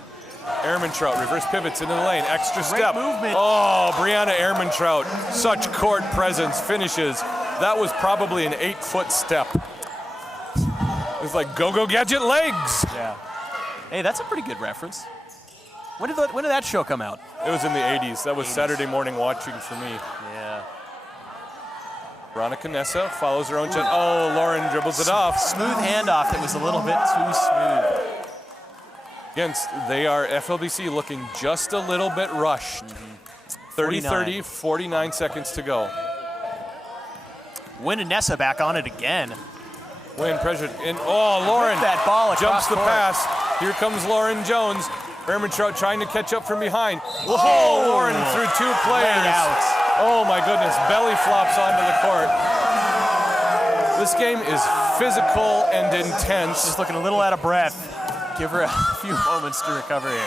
Ehrmantraut reverse pivots into the lane, extra Great step. movement. Oh, Brianna Ehrmantraut, such court presence, finishes. That was probably an 8-foot step. It was like go-go gadget legs. Yeah. Hey, that's a pretty good reference. When did that show come out? It was in the 80s. That was Saturday morning watching for me. Yeah. Veronica Nessa follows her own shot. Oh, Lauren dribbles it off. Smooth handoff that was a little bit too smooth. They are FLBC looking just a little bit rushed. 30-30, 49 seconds to go. Wynn and Nessa back on it again. Wynn pressure in. Oh, Lauren that ball jumps the court. pass. Here comes Lauren Jones. Ehrmantraut trying to catch up from behind. Oh, Lauren through 2 players. Oh my goodness, belly flops onto the court. This game is physical and intense. Just looking a little out of breath. Give her a few moments to recover here.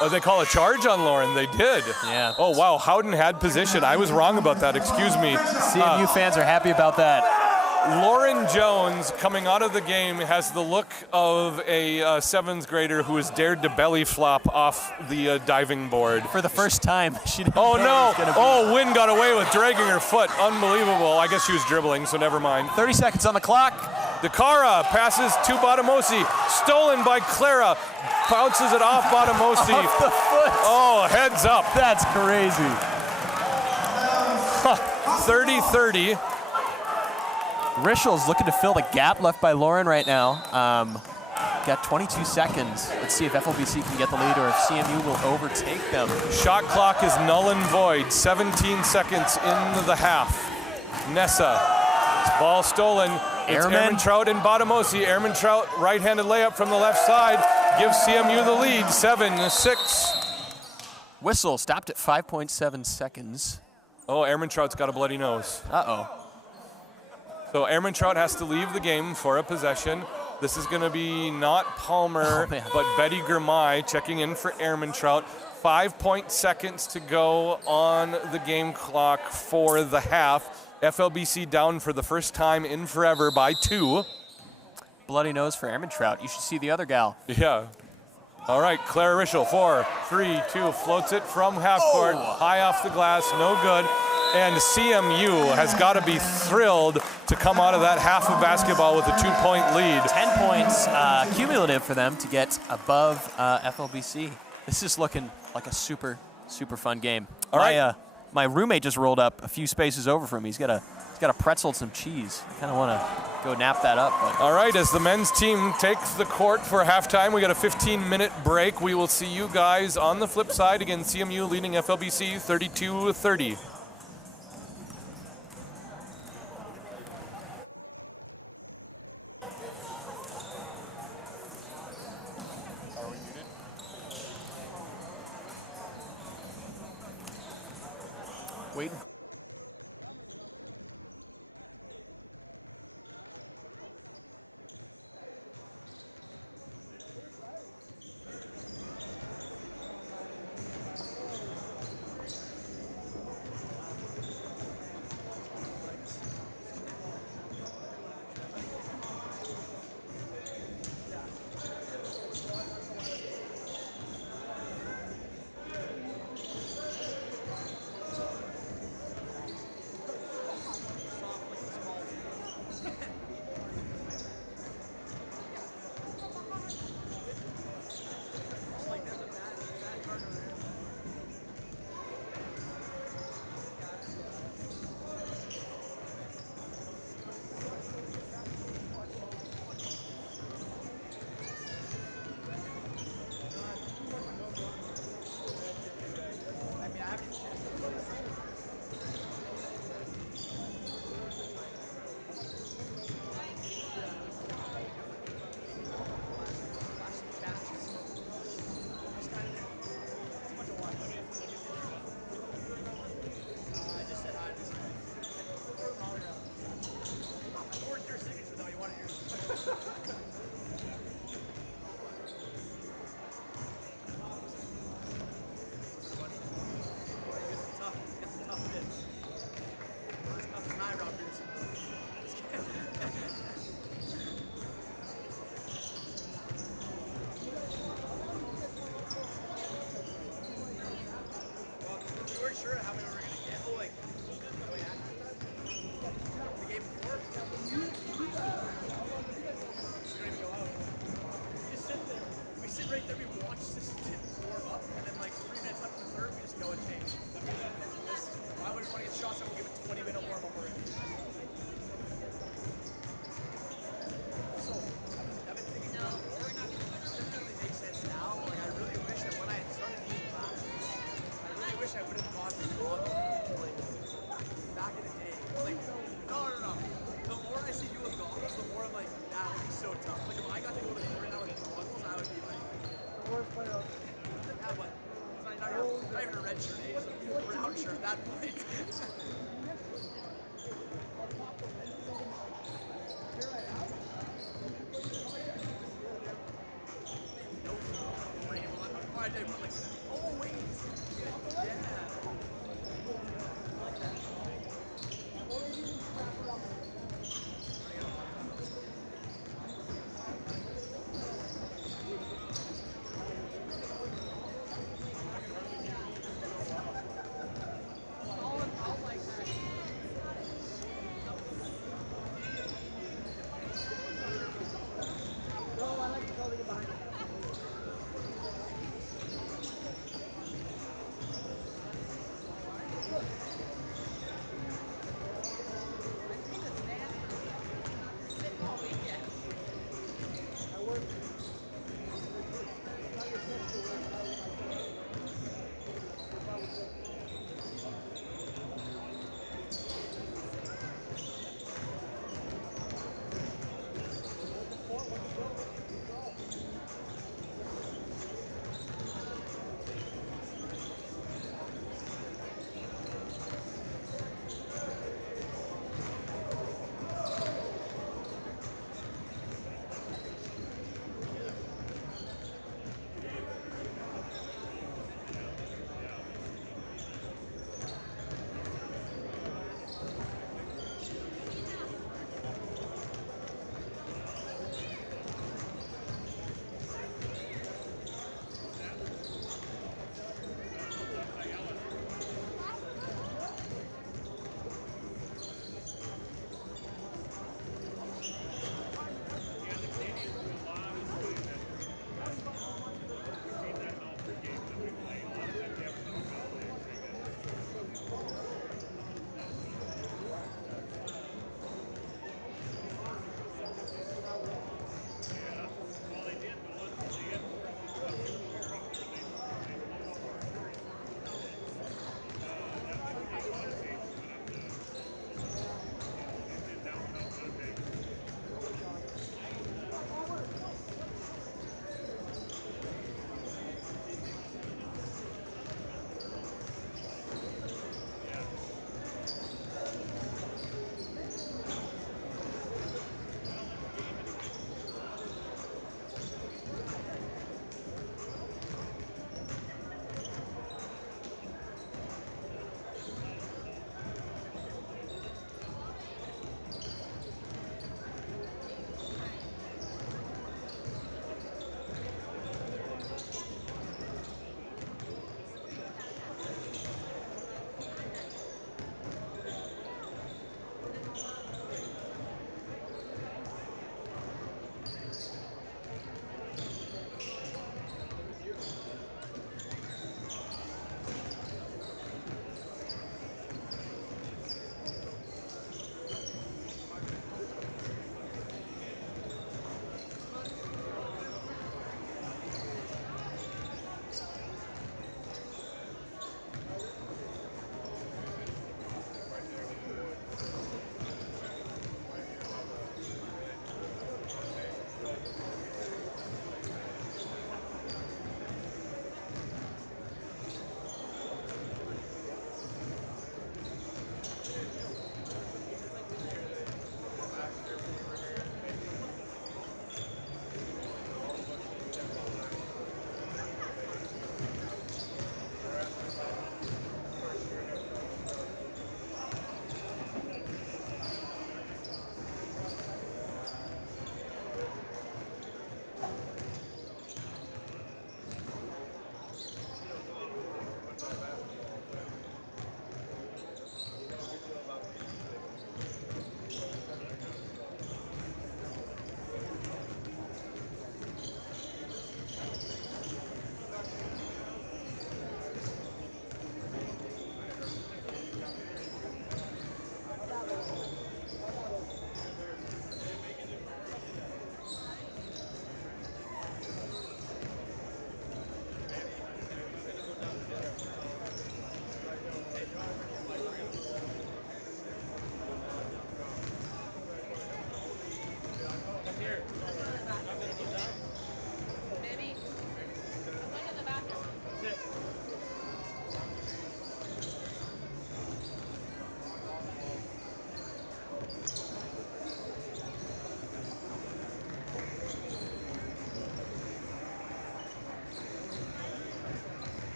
Oh, they call a charge on Lauren. They did. Yeah. Oh, wow. Howden had position. I was wrong about that. Excuse me. CMU fans are happy about that. Lauren Jones, coming out of the game, has the look of a 7th grader who has dared to belly flop off the diving board. For the first time. She didn't Oh, know it no. was gonna be- Oh, Wynn got away with dragging her foot. Unbelievable. I guess she was dribbling, so never mind. 30 seconds on the clock. Dakara passes to Botamosi. Stolen by Clara. Bounces it off Botamosi. Off the foot. Oh, heads up. That's crazy. 30-30. Rischel's looking to fill the gap left by Lauren right now. Got 22 seconds. Let's see if FLBC can get the lead or if CMU will overtake them. Shot clock is null and void. 17 seconds into the half. Nessa. Ball stolen. It's Ehrmantraut and Botamosi. Ehrmantraut, right-handed layup from the left side. Gives CMU the lead, 7-6. Whistle stopped at 5.7 seconds. Oh, Ehrmantraut's got a bloody nose. Uh-oh. So Ehrmantraut has to leave the game for a possession. This is going to be not Palmer, but Betty Grimay checking in for Ehrmantraut. 5 seconds to go on the game clock for the half. FLBC down for the first time in forever by 2. Bloody nose for Ehrmantraut. You should see the other gal. Yeah. All right, Clara Rischel, 4-3-2, floats it from half court, high off the glass, no good. And CMU has got to be thrilled to come out of that half of basketball with a 2-point lead. 10 points cumulative for them to get above FLBC. This is looking like a super, super fun game. All right. My roommate just rolled up a few spaces over from me. He's got a pretzel and some cheese. I kind of want to go nap that up. But. All right, as the men's team takes the court for halftime, we got a 15-minute break. We will see you guys on the flip side. Again, CMU leading FLBC 32-30. Wait.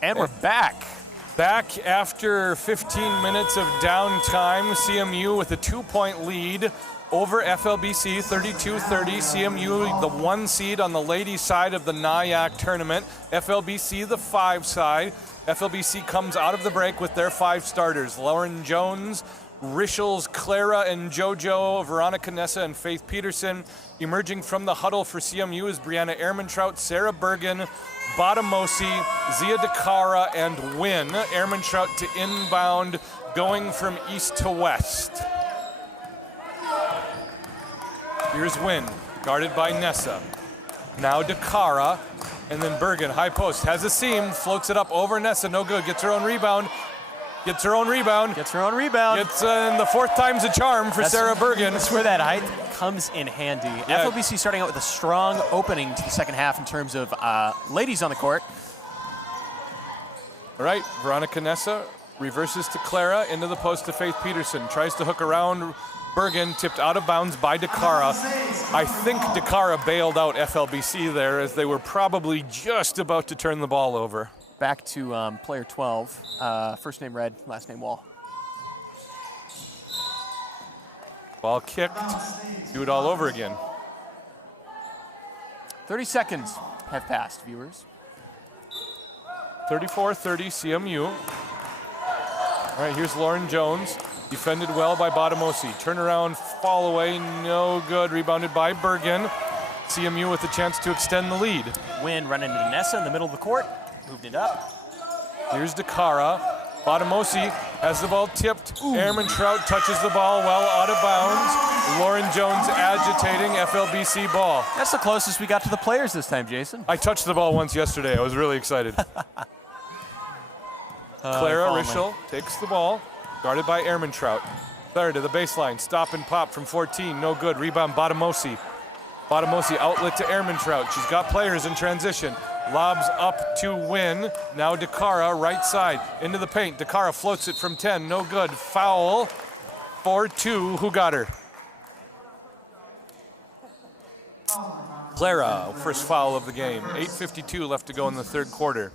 And we're back. Back after 15 minutes of downtime, CMU with a 2-point lead over FLBC, 32-30. CMU, the 1 seed on the ladies' side of the NIAC tournament. FLBC, the 5 side. FLBC comes out of the break with their 5 starters. Lauren Jones, Richels, Clara and JoJo, Veronica Nessa and Faith Peterson. Emerging from the huddle for CMU is Brianna Ehrmantraut, Sarah Bergen, Badamosi, Zia DeCara, and Wynn. Ehrmantraut to inbound, going from east to west. Here's Wynn, guarded by Nessa. Now DeCara, and then Bergen, high post, has a seam, floats it up over Nessa, no good, gets her own rebound. Gets her own rebound. Gets her own rebound. Gets in the 4th time's a charm for Sarah Bergen. That's where that height comes in handy. Yeah. FLBC starting out with a strong opening to the second half in terms of ladies on the court. All right, Veronica Nessa reverses to Clara, into the post to Faith Peterson. Tries to hook around Bergen, tipped out of bounds by DeCara. I think DeCara bailed out FLBC there as they were probably just about to turn the ball over. Back to player 12, first name Red, last name Wall. Ball kicked, do it all over again. 30 seconds have passed, viewers. 34-30 CMU. All right, here's Lauren Jones, defended well by Badamosi. Turnaround, fall away, no good, rebounded by Bergen. CMU with a chance to extend the lead. Wynn running to Nessa in the middle of the court. Moved it up. Here's DeCara. Badamosi has the ball tipped. Ehrmantraut touches the ball well out of bounds. Lauren Jones agitating FLBC ball. That's the closest we got to the players this time, Jason. I touched the ball once yesterday. I was really excited. Clara Richel takes the ball, guarded by Ehrmantraut. Clara to the baseline. Stop and pop from 14. No good. Rebound Badamosi. Badamosi outlet to Ehrmantraut. She's got players in transition. Lobs up to Wynn. Now DeCara, right side, into the paint. DeCara floats it from 10. No good. Foul for 2. Who got her? Clara, first foul of the game. 8:52 left to go in the 3rd quarter.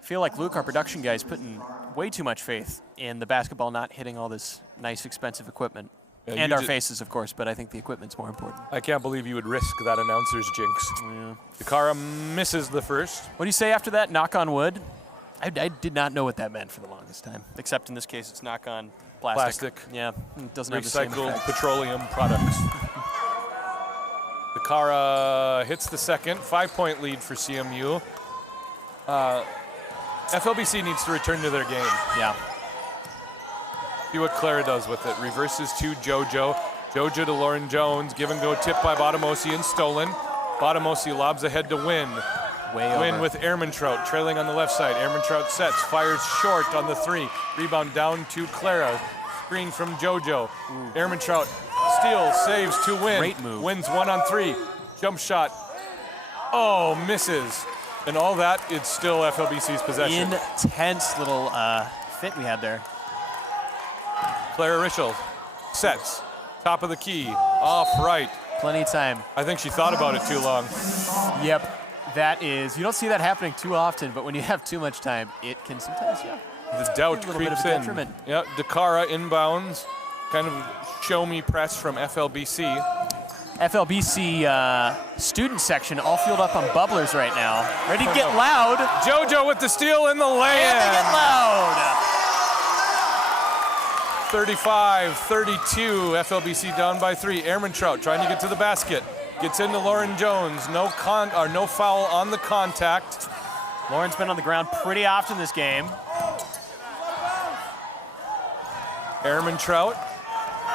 I feel like Luke, our production guy, is putting way too much faith in the basketball not hitting all this nice, expensive equipment. Yeah, and our faces, of course, but I think the equipment's more important. I can't believe you would risk that announcer's jinx. Yeah. DeCara misses the first. What do you say after that? Knock on wood? I did not know what that meant for the longest time. Except in this case, it's knock on plastic. Yeah, it doesn't have the same recycled effect. petroleum products. DeCara hits the second. 5-point lead for CMU. FLBC needs to return to their game. Yeah. See what Clara does with it. Reverses to JoJo. JoJo to Lauren Jones. Give and go tip by Badamosi and stolen. Badamosi lobs ahead to Wynn. Wynn with Ehrmantraut trailing on the left side. Ehrmantraut sets, fires short on the 3. Rebound down to Clara. Screen from JoJo. Ehrmantraut steals, saves to Wynn. Great move. Wynn's 1-on-3. Jump shot. Oh, misses. And all that, it's still FLBC's possession. Intense little fit we had there. Clara Richel sets, top of the key, off right. Plenty of time. I think she thought about it too long. Yep, that is, you don't see that happening too often, but when you have too much time, it can sometimes, The doubt a little creeps bit of in. detriment. Yep, DeCara inbounds, kind of show me press from FLBC. FLBC student section all fueled up on bubblers right now. Ready to get loud. JoJo with the steal and the And they lay-in. get loud. 35-32, FLBC down by 3. Ehrmantraut trying to get to the basket. Gets into Lauren Jones. No foul on the contact. Lauren's been on the ground pretty often this game. Ehrmantraut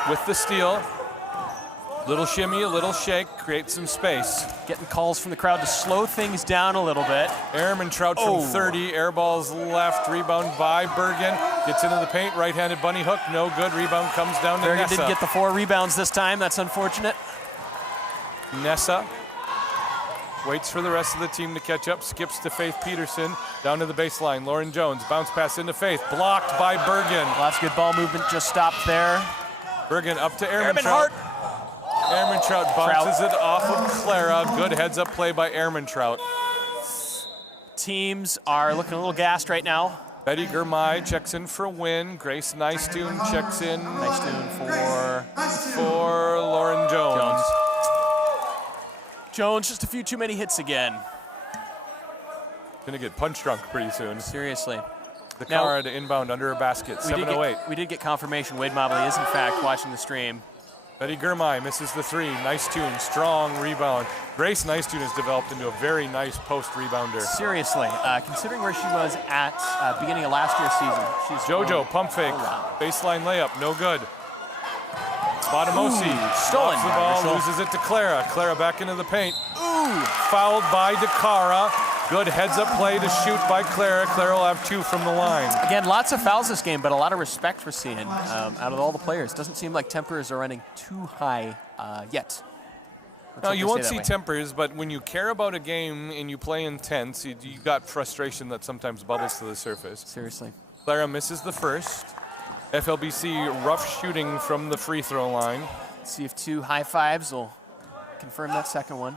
with the steal. Little shimmy, a little shake, create some space. Getting calls from the crowd to slow things down a little bit. Ehrmantraut from 30, air balls left, rebound by Bergen. Gets into the paint, right-handed bunny hook, no good. Rebound comes down to Bergen Nessa. didn't get the 4 rebounds this time, that's unfortunate. Nessa waits for the rest of the team to catch up, skips to Faith Peterson, down to the baseline. Lauren Jones, bounce pass into Faith, blocked by Bergen. Lots of good ball movement, just stopped there. Bergen up to Ehrmantraut. Ehrmantraut bounces it off of Clara. Good heads-up play by Ehrmantraut. teams are looking a little gassed right now. Betty Germay checks in for Win. Grace Nystuen checks in. For Lauren Jones. Jones, just a few too many hits again. Gonna get punch drunk pretty soon. Seriously. The car to inbound under her basket, 7:08. We did get confirmation Wade Mobley is in fact watching the stream. Betty Germay misses the 3. Nystuen, strong rebound. Grace Nystuen has developed into a very nice post rebounder. Seriously, considering where she was at beginning of last year's season. She's JoJo, pump fake, baseline layup, no good. Bottomosi stolen. The ball, loses it to Clara. Clara back into the paint. Fouled by DeCara. Good heads-up play to shoot by Clara. Clara will have 2 from the line. Again, lots of fouls this game, but a lot of respect we're seeing out of all the players. Doesn't seem like tempers are running too high yet. No, you won't see tempers, but when you care about a game and you play intense, you got frustration that sometimes bubbles to the surface. Seriously. Clara misses the first. FLBC rough shooting from the free throw line. Let's see if 2 high fives will confirm that second one.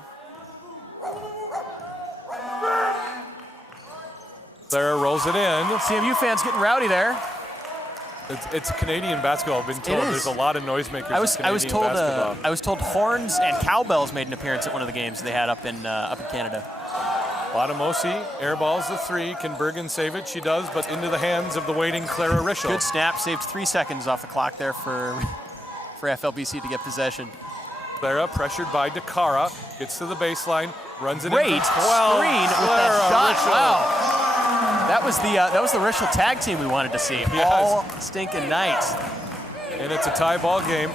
Clara rolls it in. CMU fans getting rowdy there. It's Canadian basketball. I've been told there's a lot of noisemakers. I was told horns and cowbells made an appearance at one of the games they had up in Canada. Bottomosi airballs the 3. Can Bergen save it? She does, but into the hands of the waiting Clara Rischel. Good snap. Saved 3 seconds off the clock there for FLBC to get possession. Clara pressured by DeCara. Gets to the baseline. Runs it in. Great screen with that shot. Rischel. Wow. That was the Rischel tag team we wanted to see. All stinking night. And it's a tie ball game.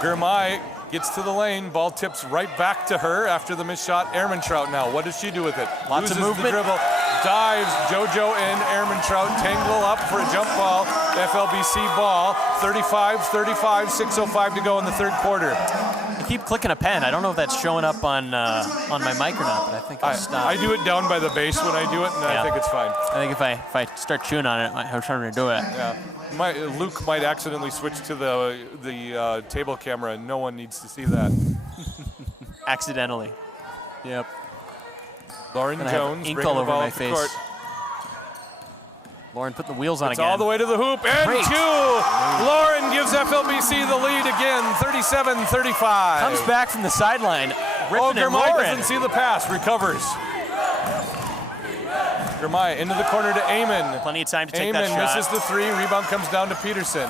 Germay gets to the lane. Ball tips right back to her after the missed shot. Ehrmantraut now. What does she do with it? Lots of movement. The dribble. Dives. JoJo and Ehrmantraut tangle up for a jump ball. FLBC ball. 35-35. 6:05 to go in the third quarter. I keep clicking a pen. I don't know if that's showing up on my mic or not, but I think I'll stop. I do it down by the base when I do it, and I think it's fine. I think if I start chewing on it, I'm trying to do it. Yeah. Luke might accidentally switch to the table camera, and no one needs to see that. Accidentally. Yep. Lauren Jones ink bringing all the over ball my up the face. court. Lauren put the wheels on It's again. all the way to the hoop, and Great. 2! Lauren gives FLBC the lead again, 37-35. Comes back from the sideline. Germay doesn't see the pass, recovers. Germay into the corner to Eamon. Plenty of time to take that Eamon shot. misses the 3, rebound comes down to Peterson.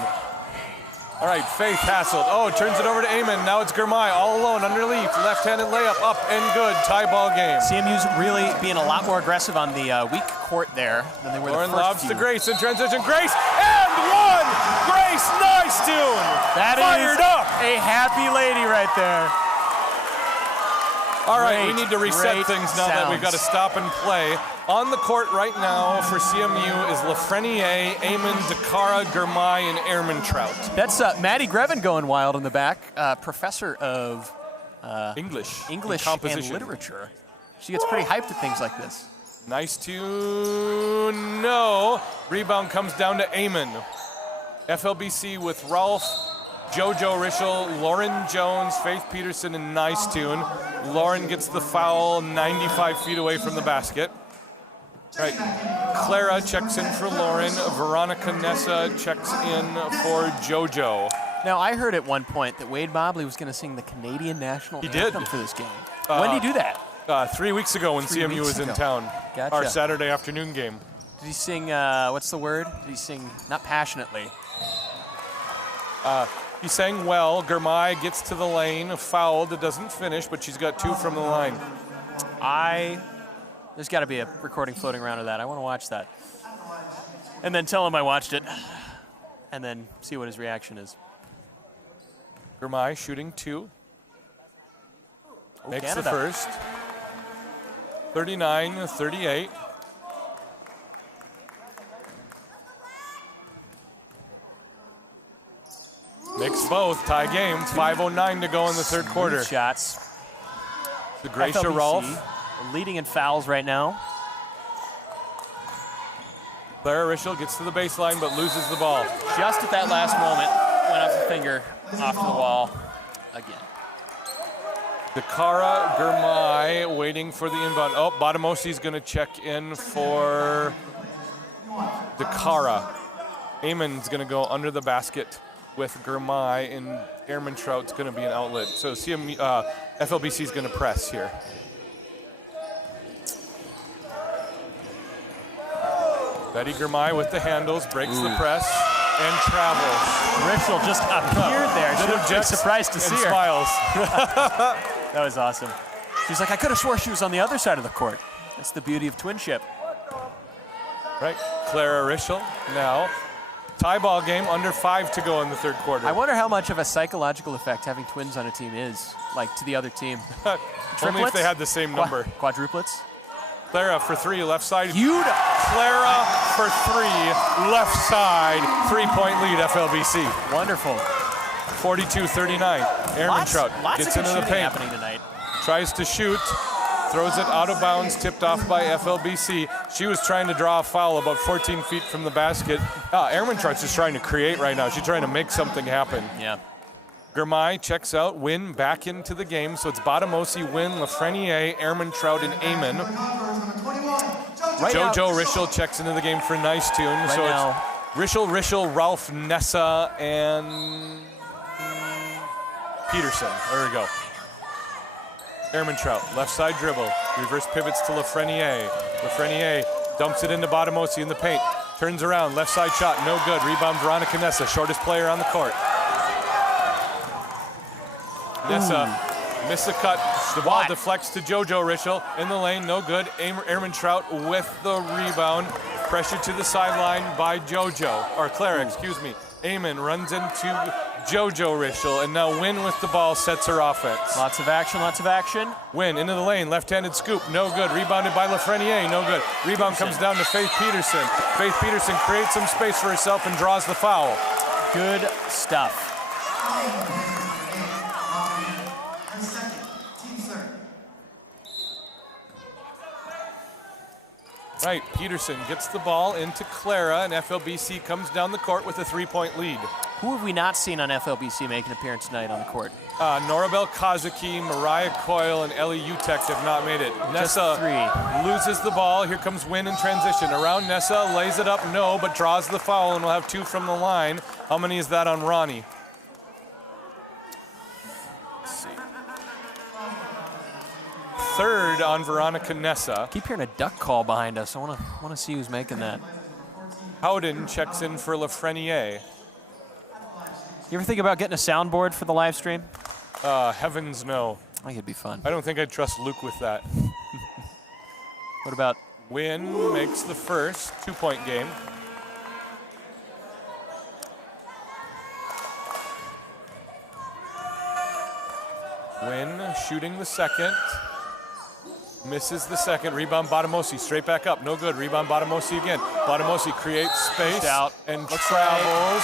All right, Faith hassled. Oh, turns it over to Eamon. Now it's Germay all alone underneath. Left-handed layup, up and good. Tie ball game. CMU's really being a lot more aggressive on the weak court there than they were Lauren the first lobs few. to Grace in transition. Grace and 1! Grace Nystuen! That fired is up! a happy lady right there. All right, we need to reset things now that we've got to stop and play. On the court right now for CMU is Lafreniere, Eamon, DeCara, Germay, and Ehrmantraut. That's Maddie Grevin going wild in the back, professor of English and composition. literature. She gets pretty hyped at things like this. Nystuen, no. Rebound comes down to Eamon. FLBC with Rolf, JoJo Rischel, Lauren Jones, Faith Peterson, and Nystuen. Lauren gets the foul 95 feet away from the basket. Right. Clara checks in for Lauren. Veronica Nessa checks in for JoJo. Now, I heard at one point that Wade Mobley was going to sing the Canadian national anthem for this game. When did he do that? 3 weeks ago when CMU was in town. Gotcha. Our Saturday afternoon game. Did he sing, what's the word? Did he sing, not passionately? He sang well. Germay gets to the lane, fouled. It doesn't finish, but she's got 2 from the line. There's got to be a recording floating around of that. I want to watch that. And then tell him I watched it. And then see what his reaction is. Germay shooting 2. Makes Canada. the first. 39-38. Makes both. Tie game. 5:09 to go in the third quarter. Shots. The Gracia Rolf. Leading in fouls right now. Clara Rischel gets to the baseline but loses the ball. Just at that last moment, went off the finger, off the wall again. Dakara Gurmai waiting for the inbound. Oh, Badamosi's going to check in for Dakara. Eamon's going to go under the basket with Gurmai, and Airman Trout's going to be an outlet. So CMU, FLBC is going to press here. Betty Gurmai with the handles, breaks the press, and travels. Rachel just appeared there. Should have been surprised to see her. Smiles. That was awesome. She's like, I could have swore she was on the other side of the court. That's the beauty of twinship. Right, Clara Rischel now. Tie ball game, under 5 to go in the third quarter. I wonder how much of a psychological effect having twins on a team is, like to the other team. Only if they had the same number. Quadruplets? Clara for 3, left side. Beautiful. Clara for 3, left side. 3-point lead, FLBC. Wonderful. 42-39. Airman Trout gets into the paint. Tries to shoot. Throws it out of bounds, tipped off by FLBC. She was trying to draw a foul about 14 feet from the basket. Airman Trout's just trying to create right now. She's trying to make something happen. Yeah. Gurmai checks out, Wynn back into the game. So it's Badamosi, Wynn, Lafreniere, Airman Trout, and Eamon. Jojo Rischel checks into the game for Nice Tune. So it's Rischel, Ralph, Nessa, and Peterson. There we go. Airman Trout, left side dribble, reverse pivots to Lafreniere. Lafreniere dumps it into Badamosi in the paint, turns around, left side shot, no good. Rebound Veronica Nessa, shortest player on the court. Nessa missed the cut. The ball deflects to Jojo Rischel in the lane, no good. Airman Trout with the rebound. Pressure to the sideline by Clara, excuse me. Eamon runs into Jojo Rischel, and now Wynn with the ball sets her offense. Lots of action, lots of action. Wynn into the lane, left-handed scoop, no good. Rebounded by Lafreniere, no good. Rebound comes down to Faith Peterson. Faith Peterson creates some space for herself and draws the foul. Good stuff. Right, Peterson gets the ball into Clara, and FLBC comes down the court with a 3-point lead. Who have we not seen on FLBC make an appearance tonight on the court? Norabel Kazuki, Mariah Coyle, and Ellie Utek have not made it. Nessa loses the ball. Here comes Wynn in transition. Around Nessa, lays it up, no, but draws the foul, and we'll have 2 from the line. How many is that on Ronnie? Third on Veronica Nessa. I keep hearing a duck call behind us. I want to see who's making that. Howden checks in for Lafreniere. You ever think about getting a soundboard for the live stream? Heavens no. I think it'd be fun. I don't think I'd trust Luke with that. What about? Wynn makes the first 2-point game. Wynn shooting the second. Misses the second. Rebound Badamosi. Straight back up. No good. Rebound Badamosi again. Badamosi creates space and travels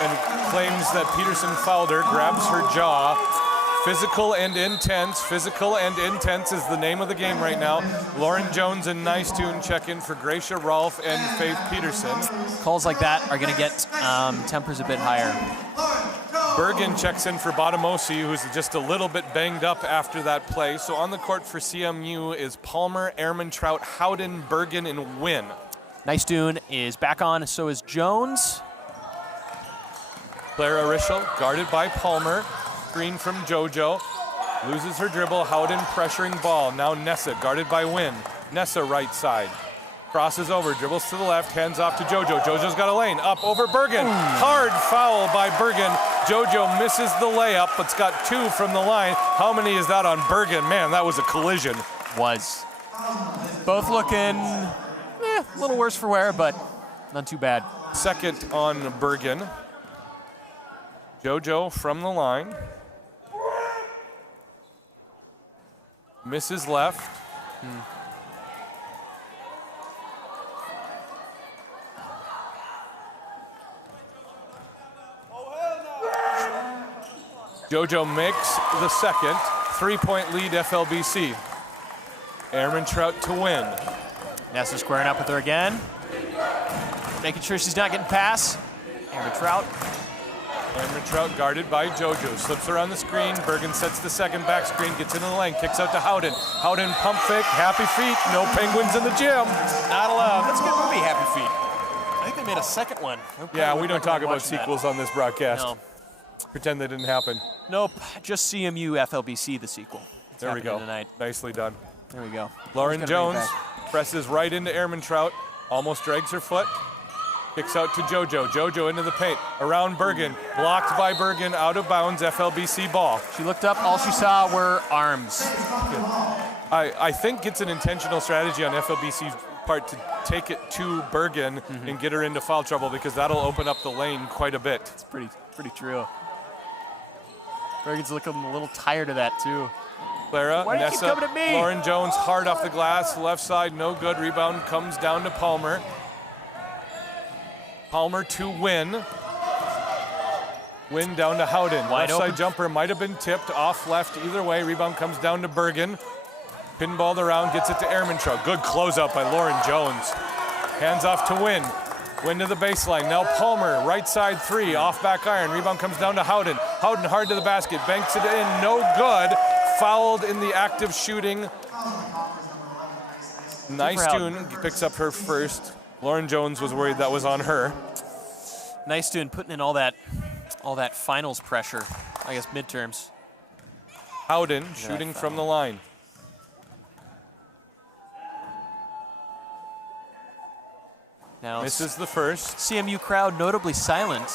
and claims that Peterson fouled her. Grabs her jaw. Physical and intense. Physical and intense is the name of the game right now. Lauren Jones and Nice Tune check in for Gracia Rolfe and Faith Peterson. Calls like that are going to get tempers a bit higher. Bergen checks in for Badamosi, who's just a little bit banged up after that play. So on the court for CMU is Palmer, Airman Trout, Howden, Bergen, and Wynn. Nice Tune is back on, so is Jones. Clara Rischel guarded by Palmer. Screen from Jojo. Loses her dribble. Howden pressuring ball. Now Nessa guarded by Wynn. Nessa right side. Crosses over, dribbles to the left, hands off to Jojo. Jojo's got a lane, up over Bergen. Hard foul by Bergen. Jojo misses the layup, but's got 2 from the line. How many is that on Bergen? Man, that was a collision. Was. Both looking a little worse for wear, but not too bad. Second on Bergen. Jojo from the line. Misses left. Jojo makes the second. 3-point lead FLBC. Airman Trout to win. Nessa squaring up with her again. Making sure she's not getting past. Airman Trout. Cameron Trout guarded by JoJo. Slips around the screen. Bergen sets the second back screen. Gets into the lane. Kicks out to Howden. Howden pump fake. Happy feet. No penguins in the gym. Not allowed. That's a good movie, Happy Feet. I think they made a second one. Yeah, we don't talk about watching that. sequels on this broadcast. No. Pretend they didn't happen. Nope. Just CMU FLBC, the sequel. It's There we go. happening tonight. Nicely done. There we go. Lauren Just gotta bring it Jones back. presses right into Airman Trout. Almost drags her foot. Kicks out to JoJo. JoJo into the paint. Around Bergen. Blocked by Bergen. Out of bounds. FLBC ball. She looked up. All she saw were arms. I think it's an intentional strategy on FLBC's part to take it to Bergen and get her into foul trouble because that'll open up the lane quite a bit. It's pretty true. Bergen's looking a little tired of that too. Clara, Why do you keep Nessa, coming to me? Lauren Jones hard off the glass. Left side, no good. Rebound comes down to Palmer. Palmer to Win. Win down to Howden. Wide Left side open. jumper might have been tipped off left either way. Rebound comes down to Bergen. Pinballed around, gets it to Airman Trout. Good closeout by Lauren Jones. Hands off to Win. Win to the baseline. Now Palmer, right side three, off back iron. Rebound comes down to Howden. Howden hard to the basket, banks it in, no good. Fouled in the act of shooting. Nice tune, picks up her first. Lauren Jones was worried that was on her. Nice doing putting in all that finals pressure. I guess midterms. Howden shooting from the line. Now Misses the first. CMU crowd notably silent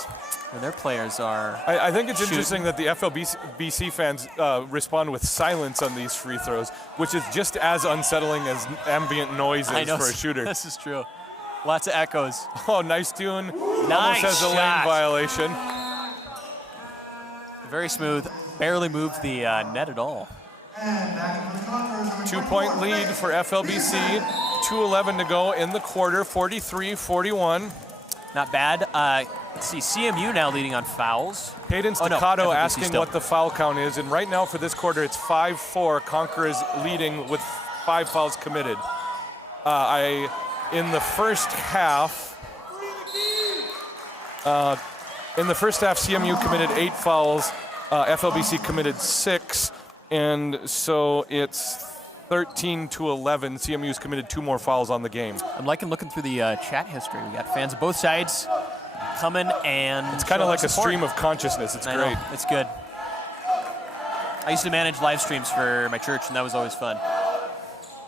when their players are. I think it's shooting. interesting that the FLBC fans respond with silence on these free throws, which is just as unsettling as ambient noise I is know, for a shooter. This is true. Lots of echoes. Oh, nice tune. Almost Nice has a lane shot. violation. Very smooth. Barely moved the net at all. 2-point lead for FLBC. 2:11 to go in the quarter. 43-41. Not bad. Let's see. CMU now leading on fouls. Cadence Oh, no, Staccato FLBC asking still. what the foul count is, and right now for this quarter it's 5-4. Conquerors leading with 5 fouls committed. In the first half, CMU committed 8 fouls. FLBC committed 6, and so it's 13-11. CMU's committed 2 more fouls on the game. I'm looking through the chat history. We got fans of both sides coming, and It's kind of showing like a support. stream of consciousness. It's I great. know, it's good. I used to manage live streams for my church, and that was always fun.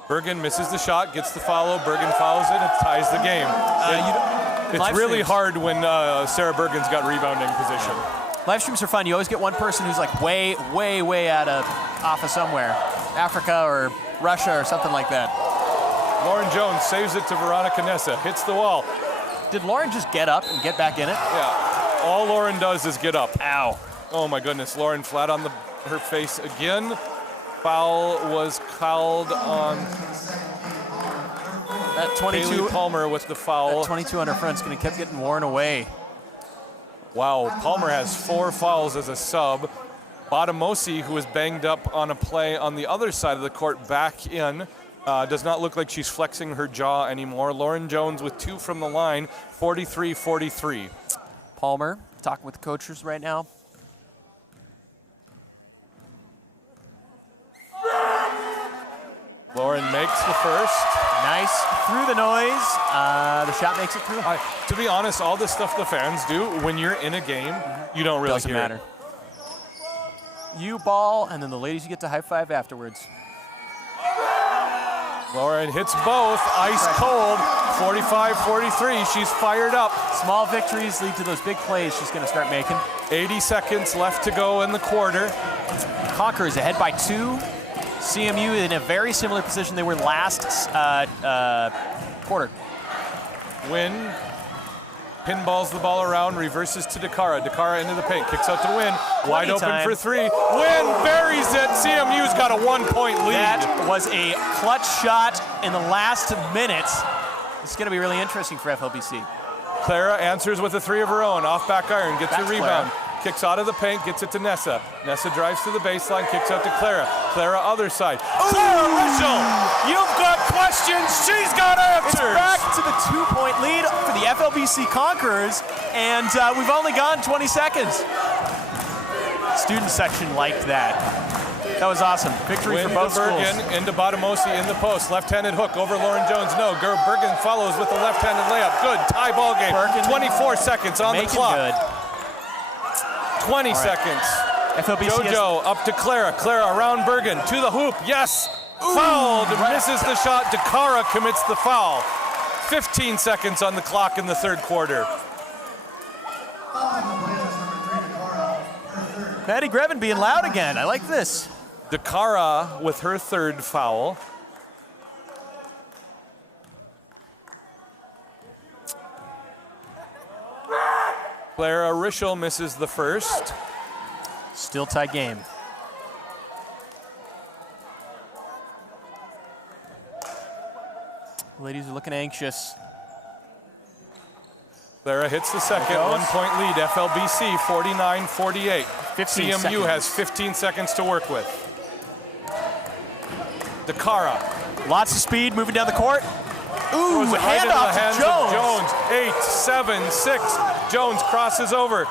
Bergen misses the shot, gets the follow. Bergen fouls it, it ties the game. It's live really streams. hard when Sarah Bergen's got rebounding position. Live streams are fun. You always get one person who's like way out of off of somewhere, Africa or Russia or something like that. Lauren Jones saves it to Veronica Nessa, hits the wall. Did Lauren just get up and get back in it? Yeah, all Lauren does is get up. Ow. Oh my goodness, Lauren flat on her face again. Foul was called on That 22 Haley Palmer with the foul. That 22 on her front's going to keep getting worn away. Wow, Palmer has 4 fouls as a sub. Badamosi, who was banged up on a play on the other side of the court, back in. Does not look like she's flexing her jaw anymore. Lauren Jones with 2 from the line, 43-43. Palmer talking with the coaches right now. Lauren makes the first. Nice through the noise. The shot makes it through. To be honest, all the stuff the fans do, when you're in a game, you don't really Doesn't hear matter. You ball, and then the ladies you get to high five afterwards. Lauren hits both, ice cold, 45-43. She's fired up. Small victories lead to those big plays she's going to start making. 80 seconds left to go in the quarter. Conquerors ahead by 2. CMU in a very similar position they were last quarter. Win pinballs the ball around, reverses to Dakara. Dakara into the paint, kicks out to Win. Wide open time. for 3. Win buries it. CMU's got a 1-point lead. That was a clutch shot in the last minutes. It's going to be really interesting for FLBC. Clara answers with a 3 of her own. Off back iron, gets the That's rebound. Kicks out of the paint, gets it to Nessa. Nessa drives to the baseline, kicks out to Clara. Clara, other side. Clara Rischel, you've got questions, she's got answers. It's back to the 2-point lead for the FLBC Conquerors, and we've only gone 20 seconds. Student section liked that. That was awesome. Victory for both schools. Bergen into Botamosi in the post. Left-handed hook over Lauren Jones. No, Bergen follows with the left-handed layup. Good, tie ball game. Bergen 24 seconds on the clock. Good. 20 seconds. FLBC JoJo up to Clara. Clara around Bergen to the hoop. Yes. Fouled. Misses the shot. Dakara commits the foul. 15 seconds on the clock in the third quarter. Maddie Grevin being loud again. I like this. Dakara with her third foul. Clara Rischel misses the first. Still tie game. Ladies are looking anxious. Clara hits the second, 1-point lead, FLBC 49-48. CMU has 15 seconds to work with. Dakara. Lots of speed moving down the court. Ooh, Throws it right into the hands Jones. of Jones. 8, 7, 6. Jones crosses over.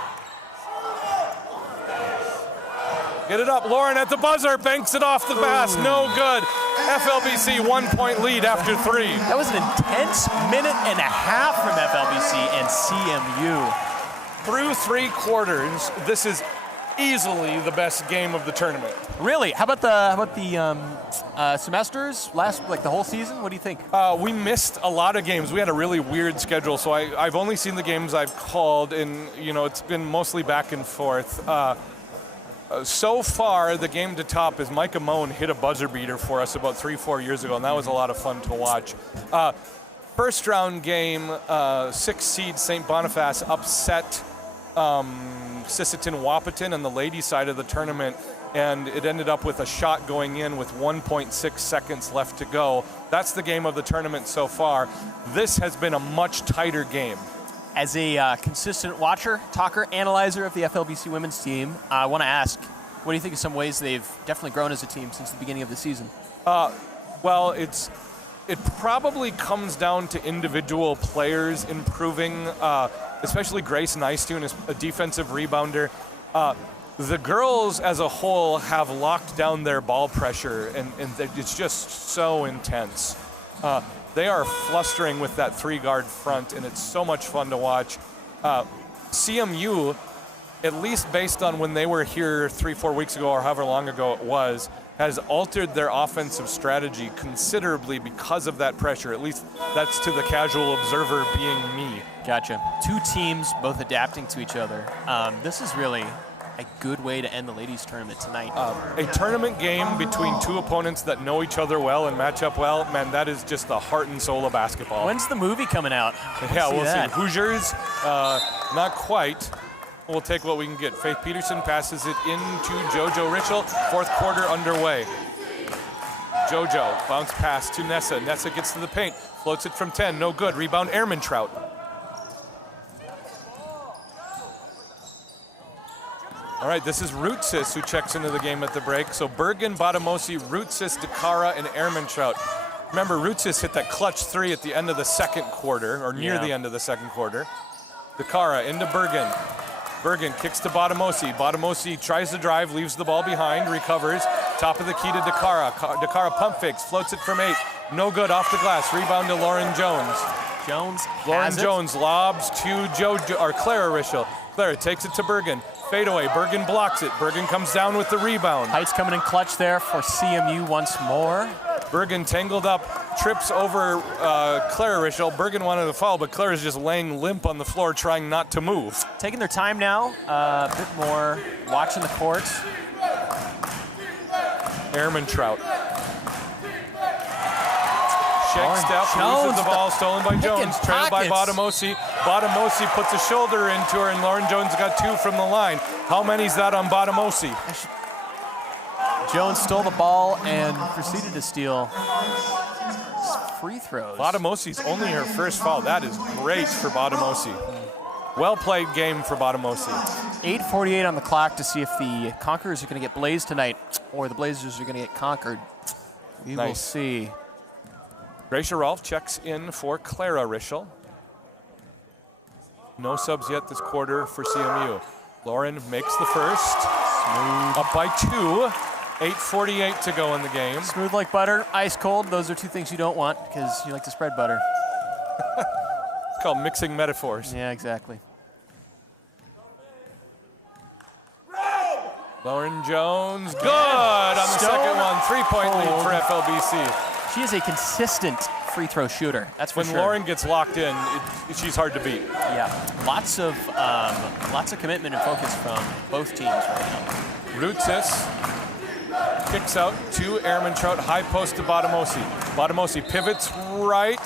Get it up. Lauren at the buzzer. Banks it off the pass. No good. FLBC 1-point lead after 3. That was an intense minute and a half from FLBC and CMU. Through 3 quarters, this is easily the best game of the tournament. Really? How about the semesters? The whole season? What do you think? We missed a lot of games. We had a really weird schedule, so I've only seen the games I've called, and it's been mostly back and forth. So far, the game to top is Micah Moan hit a buzzer beater for us about 3-4 years ago, and that was a lot of fun to watch. First round game, 6th seed St. Boniface upset Sisseton Wahpeton on the ladies' side of the tournament, and it ended up with a shot going in with 1.6 seconds left to go. That's the game of the tournament so far. This has been a much tighter game. As a consistent watcher, talker, analyzer of the FLBC women's team, I want to ask, what do you think of some ways they've definitely grown as a team since the beginning of the season? Well, it probably comes down to individual players improving, especially Grace Nystuen is a defensive rebounder. The girls as a whole have locked down their ball pressure, and it's just so intense. They are flustering with that 3-guard front, and it's so much fun to watch. CMU, at least based on when they were here 3-4 weeks ago or however long ago it was, has altered their offensive strategy considerably because of that pressure. At least that's to the casual observer being me. Gotcha. 2 teams both adapting to each other. This is really a good way to end the ladies' tournament tonight. A tournament game between 2 opponents that know each other well and match up well, man, that is just the heart and soul of basketball. When's the movie coming out? Yeah, we'll see. Hoosiers, not quite. We'll take what we can get. Faith Peterson passes it into JoJo Rischel. 4th quarter underway. JoJo, bounce pass to Nessa. Nessa gets to the paint, floats it from 10, no good. Rebound, Ehrmantraut. All right, this is Rootsis who checks into the game at the break. So Bergen, Botamosi, Rootsis, Dakara, and Ehrmantraut. Remember, Rootsis hit that clutch 3 at the end of the second quarter, or near the end of the second quarter. Dakara into Bergen. Bergen kicks to Botamosi. Botamosi tries to drive, leaves the ball behind, recovers. Top of the key to Dakara. Dakara pump fakes, floats it from 8. No good, off the glass. Rebound to Lauren Jones. Lauren Jones lobs to Clara Rischel. Clara takes it to Bergen. Fadeaway, Bergen blocks it. Bergen comes down with the rebound. Heights coming in clutch there for CMU once more. Bergen tangled up, trips over Clara Rischel. Bergen wanted to foul, but Clara's just laying limp on the floor trying not to move. Taking their time now, a bit more watching the court. Ehrmantraut. Shake step, loses the ball, stolen by Jones, trailed by Botamosi. Botamosi puts a shoulder into her, and Lauren Jones got 2 from the line. How many's that on Botamosi? Jones stole the ball and proceeded to steal free throws. Botamosi's only her first foul. That is great for Botamosi. Well played game for Bottomosi. 8:48 on the clock to see if the Conquerors are going to get blazed tonight or the Blazers are going to get conquered. We will see. Gracia Rolfe checks in for Clara Rischel. No subs yet this quarter for CMU. Lauren makes the first. Up by 2. 8:48 to go in the game. Smooth like butter, ice cold. Those are two things you don't want because you like to spread butter. It's called mixing metaphors. Yeah, exactly. Lauren Jones, good on the second one. 3-point lead for FLBC. She is a consistent free throw shooter. That's for when sure. Lauren gets locked in, she's hard to beat. Yeah, lots of commitment and focus from both teams right now. Rutsis kicks out to Ehrmantraut, high post to Bottomosi. Bottomosi pivots right.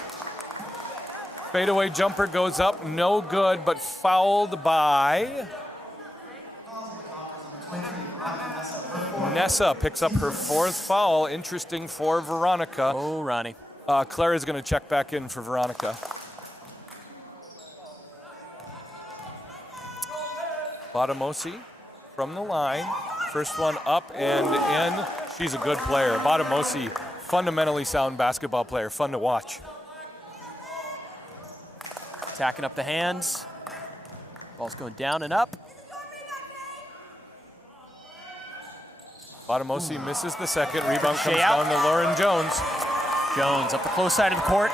Fadeaway jumper goes up, no good, but fouled by Nessa. Picks up her 4th foul. Interesting for Veronica. Oh, Ronnie. Clara's going to check back in for Veronica. Bottomosi from the line. First one up and in. She's a good player. Bottomosi, fundamentally sound basketball player. Fun to watch. Tacking up the hands. Ball's going down and up. Bottomosi misses the second. Rebound comes out. down to Lauren Jones. Jones up the close side of the court.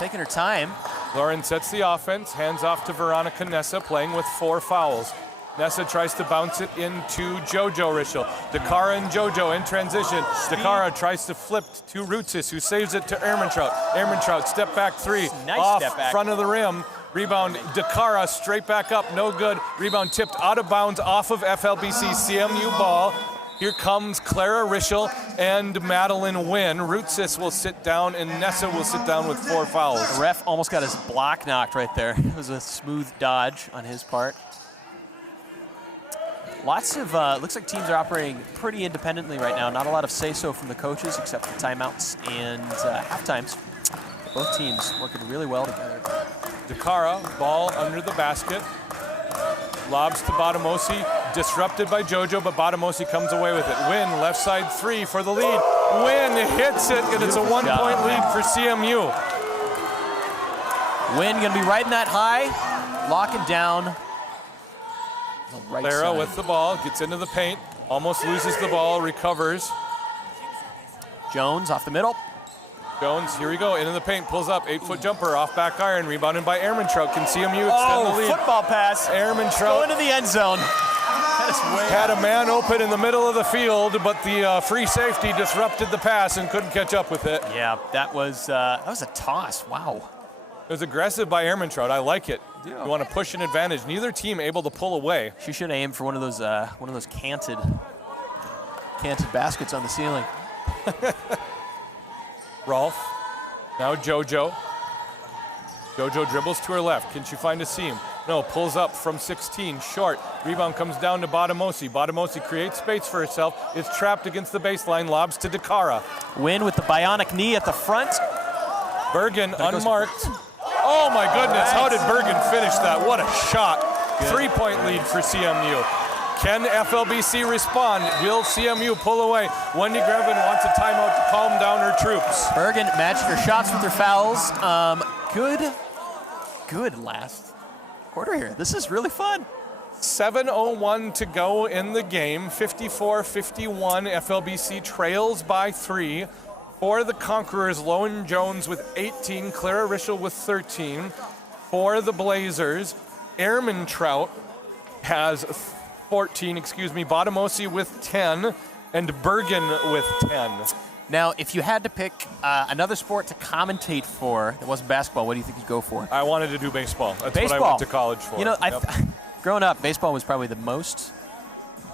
Taking her time. Lauren sets the offense. Hands off to Veronica Nessa, playing with 4 fouls. Nessa tries to bounce it into JoJo Rischel. Dakara and JoJo in transition. Dakara tries to flip to Rutsis, who saves it to Ehrmantraut. Ehrmantraut, step back 3. Nice off step back. Front of the rim. Rebound, Dakara straight back up, no good. Rebound tipped out of bounds off of FLBC CMU ball. Here comes Clara Rischel and Madeline Wynn. Rutsis will sit down and Nessa will sit down with 4 fouls. The ref almost got his block knocked right there. It was a smooth dodge on his part. Lots of, looks like teams are operating pretty independently right now. Not a lot of say-so from the coaches except for timeouts and half times. Both teams working really well together. Dakara, ball under the basket. Lobs to Bottomosi, disrupted by JoJo, but Bottomosi comes away with it. Wynn, left side 3 for the lead. Wynn hits it, and it's a 1-point lead for CMU. Wynn gonna be riding that high, lock it down. Right Clara side. with the ball, gets into the paint, almost loses the ball, recovers. Jones off the middle. Jones, here we go, into the paint, pulls up, 8-foot jumper, off back iron, rebounded by Ehrmantraut. Can CMU extend the lead? Football pass. Ehrmantraut Going to the end zone. had a man open in the middle of the field, but the free safety disrupted the pass and couldn't catch up with it. Yeah, that was a toss. Wow. It was aggressive by Ehrmantraut. I like it. Yeah. You want to push an advantage. Neither team able to pull away. She should aim for one of those canted baskets on the ceiling. Rolfe, now JoJo. JoJo dribbles to her left. Can she find a seam? No, pulls up from 16, short. Rebound comes down to Bottomosi. Bottomosi creates space for herself. It's trapped against the baseline, lobs to Dakara. Wynn with the bionic knee at the front. Bergen unmarked. Oh my goodness, how did Bergen finish that? What a shot. 3-point lead for CMU. Can FLBC respond? Will CMU pull away? Wendy Grevin wants a timeout to calm down her troops. Bergen matched her shots with her fouls. Good last quarter here. This is really fun. 7:01 to go in the game. 54-51. FLBC trails by 3. For the Conquerors, Lauren Jones with 18, Clara Rischel with 13. For the Blazers, Ehrmantraut has 14, Bottomosi with 10, and Bergen with 10. Now, if you had to pick another sport to commentate for that wasn't basketball, what do you think you'd go for? I wanted to do baseball. That's baseball. what I went to college for. You know, Yep. growing up, baseball was probably the most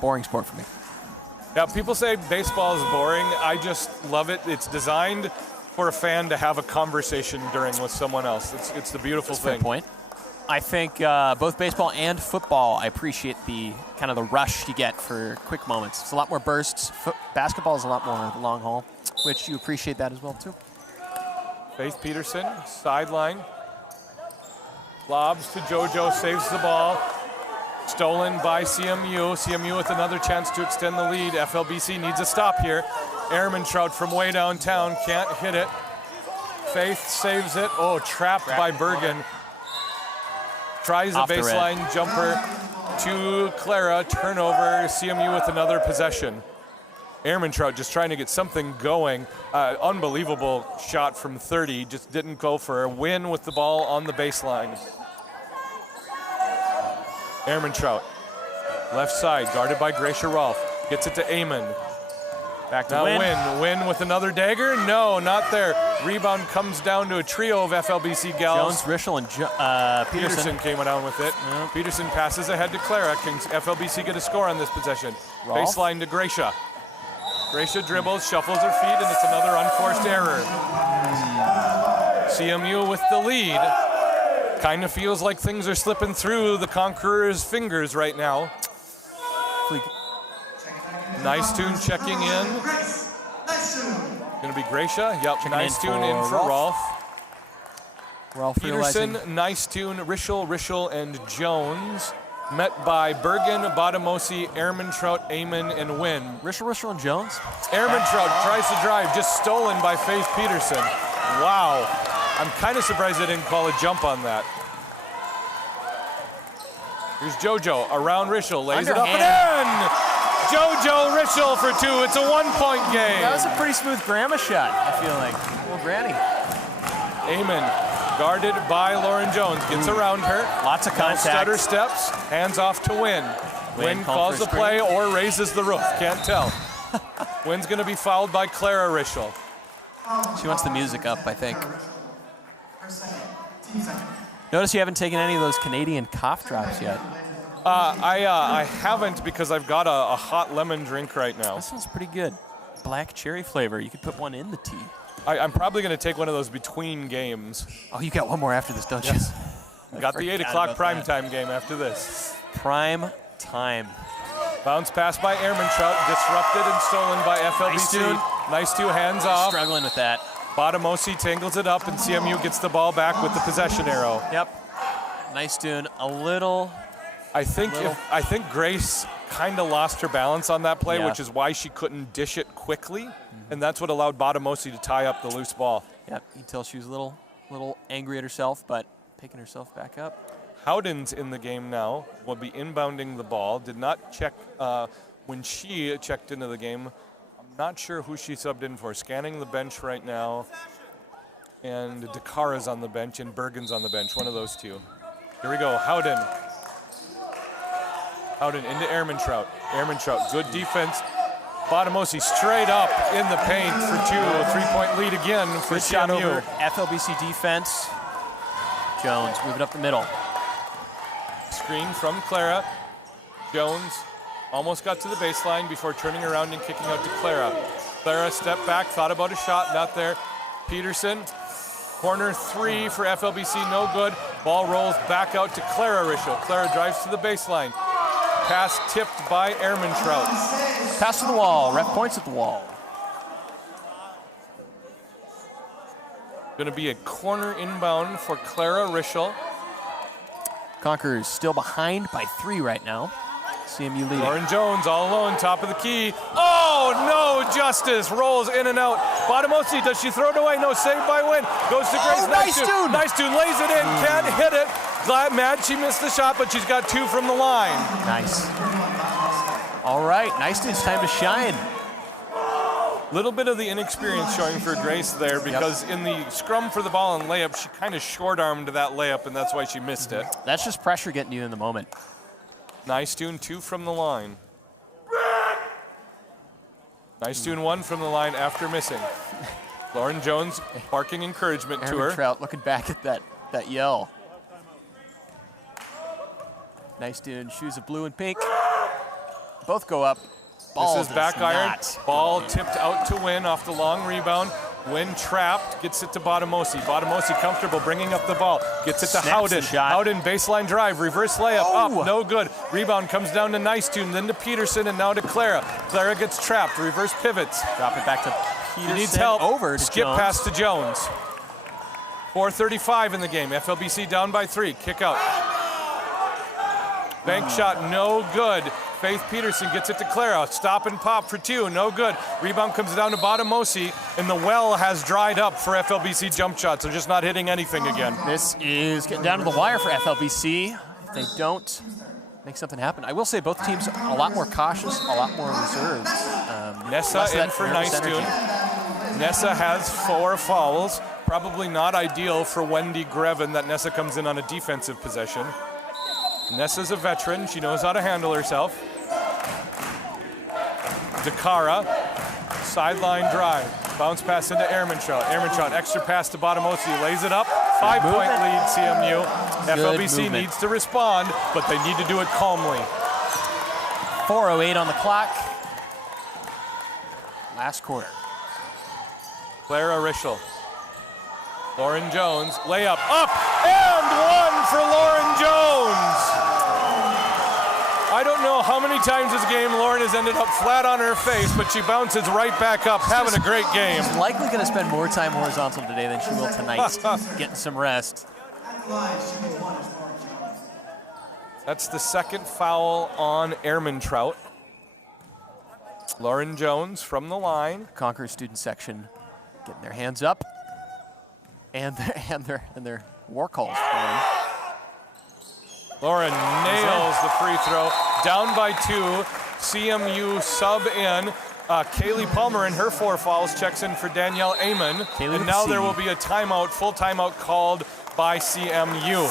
boring sport for me. Yeah, people say baseball is boring. I just love it. It's designed for a fan to have a conversation during with someone else. It's the beautiful That's a fair thing. point. I think both baseball and football, I appreciate the kind of the rush you get for quick moments. It's a lot more bursts. Basketball is a lot more long haul, which you appreciate that as well too. Faith Peterson, sideline. Lobs to JoJo, saves the ball. Stolen by CMU. CMU with another chance to extend the lead. FLBC needs a stop here. Ehrmantraut from way downtown, can't hit it. Faith saves it. Oh, trapped by Bergen. Tries a baseline jumper to Clara. Turnover, CMU with another possession. Ehrmantraut just trying to get something going. Unbelievable shot from 30. Just didn't go for a win with the ball on the baseline. Ehrmantraut, left side, guarded by Gracia Rolfe. Gets it to Amon. Back to now Wynn. Wynn with another dagger? No, not there. Rebound comes down to a trio of FLBC gals. Jones, Rischel, and Peterson came down with it. Yeah. Peterson passes ahead to Clara. Can FLBC get a score on this possession? Rolfe. Baseline to Gracia. Gracia dribbles, shuffles her feet, and it's another unforced error. CMU with the lead. Kind of feels like things are slipping through the Conquerors' fingers right now. Nice tune checking in. Gonna be Gracia. Yep, checking nice tune in for Rolfe. Peterson, nice tune, Rischel, and Jones. Met by Bergen, Botamosi, Ehrmantraut, Amon, and Wynn. Rischel, and Jones? Ehrmantraut tries to drive, just stolen by Faith Peterson. Wow. I'm kind of surprised they didn't call a jump on that. Here's JoJo around Rischel, lays it up and in! JoJo Rischel for 2. It's a 1-point game. That was a pretty smooth grandma shot, I feel like. Well, granny. Amon, guarded by Lauren Jones, gets around her. Lots of contact. Stutter steps, hands off to Wynn. Wynn calls the play or raises the roof, can't tell. Wynn's gonna be fouled by Clara Rischel. She wants the music up, I think. Notice you haven't taken any of those Canadian cough drops yet. I haven't because I've got a hot lemon drink right now. This one's pretty good. Black cherry flavor. You could put one in the tea. I'm probably going to take one of those between games. Oh, you got one more after this, don't you? Yes. Got the 8 o'clock primetime game after this. Prime time. Bounce pass by Ehrmantraut, disrupted and stolen by FLBC. Nice two, hands off. Struggling with that. Botamosi tangles it up, and CMU gets the ball back with the possession arrow. Yep. Nice tune. A little. I think Grace kind of lost her balance on that play, which is why she couldn't dish it quickly, and that's what allowed Botamosi to tie up the loose ball. Yep. You can tell she was a little angry at herself, but picking herself back up. Howden's in the game now. Will be inbounding the ball. Did not check when she checked into the game. Not sure who she subbed in for. Scanning the bench right now. And Dakara's on the bench and Bergen's on the bench. One of those two. Here we go. Howden into Ehrmantraut. Ehrmantraut, good defense. Botamosi straight up in the paint for 2. A 3-point lead again for CMU. FLBC defense. Jones, move it up the middle. Screen from Clara. Jones almost got to the baseline before turning around and kicking out to Clara. Clara stepped back, thought about a shot, not there. Peterson, corner 3 for FLBC, no good. Ball rolls back out to Clara Rischel. Clara drives to the baseline. Pass tipped by Ehrmantraut. Pass to the wall, ref points at the wall. Going to be a corner inbound for Clara Rischel. Conquerors still behind by 3 right now. CMU leading. Lauren Jones all alone, top of the key. Oh, no justice. Rolls in and out. Botamosi, does she throw it away? No, saved by Wynn. Goes to Grace. Nice tune. Nice tune. Lays it in. Can't hit it. Mad she missed the shot, but she's got 2 from the line. Nice. All right, nice tune. It's time to shine. Little bit of the inexperience showing for Grace there because in the scrum for the ball and layup, she kind of short-armed that layup, and that's why she missed it. That's just pressure getting you in the moment. Nice tune, 2 from the line. Nice tune, 1 from the line after missing. Lauren Jones barking encouragement to her. Trout looking back at that yell. Nice tune, shoes of blue and pink. Both go up. Ball this is back iron. Ball tipped out to Wynn off the long rebound. Wynn trapped, gets it to Botamosi. Botamosi comfortable bringing up the ball. Gets it to Howden. Howden baseline drive, reverse layup, up, no good. Rebound comes down to Nicetune, then to Peterson, and now to Clara. Clara gets trapped, reverse pivots. Drop it back to Peterson. He needs help. Over to Skip Jones. pass to Jones. 4:35 in the game. FLBC down by 3. Kick out. Bank shot, no good. Faith Peterson gets it to Clara. Stop and pop for 2, no good. Rebound comes down to Bottomosi, and the well has dried up for FLBC jump shots. They're just not hitting anything again. This is getting down to the wire for FLBC. If they don't make something happen. I will say both teams a lot more cautious, a lot more reserved. Nessa in for Nystuen. Nessa has 4 fouls. Probably not ideal for Wendy Grevin that Nessa comes in on a defensive possession. Nessa's a veteran. She knows how to handle herself. Dakara, sideline drive. Bounce pass into Ehrmantraut. Ehrmantraut, extra pass to Bottomosi. Lays it up. 5-point lead, CMU. FLBC needs to respond, but they need to do it calmly. 4:08 on the clock. Last quarter. Clara Rischel. Lauren Jones, layup up, and 1 for Lauren Jones. I don't know how many times this game Lauren has ended up flat on her face, but she bounces right back up, having a great game. She's likely going to spend more time horizontal today than she will tonight, getting some rest. That's the second foul on Ehrmantraut. Lauren Jones from the line. Conqueror student section getting their hands up. And their war calls. Lauren nails the free throw. Down by 2. CMU sub in. Kaylee Palmer in her 4 fouls checks in for Danielle Amon. And now there will be a timeout, full timeout called by CMU.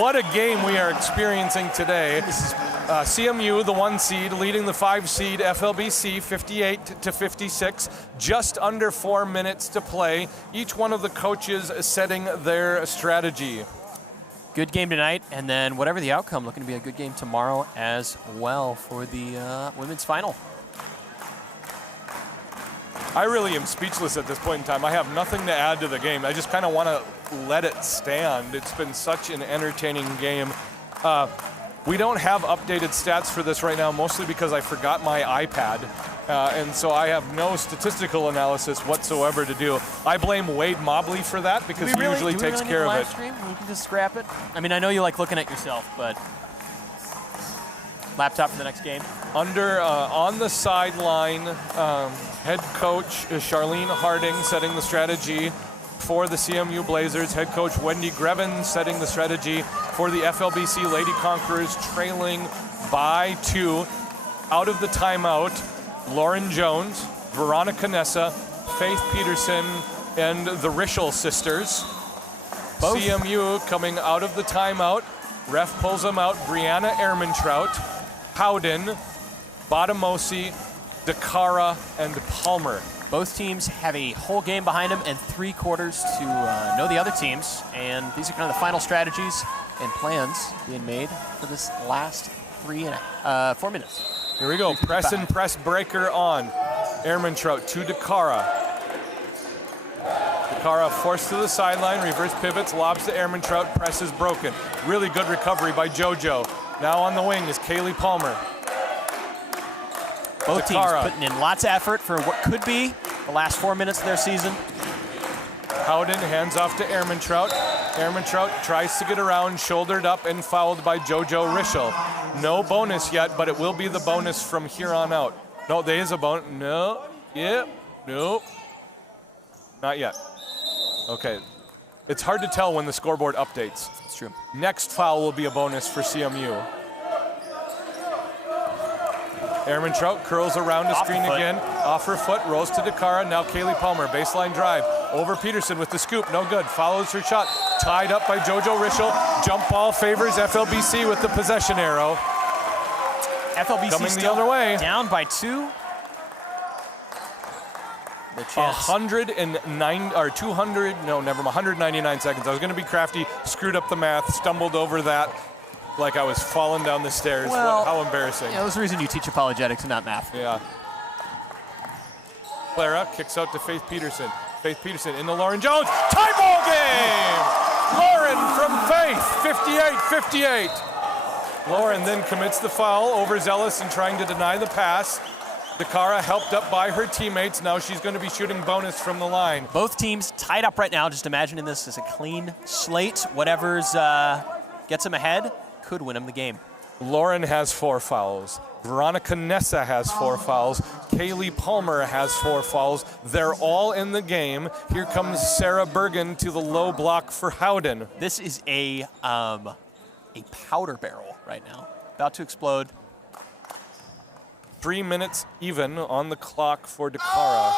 What a game we are experiencing today. CMU, the 1 seed, leading the 5 seed FLBC 58-56. Just under 4 minutes to play. Each one of the coaches setting their strategy. Good game tonight, and then whatever the outcome, looking to be a good game tomorrow as well for the women's final. I really am speechless at this point in time. I have nothing to add to the game. I just kind of want to let it stand. It's been such an entertaining game. We don't have updated stats for this right now, mostly because I forgot my iPad. And so I have no statistical analysis whatsoever to do. I blame Wade Mobley for that because he usually takes care of it. We can just scrap it. I mean, I know you like looking at yourself, but laptop for the next game. On the sideline, head coach is Charlene Harding setting the strategy for the CMU Blazers. Head coach Wendy Grevin setting the strategy for the FLBC Lady Conquerors, trailing by 2. Out of the timeout, Lauren Jones, Veronica Nessa, Faith Peterson, and the Rischel sisters. Both. CMU coming out of the timeout. Ref pulls them out. Brianna Ehrmantraut, Howden, Bottomosi, Dakara, and Palmer. Both teams have a whole game behind them and 3 quarters to know the other teams. And these are kind of the final strategies and plans being made for this last 4 minutes. Here we go. Press and press breaker on. Ehrmantraut to Dakara. Dakara forced to the sideline, reverse pivots, lobs to Ehrmantraut, press is broken. Really good recovery by JoJo. Now on the wing is Kaylee Palmer. Both Dakara. teams putting in lots of effort for what could be the last 4 minutes of their season. Howden hands off to Ehrmantraut. Ehrmantraut tries to get around, shouldered up and fouled by JoJo Rischel. No bonus yet, but it will be the bonus from here on out. No, there is a bonus. No. Yep. Nope. Not yet. Okay. It's hard to tell when the scoreboard updates. It's true. Next foul will be a bonus for CMU. Ehrmantraut curls around the screen again. Off her foot, rolls to Dakara. Now Kaylee Palmer, baseline drive. Over Peterson with the scoop, no good. Follows her shot. Tied up by JoJo Rischel. Jump ball favors FLBC with the possession arrow. FLBC coming the other way. Down by 2. 199 seconds. I was going to be crafty, screwed up the math, stumbled over that like I was falling down the stairs. Well, how embarrassing. Yeah, that's the reason you teach apologetics and not math. Yeah. Clara kicks out to Faith Peterson. Faith Peterson into Lauren Jones. Tie ball game! Lauren from Faith, 58-58. Lauren then commits the foul, overzealous and trying to deny the pass. Dakara helped up by her teammates. Now she's going to be shooting bonus from the line. Both teams tied up right now. Just imagining this as a clean slate. Whatever's gets them ahead could win them the game. Lauren has 4 fouls. Veronica Nessa has 4 fouls. Kaylee Palmer has 4 fouls. They're all in the game. Here comes Sarah Bergen to the low block for Howden. This is a powder barrel right now. About to explode. 3 minutes even on the clock for Dakara.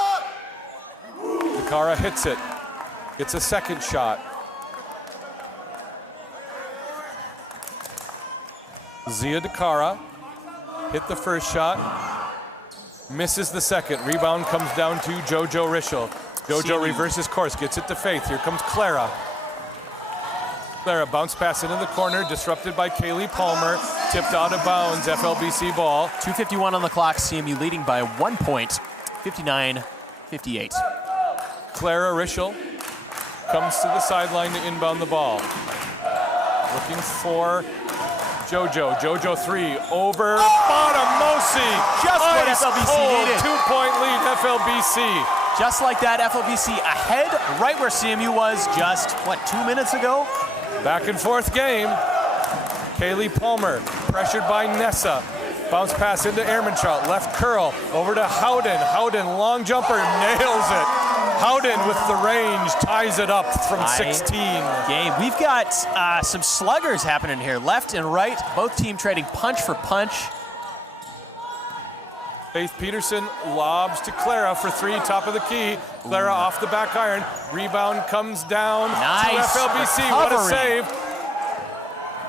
Dakara hits it. Gets a second shot. Zia Dakara hit the first shot. Misses the second. Rebound comes down to JoJo Rischel. JoJo reverses course, gets it to Faith. Here comes Clara. Clara bounce pass into the corner, disrupted by Kaylee Palmer. Tipped out of bounds, FLBC ball. 2:51 on the clock, CMU leading by 1 point, 59-58. Clara Rischel comes to the sideline to inbound the ball. Looking for JoJo. JoJo 3 over Botamosi. Just what FLBC needed. 2-point lead, FLBC. Just like that, FLBC ahead, right where CMU was just, 2 minutes ago? Back and forth game. Kaylee Palmer, pressured by Nessa. Bounce pass into Ehrmantraut, left curl, over to Howden. Howden, long jumper, nails it. Howden with the range, ties it up from 16. Game. We've got some sluggers happening here, left and right, both team trading punch for punch. Faith Peterson lobs to Clara for 3, top of the key. Clara off the back iron. Rebound comes down Nice to FLBC. recovery. What a save.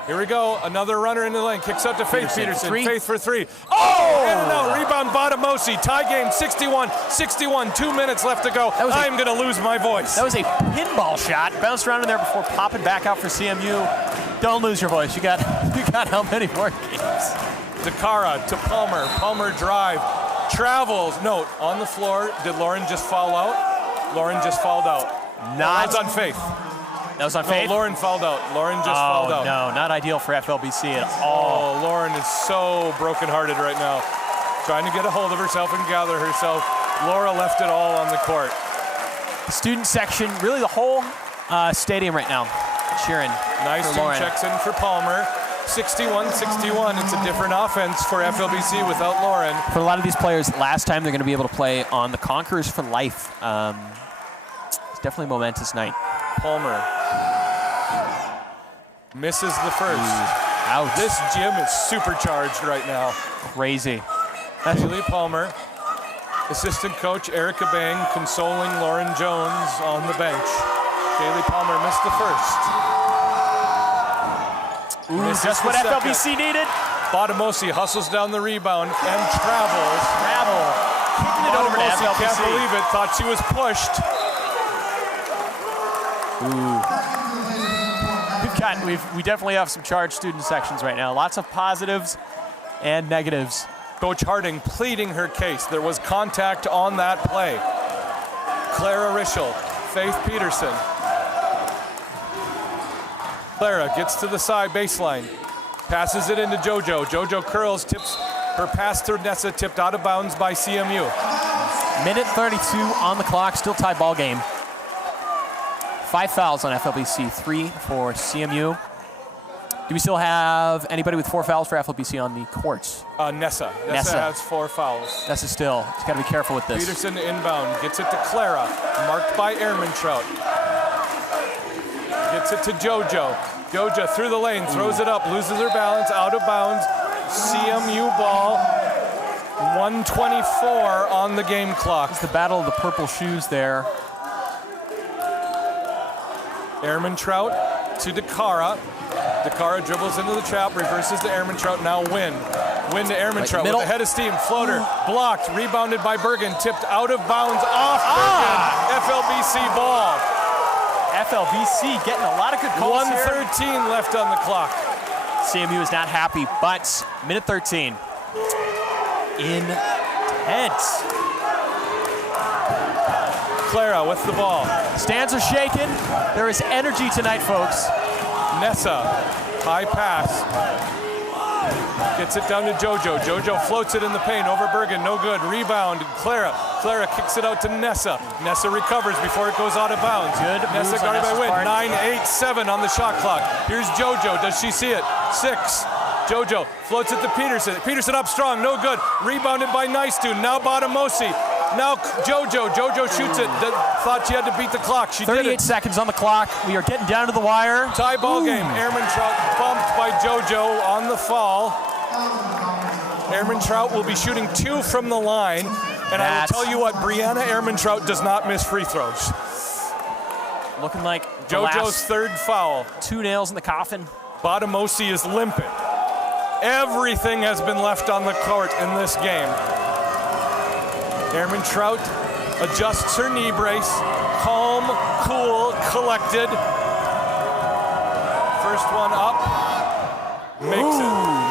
Here we go. Another runner in the lane. Kicks out to Faith Peterson. Faith for 3. Oh! And no, rebound Botamosi. Tie game 61-61. 2 minutes left to go. I'm going to lose my voice. That was a pinball shot. Bounced around in there before popping back out for CMU. Don't lose your voice. You got how many more games? Dakara to Palmer. Palmer drive. Travels. No, on the floor. Did Lauren just foul out? Lauren just fouled out. That was on Faith. That was on Faith? No, Lauren fouled out. Lauren just fouled out. No, not ideal for FLBC at all. Oh, Lauren is so brokenhearted right now. Trying to get a hold of herself and gather herself. Laura left it all on the court. The student section, really the whole stadium right now, cheering. Nice team checks in for Palmer. 61-61. It's a different offense for FLBC without Lauren. For a lot of these players, last time they're going to be able to play on the Conquerors for Life. It's definitely a momentous night. Palmer misses the first. Ouch. This gym is supercharged right now. Crazy. Kaylee Palmer, assistant coach Erica Bang consoling Lauren Jones on the bench. Kaylee Palmer missed the first. Just what FLBC needed. Botamosi hustles down the rebound and travels. Kicking it over to Botamosi FLBC. can't believe it, thought she was pushed. We definitely have some charged student sections right now. Lots of positives and negatives. Coach Harding pleading her case. There was contact on that play. Clara Rischel, Faith Peterson. Clara gets to the side baseline, passes it into JoJo. JoJo curls, tips her pass through Nessa, tipped out of bounds by CMU. Minute 32 on the clock, still tie ball game. 5 fouls on FLBC, 3 for CMU. Do we still have anybody with 4 fouls for FLBC on the courts? Nessa has 4 fouls. Nessa still. He's got to be careful with this. Peterson inbound, gets it to Clara, marked by Ehrmantraut. Gets it to JoJo. JoJo through the lane, throws it up, loses her balance, out of bounds. CMU ball, 1:24 on the game clock. It's the battle of the purple shoes there. Ehrmantraut to Dakara. Dakara dribbles into the trap, reverses to Ehrmantraut, now Win. Win to Ehrmantraut with a head of steam, floater, blocked, rebounded by Bergen, tipped out of bounds, off Bergen. FLBC ball. FLBC getting a lot of good calls 1:13 left on the clock. CMU is not happy, but minute 13. Intense. Clara with the ball. Stands are shaking. There is energy tonight, folks. Nessa, high pass. Gets it down to JoJo. JoJo floats it in the paint over Bergen. No good. Rebound. Clara. Clara kicks it out to Nessa. Nessa recovers before it goes out of bounds. Good. Nessa guarded by Wynn. 9-8-7 on the shot clock. Here's JoJo. Does she see it? 6. JoJo floats it to Peterson. Peterson up strong. No good. Rebounded by Nystuen. Now Botamosi. Now JoJo. JoJo shoots it. Thought she had to beat the clock. She did 38 it. seconds on the clock. We are getting down to the wire. Tie ball game. Ehrmantraut bumped by JoJo on the fall. Ehrmantraut will be shooting 2 from the line. And I will tell you what, Brianna Ehrmantraut does not miss free throws. Looking like JoJo's third foul. 2 nails in the coffin. Botamosi is limping. Everything has been left on the court in this game. Ehrmantraut adjusts her knee brace. Calm, cool, collected. First one up.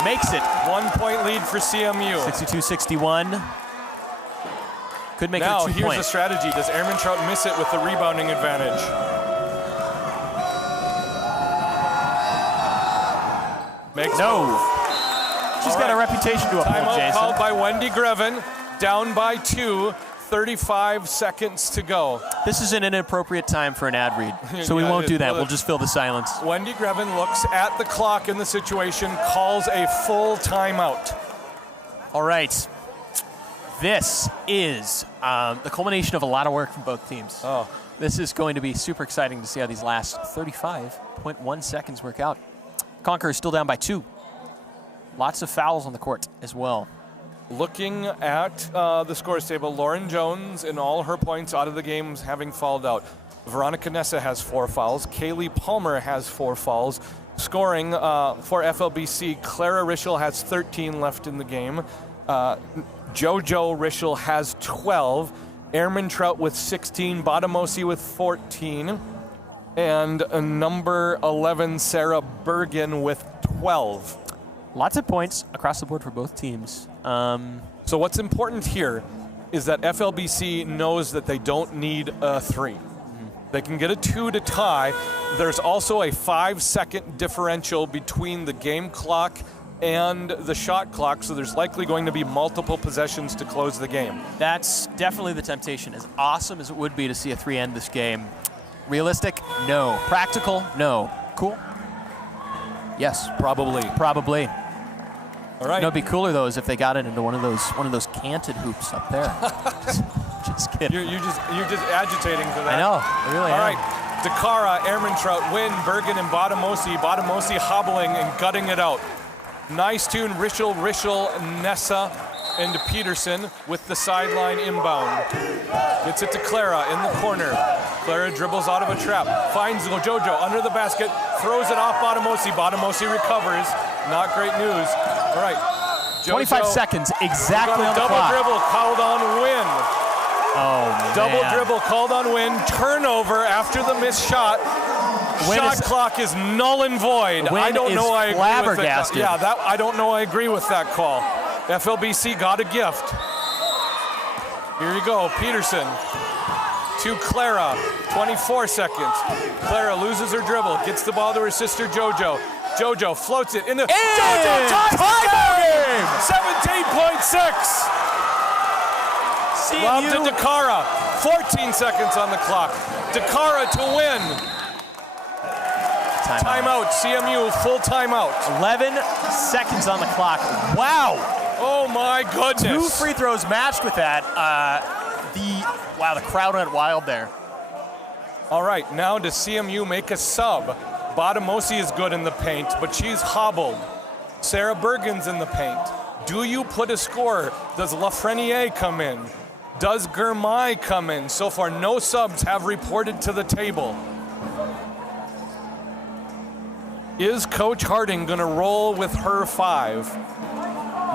Makes it. 1 point lead for CMU. 62-61. Could make now, it a 2 here's point. the strategy. Does Ehrmantraut miss it with the rebounding advantage? No. She's got a reputation to uphold, Timeout Jason. called by Wendy Greven. Down by 2. 35 seconds to go. This is an inappropriate time for an ad read, so we Yeah, won't do that. well, We'll just fill the silence. Wendy Greven looks at the clock in the situation, calls a full timeout. All right. This is the culmination of a lot of work from both teams. Oh. This is going to be super exciting to see how these last 35.1 seconds work out. Conqueror is still down by 2. Lots of fouls on the court as well. Looking at the scores table, Lauren Jones in all her points out of the games having fouled out. Veronica Nessa has 4 fouls. Kaylee Palmer has 4 fouls. Scoring for FLBC, Clara Rischel has 13 left in the game. JoJo Rischel has 12. Ehrmantraut with 16. Botamosi with 14. And number 11, Sarah Bergen with 12. Lots of points across the board for both teams. So what's important here is that FLBC knows that they don't need a 3. They can get a 2 to tie. There's also a 5-second differential between the game clock and the shot clock, so there's likely going to be multiple possessions to close the game. That's definitely the temptation. As awesome as it would be to see a 3 end this game. Realistic? No. Practical? No. Cool? Yes. Probably. Probably. All right. You know, it'd be cooler though is if they got it into one of those canted hoops up there. just kidding. You're just agitating for that. I know. I really All am. right. Dakara, Ehrmantraut, Wynn, Bergen, and Botamosi. Botamosi hobbling and gutting it out. Nystuen, Rischel, Nessa, and Peterson with the sideline inbound. Gets it to Clara in the corner. Clara dribbles out of a trap. Finds JoJo under the basket. Throws it off Botamosi. Botamosi recovers. Not great news. All right. JoJo, 25 seconds exactly on the double clock. dribble called on Wynn. Oh, man. Double dribble called on Wynn. Turnover after the missed shot. Shot clock is null and void. I don't know I agree with that. Yeah, I don't know I agree with that call. FLBC got a gift. Here you go, Peterson to Clara, 24 seconds. Clara loses her dribble, gets the ball to her sister JoJo. JoJo floats it in the JoJo ties the game! 17.6. Lob to Dakara, 14 seconds on the clock. Dakara to win. Timeout, CMU, full timeout. 11 seconds on the clock. Wow. Oh my goodness. 2 free throws matched with that. The crowd went wild there. All right, now does CMU make a sub? Botamosi is good in the paint, but she's hobbled. Sarah Bergen's in the paint. Do you put a scorer? Does Lafreniere come in? Does Germay come in? So far, no subs have reported to the table. Is Coach Harding going to roll with her 5?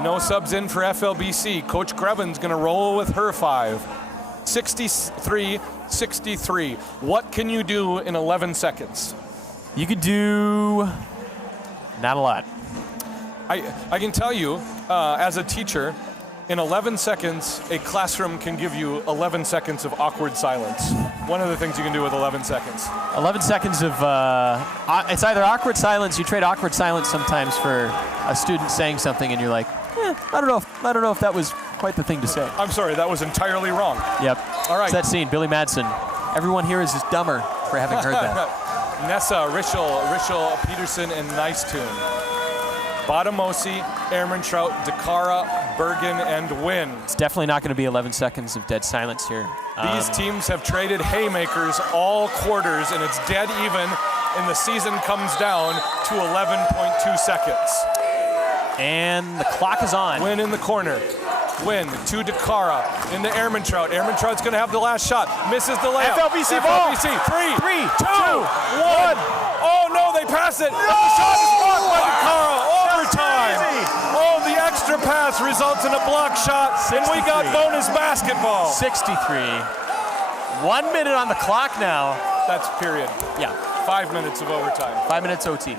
No subs in for FLBC. Coach Greven's going to roll with her 5. 63-63. What can you do in 11 seconds? You could do not a lot. I can tell you, as a teacher, In 11 seconds, a classroom can give you 11 seconds of awkward silence. One of the things you can do with 11 seconds. 11 seconds of, it's either awkward silence, you trade awkward silence sometimes for a student saying something and you're like, I don't know if that was quite the thing to say. I'm sorry, that was entirely wrong. Yep. All right. It's that scene, Billy Madsen. Everyone here is just dumber for having heard that. Nessa, Rischel, Peterson, and Nicetune. Bottomosi, Ehrmantraut, Dakara, Bergen, and Wynn. It's definitely not going to be 11 seconds of dead silence here. These teams have traded haymakers all quarters, and it's dead even, and the season comes down to 11.2 seconds. And the clock is on. Wynn in the corner. Wynn to Dakara, into Ehrmantraut. Ehrmantraut's going to have the last shot. Misses the layup. FLBC ball. FLBC, 3, 3, 2, 1. Oh no, they pass it. No! The shot is blocked by Dakara. Overtime. Oh, the extra pass results in a block shot, 63. And we got bonus basketball. 63. 1 minute on the clock now. That's period. Yeah. 5 minutes of overtime. 5 minutes OT.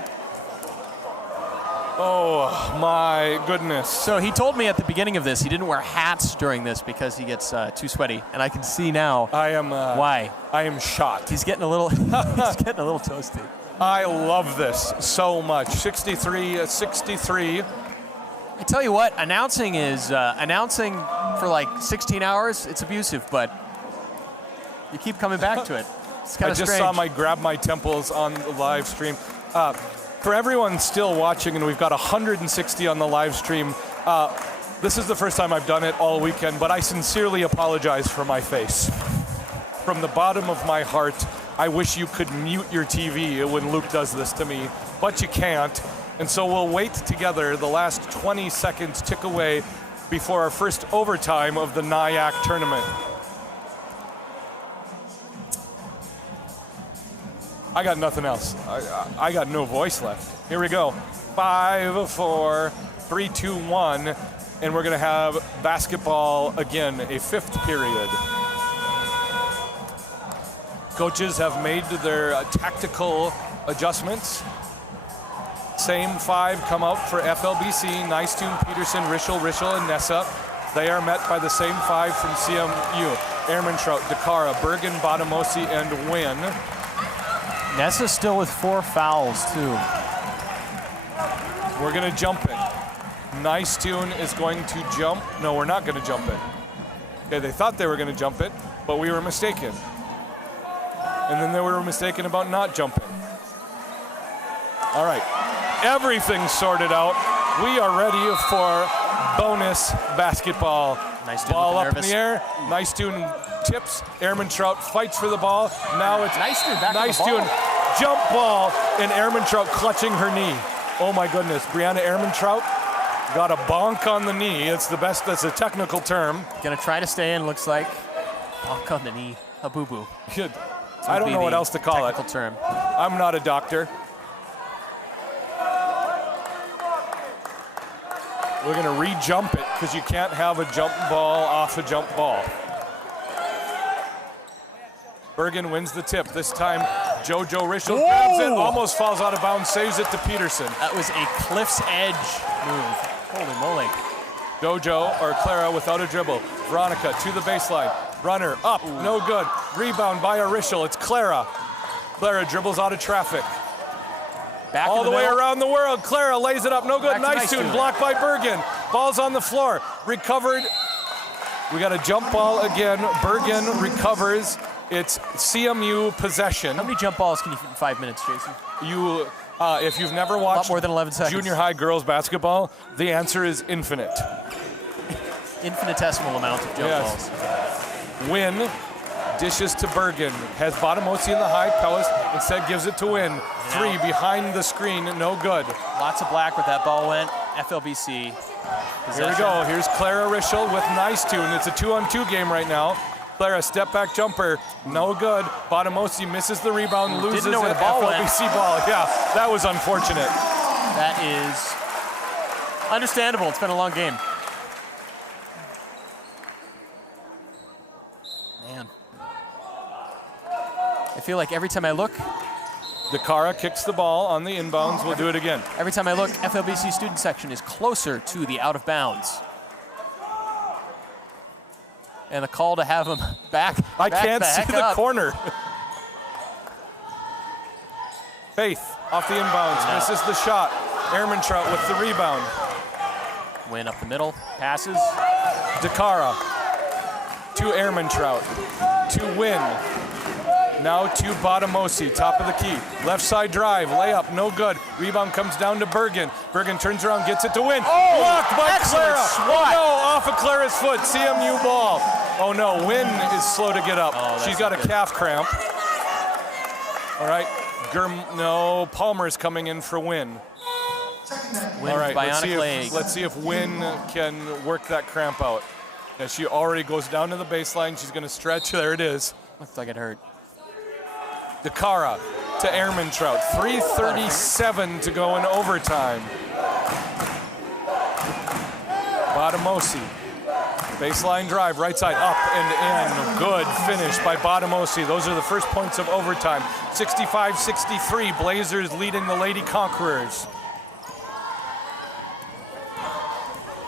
Oh my goodness. So he told me at the beginning of this he didn't wear hats during this because he gets too sweaty, and I can see now why. I am shocked. He's getting a little toasty. I love this so much. 63. I tell you what, announcing for like 16 hours. It's abusive, but you keep coming back to it. It's kind of strange. I just saw grab my temples on the live stream. For everyone still watching, and we've got 160 on the live stream, this is the first time I've done it all weekend, but I sincerely apologize for my face. From the bottom of my heart, I wish you could mute your TV when Luke does this to me, but you can't. And so we'll wait together. The last 20 seconds tick away before our first overtime of the NIAC Tournament. I got nothing else. I got no voice left. Here we go. 5, 4, 3, 2, 1, and we're gonna have basketball again, a 5th period. Coaches have made their tactical adjustments. Same 5 come out for FLBC, Nicetune, Peterson, Rischel, and Nessa. They are met by the same 5 from CMU, Ehrmantraut, Dakara, Bergen, Bottomosi, and Wynn. Nessa's still with 4 fouls, too. We're going to jump it. Nicetune is going to jump. No, we're not going to jump it. Okay, they thought they were going to jump it, but we were mistaken. And then they were mistaken about not jumping. All right, everything's sorted out. We are ready for bonus basketball. Nice ball up in the air. Nicetune tips. Ehrmantraut fights for the ball. Now it's Nicetune jump ball, and Ehrmantraut clutching her knee. Oh my goodness, Brianna Ehrmantraut got a bonk on the knee. It's the best, that's a technical term. Gonna try to stay in, looks like. Bonk on the knee, a boo-boo. I don't know what else to call it. Term. I'm not a doctor. We're going to re-jump it because you can't have a jump ball off a jump ball. Bergen wins the tip. This time, JoJo Rischel grabs it, almost falls out of bounds, saves it to Peterson. That was a cliff's edge move. Holy moly. JoJo, or Clara, without a dribble. Veronica to the baseline. Runner up, no good. Rebound by a Rischel. It's Clara. Clara dribbles out of traffic. Back all the way middle. around the world. Clara lays it up, no good. Nicetune, blocked by Bergen. Ball's on the floor. Recovered. We got a jump ball again. Bergen recovers. It's CMU possession. How many jump balls can you fit in 5 minutes, Jason? If you've never watched more than 11 seconds. junior high girls basketball, the answer is infinite. Infinitesimal amount of jump balls. Wynn dishes to Bergen. Has Bottomosi in the high post. Instead gives it to Wynn. 3 behind the screen, no good. Lots of black where that ball went. FLBC. Here we go. Here's Clara Rischel with Nicetune. It's a 2-on-2 game right now. Clara, step back jumper, no good. Bottomosi misses the rebound, loses it. FLBC ball. Yeah, that was unfortunate. That is understandable. It's been a long game. Man. I feel like every time I look, Dakara kicks the ball on the inbounds. We'll do it again. Every time I look, FLBC student section is closer to the out of bounds. And the call to have him back. I back can't see the up. corner. Faith off the inbounds, misses the shot. Ehrmantraut with the rebound. Win up the middle, passes. DeCara to Ehrmantraut, to Win. Now to Botamosi, top of the key. Left side drive, layup, no good. Rebound comes down to Bergen. Bergen turns around, gets it to Win. Blocked by Clara. Oh no, off of Clara's foot, CMU ball. Oh no, Win is slow to get up. She's got a calf cramp. All right, no, Palmer's coming in for Win. All right, let's see if Win can work that cramp out. And she already goes down to the baseline. She's going to stretch. There it is. Looks like it hurt. DeCara to Ehrmantraut. 3:37 to go in overtime. Botamosi. Baseline drive, right side, up and in. Good finish by Botamosi. Those are the first points of overtime. 65-63, Blazers leading the Lady Conquerors.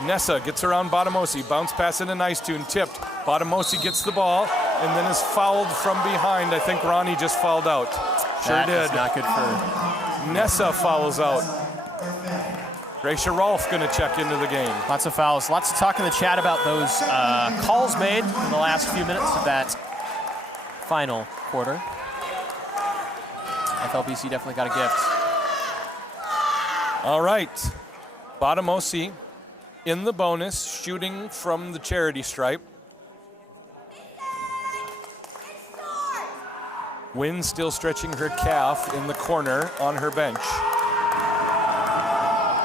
Nessa gets around Botamosi, bounce pass into Nicetune, tipped. Botamosi gets the ball and then is fouled from behind. I think Ronnie just fouled out. Sure did. That's not good for her. Nessa fouls out. Gracia Rolfe gonna check into the game. Lots of fouls. Lots of talk in the chat about those calls made in the last few minutes of that final quarter. FLBC definitely got a gift. All right, Botamosi in the bonus, shooting from the charity stripe. Wynn still stretching her calf in the corner on her bench.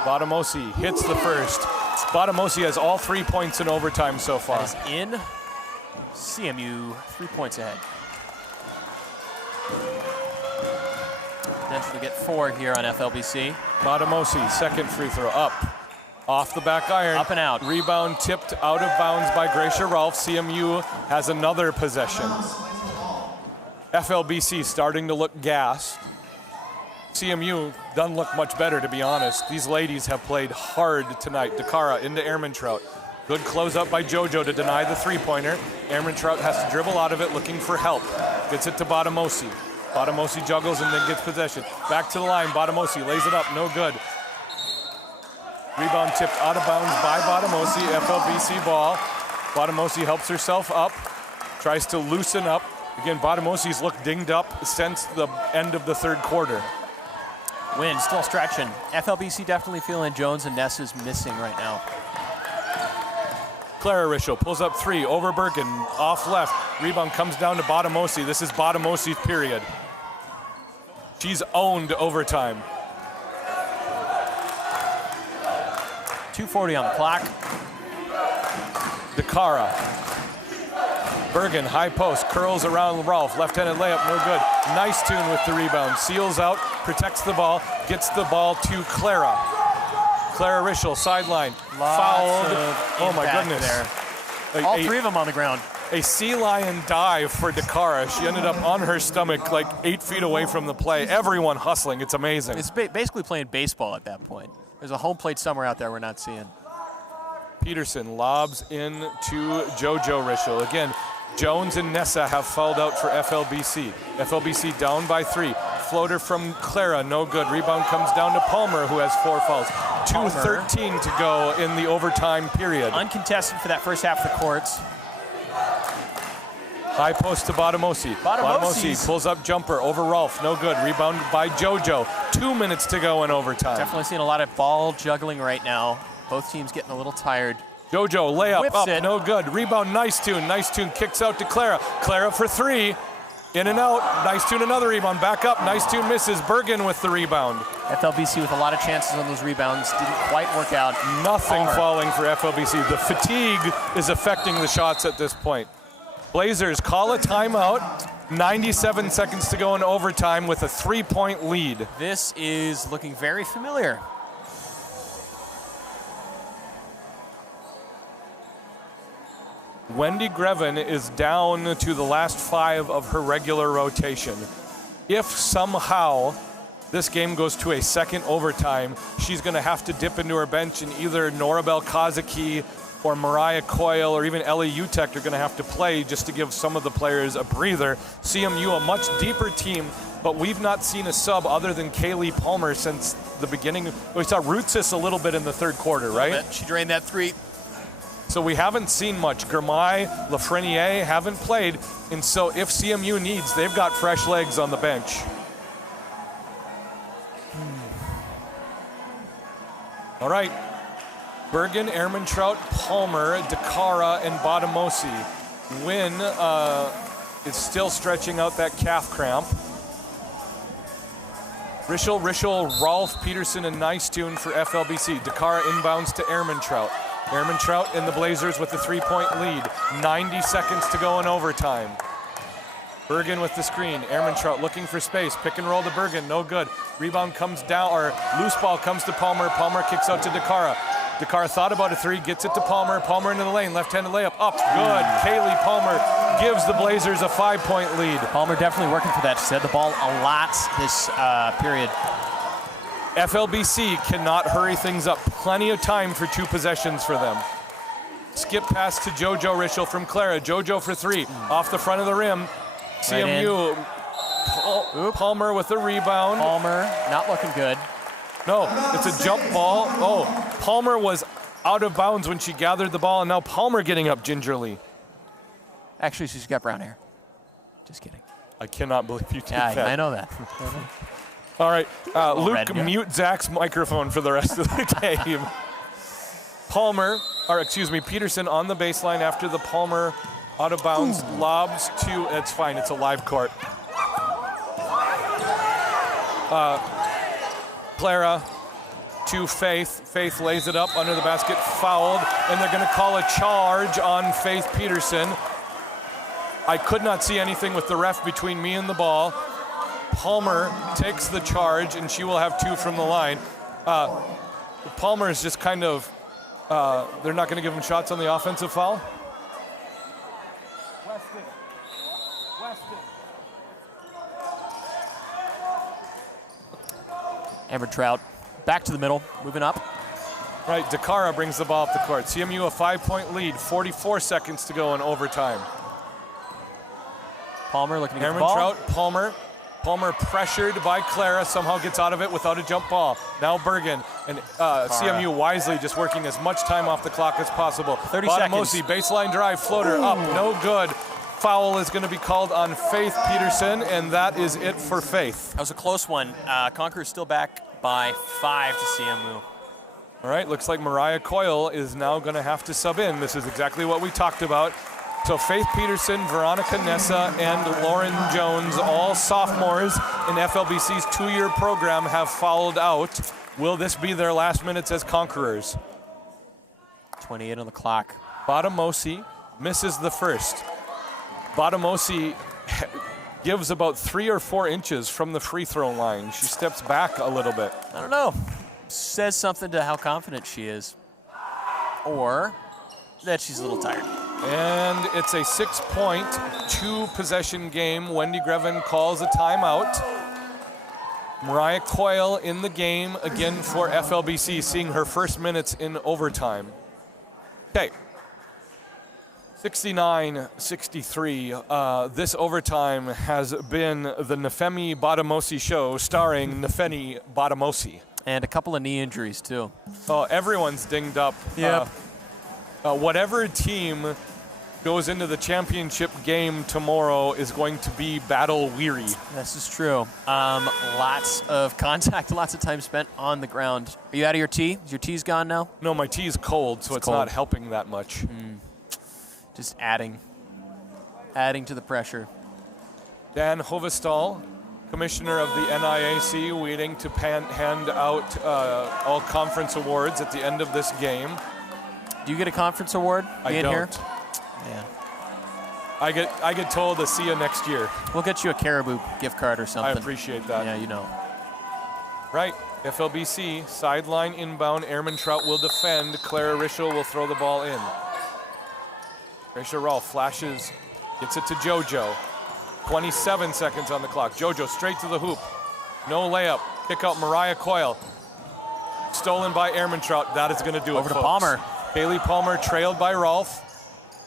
Botamosi hits the first. Botamosi has all 3 points in overtime so far. That is in. CMU 3 points ahead. Potentially get 4 here on FLBC. Botamosi, second free throw, up. Off the back iron. Up and out. Rebound tipped out of bounds by Gracia Rolfe. CMU has another possession. FLBC starting to look gassed. CMU doesn't look much better, to be honest. These ladies have played hard tonight. DeCara into Ehrmantraut. Good close up by JoJo to deny the three-pointer. Ehrmantraut has to dribble out of it looking for help. Gets it to Botamosi. Botamosi juggles and then gets possession. Back to the line, Botamosi lays it up, no good. Rebound tipped out of bounds by Botamosi, FLBC ball. Botamosi helps herself up, tries to loosen up. Again, Botamosi's looked dinged up since the end of the third quarter. Win, still stretching. FLBC definitely feeling Jones and Ness is missing right now. Clara Rischel pulls up three, over Bergen, off left. Rebound comes down to Botamosi. This is Botamosi's period. She's owned overtime. 2:40 on the clock. DeCara. Bergen, high post, curls around Rolfe, left-handed layup, no good. Nicetune with the rebound, seals out, protects the ball, gets the ball to Clara. Clara Rischel, sideline, fouled. Oh my goodness. There. All three of them on the ground. A sea lion dive for DeCara. She ended up on her stomach like 8 feet away from the play. Everyone hustling, it's amazing. It's basically playing baseball at that point. There's a home plate somewhere out there we're not seeing. Peterson lobs in to JoJo Rischel. Again, Jones and Nessa have fouled out for FLBC. FLBC down by 3. Floater from Clara, no good. Rebound comes down to Palmer, who has 4 fouls. 2:13 to go in the overtime period. Uncontested for that first half of the courts. High post to Botamosi. Botamosi pulls up jumper over Rolfe, no good. Rebound by JoJo. 2 minutes to go in overtime. Definitely seeing a lot of ball juggling right now. Both teams getting a little tired. JoJo layup Whips up, it. no good. Rebound, Nicetune. Nicetune kicks out to Clara. Clara for 3. In and out. Nicetune another rebound. Back up. Nicetune misses. Bergen with the rebound. FLBC with a lot of chances on those rebounds. Didn't quite work out. Nothing falling for FLBC. The fatigue is affecting the shots at this point. Blazers call a timeout. 97 seconds to go in overtime with a 3-point lead. This is looking very familiar. Wendy Greven is down to the last 5 of her regular rotation. If somehow this game goes to a second overtime, she's going to have to dip into her bench, and either Norabel Kazaki or Mariah Coyle or even Ellie Utek are going to have to play just to give some of the players a breather. CMU, a much deeper team, but we've not seen a sub other than Kaylee Palmer since the beginning. We saw Rootsis a little bit in the third quarter, right? She drained that 3. So we haven't seen much. Germay, Lafreniere haven't played, and so if CMU needs, they've got fresh legs on the bench. All right, Bergen, Ehrmantraut, Palmer, DeCara, and Badamosi. Wynn is still stretching out that calf cramp. Rischel, Rolf, Peterson, and Nicetune for FLBC. DeCara inbounds to Ehrmantraut. Ehrmantraut and the Blazers with the 3-point lead. 90 seconds to go in overtime. Bergen with the screen. Ehrmantraut looking for space. Pick and roll to Bergen, no good. Rebound comes down, or loose ball comes to Palmer. Palmer kicks out to DeCara. DeCara thought about a 3, gets it to Palmer. Palmer into the lane, left-handed layup, up, good. Kaylee Palmer gives the Blazers a 5-point lead. Palmer definitely working for that. She's had the ball a lot this period. FLBC cannot hurry things up. Plenty of time for 2 possessions for them. Skip pass to JoJo Rischel from Clara. JoJo for 3, off the front of the rim. CMU, Palmer with the rebound. Palmer not looking good. No, it's a jump ball. Oh, Palmer was out of bounds when she gathered the ball, and now Palmer getting up gingerly. Actually, she's got brown hair. Just kidding. I cannot believe you did that. I know that. All right, Luke, red, yeah. mute Zach's microphone for the rest of the game. Peterson on the baseline after the Palmer out of bounds lobs to, it's fine, it's a live court. Clara to Faith. Faith lays it up under the basket, fouled, and they're going to call a charge on Faith Peterson. I could not see anything with the ref between me and the ball. Palmer takes the charge, and she will have 2 from the line. Palmer is just kind of, they're not going to give him shots on the offensive foul. Ehrmantraut back to the middle, moving up. Right, DeCara brings the ball up the court. CMU a 5-point lead, 44 seconds to go in overtime. Palmer looking to get the ball. Ehrmantraut, Palmer pressured by Clara, somehow gets out of it without a jump ball. Now Bergen, and CMU wisely just working as much time off the clock as possible. 30 Badamosi, seconds. baseline drive, floater up, no good. Foul is going to be called on Faith Peterson, and that is it for Faith. That was a close one. Conqueror's still back by 5 to CMU. All right, looks like Mariah Coyle is now going to have to sub in. This is exactly what we talked about. So Faith Peterson, Veronica Nessa, and Lauren Jones, all sophomores in FLBC's 2-year program, have fouled out. Will this be their last minutes as Conquerors? 28 on the clock. Badamosi misses the first. Badamosi gives about 3 or 4 inches from the free throw line. She steps back a little bit. I don't know. Says something to how confident she is. Or that she's a little tired. And it's a 6-point, 2-possession game. Wendy Grevin calls a timeout. Mariah Coyle in the game again for FLBC, seeing her first minutes in overtime. Okay. 69-63. This overtime has been the Nefemi Badamosi show, starring Nefeni Badamosi. And a couple of knee injuries, too. Oh, everyone's dinged up. Yep. Whatever team goes into the championship game tomorrow is going to be battle weary. This is true. Lots of contact, lots of time spent on the ground. Are you out of your tee? Is your tee's gone now? No, my tee is cold, so it's cold. not helping that much. Just adding to the pressure. Dan Hovestall, commissioner of the NIAC, waiting to hand out all conference awards at the end of this game. Do you get a conference award? I don't. Here? Yeah. I get told to see you next year. We'll get you a Caribou gift card or something. I appreciate that. Yeah, you know. Right. FLBC, sideline inbound. Ehrmantraut will defend. Clara Rischel will throw the ball in. Rachel Rolfe flashes, gets it to JoJo. 27 seconds on the clock. JoJo straight to the hoop. No layup. Kick out Mariah Coyle. Stolen by Ehrmantraut. That is going to do it, Over to folks. Palmer. Kaylee Palmer trailed by Rolfe.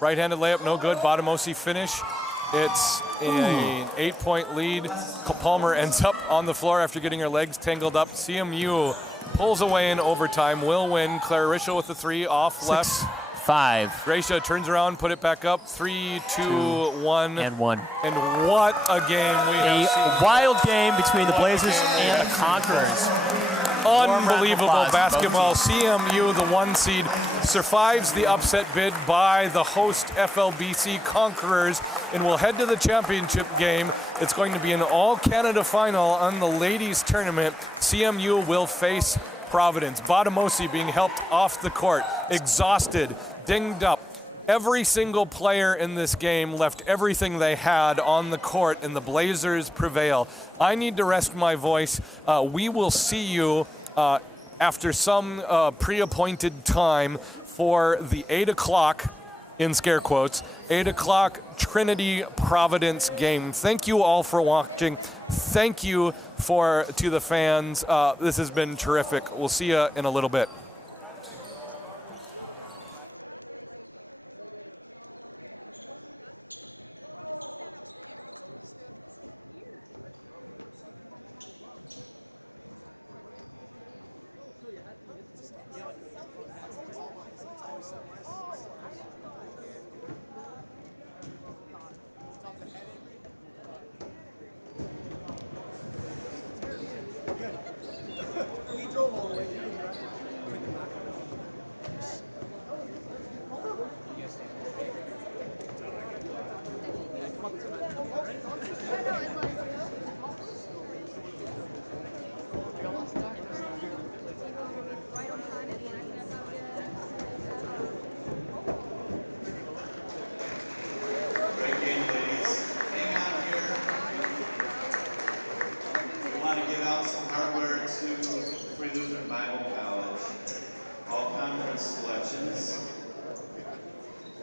Right-handed layup, no good. Botamosi finish. It's an 8-point lead. Palmer ends up on the floor after getting her legs tangled up. CMU pulls away in overtime, will win. Claire Rischel with the 3 off left. 6-5. Gracia turns around, put it back up. 3, 2, 1. And 1. And what a game we have seen. A wild game between the Blazers and the Conquerors. Unbelievable basketball. CMU, the 1 seed, survives the upset bid by the host FLBC Conquerors and will head to the championship game. It's going to be an all-Canada final on the ladies tournament. CMU will face Providence. Botamosi being helped off the court, exhausted, dinged up. Every single player in this game left everything they had on the court, and the Blazers prevail. I need to rest my voice. We will see you after some pre-appointed time for the 8 o'clock, in scare quotes, 8 o'clock Trinity Providence game. Thank you all for watching. Thank you to the fans. This has been terrific. We'll see you in a little bit.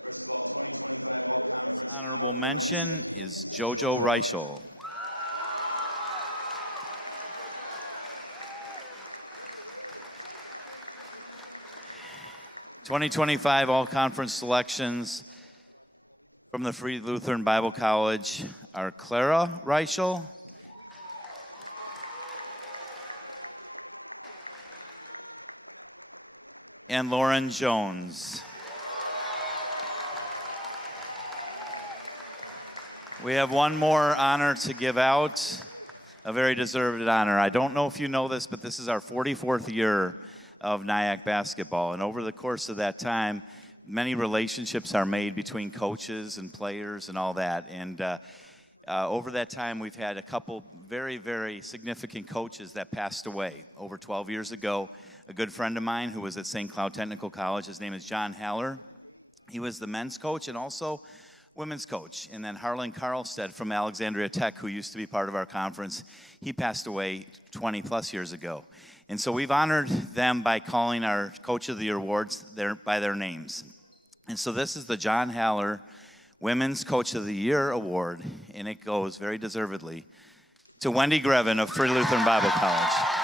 First of all, 2025 All-Conference honorable mention is JoJo Reichel. '25 All-Conference selections from the Free Lutheran Bible College are Clara Reichel, and Lauren Jones. We have one more honor to give out, a very deserved honor. I don't know if you know this, but this is our 44th year of NIAC basketball. And over the course of that time, many relationships are made between coaches and players and all that. And over that time, we've had a couple very, very significant coaches that passed away. Over 12 years ago, a good friend of mine who was at St. Cloud Technical College, his name is John Haller. He was the men's coach and also women's coach. And then Harlan Carlstead from Alexandria Tech, who used to be part of our conference, he passed away 20 plus years ago. And so we've honored them by calling our Coach of the Year awards by their names. And so this is the John Haller Women's Coach of the Year Award, and it goes very deservedly to Wendy Grevin of Free Lutheran Bible College.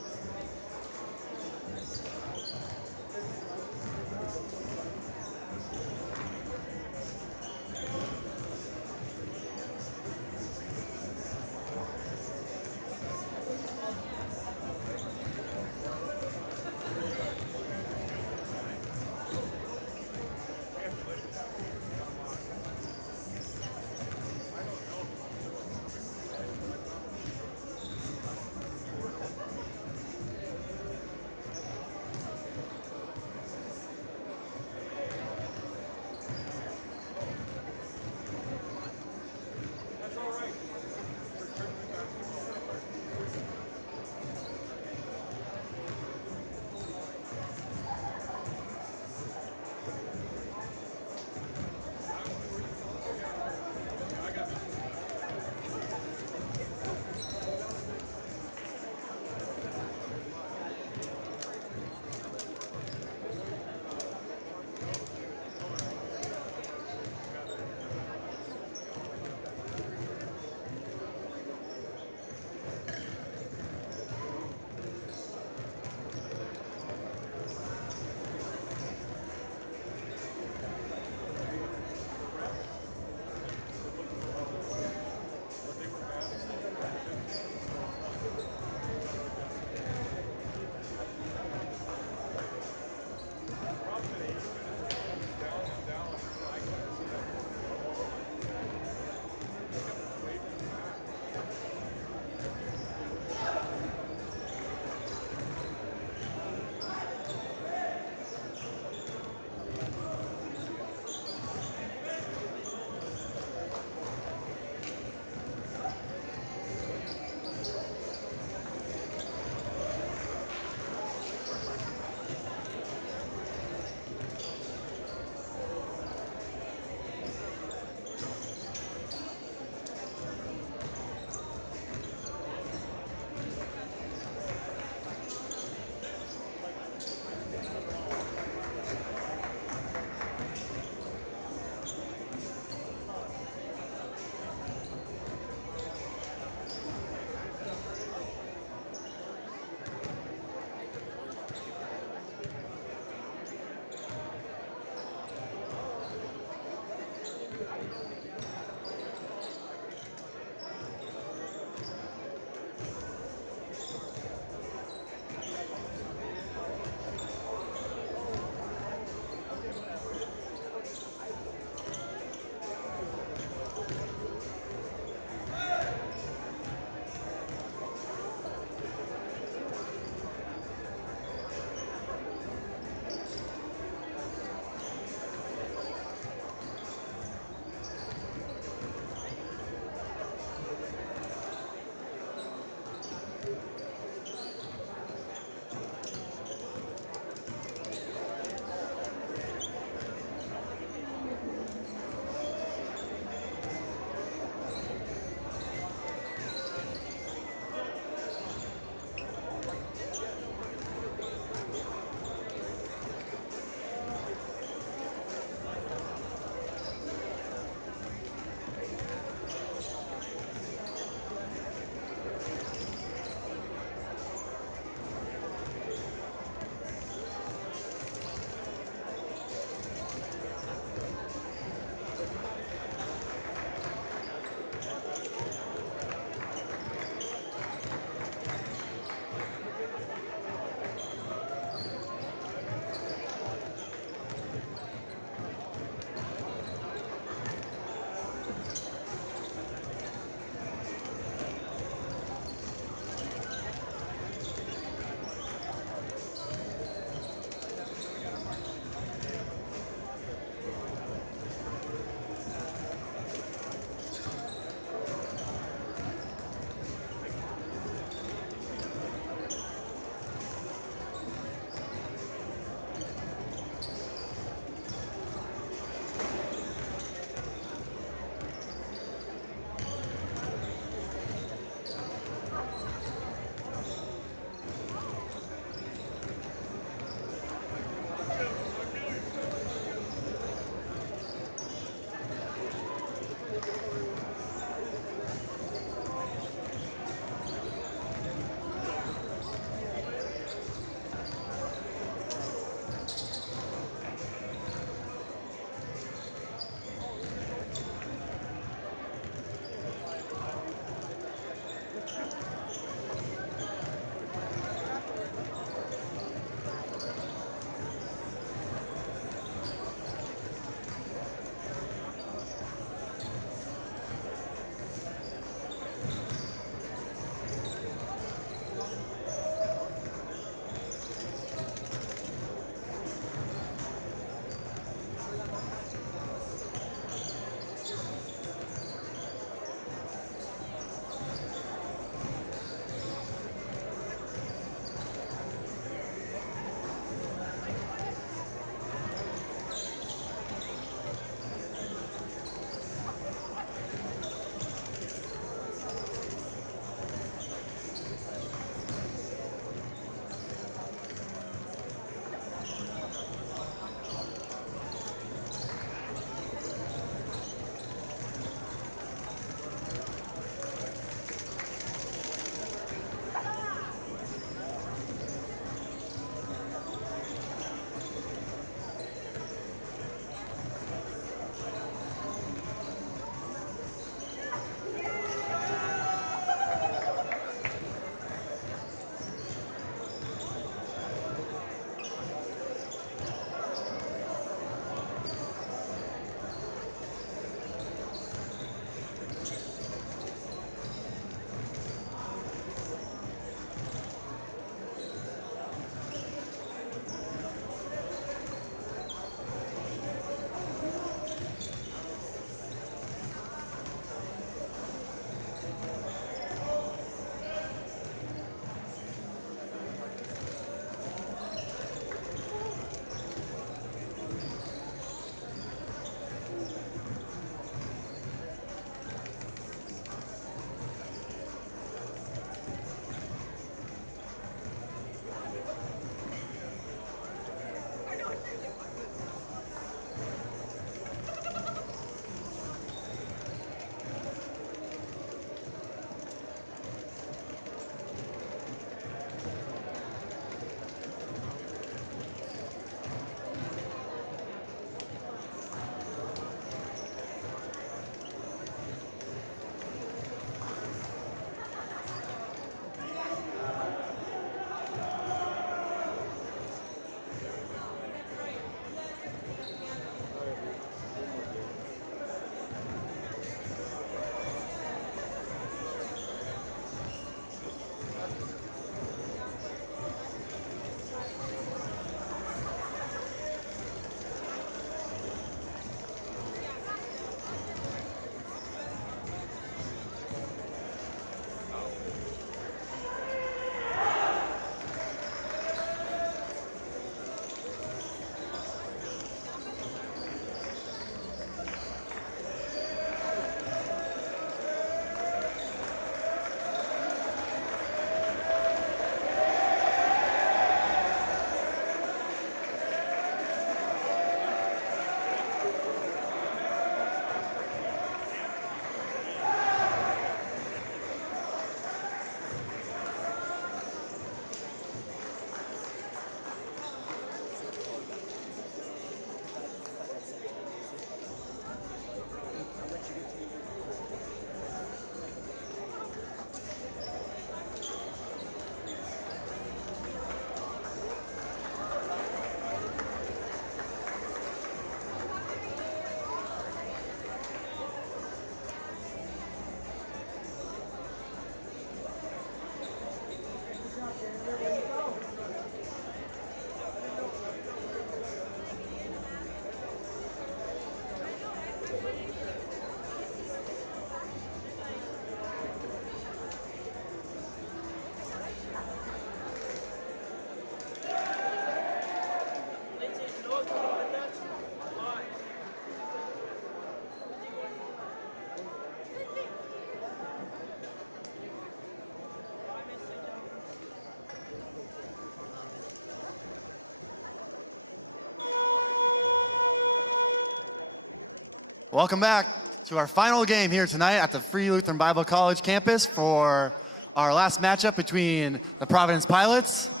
Welcome back to our final game here tonight at the Free Lutheran Bible College campus for our last matchup between the Providence Pilots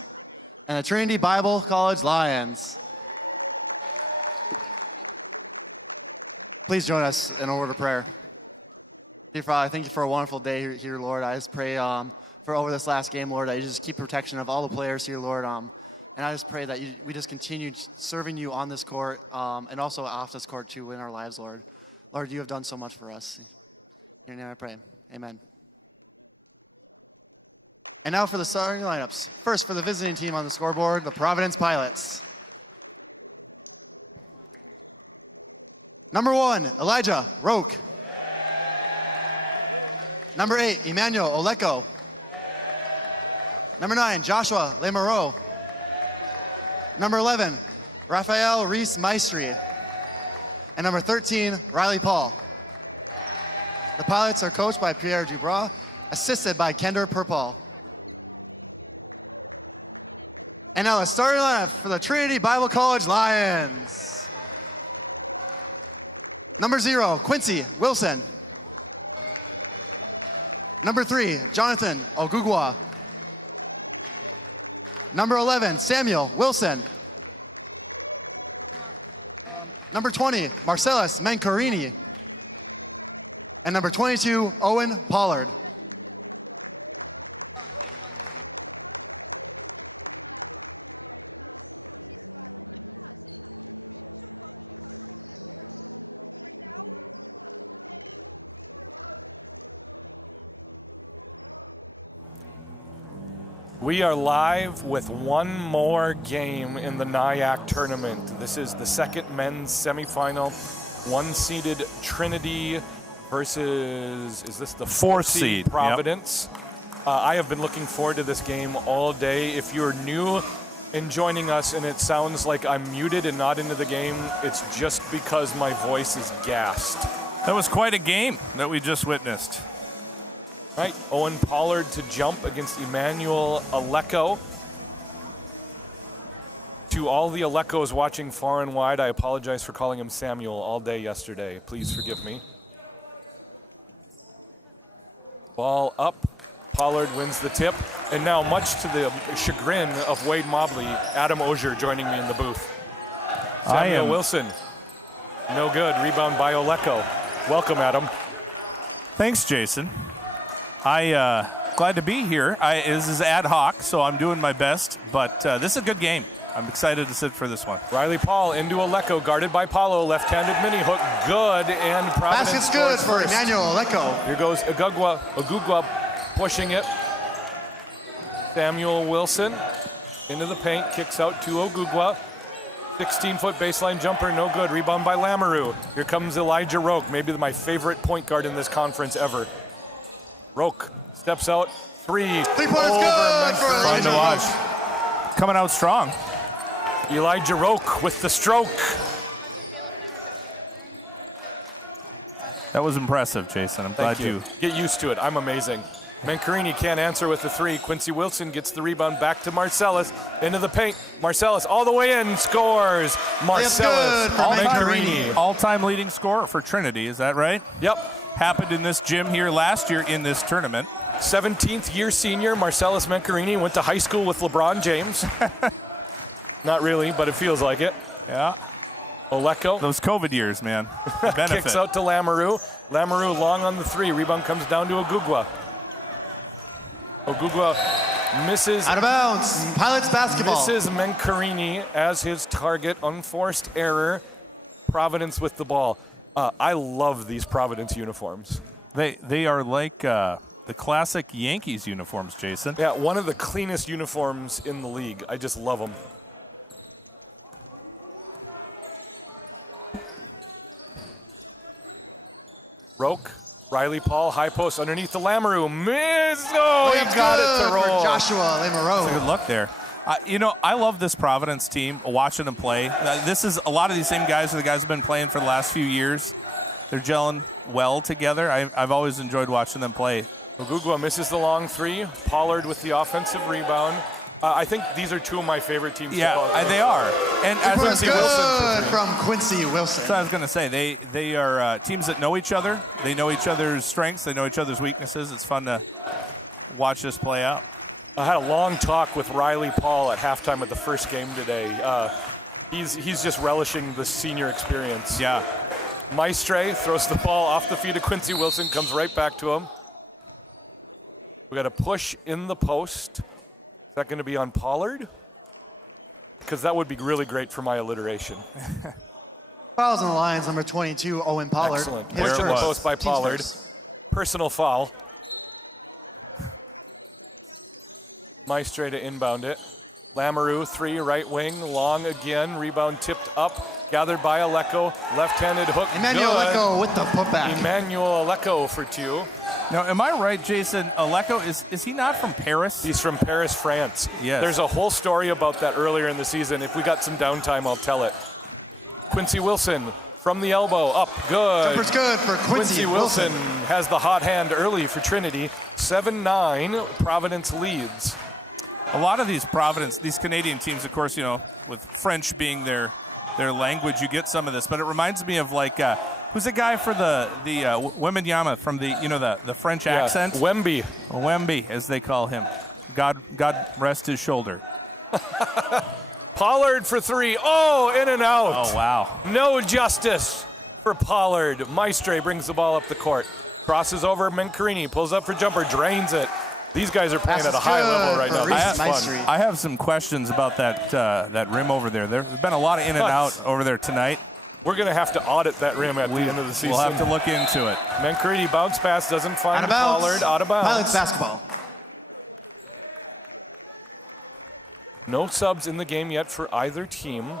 and the Trinity Bible College Lions. Please join us in a word of prayer. Dear Father, thank you for a wonderful day here, Lord. I just pray for over this last game, Lord, that you just keep protection of all the players here, Lord. And I just pray that we just continue serving you on this court and also off this court to win our lives, Lord. Lord, you have done so much for us. In your name I pray. Amen. And now for the starting lineups. First, for the visiting team on the scoreboard, the Providence Pilots. Number 1, Elijah Roque. Number 8, Emmanuel Oleko. Number 9, Joshua Lemoreau. Number 11, Raphael Reese Maestri. And number 13, Riley Paul. The Pilots are coached by Pierre Dubras, assisted by Kender Purpall. And now the starting lineup for the Trinity Bible College Lions. Number 0, Quincy Wilson. Number 3, Jonathan Ogugwa. Number 11, Samuel Wilson. Number 20, Marcellus Mancarini. And number 22, Owen Pollard. We are live with one more game in the NIAC Tournament. This is the second men's semifinal. One-seeded Trinity versus, is this the fourth seed Providence? Yep. I have been looking forward to this game all day. If you're new in joining us and it sounds like I'm muted and not into the game, it's just because my voice is gassed. That was quite a game that we just witnessed. Right, Owen Pollard to jump against Emmanuel Oleko. To all the Olekos watching far and wide, I apologize for calling him Samuel all day yesterday. Please forgive me. Ball up, Pollard wins the tip. And now, much to the chagrin of Wade Mobley, Adam Ogier joining me in the booth. Samuel Wilson, no good, rebound by Oleko. Welcome, Adam. Thanks, Jason. Glad to be here. This is ad hoc, so I'm doing my best, but this is a good game. I'm excited to sit for this one. Riley Paul into Oleko, guarded by Paulo, left-handed mini hook, good, and Providence basket's good for first. Emmanuel Oleko. Here goes Ogugwa pushing it. Samuel Wilson into the paint, kicks out to Ogugwa. 16-foot baseline jumper, no good. Rebound by Lamoureux. Here comes Elijah Roque, maybe my favorite point guard in this conference ever. Roque steps out, three. Three-pointer's good for Fun to watch. Coming out strong. Elijah Roque with the stroke. That was impressive, Jason. I'm glad you get used to it. I'm amazing. Mancarini can't answer with the three. Quincy Wilson gets the rebound back to Marcellus. Into the paint. Marcellus all the way in, scores. Marcellus Mancarini. All-time leading scorer for Trinity, is that right? Yep. Happened in this gym here last year in this tournament. 17th year senior Marcellus Mancarini went to high school with LeBron James. Not really, but it feels like it. Yeah. Oleko. Those COVID years, man. Kicks out to Lamoureux. Lamoureux long on the three. Rebound comes down to Ogugwa. Ogugwa misses. Out of bounds. Pilots basketball. Misses Mancarini as his target. Unforced error. Providence with the ball. I love these Providence uniforms. They are like the classic Yankees uniforms, Jason. Yeah, one of the cleanest uniforms in the league. I just love them. Roque, Riley Paul, high post underneath the Lamoureux. Miss! Oh, he got it to roll. Joshua Lamoureux. Good luck there. I love this Providence team, watching them play. This is a lot of these same guys are the guys who've been playing for the last few years. They're gelling well together. I've always enjoyed watching them play. Ogugwa misses the long three. Pollard with the offensive rebound. I think these are two of my favorite teams. Yeah, they are. And as Quincy Wilson from Quincy Wilson. So I was going to say, they are teams that know each other. They know each other's strengths. They know each other's weaknesses. It's fun to watch this play out. I had a long talk with Riley Paul at halftime of the first game today. He's just relishing the senior experience. Yeah. Maestre throws the ball off the feet of Quincy Wilson, comes right back to him. We got a push in the post. Is that going to be on Pollard? Because that would be really great for my alliteration. Fouls on the lines, number 22, Owen Pollard. Excellent. Push in the post by Pollard. Personal foul. Maestre to inbound it. Lamoureux, three, right wing, long again. Rebound tipped up. Gathered by Aleko. Left-handed hook. Emmanuel Aleko with the putback. Emmanuel Aleko for two. Now, am I right, Jason? Aleko, is he not from Paris? He's from Paris, France. Yes. There's a whole story about that earlier in the season. If we got some downtime, I'll tell it. Quincy Wilson from the elbow, up, good. Jumper's good for Quincy Wilson has the hot hand early for Trinity. 7-9, Providence leads. A lot of these these Canadian teams, of course, with French being their language, you get some of this. But it reminds me of who's the guy for the Wembenyama from the French accent? Wemby, as they call him. God rest his shoulder. Pollard for three. Oh, in and out. Oh, wow. No justice for Pollard. Maestre brings the ball up the court. Crosses over Mencarini, pulls up for jumper, drains it. These guys are playing at a high level right now. This is fun. I have some questions about that rim over there. There's been a lot of in and out over there tonight. We're going to have to audit that rim at the end of the season. We'll have to look into it. Mencarini bounce pass doesn't find Pollard. Out of bounds. Pilots basketball. No subs in the game yet for either team.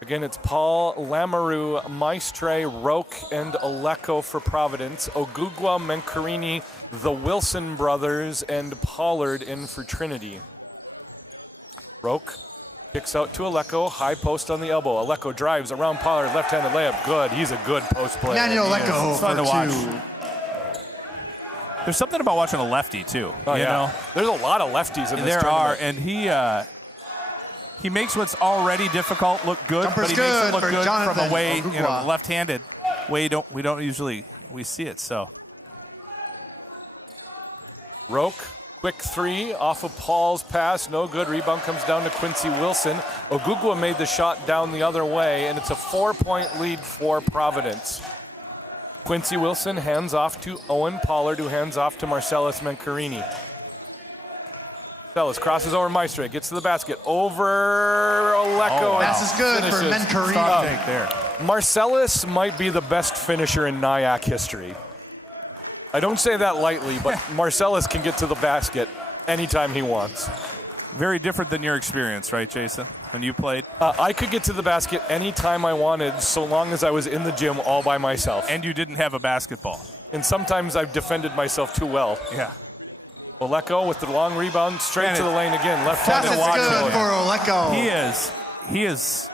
Again, it's Paul, Lamoureux, Maestre, Roque, and Aleko for Providence. Ogugwa, Mencarini, the Wilson brothers, and Pollard in for Trinity. Roque kicks out to Aleko, high post on the elbow. Aleko drives around Pollard, left-handed layup. Good, he's a good post player. Emmanuel Aleko it's fun to watch. two. There's something about watching a lefty, too. Oh, yeah. There's a lot of lefties in this tournament. There are, and he makes what's already difficult look good, Jumper's but he makes it look good for good Jonathan from a way, Ogugwa. left-handed way we don't usually see it. So Roque, quick three off of Paul's pass, no good. Rebound comes down to Quincy Wilson. Ogugwa made the shot down the other way, and it's a 4-point lead for Providence. Quincy Wilson hands off to Owen Pollard, who hands off to Marcellus Mencarini. Marcellus crosses over Maestre, gets to the basket, over Aleko. Pass is good for Mencarini. Marcellus might be the best finisher in NIAC history. I don't say that lightly, but Marcellus can get to the basket anytime he wants. very different than your experience, right, Jason, when you played? I could get to the basket anytime I wanted, so long as I was in the gym all by myself. And you didn't have a basketball. And sometimes I've defended myself too well. Yeah. Oleko with the long rebound, straight to the lane again. Left-handed That's good for Oleko. He is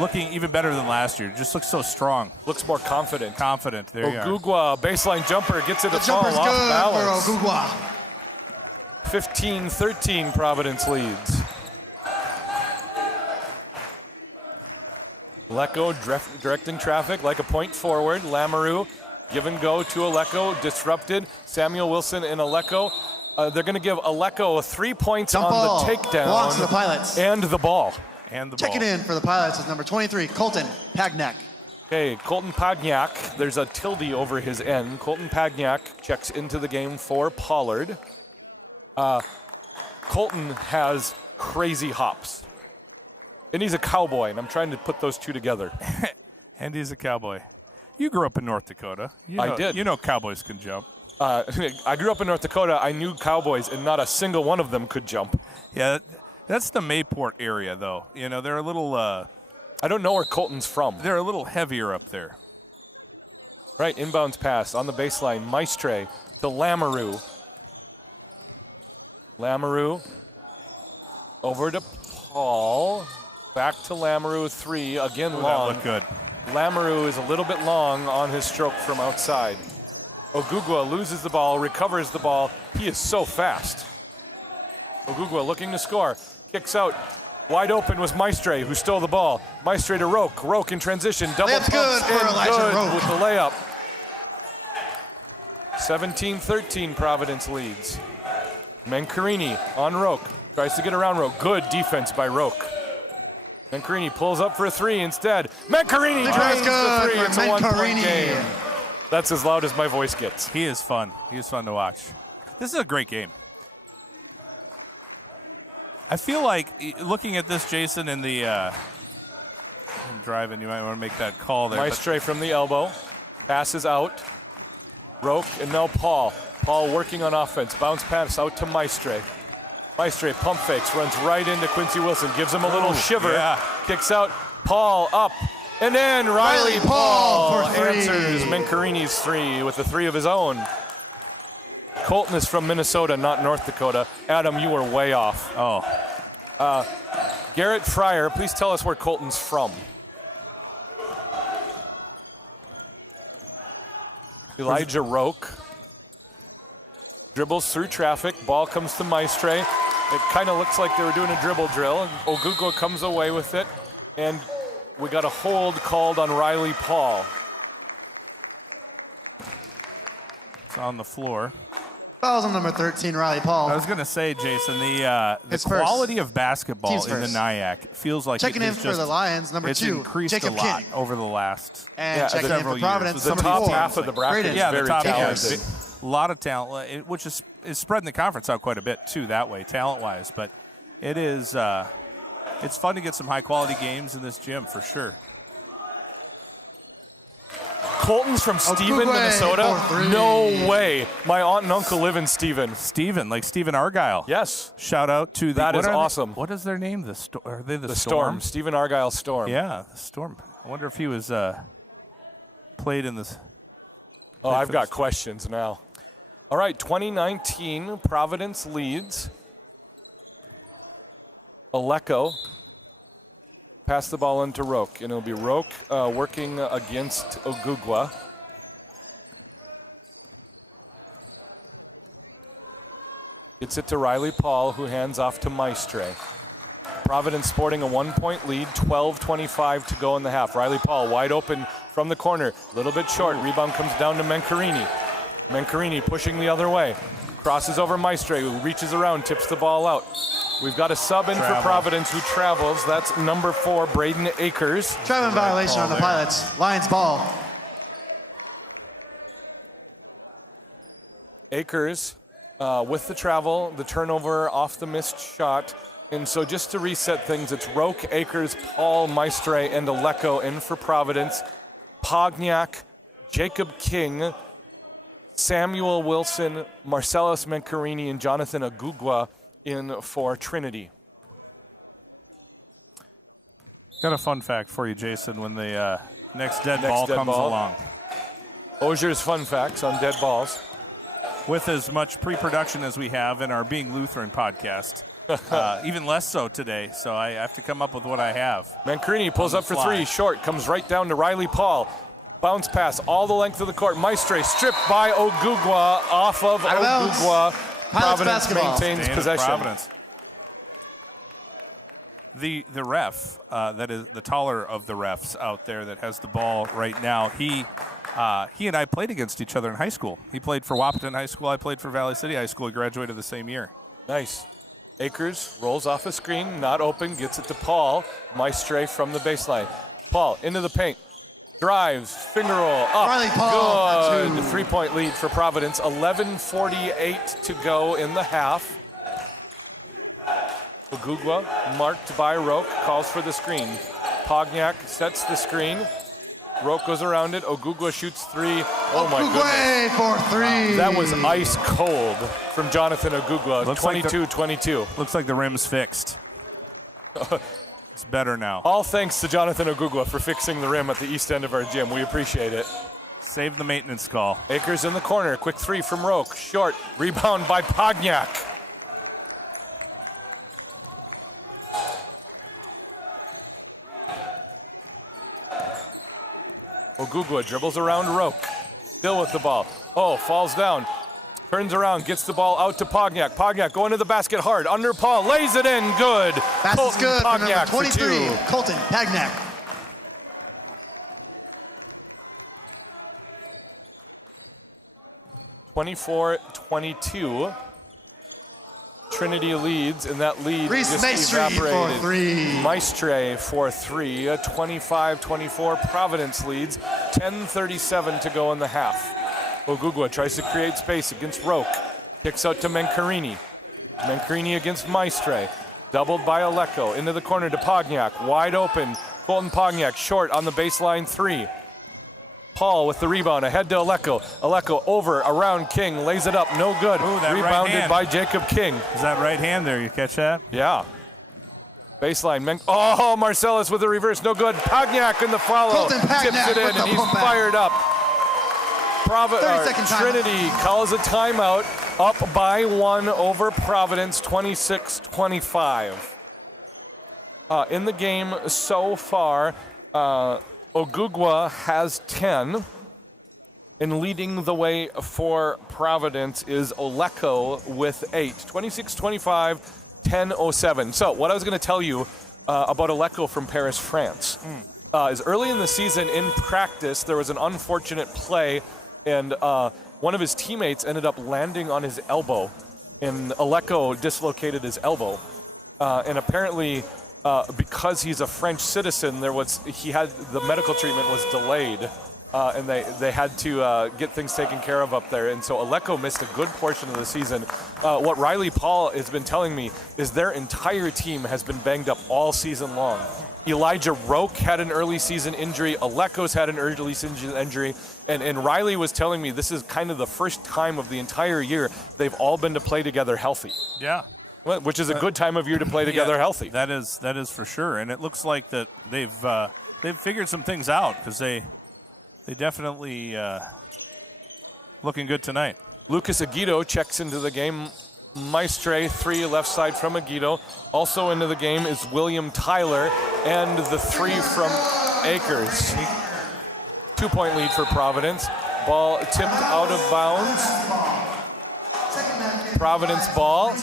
looking even better than last year. Just looks so strong. Looks more confident. There you Ogugwa, baseline jumper, gets it to fall off balance. 15-13, Providence leads. Oleko directing traffic like a point forward. Lamoureux, give and go to Oleko, disrupted. Samuel Wilson and Oleko. They're going to give Oleko 3 points Dump on ball. the takedown. Blocks the Pilots. And the ball. Check it in for the Pilots is number 23, Colton Pagnak. Okay, Colton Pagnak. There's a tilde over his N. Colton Pagnak checks into the game for Pollard. Colton has crazy hops. And he's a cowboy, and I'm trying to put those two together. And he's a cowboy. You grew up in North Dakota. I did. You know cowboys can jump. I grew up in North Dakota. I knew cowboys, and not a single one of them could jump. Yeah, that's the Mayport area, though. You know, they're a little... I don't know where Colton's from. They're a little heavier up there. Right, inbounds pass on the baseline. Maestre to Lamoureux. Lamoureux over to Paul. Back to Lamoureux, 3, again long. That looked good. Lamoureux is a little bit long on his stroke from outside. Ogugwa loses the ball, recovers the ball. He is so fast. Ogugwa looking to score, kicks out. Wide open was Maestre, who stole the ball. Maestre to Roque. Roque in transition, double Layup's pumps good for in, Elijah good Roque. with the layup. 17-13, Providence leads. Mencarini on Roque, tries to get around Roque. Good defense by Roque. Mencarini pulls up for a 3 instead. Mencarini drains the 3. It's a 1-point game. That's as loud as my voice gets. He is fun. He is fun to watch. This is a great game. I feel like looking at this, Jason, in the driving, you might want to make that call there. Maestre from the elbow, passes out. Roque and now Paul. Paul working on offense. Bounce pass out to Maestre. Maestre pump fakes, runs right into Quincy Wilson, gives him a little shiver, kicks out. Paul up, and then Riley Paul for 3. answers Mencarini's 3 with a 3 of his own. Colton is from Minnesota, not North Dakota. Adam, you were way off. Oh. Garrett Fryer, please tell us where Colton's from. Elijah Roque dribbles through traffic. Ball comes to Maestre. It kind of looks like they were doing a dribble drill. And Ogugwa comes away with it. And we got a hold called on Riley Paul. It's on the floor. Fouls on number 13, Riley Paul. I was going to say, Jason, the It's first. quality of basketball Team's in the first. NIAC feels like Checking it in is for just, the Lions, number it's 2, increased Jacob a lot Kinney. over the last. And Yeah, checking in several for Providence, The number top 4. half of the bracket is Yeah, very the top half. talented. A lot of talent, which is spreading the conference out quite a bit too that way, talent-wise. But it is, it's fun to get some high-quality games in this gym for sure. Colton's from Stephen, Ogugwa Minnesota? for 3. No way. My aunt and uncle live in Stephen. Stephen, like Stephen Argyle. Yes. Shout out to the. That is what are they- awesome. What is their name? Are they the The Storm. Stephen Argyle Storm. Yeah, the Storm. I wonder if he was played in this. Oh, I've got questions now. All right, 2019, Providence leads. Aleko. Pass the ball into Roque, and it'll be Roque working against Ogugwa. Gets it to Riley Paul, who hands off to Maestre. Providence sporting a 1-point lead, 12:25 to go in the half. Riley Paul wide open from the corner, a little bit short. Rebound comes down to Mencarini. Mencarini pushing the other way. Crosses over Maestre, who reaches around, tips the ball out. We've got a sub in for Providence who travels. That's number 4, Braden Akers. Traveling violation on the Pilots. Lions ball. Akers with the travel, the turnover off the missed shot. And so just to reset things, it's Roque, Akers, Paul, Maestre, and Aleko in for Providence. Pogniak, Jacob King, Samuel Wilson, Marcellus Mencarini, and Jonathan Ogugwa in for Trinity. Got a fun fact for you, Jason, when the next dead ball comes along. Osier's fun facts on dead balls. With as much pre-production as we have in our Being Lutheran podcast. Even less so today, so I have to come up with what I have. Mencarini pulls up for 3, short, comes right down to Riley Paul. Bounce pass all the length of the court. Maestre stripped by Ogugwa off of Ogugwa. Providence maintains possession. Providence. The ref, that is the taller of the refs out there that has the ball right now, he and I played against each other in high school. He played for Wahpeton High School. I played for Valley City High School. We graduated the same year. Nice. Akers rolls off a screen, not open, gets it to Paul. Maestre from the baseline. Paul into the paint. Drives, finger roll, up, Riley Paul, good. 3-point lead for Providence. 11:48 to go in the half. Ogugwa, marked by Roque, calls for the screen. Pogniak sets the screen. Roque goes around it. Ogugwa shoots 3. Oh my goodness. for 3. That was ice cold from Jonathan Ogugwa. 22-22. Looks like the rim's fixed. It's better now. All thanks to Jonathan Ogugwa for fixing the rim at the east end of our gym. We appreciate it. Save the maintenance call. Akers in the corner. Quick 3 from Roque. Short. Rebound by Pogniak. Ogugwa dribbles around Roke. Still with the ball. Oh, falls down. Turns around, gets the ball out to Pogniak. Pogniak going to the basket hard. Under Paul, lays it in, good. That's Colton good. For number Pogniak for 23, two. Colton Pagnak. 24-22. Trinity leads, and that lead Reese just Maestri evaporated. for three. Maestre for three. 25-24. Providence leads. 10:37 to go in the half. Ogugwa tries to create space against Roke. Kicks out to Mencarini. Mencarini against Maestre. Doubled by Aleko. Into the corner to Pogniak. Wide open. Colton Pogniak short on the baseline three. Paul with the rebound, ahead to Aleko. Aleko over, around King, lays it up, no good. Ooh, rebounded by Jacob King. Is that right hand there? You catch that? Yeah. Baseline. Oh, Marcellus with the reverse, no good. Pogniak in the follow. Colton Pogniak Tips it in, with the and he's putback. fired up. 30-second timeout. Trinity calls a timeout, up by one over Providence, 26-25. In the game so far, Ogugwa has 10, and leading the way for Providence is Oleko with 8. 26-25, 10:07. So what I was going to tell you about Oleko from Paris, France, is early in the season in practice there was an unfortunate play, and one of his teammates ended up landing on his elbow, and Oleko dislocated his elbow, and apparently. Because he's a French citizen, the medical treatment was delayed, and they had to get things taken care of up there. And so Oleko missed a good portion of the season. What Riley Paul has been telling me is their entire team has been banged up all season long. Elijah Roke had an early season injury. Aleko's had an early season injury. And Riley was telling me this is kind of the first time of the entire year they've all been to play together healthy. Yeah. Which is a good time of year to play together healthy. That is for sure, and it looks like that they've figured some things out, because they definitely looking good tonight. Lucas Aguido checks into the game. Maestre, three left side from Aguido. Also into the game is William Tyler, and the three from Akers. 2-point lead for Providence. Ball tipped out of bounds. Providence ball.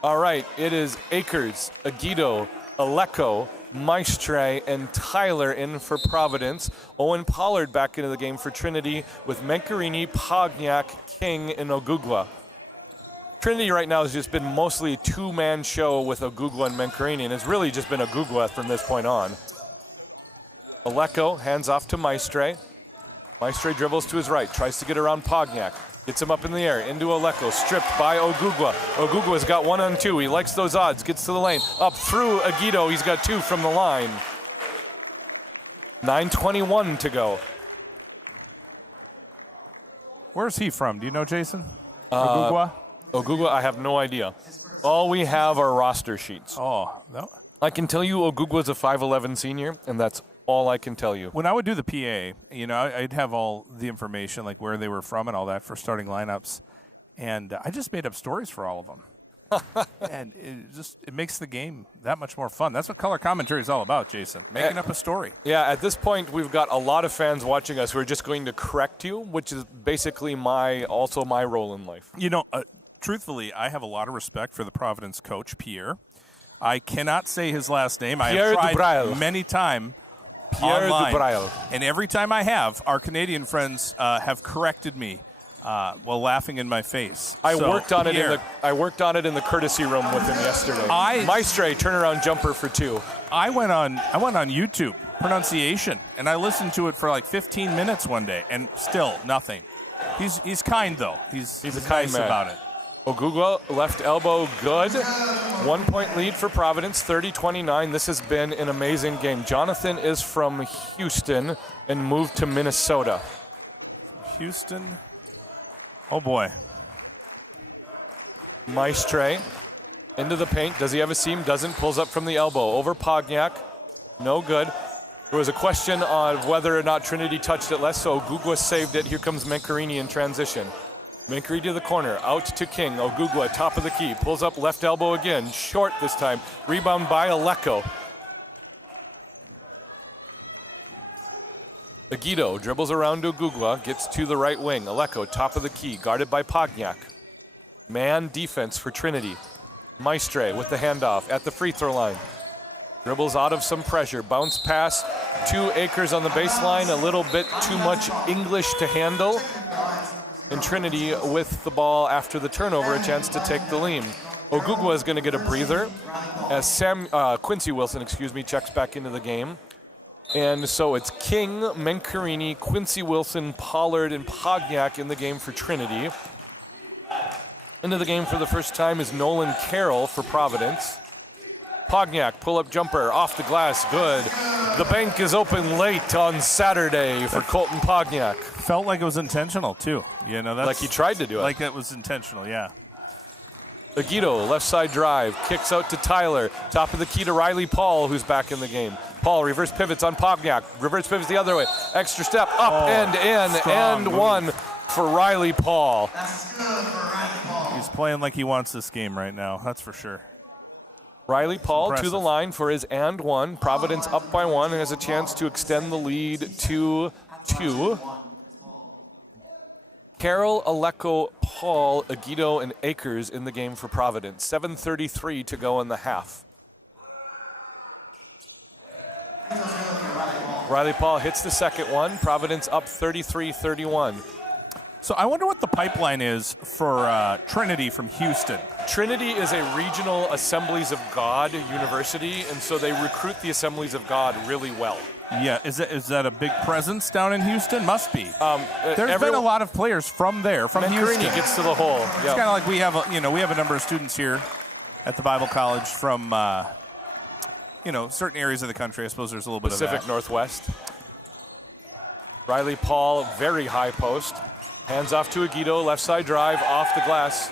All right, it is Akers, Aguido, Aleko, Maestre, and Tyler in for Providence. Owen Pollard back into the game for Trinity with Mencarini, Pogniak, King, and Ogugwa. Trinity right now has just been mostly a two-man show with Ogugwa and Mencarini, and it's really just been Ogugwa from this point on. Aleko hands off to Maestre. Maestre dribbles to his right, tries to get around Pogniak. Gets him up in the air, into Aleko, stripped by Ogugwa. Ogugwa's got 1-on-2, he likes those odds, gets to the lane. Up through Aguido, he's got 2 from the line. 9:21 to go. Where's he from? Do you know, Jason? Ogugwa? Ogugwa, I have no idea. All we have are roster sheets. Oh, no. I can tell you Ogugwa's a 5'11 senior, and that's all I can tell you. When I would do the PA, I'd have all the information, like where they were from and all that for starting lineups. And I just made up stories for all of them. And it makes the game that much more fun. That's what color commentary is all about, Jason. Making up a story. Yeah, at this point, we've got a lot of fans watching us who are just going to correct you, which is basically also my role in life. Truthfully, I have a lot of respect for the Providence coach, Pierre. I cannot say his last name. Pierre I have tried Dubrail. many times. Pierre online. Dubrail. And every time I have, our Canadian friends have corrected me while laughing in my face. I worked on it in the courtesy room with him yesterday. Maestre turnaround jumper for 2. I went on YouTube pronunciation, and I listened to it for like 15 minutes one day, and still nothing. He's kind though. He's a kind man about it. Ogugwa, left elbow, good. 1-point lead for Providence, 30-29. This has been an amazing game. Jonathan is from Houston and moved to Minnesota. Houston. Oh boy. Maestre into the paint. Does he have a seam? Doesn't. Pulls up from the elbow. Over Pogniak. No good. There was a question on whether or not Trinity touched it less, so Ogugwa saved it. Here comes Mencarini in transition. Mencarini to the corner, out to King. Ogugwa, top of the key, pulls up left elbow again, short this time. Rebound by Aleko. Aguido dribbles around Ogugwa, gets to the right wing. Aleko, top of the key, guarded by Pogniak. Man defense for Trinity. Maestre with the handoff at the free throw line. Dribbles out of some pressure. Bounce pass to Akers on the baseline. A little bit too much English to handle. And Trinity with the ball after the turnover, a chance to take the lead. Ogugwa is going to get a breather as Quincy Wilson, checks back into the game. And so it's King, Mencarini, Quincy Wilson, Pollard, and Pogniak in the game for Trinity. Into the game for the first time is Nolan Carroll for Providence. Pogniak, pull-up jumper, off the glass, good. The bank is open late on Saturday for Colton Pogniak. Felt like it was intentional, too. You know, that's like he tried to do it. Like it was intentional, yeah. Aguido, left side drive, kicks out to Tyler. Top of the key to Riley Paul, who's back in the game. Paul reverse pivots on Pogniak. Reverse pivots the other way. Extra step, up and in, and one for Riley Paul. He's playing like he wants this game right now, that's for sure. Riley Paul to the line for his and one. Providence up by one and has a chance to extend the lead to 2. Carroll, Aleko, Paul, Aguido, and Akers in the game for Providence. 7:33 to go in the half. Riley Paul hits the second one. Providence up 33-31. So I wonder what the pipeline is for Trinity from Houston. Trinity is a regional Assemblies of God university, and so they recruit the Assemblies of God really well. Yeah, is that a big presence down in Houston? Must be. There's been a lot of players from there, from Houston. Gets to the hole. It's kind of like we have a number of students here at the Bible College from certain areas of the country. I suppose there's a little bit Pacific of that. Northwest. Riley Paul, very high post. Hands off to Aguido, left side drive, off the glass.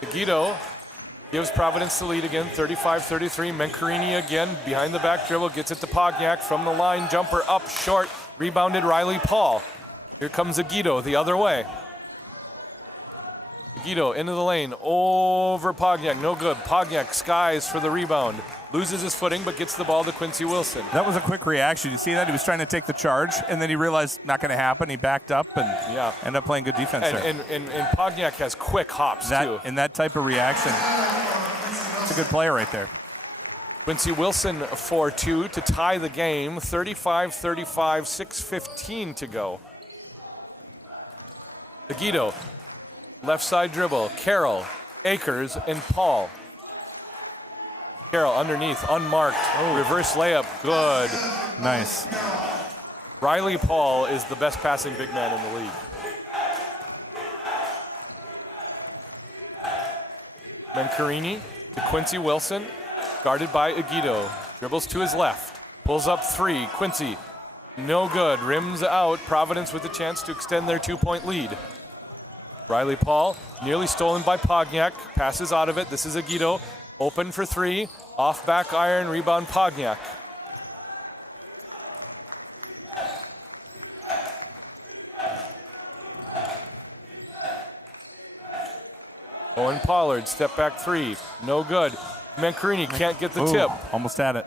Aguido gives Providence the lead again, 35-33. Mencarini again, behind the back dribble, gets it to Pogniak from the line, jumper up short, rebounded Riley Paul. Here comes Aguido the other way. Aguido into the lane, over Pogniak, no good. Pogniak skies for the rebound. Loses his footing, but gets the ball to Quincy Wilson. That was a quick reaction. You see that? He was trying to take the charge, and then he realized not going to happen. He backed up and ended up playing good defense there. And Pogniak has quick hops, too. And that type of reaction, it's a good player right there. Quincy Wilson 4-2 to tie the game, 35-35, 6:15 to go. Aguido, left side dribble, Carroll, Akers, and Paul. Carroll underneath, unmarked, reverse layup, good. Nice. Riley Paul is the best passing big man in the league. Mencarini to Quincy Wilson, guarded by Aguido. Dribbles to his left, pulls up three, Quincy, no good, rims out. Providence with a chance to extend their 2-point lead. Riley Paul, nearly stolen by Pogniak, passes out of it. This is Aguido, open for three, off back iron, rebound Pogniak. Owen Pollard, step back three, no good. Mencarini can't get the tip. Almost had it.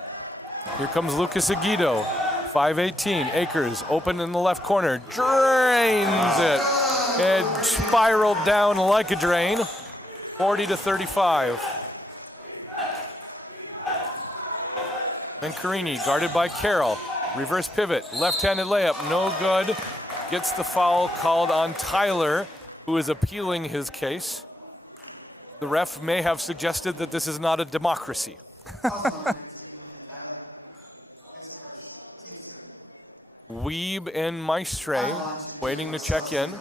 Here comes Lucas Aguido, 5'18", Akers, open in the left corner, drains it. It spiraled down like a drain, 40-35. Mencarini guarded by Carroll. Reverse pivot, left-handed layup, no good. Gets the foul called on Tyler, who is appealing his case. The ref may have suggested that this is not a democracy. Weeb and Maestre waiting to check in.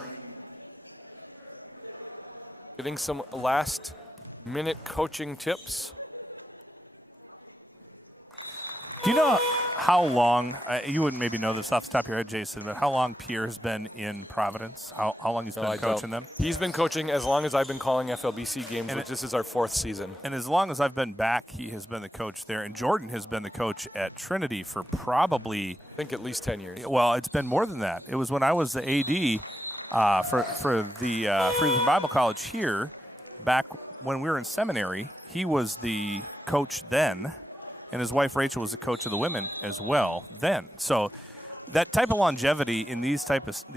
Getting some last-minute coaching tips. Do you know how long, you wouldn't maybe know this off the top of your head, Jason, but how long Pierre has been in Providence? How long he's been coaching them? He's been coaching as long as I've been calling FLBC games, which this is our 4th season. And as long as I've been back, he has been the coach there. And Jordan has been the coach at Trinity for probably, I think, at least 10 years. Well, it's been more than that. It was when I was the AD for the Bible College here, back when we were in seminary. He was the coach then. and his wife Rachel was the coach of the women as well then. So that type of longevity in these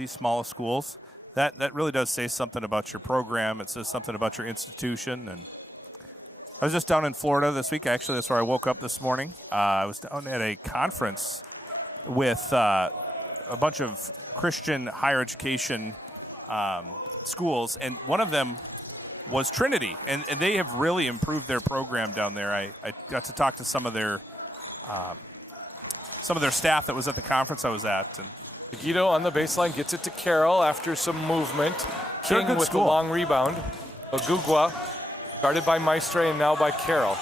small schools, that really does say something about your program. It says something about your institution. And I was just down in Florida this week. Actually, that's where I woke up this morning. I was down at a conference with a bunch of Christian higher education schools, and one of them was Trinity, and they have really improved their program down there. I got to talk to some of their staff that was at the conference I was at. Guido on the baseline gets it to Carroll after some movement. King with the long rebound. Ogugwa guarded by Maestre and now by Carroll.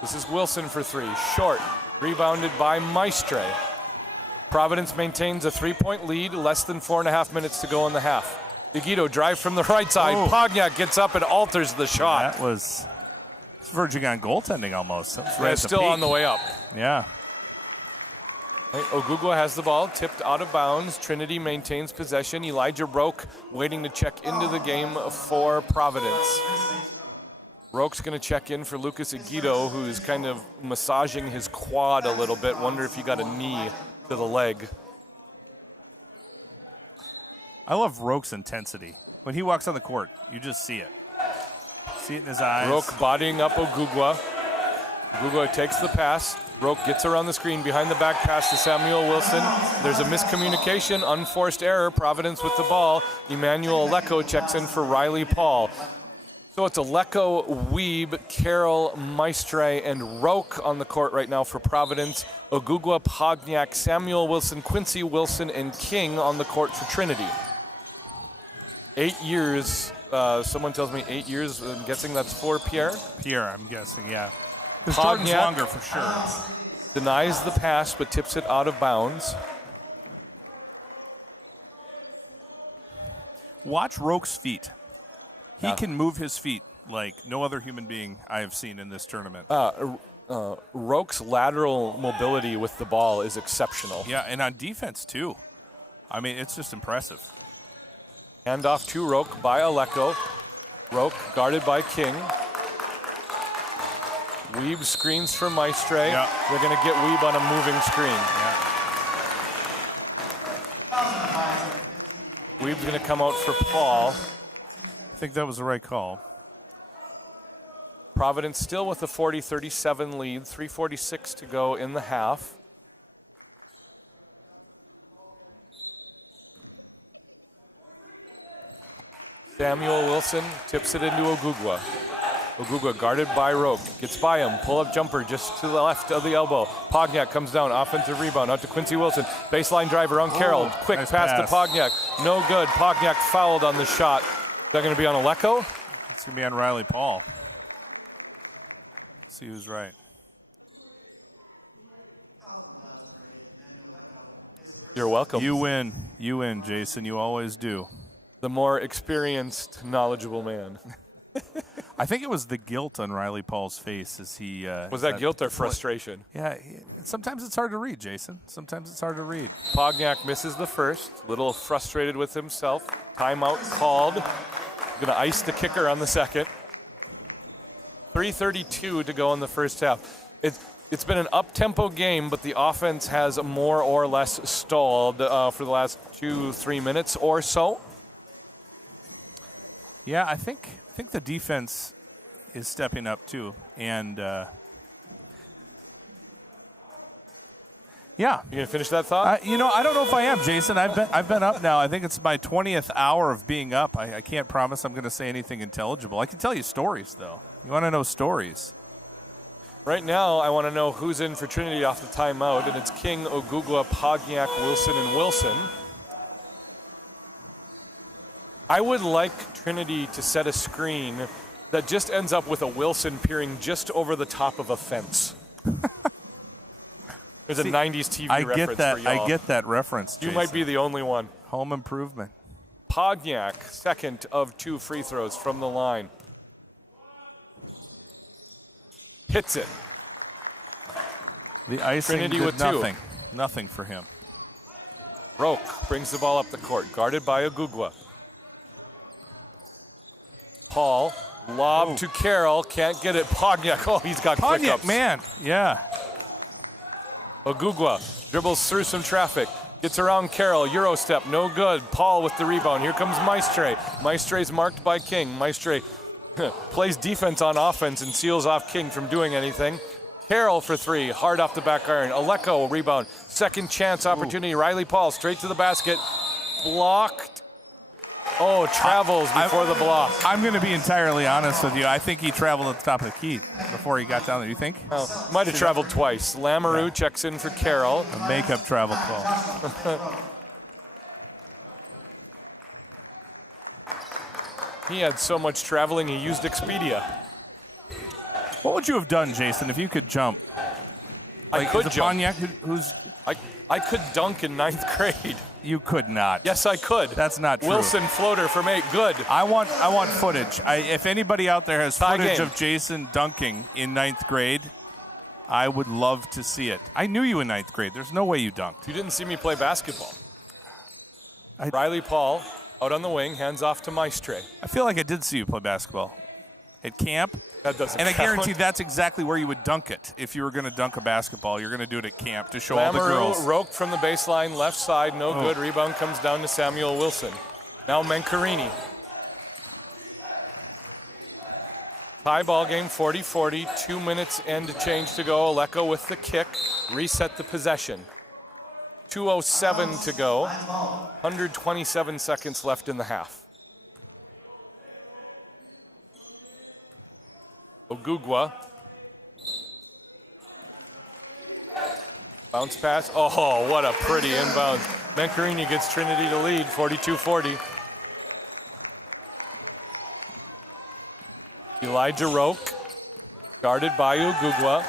This is Wilson for three. Short. Rebounded by Maestre. Providence maintains a 3-point lead. Less than 4.5 minutes to go in the half. Guido drive from the right side. Oh. Pogniak gets up and alters the shot. That was verging on goaltending almost. Right, still on the way up. Yeah. Ogugwa has the ball, tipped out of bounds. Trinity maintains possession. Elijah Roque waiting to check into the game for Providence. Roque's going to check in for Lucas Aguido, who's kind of massaging his quad a little bit. Wonder if he got a knee to the leg. I love Roque's intensity. When he walks on the court, you just see it. See it in his eyes. Roque bodying up Ogugwa. Ogugwa takes the pass. Roque gets around the screen behind the back pass to Samuel Wilson. There's a miscommunication, unforced error. Providence with the ball. Emmanuel Alecko checks in for Riley Paul. So it's Alecko, Weeb, Carroll, Maestre, and Roque on the court right now for Providence. Ogugwa, Pogniak, Samuel Wilson, Quincy Wilson, and King on the court for Trinity. 8 years. Someone tells me 8 years. I'm guessing that's for Pierre. Pierre, I'm guessing, yeah. Pogniak longer for sure. Denies the pass, but tips it out of bounds. Watch Roque's feet. He can move his feet like no other human being I have seen in this tournament. Roque's lateral mobility with the ball is exceptional. Yeah, and on defense too. I mean, it's just impressive. Hand off to Roque by Alecko. Roque guarded by King. Weeb screens for Maestre. Yeah. We're going to get Weeb on a moving screen. Yeah. Weeb's going to come out for Paul. I think that was the right call. Providence still with a 40-37 lead. 3:46 to go in the half. Samuel Wilson tips it into Ogugwa. Ogugwa guarded by Roque. Gets by him. Pull-up jumper just to the left of the elbow. Pogniak comes down. Offensive rebound out to Quincy Wilson. Baseline driver on Carroll. Quick nice pass to Pogniak. No good. Pogniak fouled on the shot. Is that going to be on Alecko? It's going to be on Riley Paul. Let's see who's right. You're welcome. You win. You win, Jason. You always do. The more experienced, knowledgeable man. I think it was the guilt on Riley Paul's face as he... was that guilt or frustration? Yeah, sometimes it's hard to read, Jason. Sometimes it's hard to read. Pogniak misses the first. A little frustrated with himself. Timeout called. Going to ice the kicker on the second. 3:32 to go in the first half. It's been an up-tempo game, but the offense has more or less stalled for the last 2-3 minutes or so. Yeah, I think the defense is stepping up too, and yeah. You gonna finish that thought? I don't know if I am, Jason. I've been up now. I think it's my 20th hour of being up. I can't promise I'm going to say anything intelligible. I can tell you stories though. You want to know stories? Right now, I want to know who's in for Trinity off the timeout, and it's King, Ogugwa, Pogniak, Wilson, and Wilson. I would like Trinity to set a screen that just ends up with a Wilson peering just over the top of a fence. There's a 90s TV reference for y'all. I get that reference, Jason. You might be the only one. Home improvement. Pogniak, second of 2 free throws from the line. Hits it. The icing Trinity did with nothing. 2. Nothing for him. Roque brings the ball up the court, guarded by Ogugwa. Paul Lob to Carroll, can't get it. Pogniak, oh, he's got quick ups. man, yeah. Ogugwa dribbles through some traffic, gets around Carroll, Euro step, no good. Paul with the rebound. Here comes Maestre. Maestre's marked by King. Maestre plays defense on offense and seals off King from doing anything. Carroll for three, hard off the back iron. Aleko rebound, second chance opportunity. Riley Paul straight to the basket, blocked. Oh, travels before the block. I'm going to be entirely honest with you. I think he traveled at the top of the key before he got down there. You think? Might have traveled twice. Lamoureux checks in for Carroll. A makeup travel call. He had so much traveling, he used Expedia. What would you have done, Jason, if you could jump? I could jump. Pogniak, I could dunk in 9th grade. You could not. Yes, I could. That's not true. Wilson floater from 8, good. I want footage. If anybody out there has footage of Jason dunking in 9th grade, I would love to see it. I knew you in 9th grade. There's no way you dunked. You didn't see me play basketball. Riley Paul out on the wing, hands off to Maestre. I feel like I did see you play basketball. At camp? That doesn't And I count. guarantee that's exactly where you would dunk it. If you were going to dunk a basketball, you're going to do it at camp to show all the girls. Roped from the baseline, left side, no good. Rebound comes down to Samuel Wilson. Now Mencarini. Tie ball game, 40-40, 2 minutes and change to go. Aleko with the kick, reset the possession. 2:07 to go, 127 seconds left in the half. Ogugwa. Bounce pass. Oh, what a pretty inbound. Mencarini gets Trinity to lead, 42-40. Elijah Roque, guarded by Ogugwa.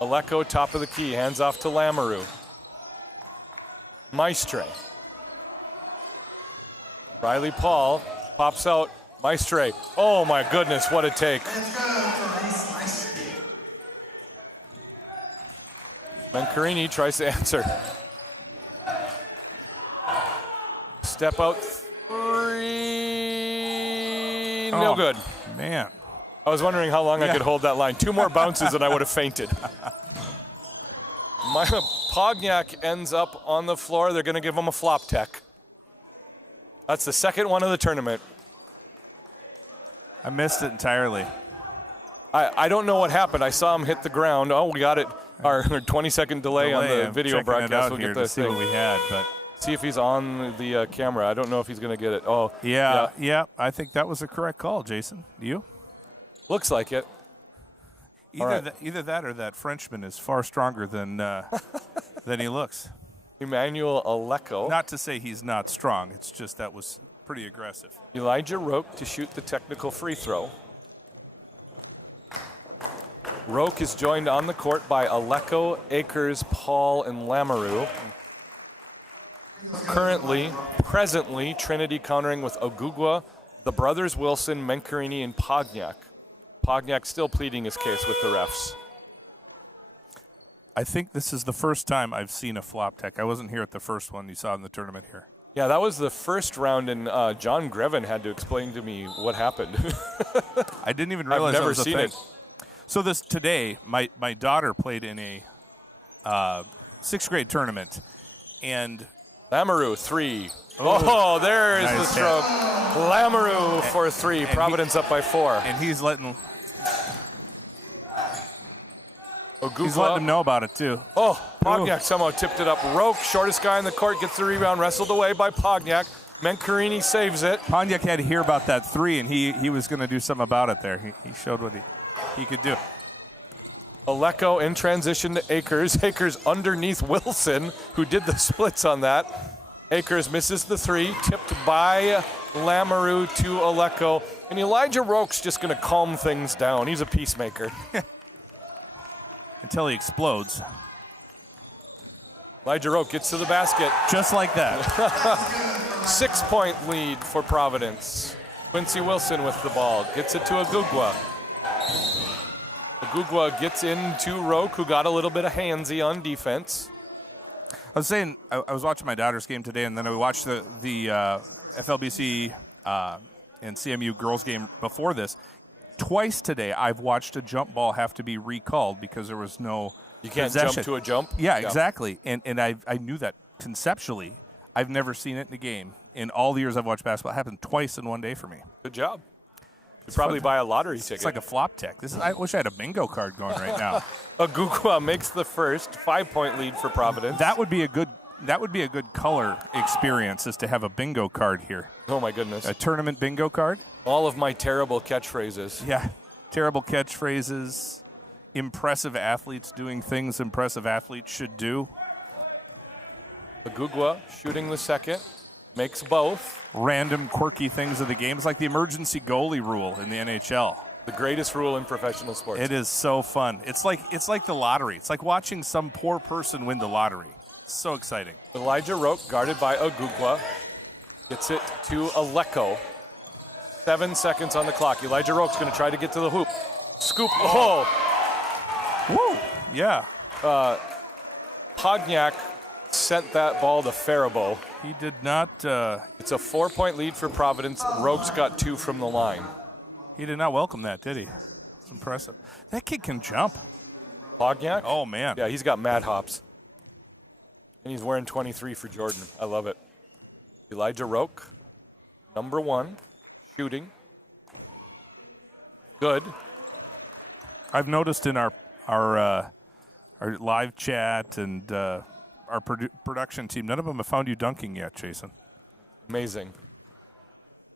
Aleko, top of the key, hands off to Lamoureux. Maestre. Riley Paul pops out. Maestre. Oh my goodness, what a take. Mencarini tries to answer. Step out three. No good. Man. I was wondering how long I could hold that line. 2 more bounces and I would have fainted. Pogniak ends up on the floor. They're going to give him a flop tech. That's the second one of the tournament. I missed it entirely. I don't know what happened. I saw him hit the ground. Oh, we got it. Our 20-second delay on the video broadcast. We'll get the thing. What we had, but see if he's on the camera. I don't know if he's going to get it. Oh, yeah. I think that was a correct call, Jason. You? Looks like it. Either that or that Frenchman is far stronger than than he looks. Emmanuel Aleko. Not to say he's not strong. It's just that was pretty aggressive. Elijah Roque to shoot the technical free throw. Roque is joined on the court by Aleko, Akers, Paul, and Lamoureux. Presently, Trinity countering with Ogugwa, the brothers Wilson, Mencarini, and Pogniak. Pogniak still pleading his case with the refs. I think this is the first time I've seen a flop tech. I wasn't here at the first one you saw in the tournament here. Yeah, that was the first round, and John Greven had to explain to me what happened. I didn't even realize I've never that was a seen thing. it. So today, my daughter played in a 6th grade tournament, and Lamoureux, 3. Oh, there's the stroke. Lamoureux for 3. Providence up by 4. And he's letting Ogugwa. He's letting him know about it, too. Oh, Pogniak somehow tipped it up. Roque, shortest guy in the court, gets the rebound, wrestled away by Pogniak. Mencarini saves it. Pogniak had to hear about that 3, and he was going to do something about it there. He showed what he could do. Aleko in transition to Akers. Akers underneath Wilson, who did the splits on that. Akers misses the 3, tipped by Lamoureux to Aleko. And Elijah Roque's just going to calm things down. He's a peacemaker. Until he explodes. Elijah Roque gets to the basket. Just like that. 6-point lead for Providence. Quincy Wilson with the ball. Gets it to Ogugwa. Ogugwa gets into Roque, who got a little bit of handsy on defense. I was saying, I was watching my daughter's game today, and then I watched the FLBC and CMU girls game before this. Twice today, I've watched a jump ball have to be recalled because there was no You can't possession. jump to a jump? Yeah, exactly. And I knew that conceptually. I've never seen it in the game. In all the years I've watched basketball, it happened twice in one day for me. Good job. You probably buy a lottery ticket. It's like a flop tech. I wish I had a bingo card going right now. Agugwa makes the first 5-point lead for Providence. That would be a good color experience, is to have a bingo card here. Oh my goodness. A tournament bingo card. All of my terrible catchphrases. Yeah. Terrible catchphrases. Impressive athletes doing things impressive athletes should do. Agugwa shooting the second. Makes both. Random quirky things of the games, like the emergency goalie rule in the NHL. The greatest rule in professional sports. It is so fun. It's like the lottery. It's like watching some poor person win the lottery. It's so exciting. Elijah Roque guarded by Agugwa. Gets it to Aleko. 7 seconds on the clock. Elijah Roque's going to try to get to the hoop. Scoop. Oh! Woo! Yeah. Podniak sent that ball to Faribault. He did not. It's a 4-point lead for Providence. Rogue's got 2 from the line. He did not welcome that, did he? It's impressive. That kid can jump. Podniak? Oh, man. Yeah, he's got mad hops. And he's wearing 23 for Jordan. I love it. Elijah Roque, number 1, shooting. Good. I've noticed in our live chat and our production team, none of them have found you dunking yet, Jason. Amazing.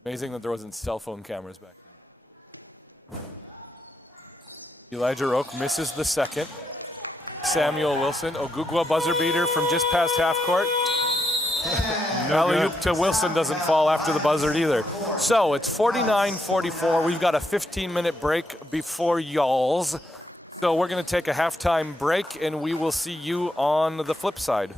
Amazing that there wasn't cell phone cameras back. Elijah Roque misses the second. Samuel Wilson, Agugwa buzzer beater from just past half court. Alley-oop to Wilson doesn't fall after the buzzer either. So it's 49-44. We've got a 15-minute break before y'all's. So we're going to take a halftime break, and we will see you on the flip side.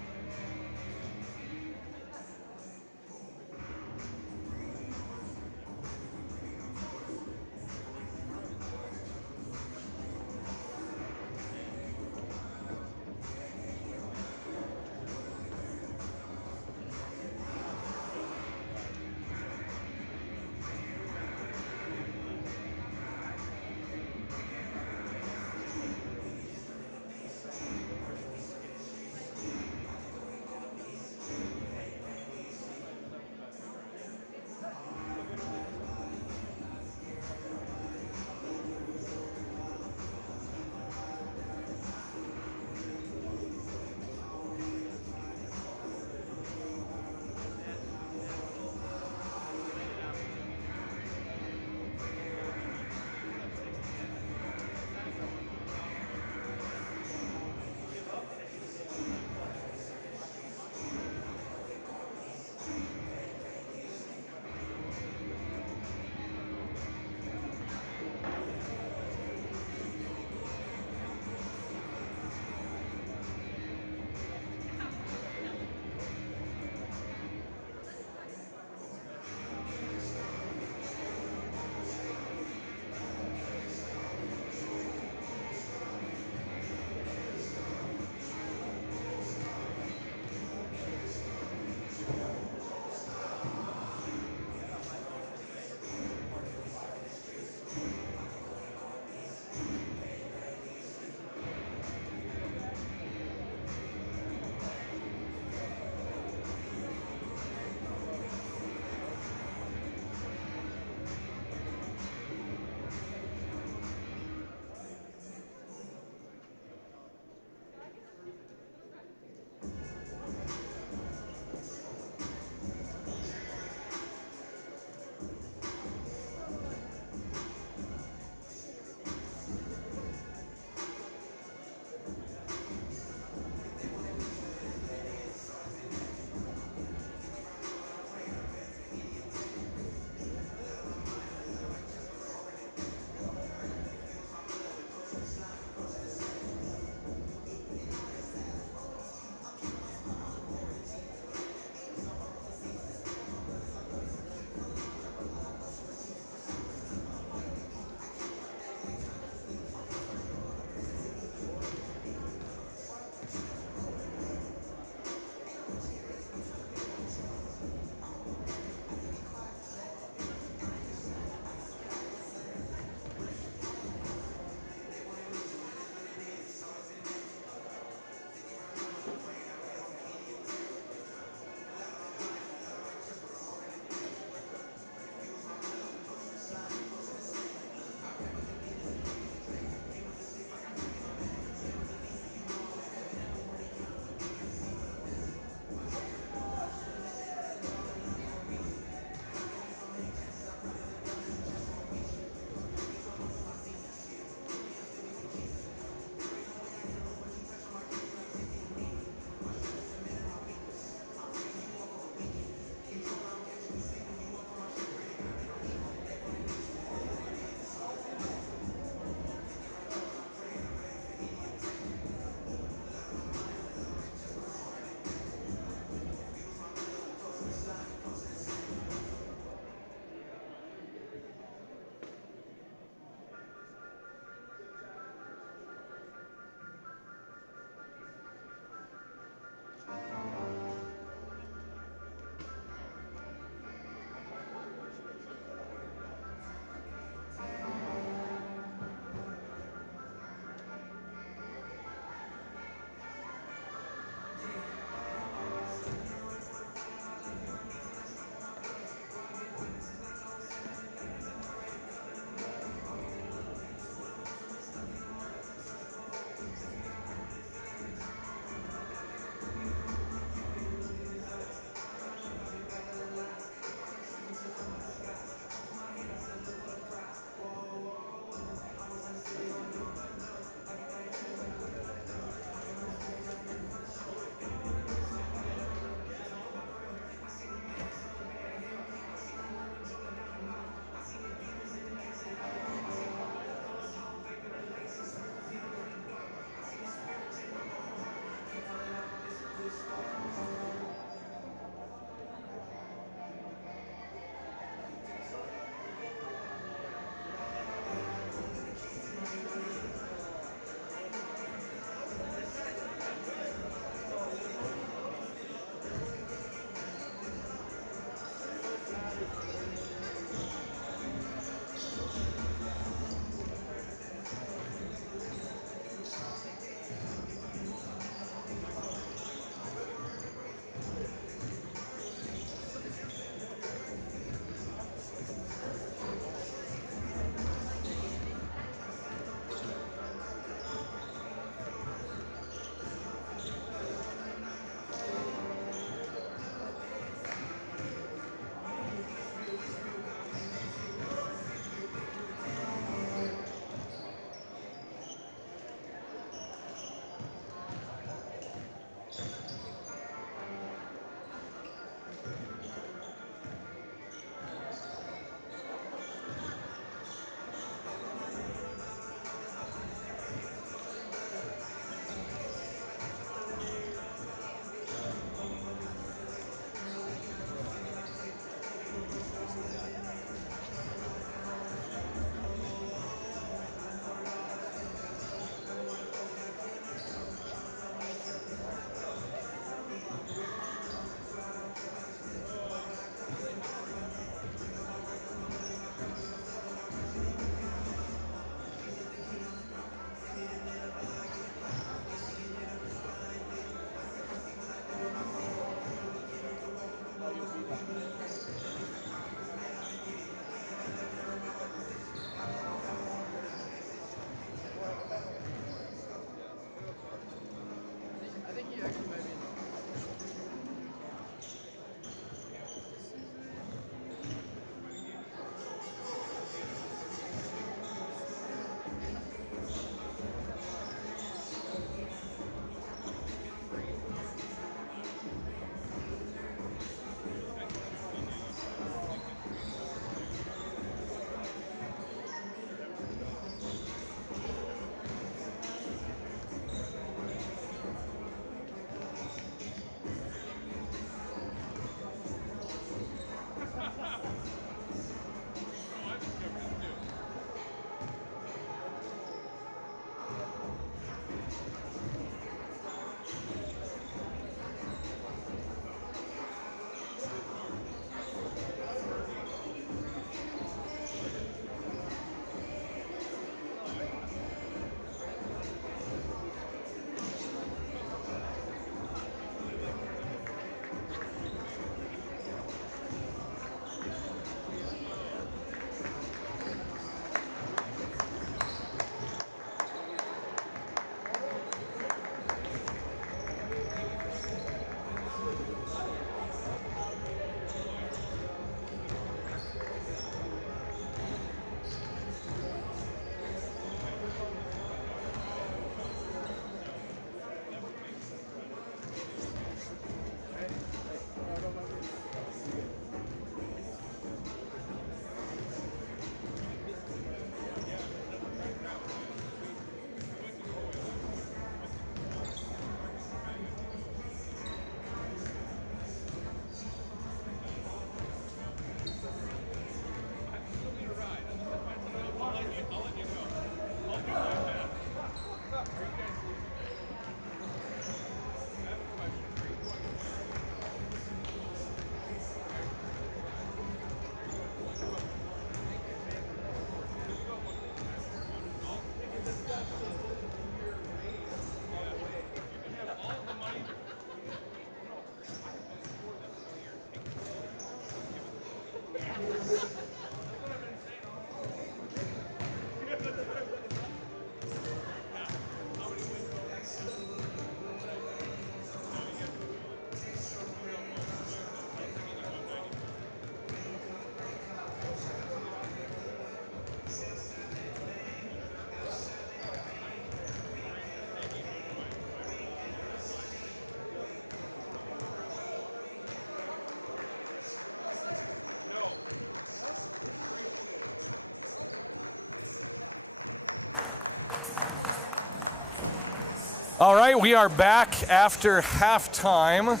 All right, we are back after halftime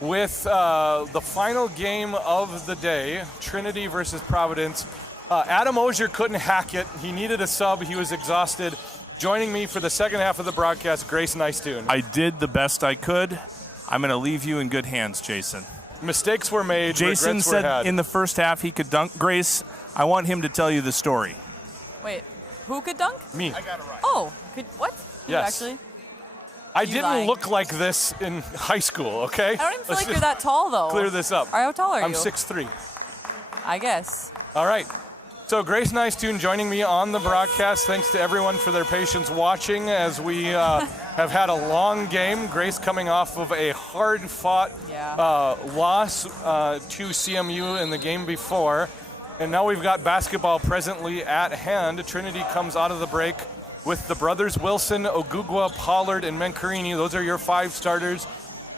with the final game of the day, Trinity versus Providence. Adam Osier couldn't hack it. He needed a sub. He was exhausted. Joining me for the second half of the broadcast, Grace Nicetoon. I did the best I could. I'm going to leave you in good hands, Jason. Mistakes were made. Jason regrets said were had. in the first half he could dunk. Grace, I want him to tell you the story. Wait, who could dunk? Me. Oh, what? You Yes. actually? I You didn't lying. look like this in high school, okay? I don't even feel Let's like you're just that tall, though. clear this up. How tall are you? I'm 6'3". I guess. All right. So Grace Nicetoon joining me on the broadcast. Thanks to everyone for their patience watching as we have had a long game. Grace coming off of a hard-fought loss to CMU in the game before. And now we've got basketball presently at hand. Trinity comes out of the break with the brothers Wilson, Ogugwa, Pollard, and Mencarini. Those are your 5 starters.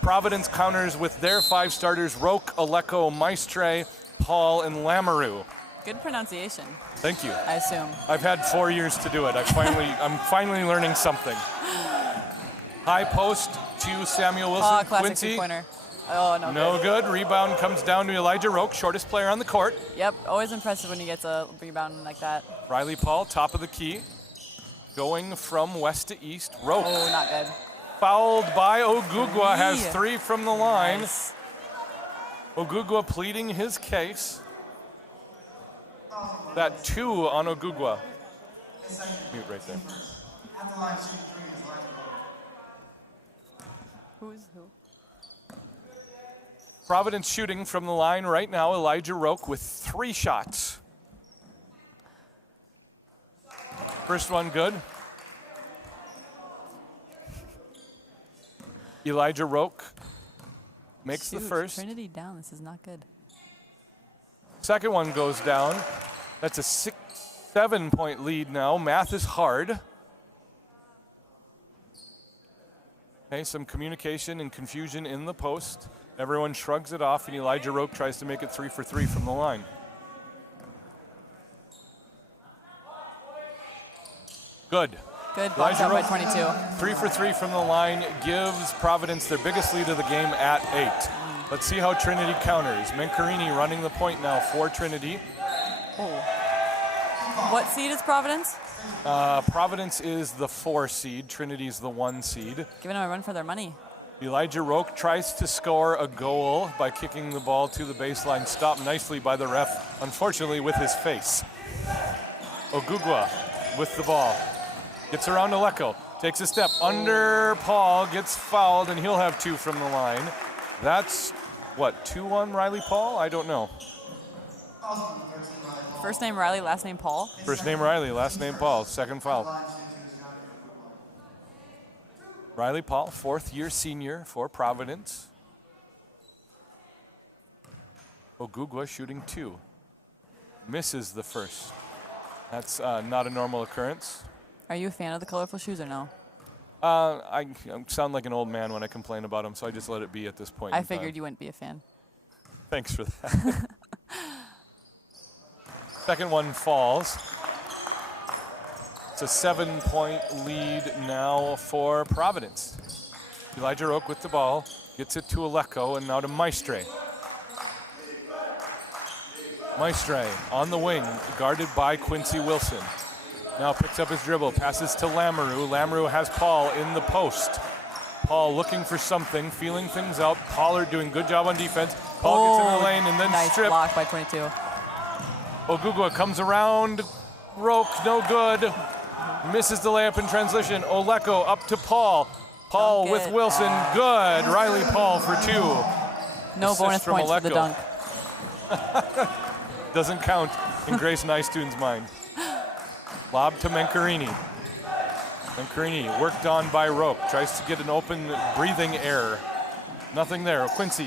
Providence counters with their 5 starters, Roque, Aleko, Maestre, Paul, and Lamoureux. Good pronunciation, Thank you. I assume. I've had 4 years to do it. I'm finally learning something. High post to Samuel Wilson. Oh, classic Quincy. three-pointer. Oh, no. No good. Rebound comes down to Elijah Roque, shortest player on the court. Yep, always impressive when he gets a rebound like that. Riley Paul, top of the key. Going from west to east. Roque. Oh, not good. Fouled by Ogugwa, has 3 from the line. Nice. Ogugwa pleading his case. That 2 on Ogugwa. Mute right there. Who's who? Providence shooting from the line right now. Elijah Roque with 3 shots. First one good. Elijah Roque makes the Shoot, first. Trinity down. This is not good. Second one goes down. That's a 6-7 point lead now. Math is hard. Okay, some communication and confusion in the post. Everyone shrugs it off, and Elijah Roque tries to make it 3 for 3 from the line. Good. Good. Box out by 22. 3 for 3 from the line gives Providence their biggest lead of the game at 8. Let's see how Trinity counters. Mencarini running the point now for Trinity. What seed is Providence? Providence is the 4 seed. Trinity's the 1 seed. Giving them a run for their money. Elijah Roque tries to score a goal by kicking the ball to the baseline. Stopped nicely by the ref, unfortunately with his face. Ogugwa with the ball. Gets around Aleko. Takes a step under Paul. Gets fouled, and he'll have 2 from the line. That's, what, 2 on Riley Paul? I don't know. First name Riley, last name Paul. First name Riley, last name Paul. Second foul. Riley Paul, 4th-year senior for Providence. Ogugwa shooting 2. Misses the first. That's not a normal occurrence. Are you a fan of the colorful shoes or no? I sound like an old man when I complain about them, so I just let it be at this point. I figured you wouldn't be a fan. Thanks for that. Second one falls. It's a 7-point lead now for Providence. Elijah Roque with the ball, gets it to Aleko, and now to Maestre. Maestre on the wing, guarded by Quincy Wilson. Now picks up his dribble, passes to Lamoureux. Lamoureux has Paul in the post. Paul looking for something, feeling things out. Pollard doing a good job on defense. Paul gets in the lane and then nice stripped. block by 22. Ogugwa comes around. Roque, no good. Misses the layup in transition. Aleko up to Paul. Paul Dunk with it. Wilson, good. Riley Paul for 2. No Assist bonus from points for the Aleko. dunk. Doesn't count in Grace Nicetoon's mind. Lob to Mencarini. Mencarini worked on by Roque. Tries to get an open breathing air. Nothing there. Quincy.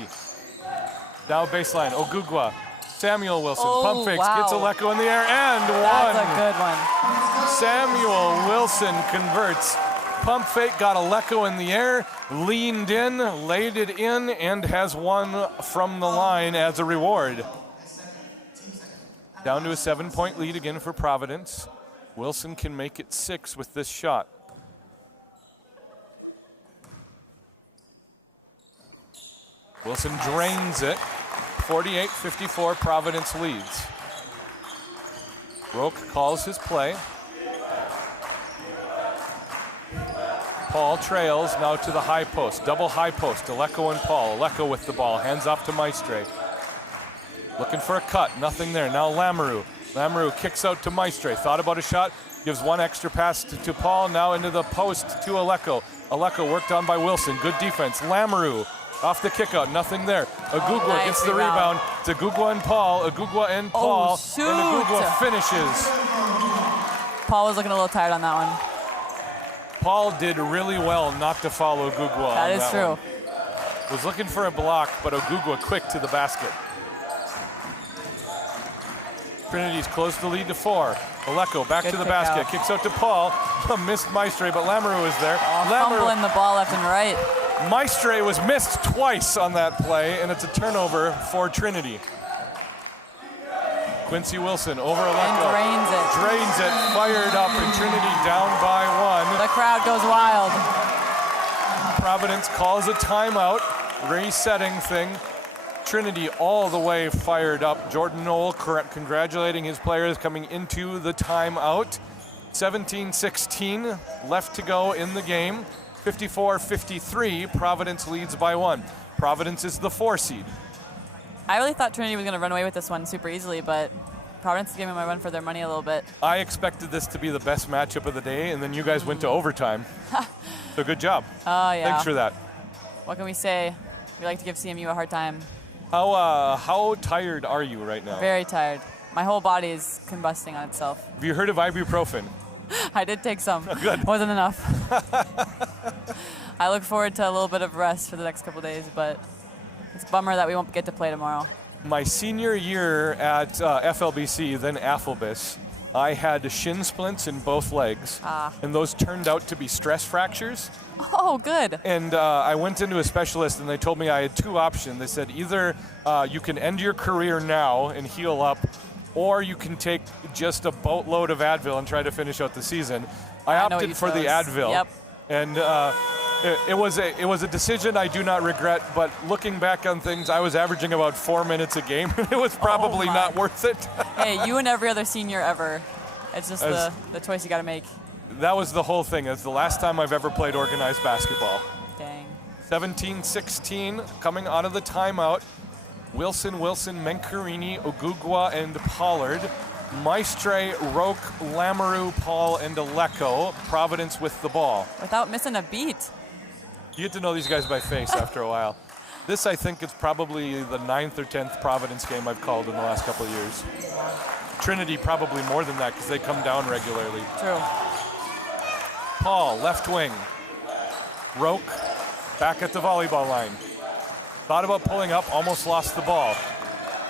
Down baseline. Ogugwa. Samuel Wilson. Pump fakes. wow. Gets Aleko in the air and That's one. a good one. Samuel Wilson converts. Pump fake, got Aleko in the air, leaned in, laid it in, and has 1 from the line as a reward. Down to a 7-point lead again for Providence. Wilson can make it 6 with this shot. Wilson drains it. 48-54, Providence leads. Roque calls his play. Paul trails now to the high post, double high post. Aleko and Paul. Aleko with the ball, hands off to Maestre. Looking for a cut, nothing there. Now Lamoureux. Lamoureux kicks out to Maestre. Thought about a shot, gives one extra pass to Paul. Now into the post to Aleko. Aleko worked on by Wilson. Good defense. Lamoureux off the kick out, nothing there. Agugwa Nice gets the rebound. It's Agugwa and Paul. Agugwa and Paul. shoot. And Agugwa finishes. Paul was looking a little tired on that one. Paul did really well not to follow Agugwa. That is true. One. Was looking for a block, but Agugwa quick to the basket. Trinity's closed the lead to 4. Aleko back to the basket, kicks out to Paul. Missed Maestre, but Lamoureux is there. Fumbling the ball left and right. Maestre was missed twice on that play, and it's a turnover for Trinity. Quincy Wilson over Aleko. Drains it. Drains it, fired up, and Trinity down by 1. The crowd goes wild. Providence calls a timeout, resetting thing. Trinity all the way fired up. Jordan Knoll congratulating his players coming into the timeout. 17-16 left to go in the game. 54-53, Providence leads by 1. Providence is the 4 seed. I really thought Trinity was going to run away with this one super easily, but Providence is giving them a run for their money a little bit. I expected this to be the best matchup of the day, and then you guys went to overtime. So good job. Oh, yeah. Thanks for that. What can we say? We like to give CMU a hard time. How tired are you right now? Very tired. My whole body is combusting on itself. Have you heard of ibuprofen? I did take some. Good. Wasn't enough. I look forward to a little bit of rest for the next couple days, but it's a bummer that we won't get to play tomorrow. My senior year at FLBC, then Afflebis, I had shin splints in both legs, and those turned out to be stress fractures. Oh, good. And I went into a specialist, and they told me I had 2 options. They said either you can end your career now and heal up, or you can take just a boatload of Advil and try to finish out the season. I opted for the Advil, Yep. and it was a decision I do not regret. But looking back on things, I was averaging about 4 minutes a game. It was probably not worth it. Hey, you and every other senior ever. It's just the choice you got to make. That was the whole thing. It's the last time I've ever played organized basketball. Dang. 17-16, coming out of the timeout. Wilson, Mencarini, Ogugwa, and Pollard. Maestre, Roque, Lamoureux, Paul, and Aleko. Providence with the ball. Without missing a beat. You get to know these guys by face after a while. This, I think, is probably the 9th or 10th Providence game I've called in the last couple of years. Trinity probably more than that because they come down regularly. True. Paul, left wing. Roque, back at the volleyball line. Thought about pulling up, almost lost the ball.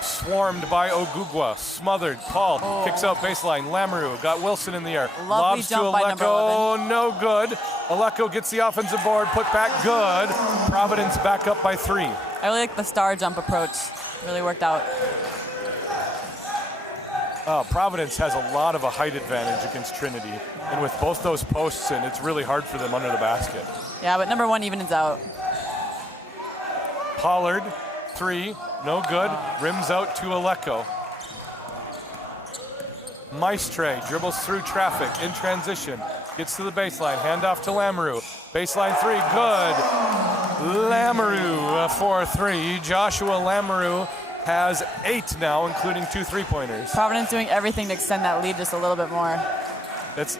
Swarmed by Ogugwa, smothered. Paul kicks out baseline. Lamoureux got Wilson in the air. Lovely Lobs to jump by number Aleko, 11. no good. Aleko gets the offensive board, put back good. Providence back up by 3. I really like the star jump approach. Really worked out. Providence has a lot of a height advantage against Trinity. And with both those posts in, it's really hard for them under the basket. Yeah, but number 1 evens out. Pollard, 3, no good. Rims out to Aleko. Maestre dribbles through traffic in transition. Gets to the baseline, handoff to Lamoureux. Baseline 3, good. Lamoureux for 3. Joshua Lamoureux has 8 now, including 2 3-pointers. Providence doing everything to extend that lead just a little bit more.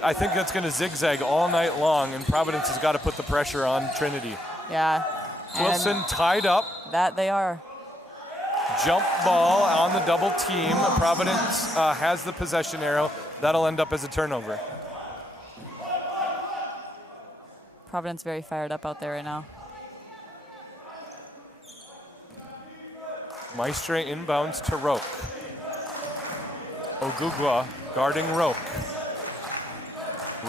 I think that's going to zigzag all night long, and Providence has got to put the pressure on Trinity. Yeah. Wilson tied up. That they are. Jump ball on the double team. Providence has the possession arrow. That'll end up as a turnover. Providence very fired up out there right now. Maestre inbounds to Roque. Ogugwa guarding Roque.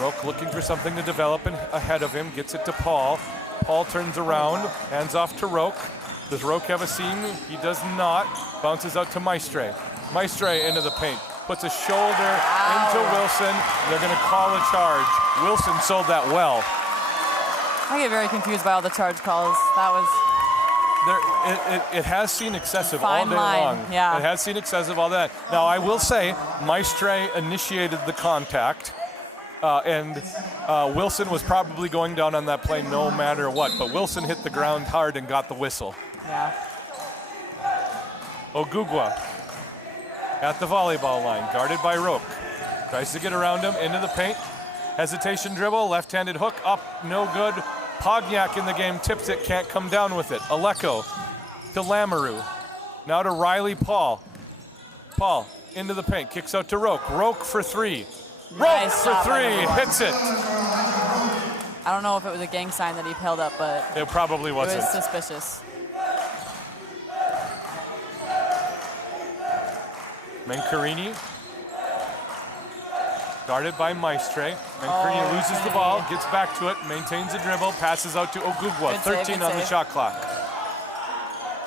Roque looking for something to develop ahead of him. Gets it to Paul. Paul turns around, hands off to Roque. Does Roque have a seam? He does not. Bounces out to Maestre. Maestre into the paint. Puts a shoulder into Wilson. They're going to call a charge. Wilson sold that well. I get very confused by all the charge calls. That was It has seen excessive Fine all day line, long. yeah. It has seen excessive all that. Now, I will say, Maestre initiated the contact, and Wilson was probably going down on that play no matter what, but Wilson hit the ground hard and got the whistle. Ogugwa at the volleyball line, guarded by Roque. Tries to get around him, into the paint. Hesitation dribble, left-handed hook, up, no good. Pogniak in the game, tips it, can't come down with it. Aleko to Lamoureux. Now to Riley Paul. Paul into the paint, kicks out to Roque. Roque for three. Roque for three, hits it. I don't know if it was a gang sign that he held up, but It probably it wasn't. was suspicious. Mancarini. Guarded by Maestre. Mancarini loses the ball, gets back to it, maintains the dribble, passes out to Ogugwa. Good save, 13 good on the save. shot clock.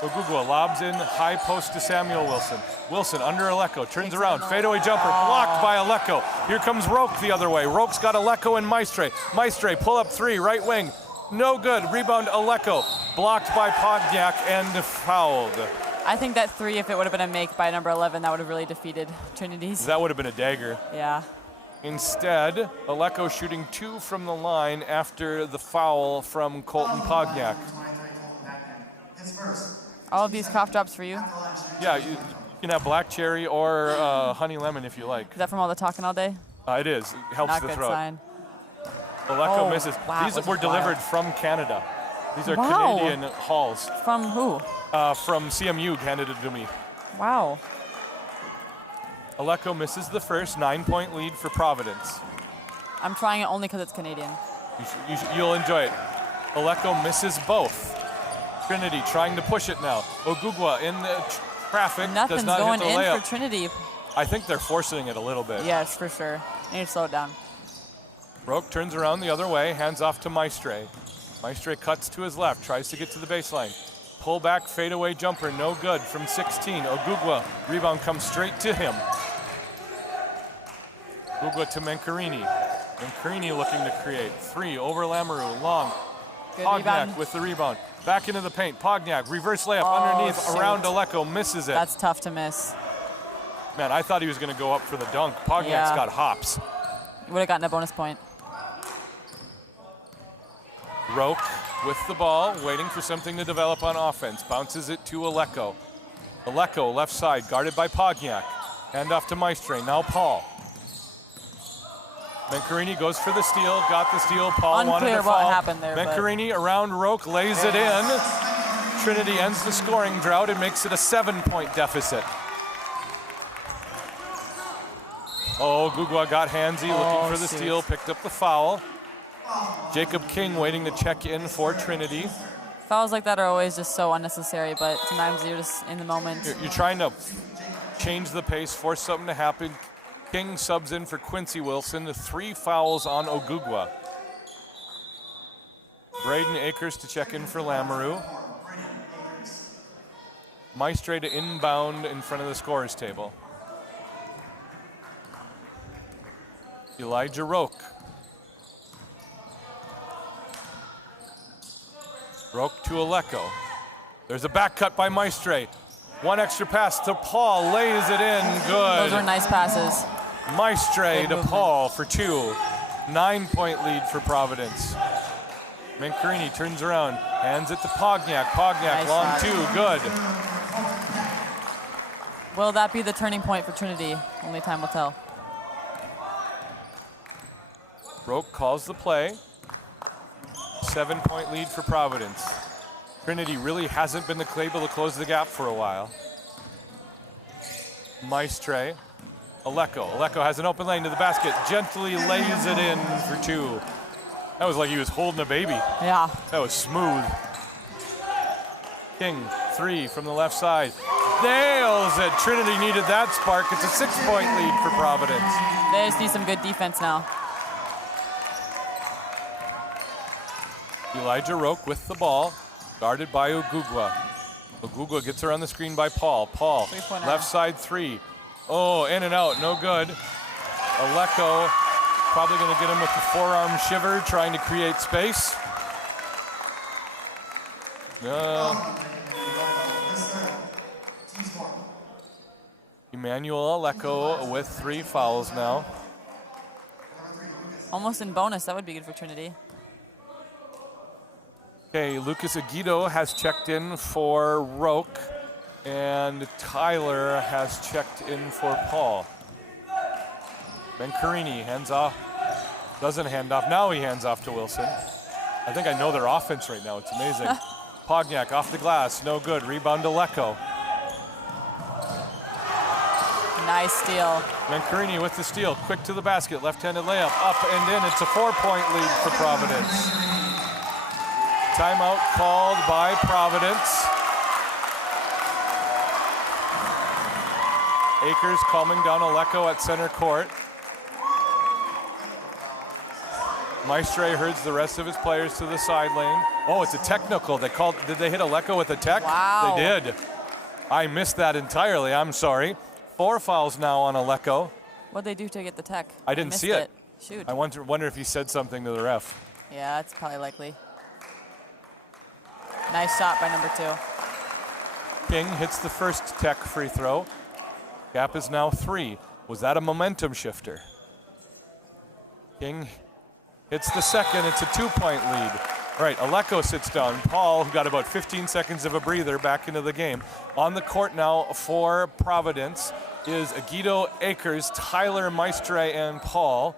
Ogugwa lobs in, high post to Samuel Wilson. Wilson under Aleko, turns around, fadeaway jumper, blocked by Aleko. Here comes Roque the other way. Roque's got Aleko and Maestre. Maestre, pull up three, right wing. No good, rebound Aleko. Blocked by Pogniak and fouled. I think that three, if it would have been a make by number 11, that would have really defeated Trinity's. That would have been a dagger. Yeah. Instead, Aleko shooting two from the line after the foul from Colton Pogniak. All of these cough drops for you? Yeah, you can have black cherry or honey lemon if you like. Is that from all the talking all day? It is. It helps Not the good throat. sign. Aleko misses. wow, These was were wild. delivered from Canada. These are Wow. Canadian hauls. From who? From CMU, handed it to me. Wow. Aleko misses the first, 9-point lead for Providence. I'm trying it only because it's Canadian. You'll enjoy it. Aleko misses both. Trinity trying to push it now. Ogugwa in the traffic, Nothing's does not going hit the in layup. for Trinity. I think they're forcing it a little bit. Yes, for sure. You need to slow it down. Roque turns around the other way, hands off to Maestre. Maestre cuts to his left, tries to get to the baseline. Pull back, fadeaway jumper, no good from 16. Ogugwa, rebound comes straight to him. Ogugwa to Mancarini. Mancarini looking to create. Three over Lamoureux, long. Good Pogniak rebound. with the rebound. Back into the paint, Pogniak, reverse layup Oh, underneath, shoot. around Aleko, misses it. That's tough to miss. Man, I thought he was gonna go up for the dunk. Pogniak's Yeah. got hops. Would have gotten a bonus point. Roque with the ball, waiting for something to develop on offense. Bounces it to Aleko. Aleko, left side, guarded by Pogniak. Hand off to Maestre, now Paul. Mancarini goes for the steal, got the steal. Paul wanted Unclear to fall. what happened there, but- Mancarini around Roque, lays it in. Trinity ends the scoring drought and makes it a 7-point deficit. Oh, Ogugwa got handsy, looking for the shoot. steal, picked up the foul. Jacob King waiting to check in for Trinity. Fouls like that are always just so unnecessary, but sometimes you're just in the moment. You're trying to change the pace, force something to happen. King subs in for Quincy Wilson. The 3 fouls on Ogugwa. Braden Akers to check in for Lamoureux. Maestre to inbound in front of the scorer's table. Elijah Roque. Roque to Aleko. There's a back cut by Maestre. One extra pass to Paul, lays it in, Those were good. nice passes. Maestre to Paul for 2. 9-point lead for Providence. Mancarini turns around, hands it to Pogniak. Pogniak, Nice long shot. 2, good. Will that be the turning point for Trinity? Only time will tell. Roque calls the play. 7-point lead for Providence. Trinity really hasn't been able to close the gap for a while. Maestre. Aleko. Aleko has an open lane to the basket. Gently lays it in for 2. That was like he was holding a baby. Yeah. That was smooth. King, 3 from the left side. Nails it. Trinity needed that spark. It's a 6-point lead for Providence. They just need some good defense now. Elijah Roque with the ball, guarded by Ogugwa. Ogugwa gets her on the screen by Paul. Paul, Three-pointer. left side 3. Oh, in and out, no good. Aleko probably going to get him with the forearm shiver, trying to create space. Emmanuel Aleko with 3 fouls now. Almost in bonus. That would be good for Trinity. Okay, Lucas Aguido has checked in for Roque, and Tyler has checked in for Paul. Bencarini hands off, doesn't hand off. Now he hands off to Wilson. I think I know their offense right now. It's amazing. Pogniak off the glass, no good. Rebound to Leko. Nice steal. Bencarini with the steal, quick to the basket, left-handed layup, up and in. It's a 4-point lead for Providence. Timeout called by Providence. Akers calming down Aleko at center court. Maestre herds the rest of his players to the side lane. Oh, it's a technical. They called. Did they hit Aleko with a tech? Wow. They did. I missed that entirely. I'm sorry. 4 fouls now on Aleko. What'd they do to get the tech? I didn't see it. Shoot. I wonder if he said something to the ref. Yeah, that's probably likely. Nice shot by number 2. King hits the first tech free throw. Gap is now 3. Was that a momentum shifter? King hits the second. It's a 2-point lead. All right, Aleko sits down. Paul, who got about 15 seconds of a breather, back into the game. On the court now for Providence is Aguido, Akers, Tyler, Maestre, and Paul.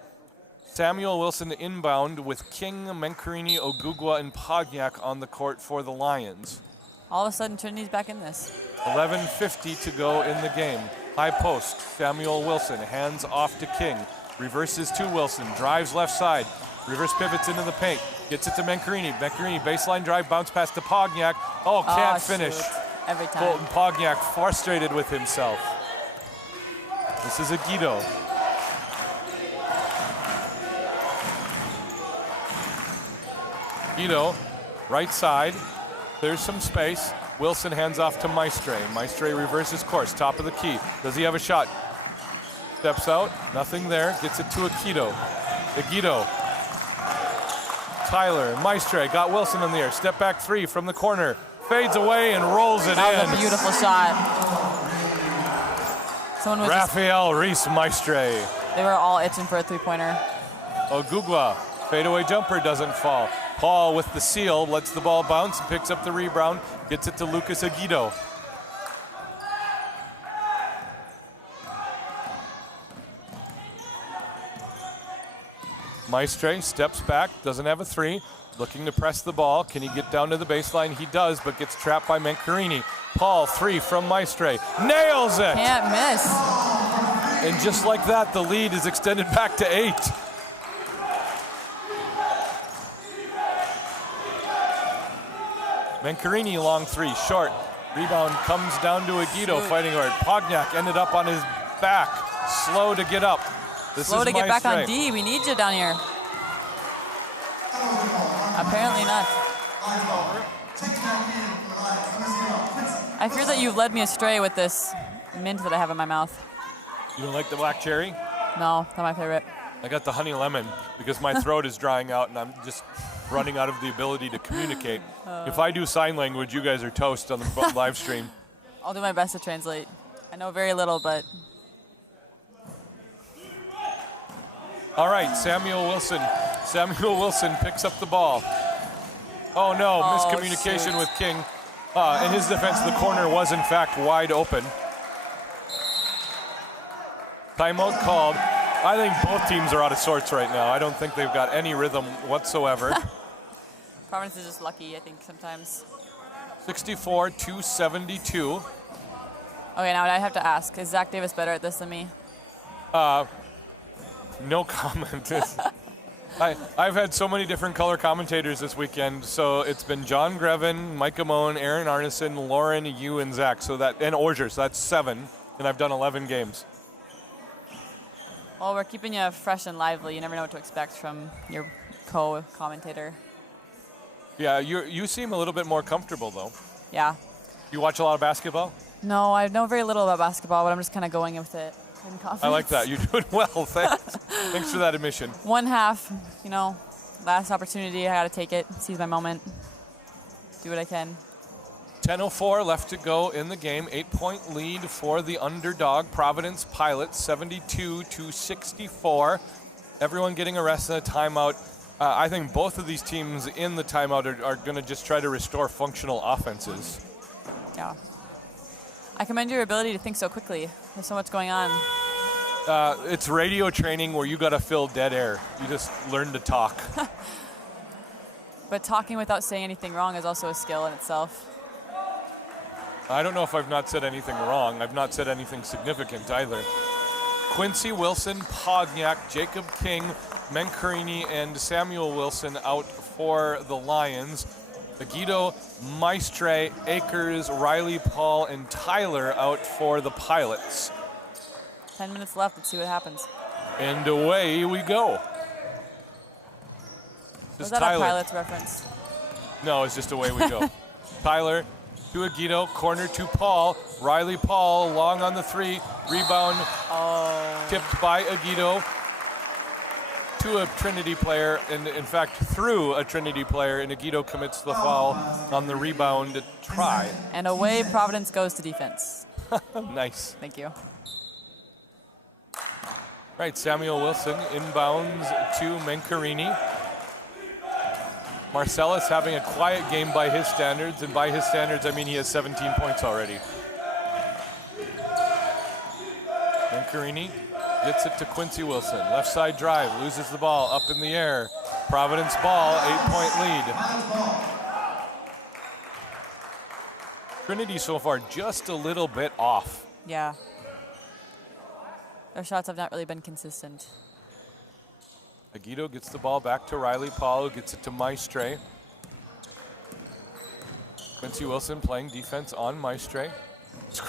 Samuel Wilson inbound with King, Bencarini, Ogugwa, and Pogniak on the court for the Lions. All of a sudden, Trinity's back in this. 11:50 to go in the game. High post, Samuel Wilson, hands off to King. Reverses to Wilson, drives left side. Reverse pivots into the paint, gets it to Bencarini. Bencarini, baseline drive, bounce pass to Pogniak. Oh, can't finish. Every time. Colton Pogniak frustrated with himself. This is Aguido. Aguido, right side. There's some space. Wilson hands off to Maestre. Maestre reverses course, top of the key. Does he have a shot? Steps out, nothing there. Gets it to Aguido. Aguido. Tyler, Maestre got Wilson in the air. Step back 3 from the corner. Fades away and rolls it That in. was a beautiful shot. Someone was Raphael Reese Maestre. they were all itching for a 3-pointer. Ogugwa, fadeaway jumper doesn't fall. Paul with the seal, lets the ball bounce, picks up the rebound, gets it to Lucas Aguido. Maestre steps back, doesn't have a 3, looking to press the ball. Can he get down to the baseline? He does, but gets trapped by Bencarini. Paul, 3 from Maestre, nails it! Can't miss. And just like that, the lead is extended back to 8. Bencarini, long 3, short. Rebound comes down to Aguido, fighting hard. Pogniak ended up on his back, slow to get up. This Slow is to get back on Maestre. D. We need you down here. Apparently not. I fear that you've led me astray with this mint that I have in my mouth. You don't like the black cherry? No, not my favorite. I got the honey lemon because my throat is drying out and I'm just running out of the ability to communicate. If I do sign language, you guys are toast on the live stream. I'll do my best to translate. I know very little, but All right, Samuel Wilson. Samuel Wilson picks up the ball. Oh no, miscommunication with King. In his defense, the corner was in fact wide open. Timeout called. I think both teams are out of sorts right now. I don't think they've got any rhythm whatsoever. Providence is just lucky, I think, sometimes. 64-72. Okay, now I have to ask, is Zach Davis better at this than me? No comment. I've had so many different color commentators this weekend. So it's been John Grevin, Mike Amone, Aaron Arneson, Lauren, you, and Zach. So that, and Orger, so that's 7. And I've done 11 games. Well, we're keeping you fresh and lively. You never know what to expect from your co-commentator. Yeah, you seem a little bit more comfortable though. Yeah. You watch a lot of basketball? No, I know very little about basketball, but I'm just kind of going with it. in confidence. I like that. You're doing well. Thanks. Thanks for that admission. One half, last opportunity. I got to take it, seize my moment, do what I can. 10:04 left to go in the game. 8-point lead for the underdog Providence Pilots, 72-64. Everyone getting a rest and a timeout. I think both of these teams in the timeout are going to just try to restore functional offenses. Yeah. I commend your ability to think so quickly. There's so much going on. It's radio training where you got to fill dead air. You just learn to talk. But talking without saying anything wrong is also a skill in itself. I don't know if I've not said anything wrong. I've not said anything significant either. Quincy Wilson, Pogniak, Jacob King, Mencarini, and Samuel Wilson out for the Lions. Aguido, Maestre, Akers, Riley Paul, and Tyler out for the Pilots. 10 minutes left. Let's see what happens. And away we go. Was that Tyler. A Pilots reference? No, it's just away we go. Tyler to Aguido, corner to Paul. Riley Paul, long on the 3. Rebound tipped by Aguido to a Trinity player, and in fact through a Trinity player, and Aguido commits the foul on the rebound try. And away Providence goes to defense. Nice. Thank you. Right, Samuel Wilson inbounds to Mencarini. Marcellus having a quiet game by his standards, and by his standards I mean he has 17 points already. Mencarini gets it to Quincy Wilson. Left side drive, loses the ball, up in the air. Providence ball, 8-point lead. Trinity so far just a little bit off. Yeah. Their shots have not really been consistent. Aguido gets the ball back to Riley Paul, who gets it to Maestre. Quincy Wilson playing defense on Maestre.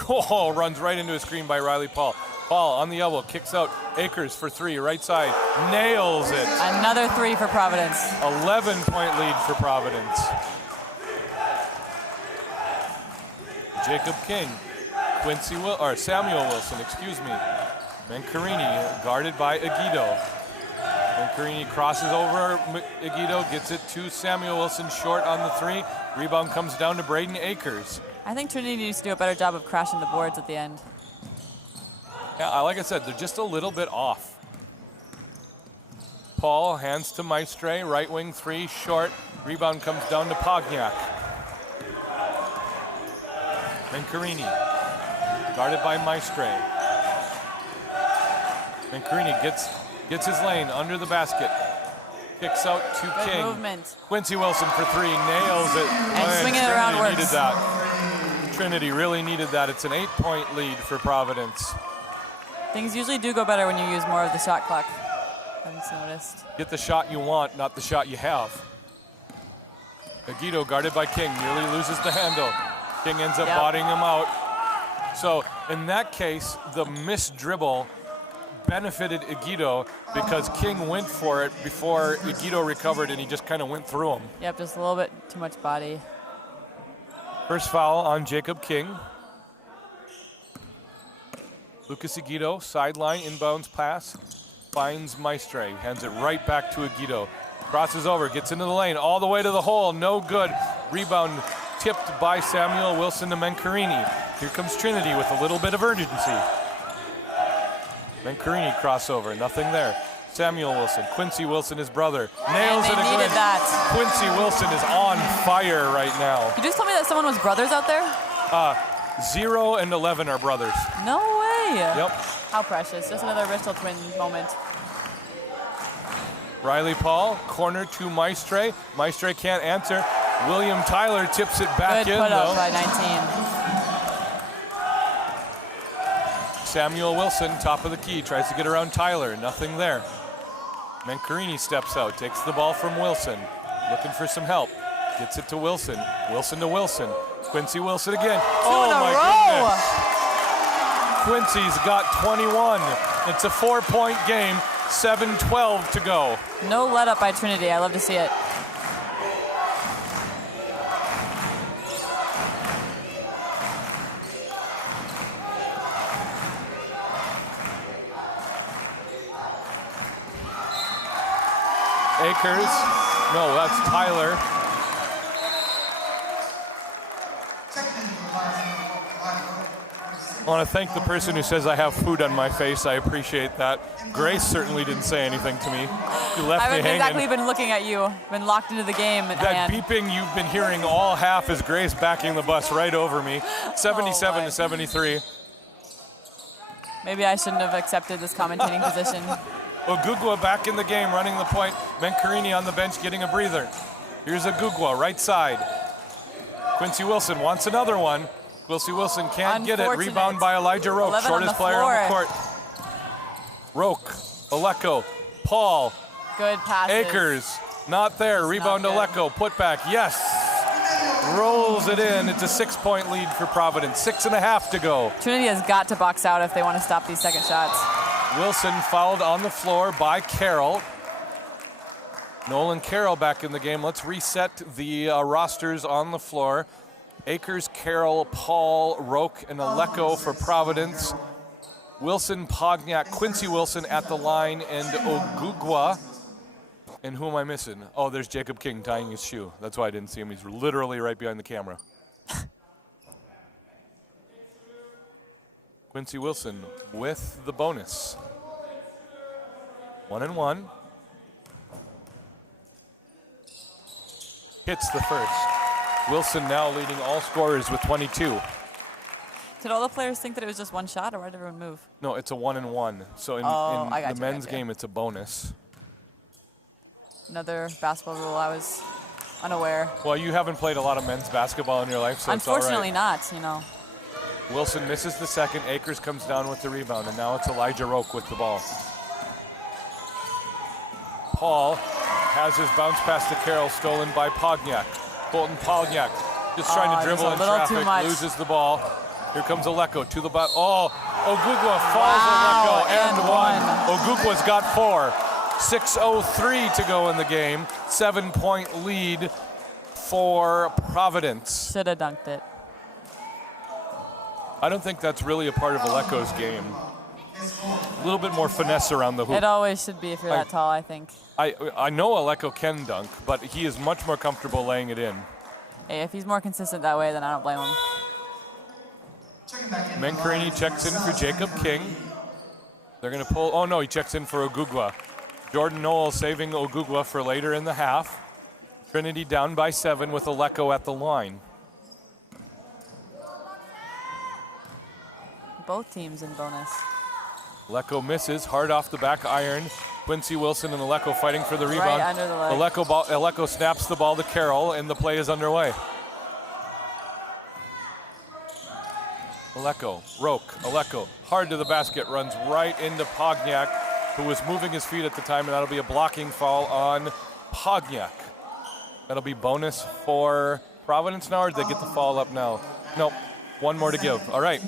Oh, runs right into a screen by Riley Paul. Paul on the elbow, kicks out. Akers for 3, right side, nails it. Another 3 for Providence. 11-point lead for Providence. Jacob King, Samuel Wilson, excuse me. Mencarini guarded by Aguido. Mencarini crosses over Aguido, gets it to Samuel Wilson, short on the 3. Rebound comes down to Braden Akers. I think Trinity needs to do a better job of crashing the boards at the end. Yeah, like I said, they're just a little bit off. Paul hands to Maestre, right wing 3, short. Rebound comes down to Pogniak. Mencarini, guarded by Maestre. Mencarini gets his lane under the basket. Kicks out to Good King. movement. Quincy Wilson for 3, nails it. And swinging it around works. Needed that. Trinity really needed that. It's an 8-point lead for Providence. Things usually do go better when you use more of the shot clock. Get the shot you want, not the shot you have. Aguido guarded by King, nearly loses the handle. King ends up bodying him out. So in that case, the missed dribble benefited Aguido because King went for it before Aguido recovered, and he just kind of went through him. Yep, just a little bit too much body. First foul on Jacob King. Lucas Aguido, sideline, inbounds pass, finds Maestre, hands it right back to Aguido. Crosses over, gets into the lane, all the way to the hole, no good. Rebound tipped by Samuel Wilson to Mencarini. Here comes Trinity with a little bit of urgency. Mencarini crossover, nothing there. Samuel Wilson, Quincy Wilson, his brother, nails it again. Quincy Wilson is on fire right now. You just told me that someone was brothers out there? 0 and 11 are brothers. No way. Yep. How precious. Just another Rachel twin moment. Riley Paul, corner to Maestre. Maestre can't answer. William Tyler tips it back Good in, put though. up by 19. Samuel Wilson, top of the key, tries to get around Tyler. Nothing there. Mencarini steps out, takes the ball from Wilson. Looking for some help. Gets it to Wilson. Wilson to Wilson. Quincy Wilson again. Oh my goodness. Quincy's got 21. It's a 4-point game. 7:12 to go. No let up by Trinity. I love to see it. Akers. No, that's Tyler. I want to thank the person who says I have food on my face. I appreciate that. Grace certainly didn't say anything to me. You left me hanging. I've exactly been looking at you, been locked into the game. That beeping you've been hearing all half is Grace backing the bus right over me. 77 to 73. Maybe I shouldn't have accepted this commentating position. Ogugwa back in the game, running the point. Mencarini on the bench getting a breather. Here's Ogugwa, right side. Quincy Wilson wants another one. Quincy Wilson can't get it. Rebound by Elijah Roque, shortest player on the court. Roque, Aleko, Paul. Good passes. Akers, not there. Rebound Aleko, put back, yes. Rolls it in. It's a 6-point lead for Providence. 6.5 to go. Trinity has got to box out if they want to stop these second shots. Wilson fouled on the floor by Carroll. Nolan Carroll back in the game. Let's reset the rosters on the floor. Akers, Carroll, Paul, Roque, and Aleko for Providence. Wilson, Pogniak, Quincy Wilson at the line, and Ogugwa. And who am I missing? Oh, there's Jacob King tying his shoe. That's why I didn't see him. He's literally right behind the camera. Quincy Wilson with the bonus. 1-1. Hits the first. Wilson now leading all scorers with 22. Did all the players think that it was just one shot, or why did everyone move? No, it's a 1-1. So in the men's game, it's a bonus. Another basketball rule I was unaware. Well, you haven't played a lot of men's basketball in your life, so unfortunately it's all right. not, you know. Wilson misses the second. Akers comes down with the rebound, and now it's Elijah Roque with the ball. Paul has his bounce pass to Carroll stolen by Pogniak. Colton Pogniak just trying to dribble in traffic, loses the ball. Here comes Aleko to the bottom. Oh, Ogugwa falls Aleko and one. Ogugwa's got 4. 6:03 to go in the game. 7-point lead for Providence. Should have dunked it. I don't think that's really a part of Aleko's game. A little bit more finesse around the hoop. It always should be if you're that tall, I think. I know Aleko can dunk, but he is much more comfortable laying it in. Hey, if he's more consistent that way, then I don't blame him. Mencarini checks in for Jacob King. They're going to pull. Oh, no, he checks in for Ogugwa. Jordan Noel saving Ogugwa for later in the half. Trinity down by 7 with Aleko at the line. Both teams in bonus. Aleko misses, hard off the back iron. Quincy Wilson and Aleko fighting for the rebound. Right under the leg. Aleko snaps the ball to Carroll, and the play is underway. Aleko, hard to the basket, runs right into Pogniak, who was moving his feet at the time, and that'll be a blocking foul on Pogniak. That'll be bonus for Providence now, or did they get the foul up now? Nope, one more to give. All right,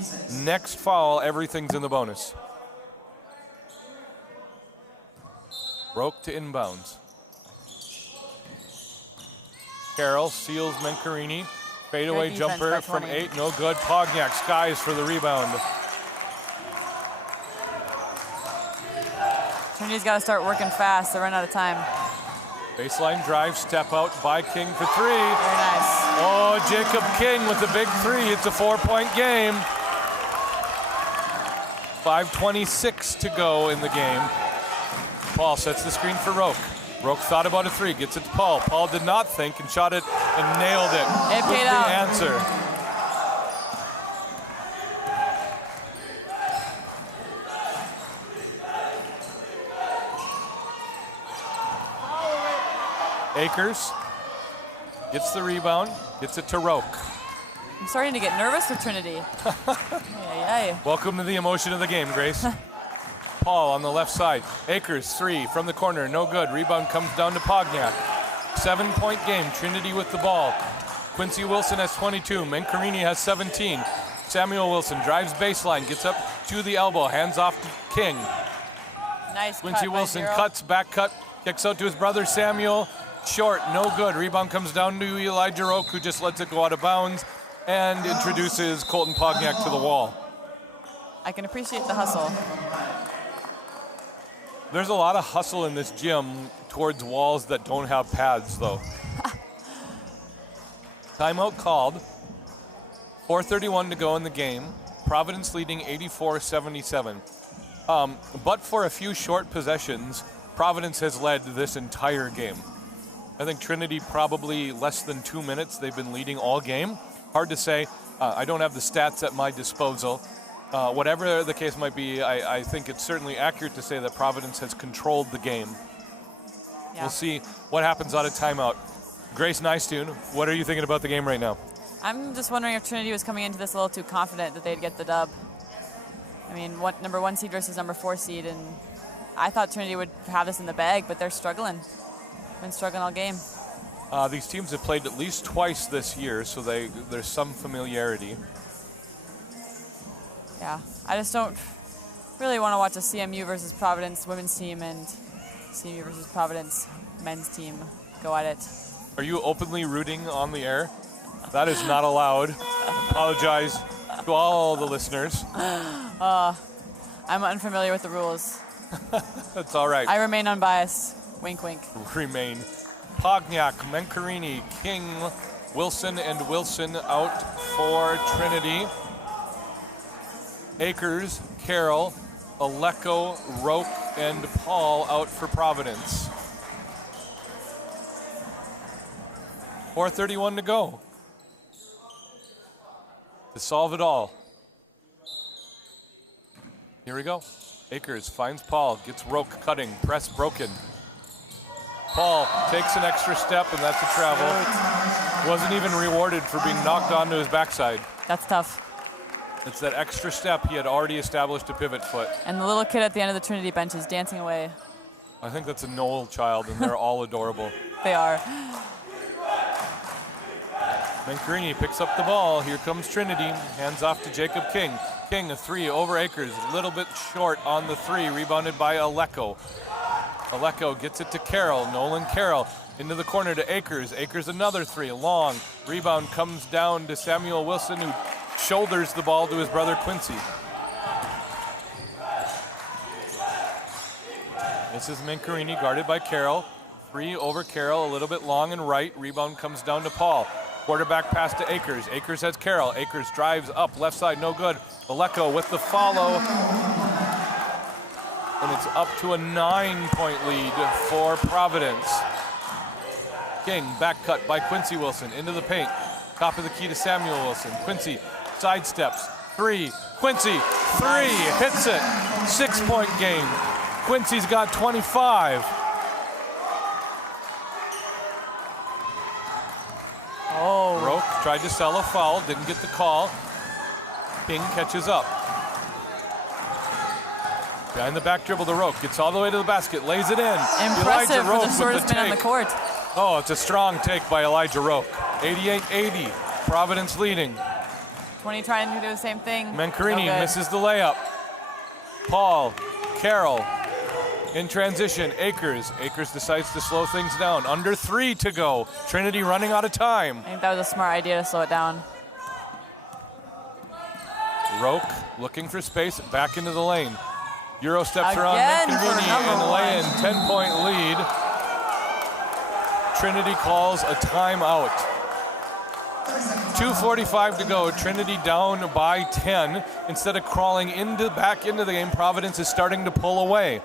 next foul, everything's in the bonus. Roque to inbounds. Carroll seals Mencarini. Fadeaway jumper from 8, no good. Pogniak skies for the rebound. Trinity's got to start working fast. They run out of time. Baseline drive, step out by King for 3. Very nice. Oh, Jacob King with the big 3. It's a 4-point game. 5:26 to go in the game. Paul sets the screen for Roque. Roque thought about a 3, gets it to Paul. Paul did not think and shot it and nailed it. It paid out. The answer. Akers gets the rebound, gets it to Roque. I'm starting to get nervous for Trinity. Yay. Welcome to the emotion of the game, Grace. Paul on the left side. Akers, 3 from the corner, no good. Rebound comes down to Pogniak. 7-point game, Trinity with the ball. Quincy Wilson has 22, Mencarini has 17. Samuel Wilson drives baseline, gets up to the elbow, hands off to King. Nice Quincy cut Wilson cuts, back cut, kicks out to his brother Samuel. Short, no good. Rebound comes down to Elijah Roque, who just lets it go out of bounds and introduces Colton Pogniak to the wall. I can appreciate the hustle. There's a lot of hustle in this gym towards walls that don't have pads, though. Timeout called. 4:31 to go in the game. Providence leading 84-77. But for a few short possessions, Providence has led this entire game. I think Trinity probably less than 2 minutes. They've been leading all game. Hard to say. I don't have the stats at my disposal. Whatever the case might be, I think it's certainly accurate to say that Providence has controlled the game. Yeah. We'll see what happens out of timeout. Grace Nystuen, what are you thinking about the game right now? I'm just wondering if Trinity was coming into this a little too confident that they'd get the dub. I mean, what number 1 seed versus number 4 seed, and I thought Trinity would have this in the bag, but they're struggling. Been struggling all game. These teams have played at least twice this year, so there's some familiarity. Yeah, I just don't really want to watch a CMU versus Providence women's team and CMU versus Providence men's team go at it. Are you openly rooting on the air? That is not allowed. Apologize to all the listeners. I'm unfamiliar with the rules. That's all right. I remain unbiased. Wink, wink. Remain. Pogniak, Mencarini, King, Wilson, and Wilson out for Trinity. Akers, Carroll, Aleko, Roque, and Paul out for Providence. 4:31 to go. To solve it all. Here we go. Akers finds Paul, gets Roque cutting, press broken. Paul takes an extra step, and that's a travel. Wasn't even rewarded for being knocked onto his backside. That's tough. It's that extra step. He had already established a pivot foot. And the little kid at the end of the Trinity bench is dancing away. I think that's a Noel child, and they're all adorable. They are. Mencarini picks up the ball. Here comes Trinity. Hands off to Jacob King. King, a 3 over Akers. A little bit short on the 3. Rebounded by Aleko. Aleko gets it to Carroll. Nolan Carroll into the corner to Akers. Akers another 3. Long. Rebound comes down to Samuel Wilson, who shoulders the ball to his brother Quincy. This is Mencarini guarded by Carroll. 3 over Carroll, a little bit long and right. Rebound comes down to Paul. Quarterback pass to Akers. Akers has Carroll. Akers drives up, left side, no good. Aleko with the follow. And it's up to a 9-point lead for Providence. King, back cut by Quincy Wilson into the paint. Top of the key to Samuel Wilson. Quincy sidesteps. 3. Quincy, 3. Hits it. 6-point game. Quincy's got 25. Oh. Roque tried to sell a foul, didn't get the call. King catches up. Behind the back dribble to Roque, gets all the way to the basket, lays it in. Impressive for the shortest man on the court. Oh, it's a strong take by Elijah Roque. 88-80, Providence leading. 20 trying to do the same thing. Mencarini misses the layup. Paul, Carroll, in transition, Akers. Akers decides to slow things down. Under 3 to go. Trinity running out of time. I think that was a smart idea to slow it down. Roque looking for space, back into the lane. Euro steps around Mencarini and lay in. 10-point lead. Trinity calls a timeout. 2:45 to go. Trinity down by 10. Instead of crawling back into the game, Providence is starting to pull away.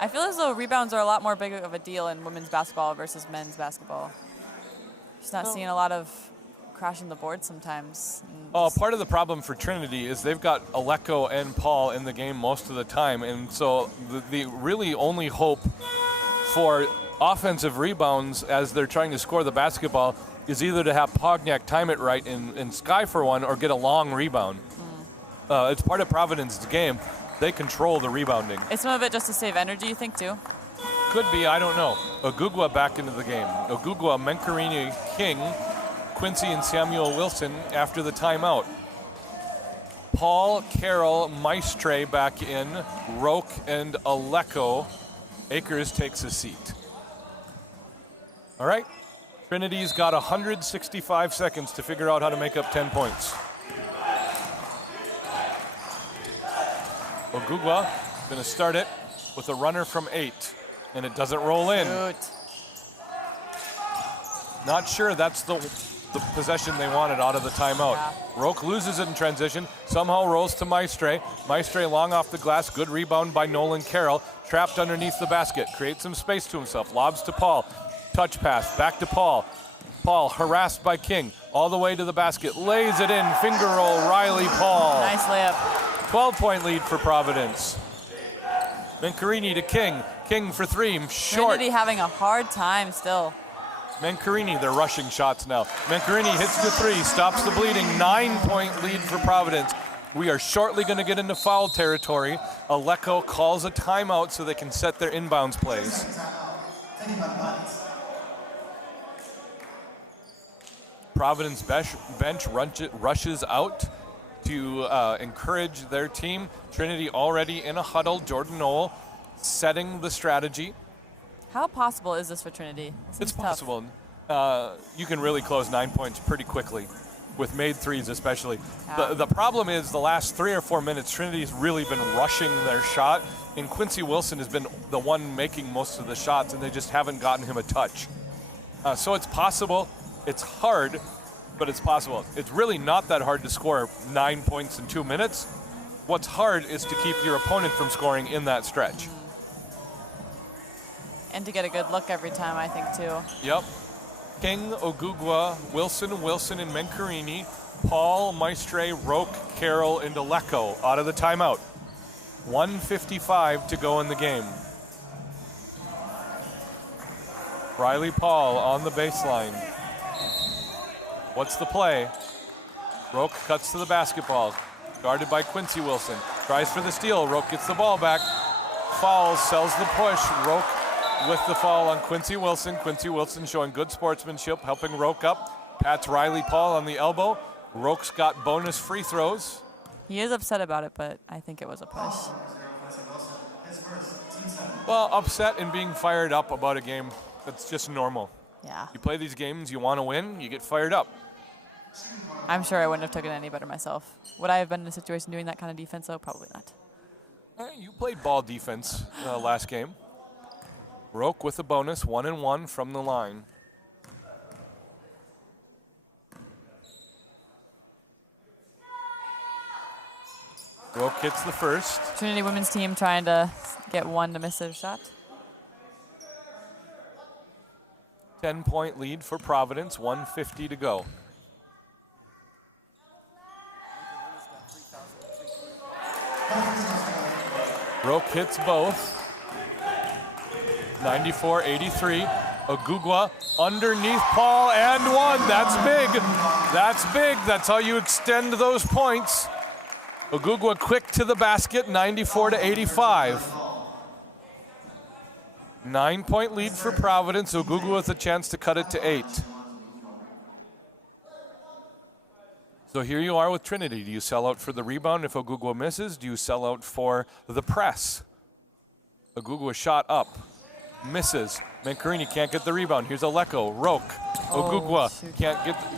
I feel as though rebounds are a lot more big of a deal in women's basketball versus men's basketball. Just not seeing a lot of crashing the board sometimes. Oh, part of the problem for Trinity is they've got Aleko and Paul in the game most of the time, and so the really only hope for offensive rebounds as they're trying to score the basketball is either to have Pogniak time it right and sky for one or get a long rebound. It's part of Providence's game. They control the rebounding. Is some of it just to save energy, you think, too? Could be, I don't know. Ogugwa back into the game. Ogugwa, Mencarini, King, Quincy, and Samuel Wilson after the timeout. Paul, Carroll, Maestre back in, Roque, and Aleko. Akers takes a seat. All right, Trinity's got 165 seconds to figure out how to make up 10 points. Ogugwa is going to start it with a runner from 8, and it doesn't roll in. Good. Not sure that's the the possession they wanted out of the timeout. Roque loses it in transition, somehow rolls to Maestre. Maestre long off the glass, good rebound by Nolan Carroll. Trapped underneath the basket, creates some space to himself, lobs to Paul. Touch pass, back to Paul. Paul harassed by King, all the way to the basket, lays it in, finger roll, Riley Paul. Nice layup. 12-point lead for Providence. Mancarini to King. King for three, short. Trinity having a hard time still. Mancarini, they're rushing shots now. Mancarini hits the three, stops the bleeding. 9-point lead for Providence. We are shortly going to get into foul territory. Alecko calls a timeout so they can set their inbounds plays. Providence bench rushes out to encourage their team. Trinity already in a huddle. Jordan Knoll setting the strategy. How possible is this for Trinity? It's possible. You can really close 9 points pretty quickly with made threes especially. The problem is the last 3 or 4 minutes, Trinity's really been rushing their shot, and Quincy Wilson has been the one making most of the shots, and they just haven't gotten him a touch. So it's possible. It's hard, but it's possible. It's really not that hard to score 9 points in 2 minutes. What's hard is to keep your opponent from scoring in that stretch. And to get a good look every time, I think, too. Yep. King, Ogugwa, Wilson, and Mancarini, Paul, Maestre, Roque, Carroll, and Alecko out of the timeout. 1:55 to go in the game. Riley Paul on the baseline. What's the play? Roque cuts to the basketball. Guarded by Quincy Wilson. Tries for the steal. Roque gets the ball back. Fouls, sells the push. Roque with the foul on Quincy Wilson. Quincy Wilson showing good sportsmanship, helping Roque up. Pats Riley Paul on the elbow. Roque's got bonus free throws. He is upset about it, but I think it was a push. Well, upset and being fired up about a game, that's just normal. Yeah. You play these games, you want to win, you get fired up. I'm sure I wouldn't have taken it any better myself. Would I have been in a situation doing that kind of defense, though? Probably not. You played ball defense last game. Roque with a bonus, 1-1 from the line. Roque hits the first. Trinity women's team trying to get one to miss a shot. 10-point lead for Providence, 1:50 to go. Roque hits both. 94-83. Ogugwa underneath Paul and one. That's big. That's big. That's how you extend those points. Ogugwa quick to the basket, 94-85. 9-point lead for Providence. Ogugwa with a chance to cut it to 8. So here you are with Trinity. Do you sell out for the rebound if Ogugwa misses? Do you sell out for the press? Ogugwa shot up, misses. Mancarini can't get the rebound. Here's Alecko, Roque. Ogugwa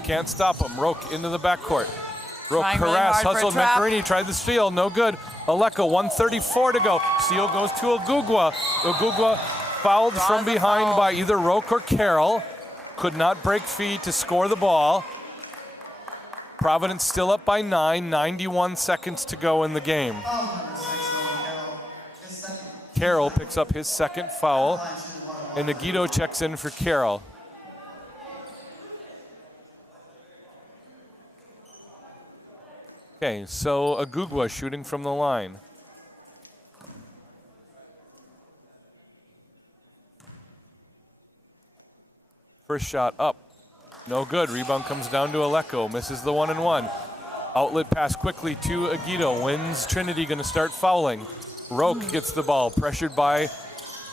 can't stop him. Roque into the backcourt. Roque harassed, hustled. Mancarini tried the steal, no good. Alecko, 1:34 to go. Steal goes to Ogugwa. Ogugwa fouled from behind by either Roque or Carroll. Could not break free to score the ball. Providence still up by 9, 91 seconds to go in the game. Carroll picks up his second foul, and Nagito checks in for Carroll. Okay, so Ogugwa shooting from the line. First shot up. No good. Rebound comes down to Alecko. Misses the 1-1. Outlet pass quickly to Agito. Wins Trinity, going to start fouling. Roque gets the ball. Pressured by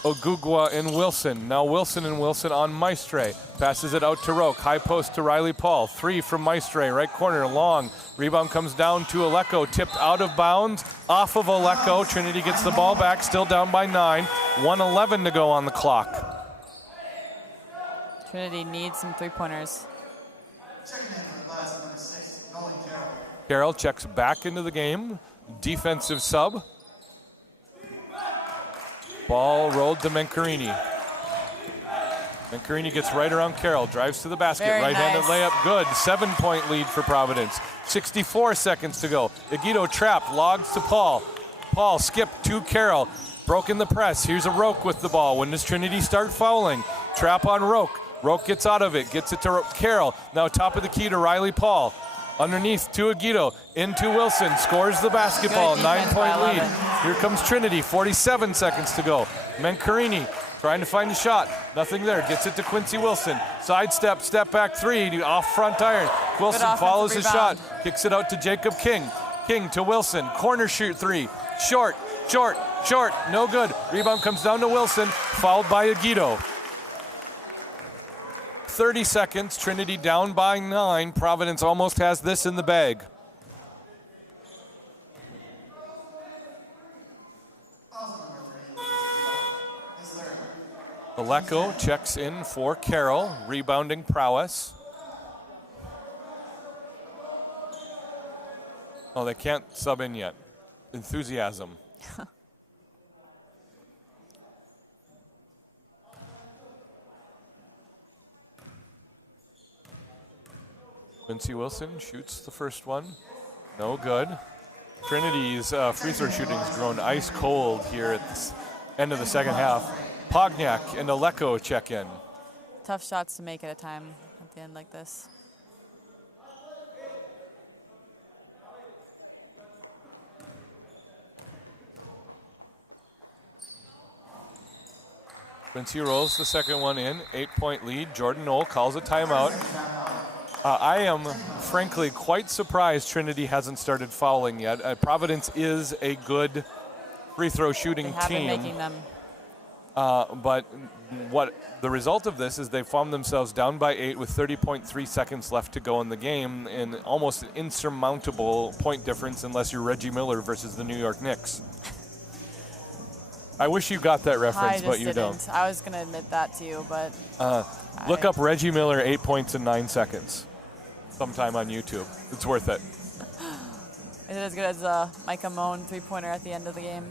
Ogugwa and Wilson. Now Wilson on Maestre. Passes it out to Roque. High post to Riley Paul. 3 from Maestre. Right corner, long. Rebound comes down to Alecko. Tipped out of bounds. Off of Alecko. Trinity gets the ball back. Still down by 9. 1:11 to go on the clock. Trinity needs some three-pointers. Carroll checks back into the game. Defensive sub. Ball rolled to Mancarini. Mancarini gets right around Carroll, drives to the basket, Very right-handed nice. layup, good. 7-point lead for Providence. 64 seconds to go. Agito trap, logs to Paul. Paul skipped to Carroll, broken the press. Here's a Roque with the ball. When does Trinity start fouling? Trap on Roque. Roque gets out of it, gets it to Carroll. Now top of the key to Riley Paul. Underneath to Agito, into Wilson, scores the basketball, 9-point lead. Here comes Trinity, 47 seconds to go. Mancarini trying to find a shot, nothing there, gets it to Quincy Wilson. Sidestep, step back three, off front iron. Wilson follows his shot, kicks it out to Jacob King. King to Wilson, corner shoot three, short, no good. Rebound comes down to Wilson, fouled by Agito. 30 seconds, Trinity down by 9. Providence almost has this in the bag. Aleko checks in for Carroll, rebounding prowess. Oh, they can't sub in yet. Enthusiasm. Quincy Wilson shoots the first one. No good. Trinity's free throw shooting's grown ice cold here at the end of the second half. Pogniak and Aleko check in. Tough shots to make at a time at the end like this. Quincy rolls the second one in, 8-point lead. Jordan Knoll calls a timeout. I am frankly quite surprised Trinity hasn't started fouling yet. Providence is a good free throw shooting team. Been making them. But what the result of this is they found themselves down by 8 with 30.3 seconds left to go in the game, and almost an insurmountable point difference unless you're Reggie Miller versus the New York Knicks. I wish you got that reference, but you don't. I was going to admit that to you, but... Look up Reggie Miller 8 points in 9 seconds sometime on YouTube. It's worth it. Is it as good as Micah Moan three-pointer at the end of the game?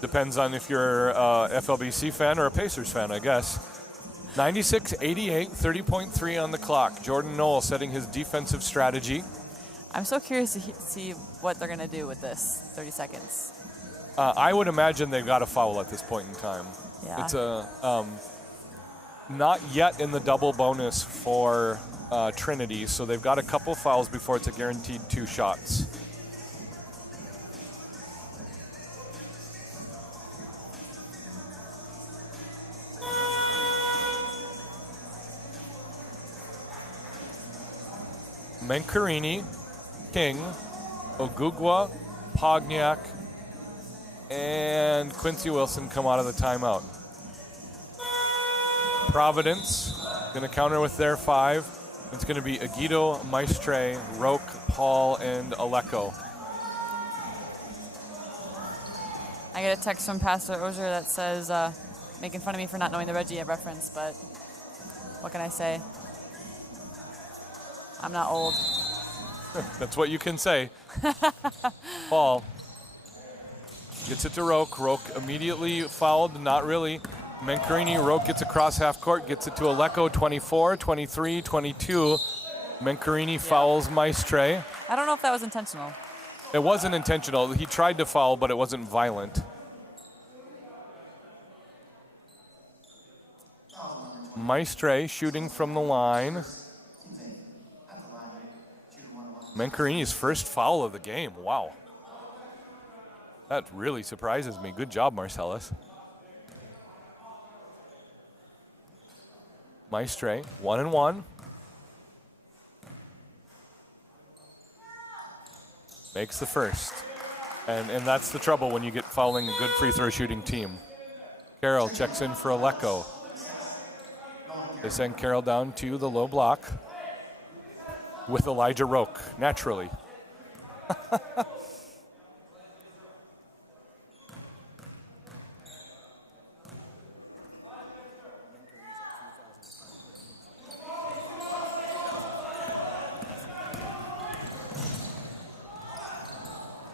Depends on if you're a FLBC fan or a Pacers fan, I guess. 96-88, 30.3 on the clock. Jordan Knoll setting his defensive strategy. I'm so curious to see what they're going to do with this 30 seconds. I would imagine they've got a foul at this point in time. Yeah. It's a not yet in the double bonus for Trinity, so they've got a couple fouls before it's a guaranteed 2 shots. Mancarini, King, Ogugwa, Pogniak, and Quincy Wilson come out of the timeout. Providence going to counter with their 5. It's going to be Agito, Maestre, Roque, Paul, and Aleko. I get a text from Pastor Ozier that says, making fun of me for not knowing the Reggie reference, but what can I say? I'm not old. That's what you can say. Paul gets it to Roque. Roque immediately fouled, not really. Mancarini, Roque gets across half court, gets it to Aleko, 24, 23, 22. Mancarini fouls Maestre. I don't know if that was intentional. It wasn't intentional. He tried to foul, but it wasn't violent. Maestre shooting from the line. Mancarini's first foul of the game. Wow. That really surprises me. Good job, Marcellus. Maestre, 1-1. Makes the first. And that's the trouble when you get fouling a good free throw shooting team. Carroll checks in for Aleko. They send Carroll down to the low block with Elijah Roque, naturally.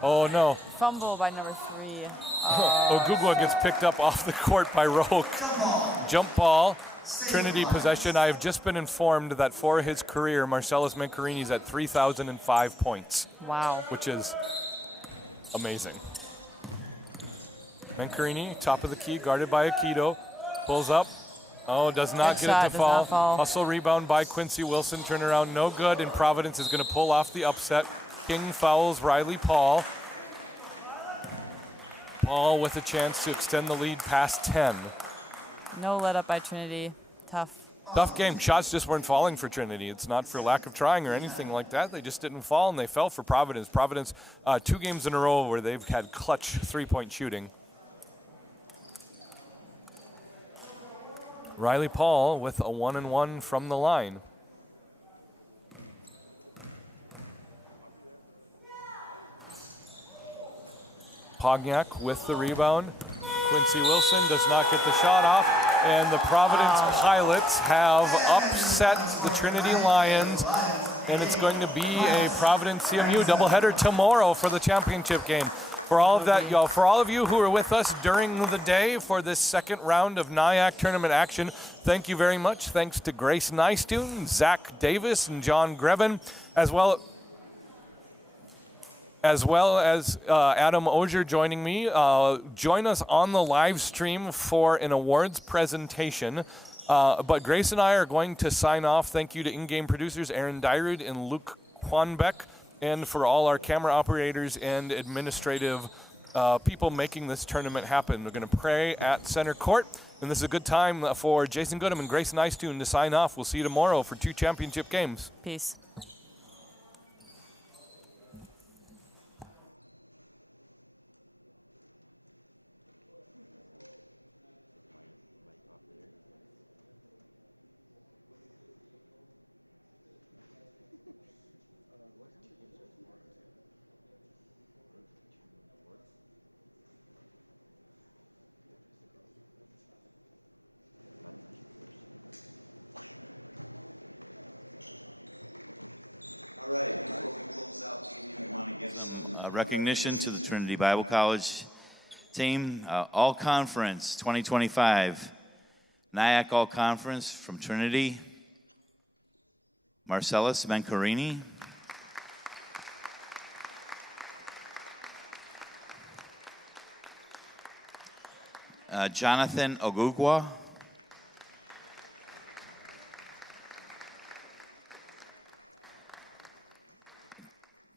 Oh no. Fumble by number 3. Ogugwa gets picked up off the court by Roque. Jump ball. Trinity possession. I have just been informed that for his career, Marcellus Mancarini is at 3,005 points. Wow. Which is amazing. Mancarini, top of the key, guarded by Aikido. Pulls up. Oh, does not Good get shot, it to does not fall. fall. Hustle rebound by Quincy Wilson. Turnaround no good, and Providence is going to pull off the upset. King fouls Riley Paul. Paul with a chance to extend the lead past 10. No let up by Trinity. Tough. Tough game. Shots just weren't falling for Trinity. It's not for lack of trying or anything like that. They just didn't fall, and they fell for Providence. Providence, 2 games in a row where they've had clutch three-point shooting. Riley Paul with a 1-and-1 from the line. Pogniak with the rebound. Quincy Wilson does not get the shot off, and the Providence Pilots have upset the Trinity Lions, and it's going to be a Providence CMU doubleheader tomorrow for the championship game. For all of that, y'all, for all of you who are with us during the day for this second round of NIAC tournament action, thank you very much. Thanks to Grace Nystuen, Zach Davis, and John Grevin, as well as Adam Ogier joining me. Join us on the live stream for an awards presentation. But Grace and I are going to sign off. Thank you to in-game producers Aaron Dyrud and Luke Quanbeck, and for all our camera operators and administrative people making this tournament happen. We're going to pray at center court, and this is a good time for Jason Goodham and Grace Nystuen to sign off. We'll see you tomorrow for 2 championship games. Peace. All right, before we close out, we want to give some recognition to the Trinity Bible College team. All Conference 2025, NIAC All Conference from Trinity, Marcellus Mancarini, Jonathan Ogugwa,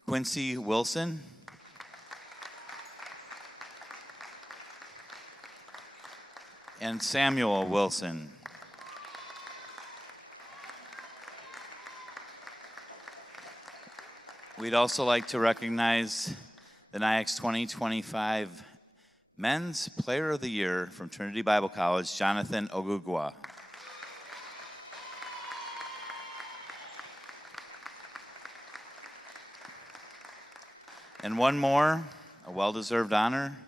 Quincy Wilson, and Samuel Wilson. We'd also like to recognize the NIAC's 2025 Men's Player of the Year from Trinity Bible College, Jonathan Ogugwa. And one more, a well-deserved honor.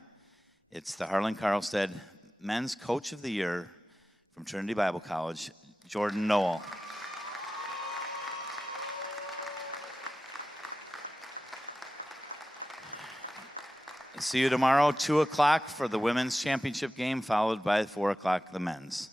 It's the Harlan-Carlstead Men's Coach of the Year from Trinity Bible College, Jordan Noel. See you tomorrow, 2 o'clock for the women's championship game, followed by 4 o'clock the men's.